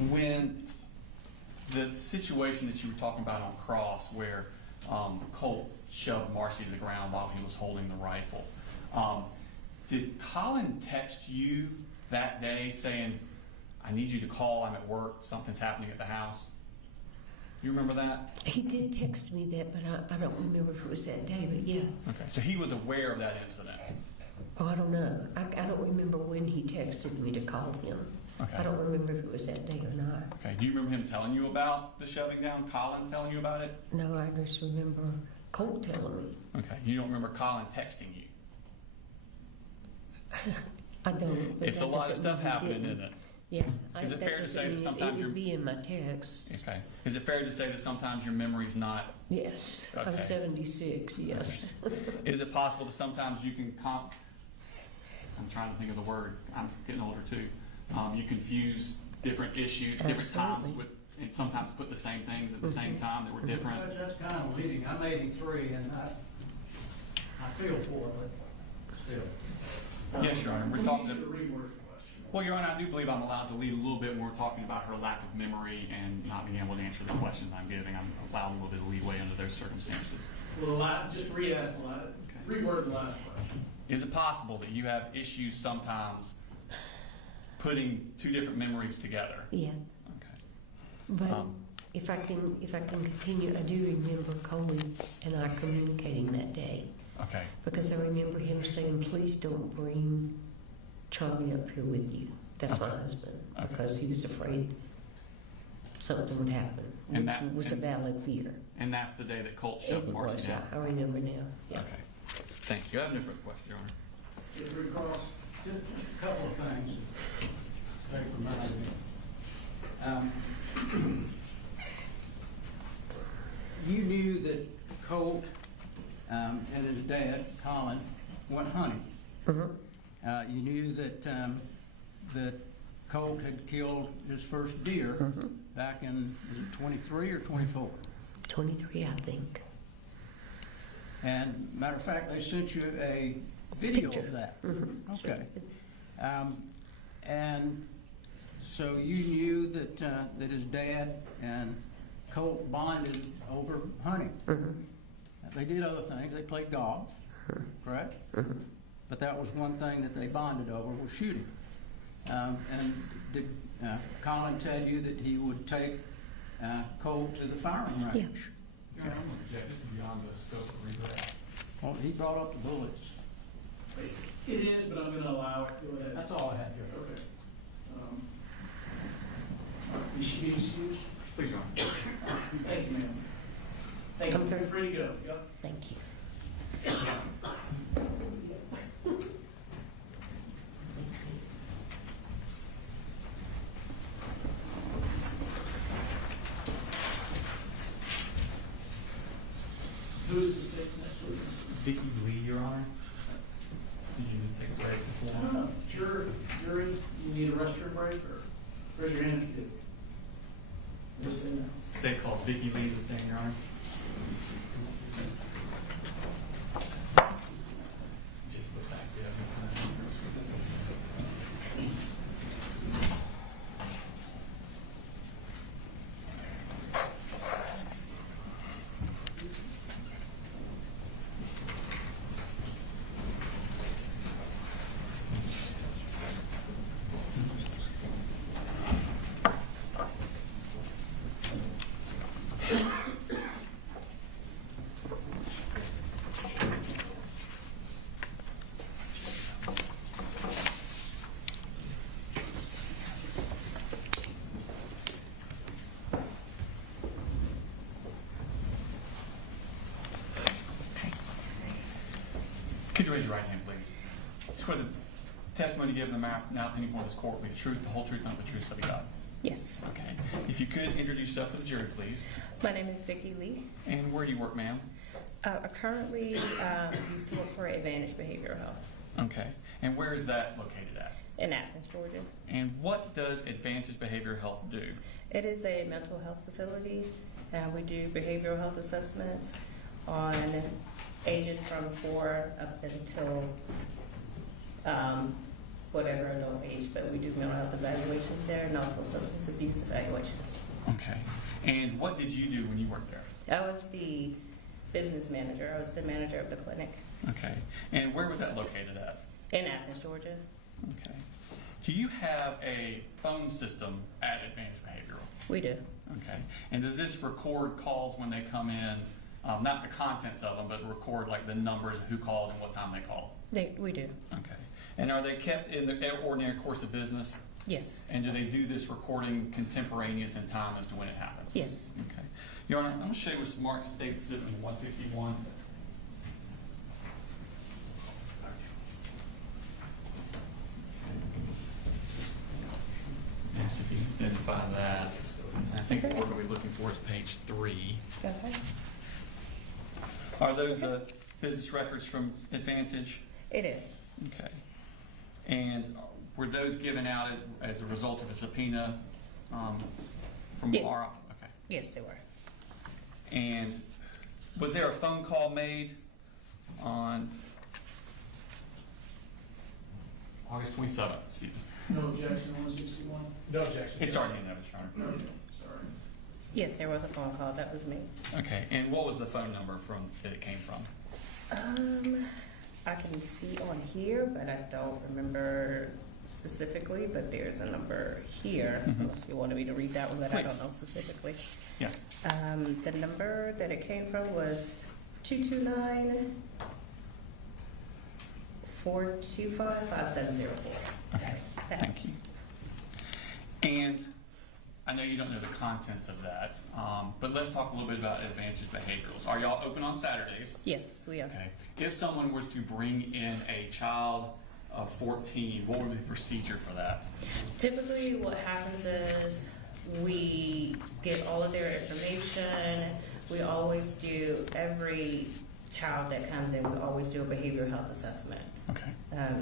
When the situation that you were talking about on Cross, where Colt shoved Marcy to the ground while he was holding the rifle, did Colin text you that day saying, I need you to call, I'm at work, something's happening at the house? You remember that? He did text me that, but I don't remember if it was that day, but yeah. Okay, so he was aware of that incident. Oh, I don't know. I don't remember when he texted me to call him. Okay. I don't remember if it was that day or not. Okay, do you remember him telling you about the shoving down, Colin telling you about it? No, I just remember Colt telling me. Okay, you don't remember Colin texting you? I don't. But It's a that lot of doesn't stuff mean he happening, didn't. isn't it? Yeah. Is it fair to say that sometimes it you're- would be in my text? Okay. Is it fair to say that sometimes your memory's not? Yes. I'm Okay. 76. Yes. Is it possible that sometimes you can I'm trying to think of the word. I'm getting older too. You confuse different issues, different times Absolutely. and sometimes put the same things at the same time that were different. That's kind of leading. I'm 83, and I feel for it, but still. Yes, Your Honor. We're talking To to, reword the question. well, Your Honor, I do believe I'm allowed to lead a little bit more talking about her lack of memory and not being able to answer the questions I'm giving. I'm allowed a little bit of leeway under those circumstances. Well, just re-ask the last, reword the last question. Is it possible that you have issues sometimes putting two different memories together. Yes. Okay. But if I can continue, I do remember Colin and I communicating that day. Okay. Because I remember him saying, please don't bring Charlie up here with you. That's my Okay. husband. Okay. Because he was afraid something would happen, And which that- was a and- valid fear. And that's the day that Colt It shoved Marcy was, down. I remember now. Yeah. Okay. Thank you. I have no further questions, Your Honor. Jeffrey Cross, just a couple of things. Take reminded me. You knew that Colt and his dad, Colin, went hunting. Mhm. You knew that that Colt had killed his first deer back in, was it 23 or 24? 23, I think. And matter of fact, they sent you a video Picture. of that. Mhm. Sure. Okay. And so you knew that that his dad and Colt bonded over hunting. Mhm. They did other things. They played golf, correct? Mhm. But that was one thing that they bonded over, was shooting. And did Colin tell you that he would take Colt to the firing range? Yeah. Your Honor, I'm going to object. This is beyond the scope of regret. Well, he brought up the bullets. It is, but I'm gonna allow it. Go ahead. That's all I had here. Okay. You should be excused. Please, Your Honor. Thank you, ma'am. Thank you. Come through. You're free to go. Yep. Thank you. Who is the state's next witness? Vicki Lee, Your Honor. Did you need to take a break before? No, jury, you need a restroom break, or raise your hand if you do. Just say no. State calls Vicki Lee the same, Your Honor. Just put back the evidence. Could you raise your right hand, please? Swear the testimony given in the now pending before this court will be the truth, the whole truth, and nothing but the truth, so be God. Yes. Okay. If you could introduce yourself to the jury, please. My name is Vicki Lee. And where do you work, ma'am? I currently used to work for Advantage Behavioral Health Okay. And where is that located at? in Athens, Georgia. And what does Advantage Behavioral Health do? It is a mental health facility. We do behavioral health assessments on ages from 4 up until whatever adult age, but we do mental health evaluations there and also substance abuse evaluations. Okay. And what did you do when you worked there? I was the business manager. I was the manager of the clinic Okay. And where was that located at? in Athens, Georgia. Okay. Do you have a phone system at Advantage Behavioral? We do. Okay. And does this record calls when they come in, not the contents of them, but record like the numbers of who called and what time they called? We do. Okay. And are they kept in the ordinary course of business? Yes. And do they do this recording contemporaneous in time as to when it happens? Yes. Okay. Your Honor, I'm going to show you what's marked State Exhibit 161. Yes, if you identify that. I think what we're going to be looking for is page 3. Okay. Are those business records from Advantage? It is. Okay. And were those given out as a result of a subpoena from Yeah. our office? Okay. Yes, they were. And was there a phone call made on August 27th? Excuse me. No objection, 161? No objection. It's already in notice, Your Honor. Okay, sorry. Yes, there was a phone call. That was me. Okay. And what was the phone number that it came from? I can see on here, but I don't remember specifically, but there's a number here, if you wanted me to read that one, but I don't Please. know specifically. Yes. The number that it came from was 229-425-5704. Okay. Thank you. And I know you don't know the contents of that, but let's talk a little bit about advanced behaviorals. Are y'all open on Saturdays? Yes, we are. Okay. If someone was to bring in a child of 14, what would be the procedure for that? Typically, what happens is we get all of their information. We always do, every child that comes in, we always do a behavioral health assessment. Okay.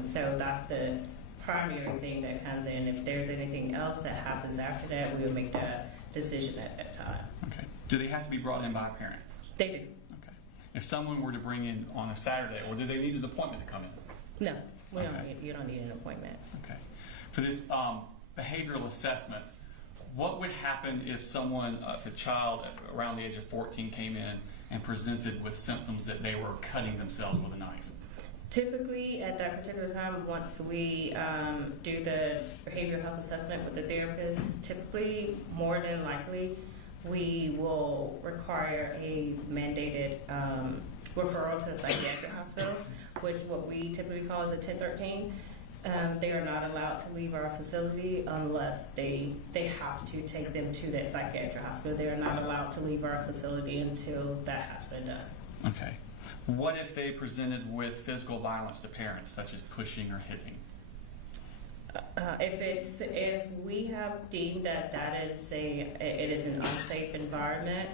So that's the primary thing that comes in. If there's anything else that happens after that, we will make that decision at that time. Okay. Do they have to be brought in by a parent? They do. Okay. If someone were to bring in on a Saturday, or do they need an appointment to come in? No, we don't Okay. need, you don't need an appointment. Okay. For this behavioral assessment, what would happen if someone, if a child around the age of 14 came in and presented with symptoms that they were cutting themselves with a knife? Typically, at that particular time, once we do the behavioral health assessment with the therapist, typically, more than likely, we will require a mandated referral to a psychiatric hospital, which what we typically call is a 1013. They are not allowed to leave our facility unless they have to take them to that psychiatric hospital. They are not allowed to leave our facility until that has been done. Okay. What if they presented with physical violence to parents, such as pushing or hitting? If we have deemed that it is an unsafe environment,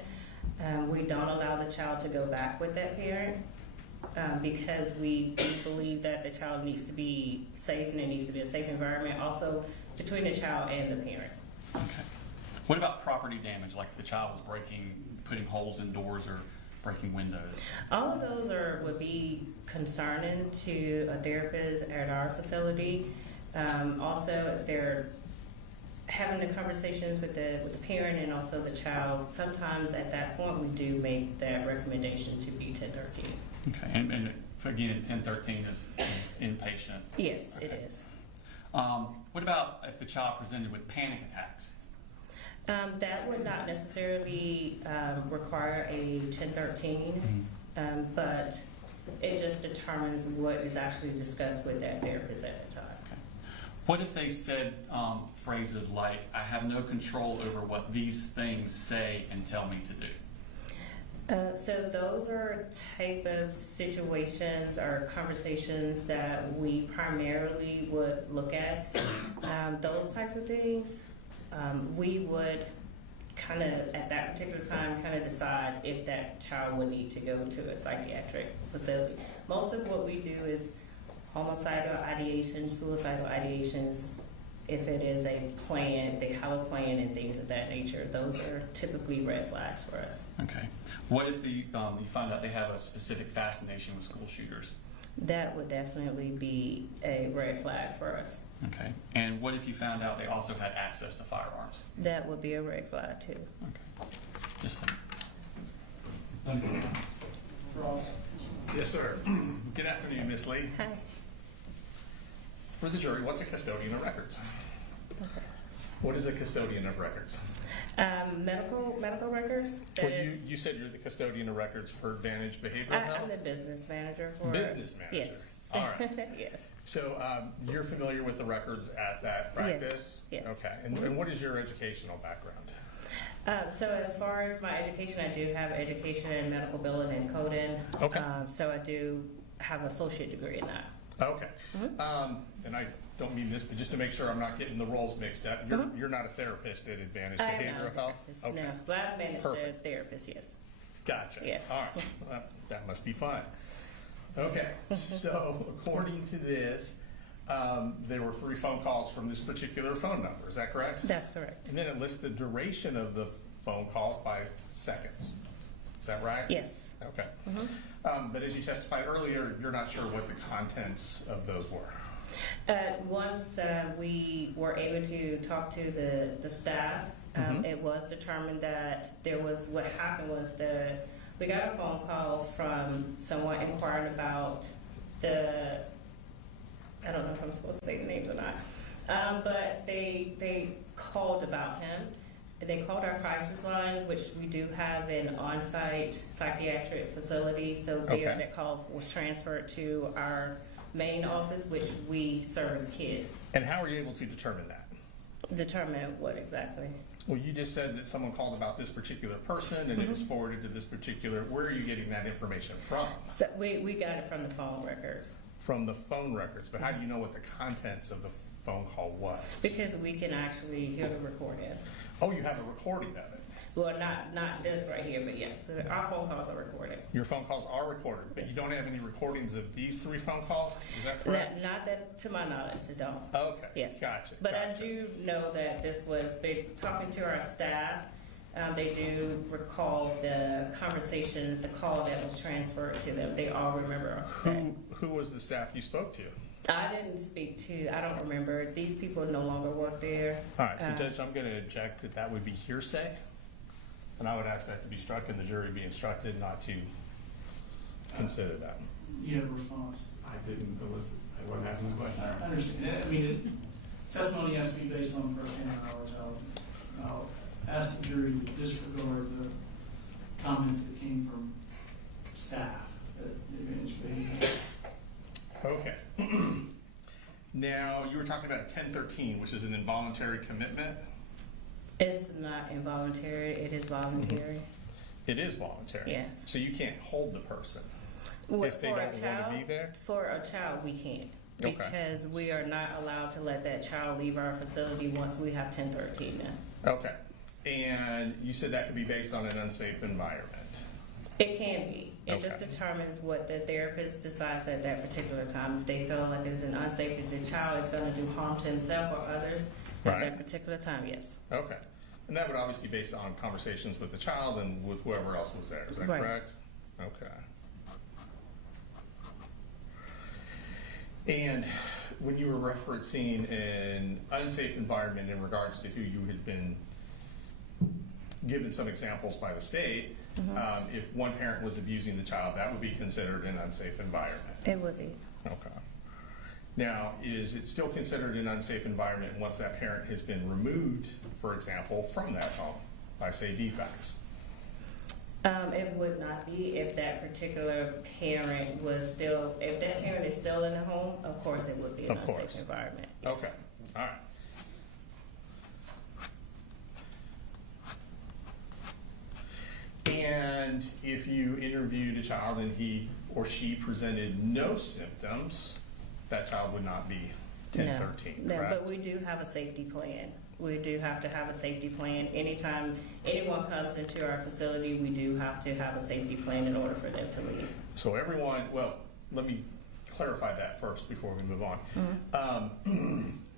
we don't allow the child to go back with that parent because we do believe that the child needs to be safe and it needs to be a safe environment also between the child and the parent. Okay. What about property damage, like if the child was putting holes in doors or breaking windows? All of those would be concerning to a therapist at our facility. Also, if they're having the conversations with the parent and also the child, sometimes at that point we do make that recommendation to be 1013. Okay. And again, 1013 is inpatient? Yes, Okay. it is. What about if the child presented with panic attacks? That would not necessarily require a 1013, but it just determines what is actually discussed with that therapist at the time. Okay. What if they said phrases like, I have no control over what these things say and tell me to do? So those are type of situations or conversations that we primarily would look at. Those types of things, we would kind of, at that particular time, kind of decide if that child would need to go to a psychiatric facility. Most of what we do is homicidal ideation, suicidal ideations. If it is a plan, they have a plan and things of that nature. Those are typically red flags for us. Okay. What if you find out they have a specific fascination with school shooters? That would definitely be a red flag for us. Okay. And what if you found out they also had access to firearms? That would be a red flag too. Okay. Just Ross? Yes, sir. Good afternoon, Ms. Lee. Hi. For the jury, what's a custodian of records? Okay. What is a custodian of records? Medical records. Well, you said you're the custodian of records for Advantage Behavioral Health? I'm the business manager for Business manager? Yes. All right. Yes. So you're familiar with the records at that practice? Yes. Okay. And what is your educational background? So as far as my education, I do have education in medical billing and coding. Okay. So I do have an associate degree in that. Okay. And I don't mean this, but just to make sure I'm not getting the roles mixed up, you're not a therapist at Advantage I am not a Behavioral Health? therapist, Okay. no, but I manage the Perfect. therapist, yes. Gotcha. Yeah. All right. Well, that must be fun. Okay. So according to this, there were 3 phone calls from this particular phone number. Is that correct? That's correct. And then it lists the duration of the phone calls by seconds. Is that right? Yes. Okay. But as you testified earlier, you're not sure what the contents of those were. Once we were able to talk to the staff, it was determined that what happened was we got a phone call from someone inquiring about the I don't know if I'm supposed to say the names or not. But they called about him. They called our crisis line, which we do have an on-site psychiatric facility. So there, that call was transferred to our main office, which we service kids. And how are you able to determine that? Determine what exactly? Well, you just said that someone called about this particular person and it was forwarded to this particular, where are you getting that information from? So we got it from the phone records. From the phone records, but how do you know what the contents of the phone call was? Because we can actually hear the recording. Oh, you have a recording of it? Well, not this right here, but yes, our phone calls are recorded. Your phone calls are recorded, but you don't have any recordings of these 3 phone calls? Is that correct? Not that, to my knowledge, I don't. Okay. Yes. Gotcha. But gotcha. I do know that this was, talking to our staff, they do recall the conversations, the call that was transferred to them. They all remember that. Who was the staff you spoke to? I didn't speak to, I don't remember. These people no longer work there. All right, so Judge, I'm going to object that would be hearsay. And I would ask that to be struck and the jury be instructed not to consider that. You have a response? I didn't elicit, I wasn't asking the question. I understand. I mean, testimony has to be based on first-hand knowledge. I'll ask the jury to disregard the comments that came from staff that eventually. Okay. Now, you were talking about a 1013, which is an involuntary commitment. It's not involuntary, it is voluntary. It is voluntary. Yes. So you can't hold the person Well, if they don't want to be there? For a child, we can't. Okay. Because we are not allowed to let that child leave our facility once we have 1013 now. Okay. And you said that could be based on an unsafe environment. It can be. It Okay. just determines what the therapist decides at that particular time. If they feel like it's an unsafe, if the child is going to do harm to himself or others at that particular time, yes. Okay. And that would obviously be based on conversations with the child and with whoever else was there. Is that Right. correct? Okay. And when you were referencing an unsafe environment in regards to who you had been given some examples by the state, if one parent was abusing the child, that would be considered an unsafe environment. It would be. Okay. Now, is it still considered an unsafe environment once that parent has been removed, for example, from that home by, say, defects? It would not be if that particular parent was still, if that parent is still in the home, of course it would be an unsafe environment. Yes. Okay, all right. And if you interviewed a child and he or she presented no symptoms, that child would not be 1013, No, correct? but we do have a safety plan. We do have to have a safety plan. Anytime anyone comes into our facility, we do have to have a safety plan in order for them to leave. So everyone, well, let me clarify that first before we move on.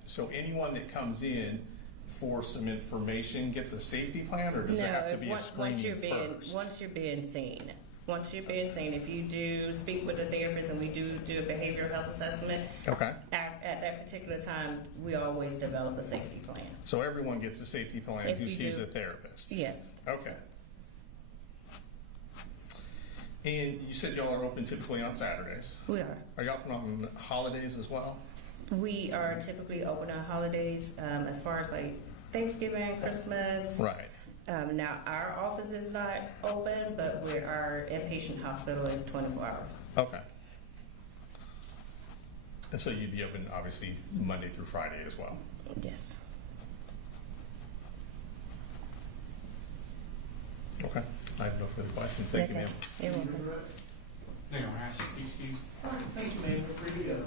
So anyone that comes in for some information gets a safety plan, or does there have to be a screening first? Once you're being seen. Once you're being seen, if you do speak with a therapist and we do a behavioral health assessment, Okay. at that particular time, we always develop a safety plan. So everyone gets a safety plan If who you sees do. a therapist? Yes. Okay. And you said y'all are open typically on Saturdays. We are. Are you open on holidays as well? We are typically open on holidays, as far as like Thanksgiving, Christmas. Right. Now, our office is not open, but our inpatient hospital is 24 hours. Okay. And so you'd be open, obviously, Monday through Friday as well? Yes. Okay. I have no further questions. Thank you, ma'am. You're welcome. Hang on, I ask you, excuse. All right, thank you, ma'am. Feel free to go.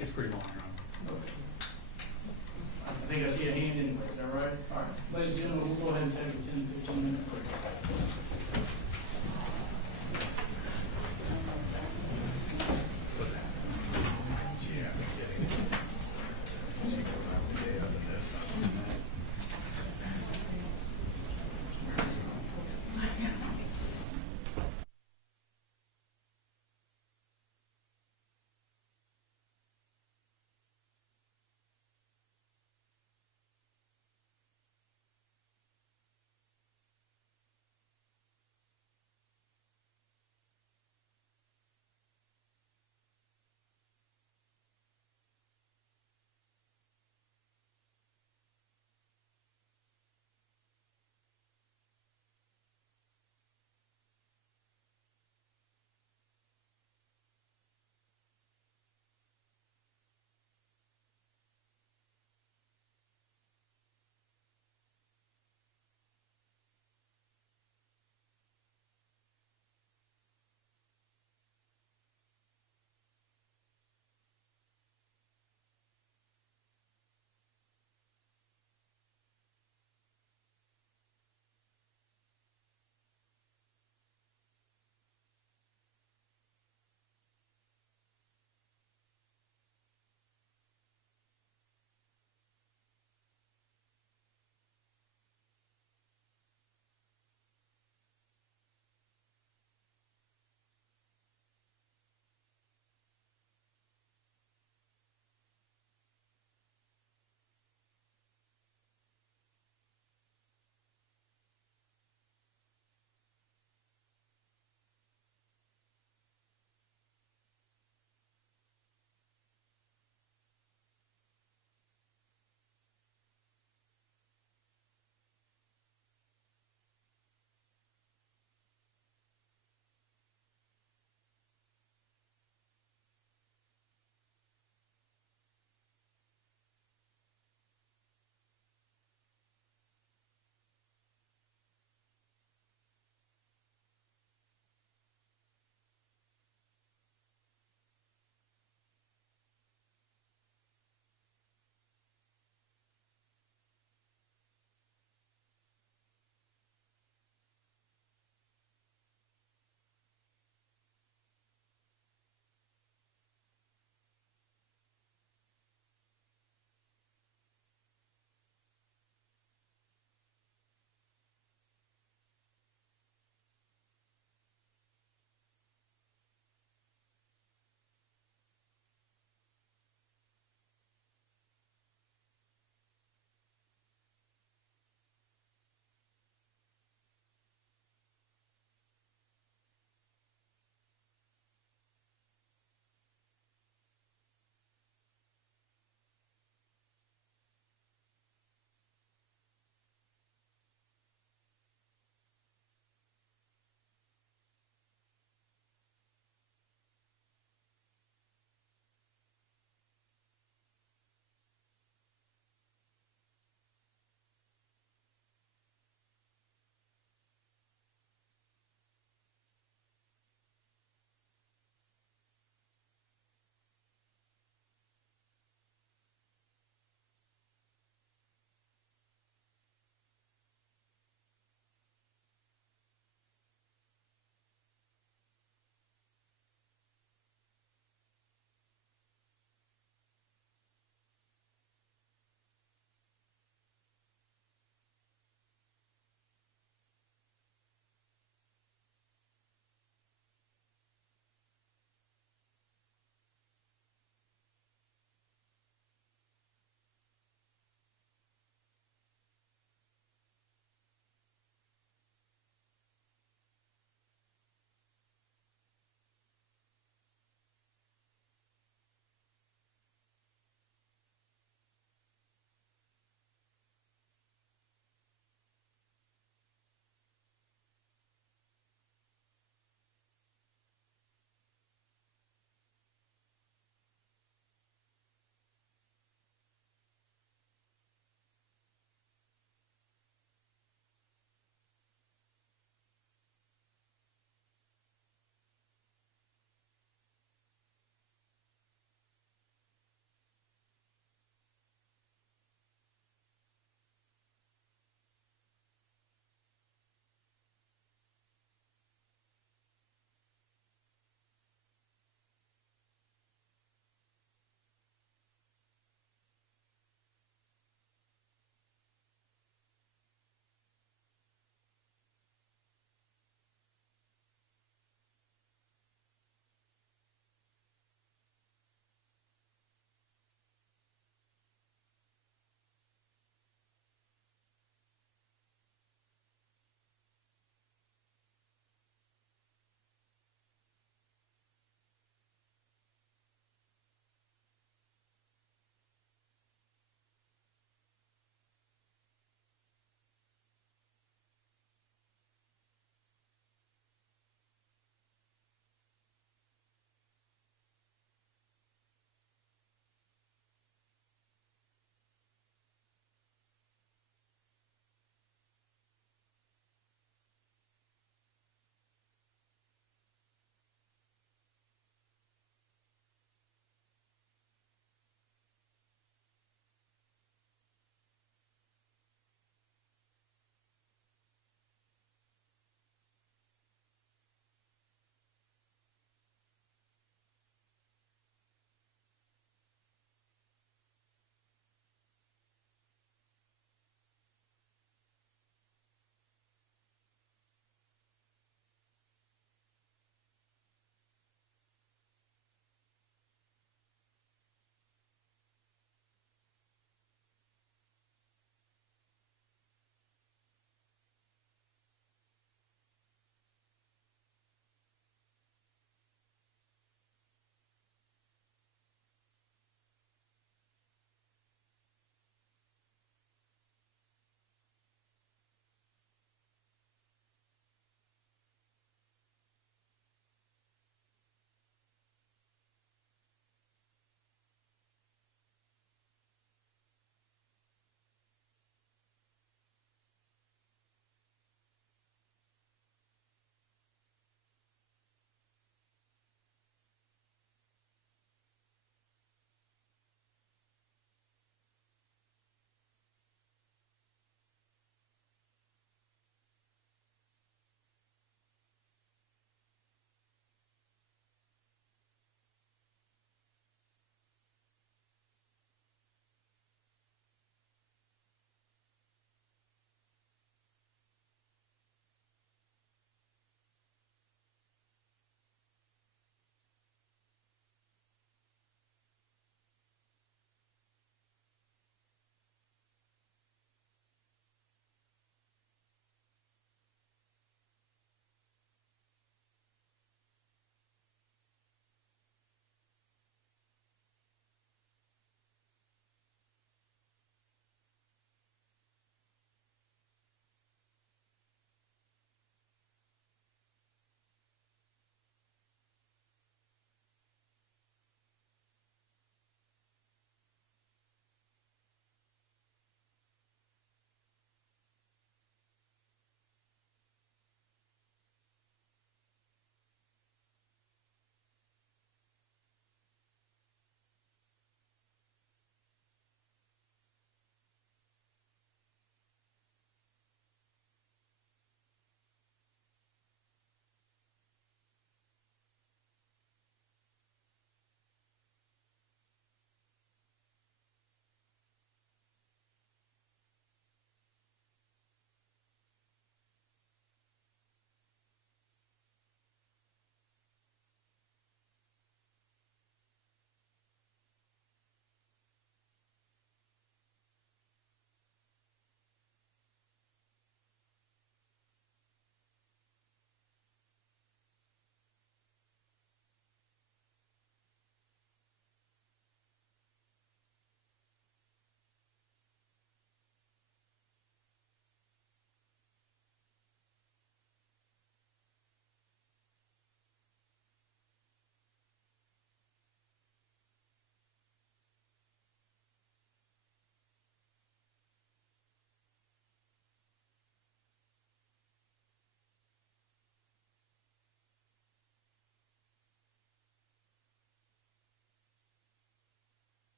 It's pretty long, Your Honor. I think I see a hand anyway, is that right? All right, ladies and gentlemen, we'll go ahead and take a 10, 15-minute break. What's that? Yeah, I think getting it.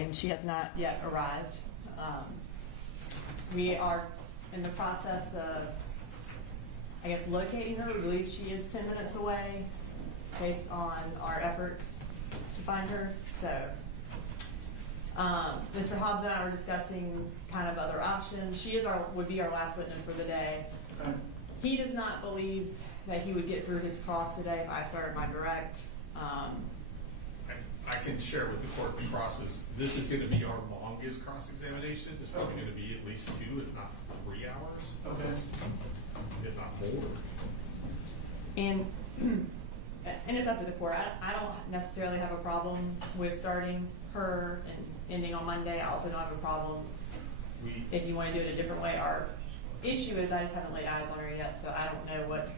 and she has not yet arrived. We are in the process of, I guess, locating her. We believe she is 10 minutes away based on our efforts to find her. So, Mr. Hobbs and I were discussing kind of other options. She would be our last witness for the day. Okay. He does not believe that he would get through his cross today if I started my direct. I can share with the court the crosses. This is going to be our longest cross-examination. It's probably going to be at least 2, if not 3 hours, Okay. if not more. And it's up to the court. I don't necessarily have a problem with starting her and ending on Monday. I also don't have a problem if you want to do it a different way. Our issue is I just haven't laid eyes on her yet, so I don't know what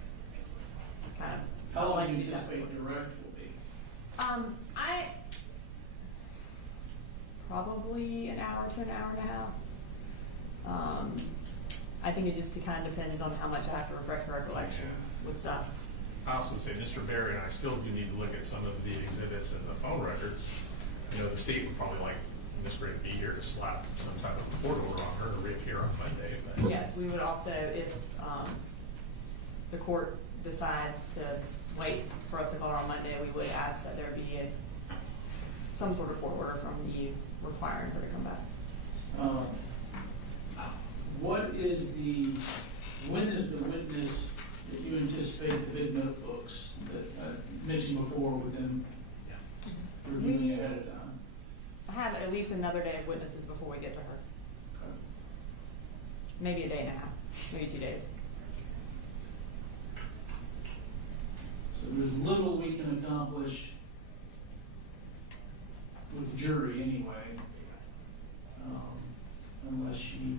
kind of. How long do you anticipate the direct will be? I probably an hour to an hour and a half. I think it just kind of depends on how much I have to refresh my recollection with stuff. I also say Mr. Berry and I still do need to look at some of the exhibits and the phone records. You know, the state would probably like Ms. Gray to be here to slap some type of court order on her to reappear on Monday. But Yes, we would also, if the court decides to wait for us to call her on Monday, we would ask that there be some sort of court order from you requiring her to come back. When is the witness that you anticipate the big notebooks that I mentioned before with them reviewing ahead of time? I have at least another day of witnesses before we get to her. Okay. Maybe a day and a half, maybe 2 days. So there's little we can accomplish with the jury anyway, unless she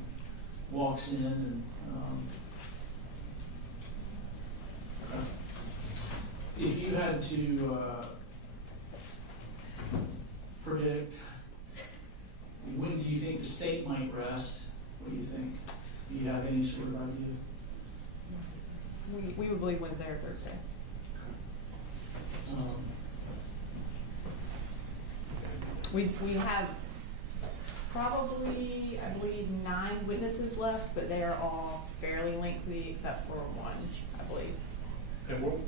walks in and, if you had to predict, when do you think the state might rest? What do you think? Do you have any sort of idea? We would believe Wednesday or Thursday. We have probably, I believe, 9 witnesses left, but they are all fairly lengthy except for one, I believe. And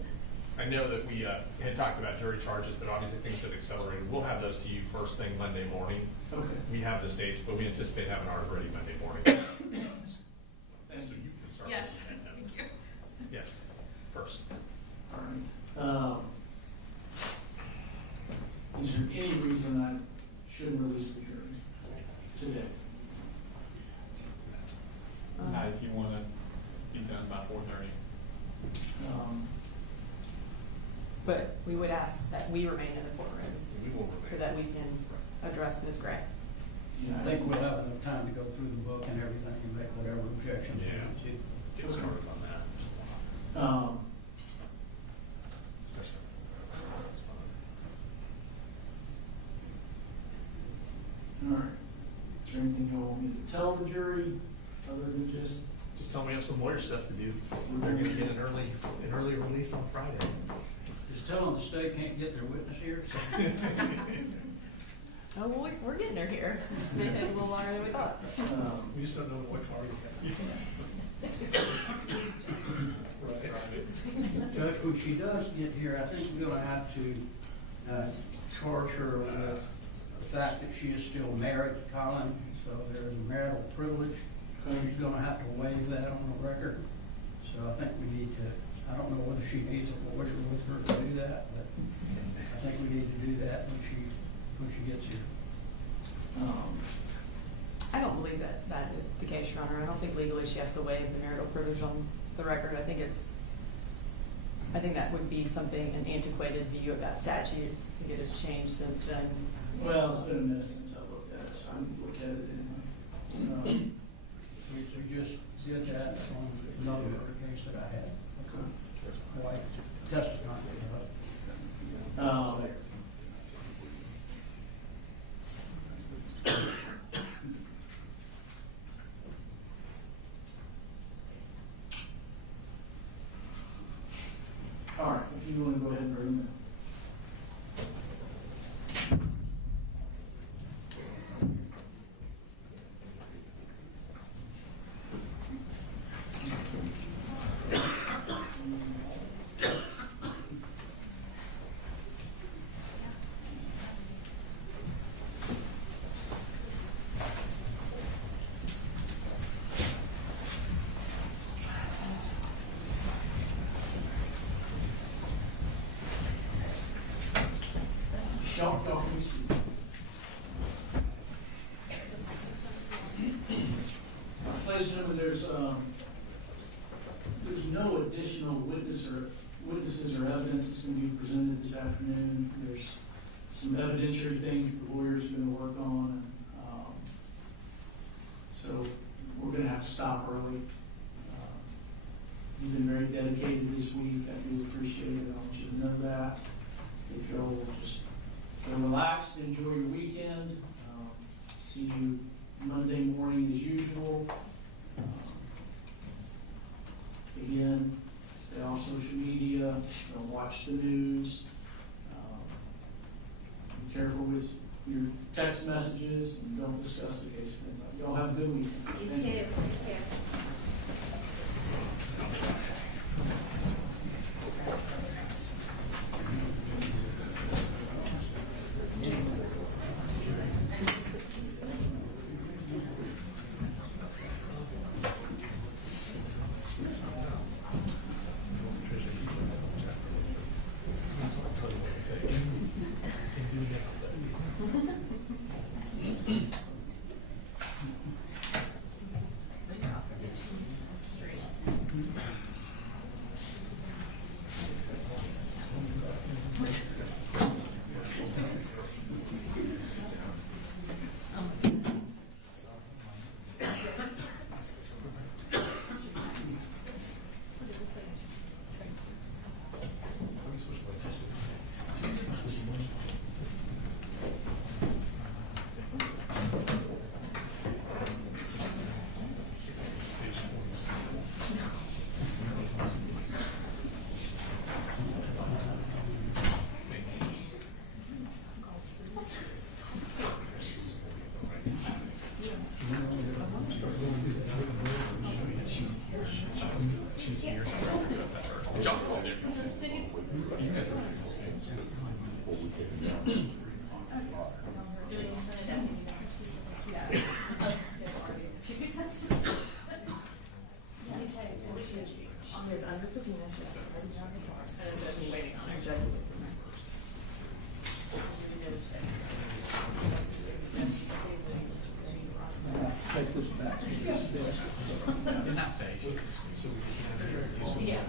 I know that we had talked about jury charges, but obviously things have accelerated. We'll have those to you first thing Monday morning. Okay. We have the dates, but we anticipate having ours ready Monday morning. So you can start. Yes. Thank you. Yes, first. All right. Is there any reason I shouldn't release the jury today? Not if you want to be done by 4:30. But we would ask that we remain in the courtroom so that we can address Ms. Gray. I think we'll have enough time to go through the book and everything and make whatever objections we need to. Get started on that. All right. Is there anything you want me to tell the jury other than just? Just tell me I have some lawyer stuff to do. They're going to get an early release on Friday. Just tell them the state can't get their witness here. Oh, well, we're getting her here. It's may take a little longer than we thought. We just don't know what car you have. Judge, when she does get here, I think we're going to have to charge her with the fact that she is still married to Colin, so there is a marital privilege. She's going to have to waive that on the record. So I think we need to, I don't know whether she needs a lawyer with her to do that, but I think we need to do that when she gets here. I don't believe that is the case, Your Honor. I don't think legally she has to waive the marital privilege on the record. I think that would be something, an antiquated view of that statute. I think it has changed since then. Well, it's been a minute since I looked at it, so I'm going to look at it anyway. We just did that on another murder case that I had. Okay. Like testifying. All right, if you want to go ahead and bring them. Y'all can see. Ladies and gentlemen, there's no additional witnesses or evidence that's going to be presented this afternoon. There's some evidentiary things that the lawyer's going to work on. So we're going to have to stop early. You've been very dedicated this week. I do appreciate it. I want you to know that. If you'll will just feel relaxed, enjoy your weekend. See you Monday morning as usual. Again, stay off social media. Don't watch the news. Be careful with your text messages and don't discuss the case with anybody. Y'all have a good weekend. You Thank too. Yeah. Take this back. In that phase. Yeah.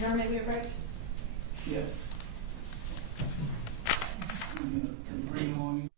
Your Honor, may we have a break? Yes. I'm gonna bring along.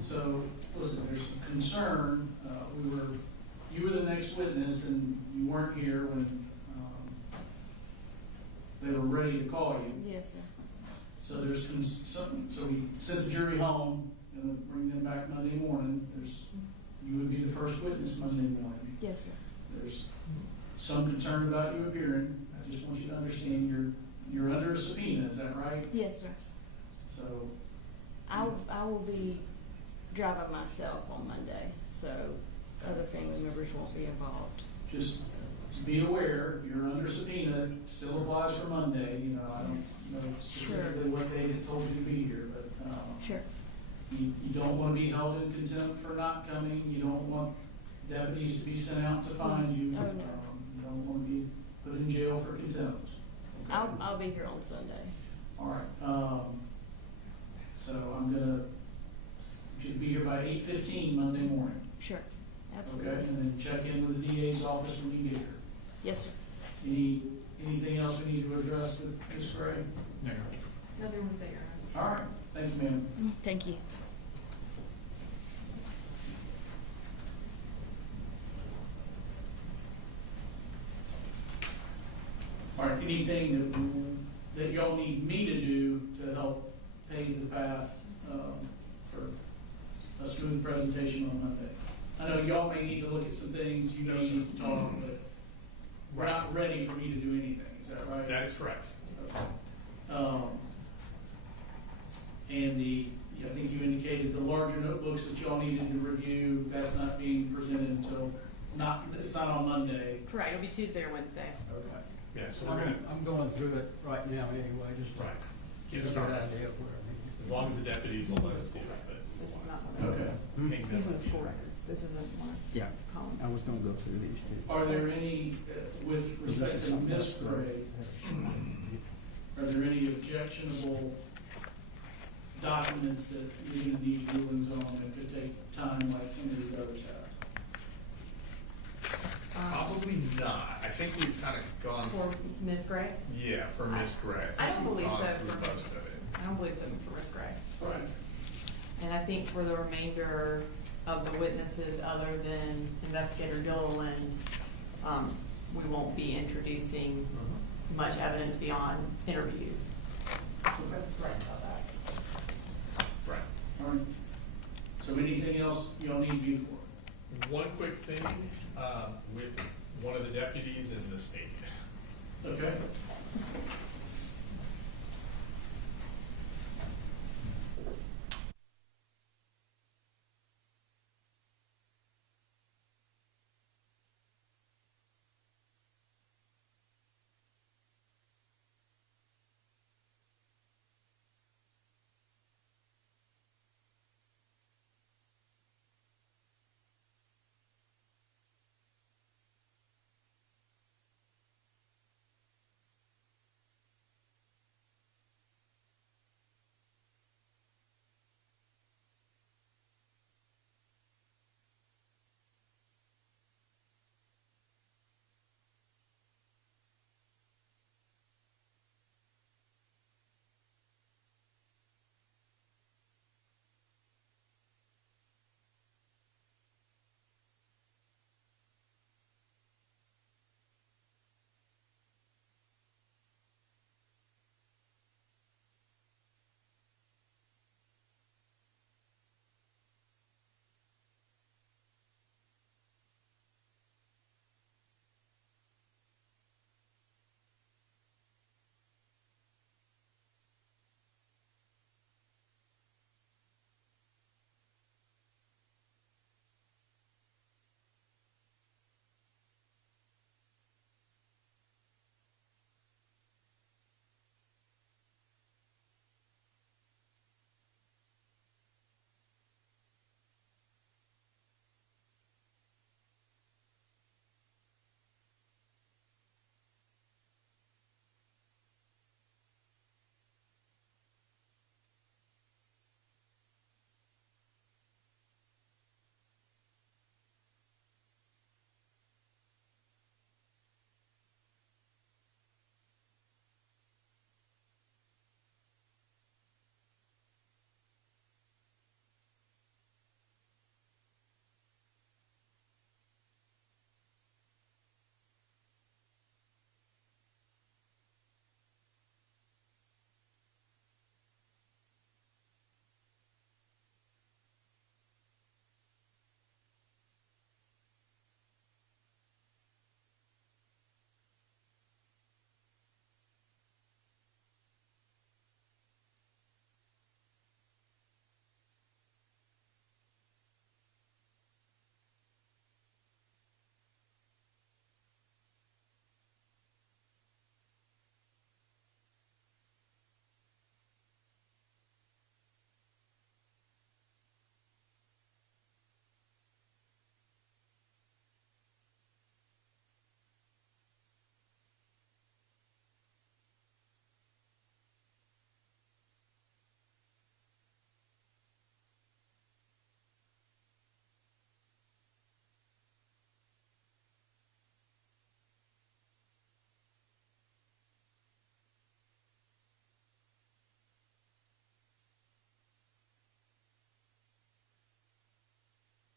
So, listen, there's some concern. You were the next witness, and you weren't here when they were ready to call you. Yes, sir. So there's so we sent the jury home and bring them back Monday morning. You would be the first witness Monday morning. Yes, sir. There's some concern about you appearing. I just want you to understand you're under a subpoena. Is that right? Yes, sir. So I will be driving myself on Monday, so other family members won't be involved. just be aware, you're under subpoena, it still applies for Monday, you know, I don't know specifically what they had told you to be here, but, Sure. you don't want to be held in contempt for not coming, you don't want deputies to be sent out to find you. Oh, no. You don't want to be put in jail for contempt. Okay? I'll be here on Sunday. All right, so I'm gonna, should be here by 8:15 Monday morning. Sure. Okay, Absolutely. and then check in with the DA's office when you get here. Yes, sir. Anything else we need to address with Ms. Gray? No. Nothing was there. All right, thank you, ma'am. Thank you. All right, anything that y'all need me to do to help pave the path for a smooth presentation on Monday? I know y'all may need to look at some things, you may need to talk, but we're not ready for me to do anything, is that right? That is correct. Okay. And I think you indicated the larger notebooks that y'all needed to review, that's not being presented until, it's not on Monday. Correct. It'll be Tuesday or Wednesday. Okay. Yeah, so we're gonna, I'm going through it right now anyway, just to right, get get a good started. idea of where I need to As be. long as the deputies will let us do that, that's This is not one of Okay. Make These them- are the school records. This isn't one of Yeah, Colin's. I was gonna go through these two. Are there any, with respect to Miss Gray, are there any objectionable documents that you're gonna need rulings on that could take time like some of these others have? Probably not. I think we've kind of gone, For Ms. Gray? yeah, for Miss Gray. I don't believe Gone so through for- most of it. I don't believe so for Ms. Gray. Right. And I think for the remainder of the witnesses, other than Investigator Gilliland, we won't be introducing much evidence beyond interviews. Right about that. Right. All right. So anything else y'all need me for? one quick thing, with one of the deputies in the state. Okay.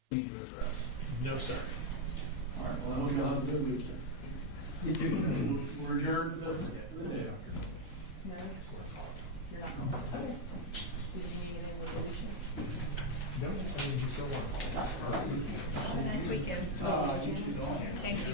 Need to address. No, sir. All right, well, I hope y'all have a good weekend. You too. We're adjourned for the day. No, you're not. Okay. Did you need any resolution? No, I mean, you still want. Have a nice weekend. You too. Thank you.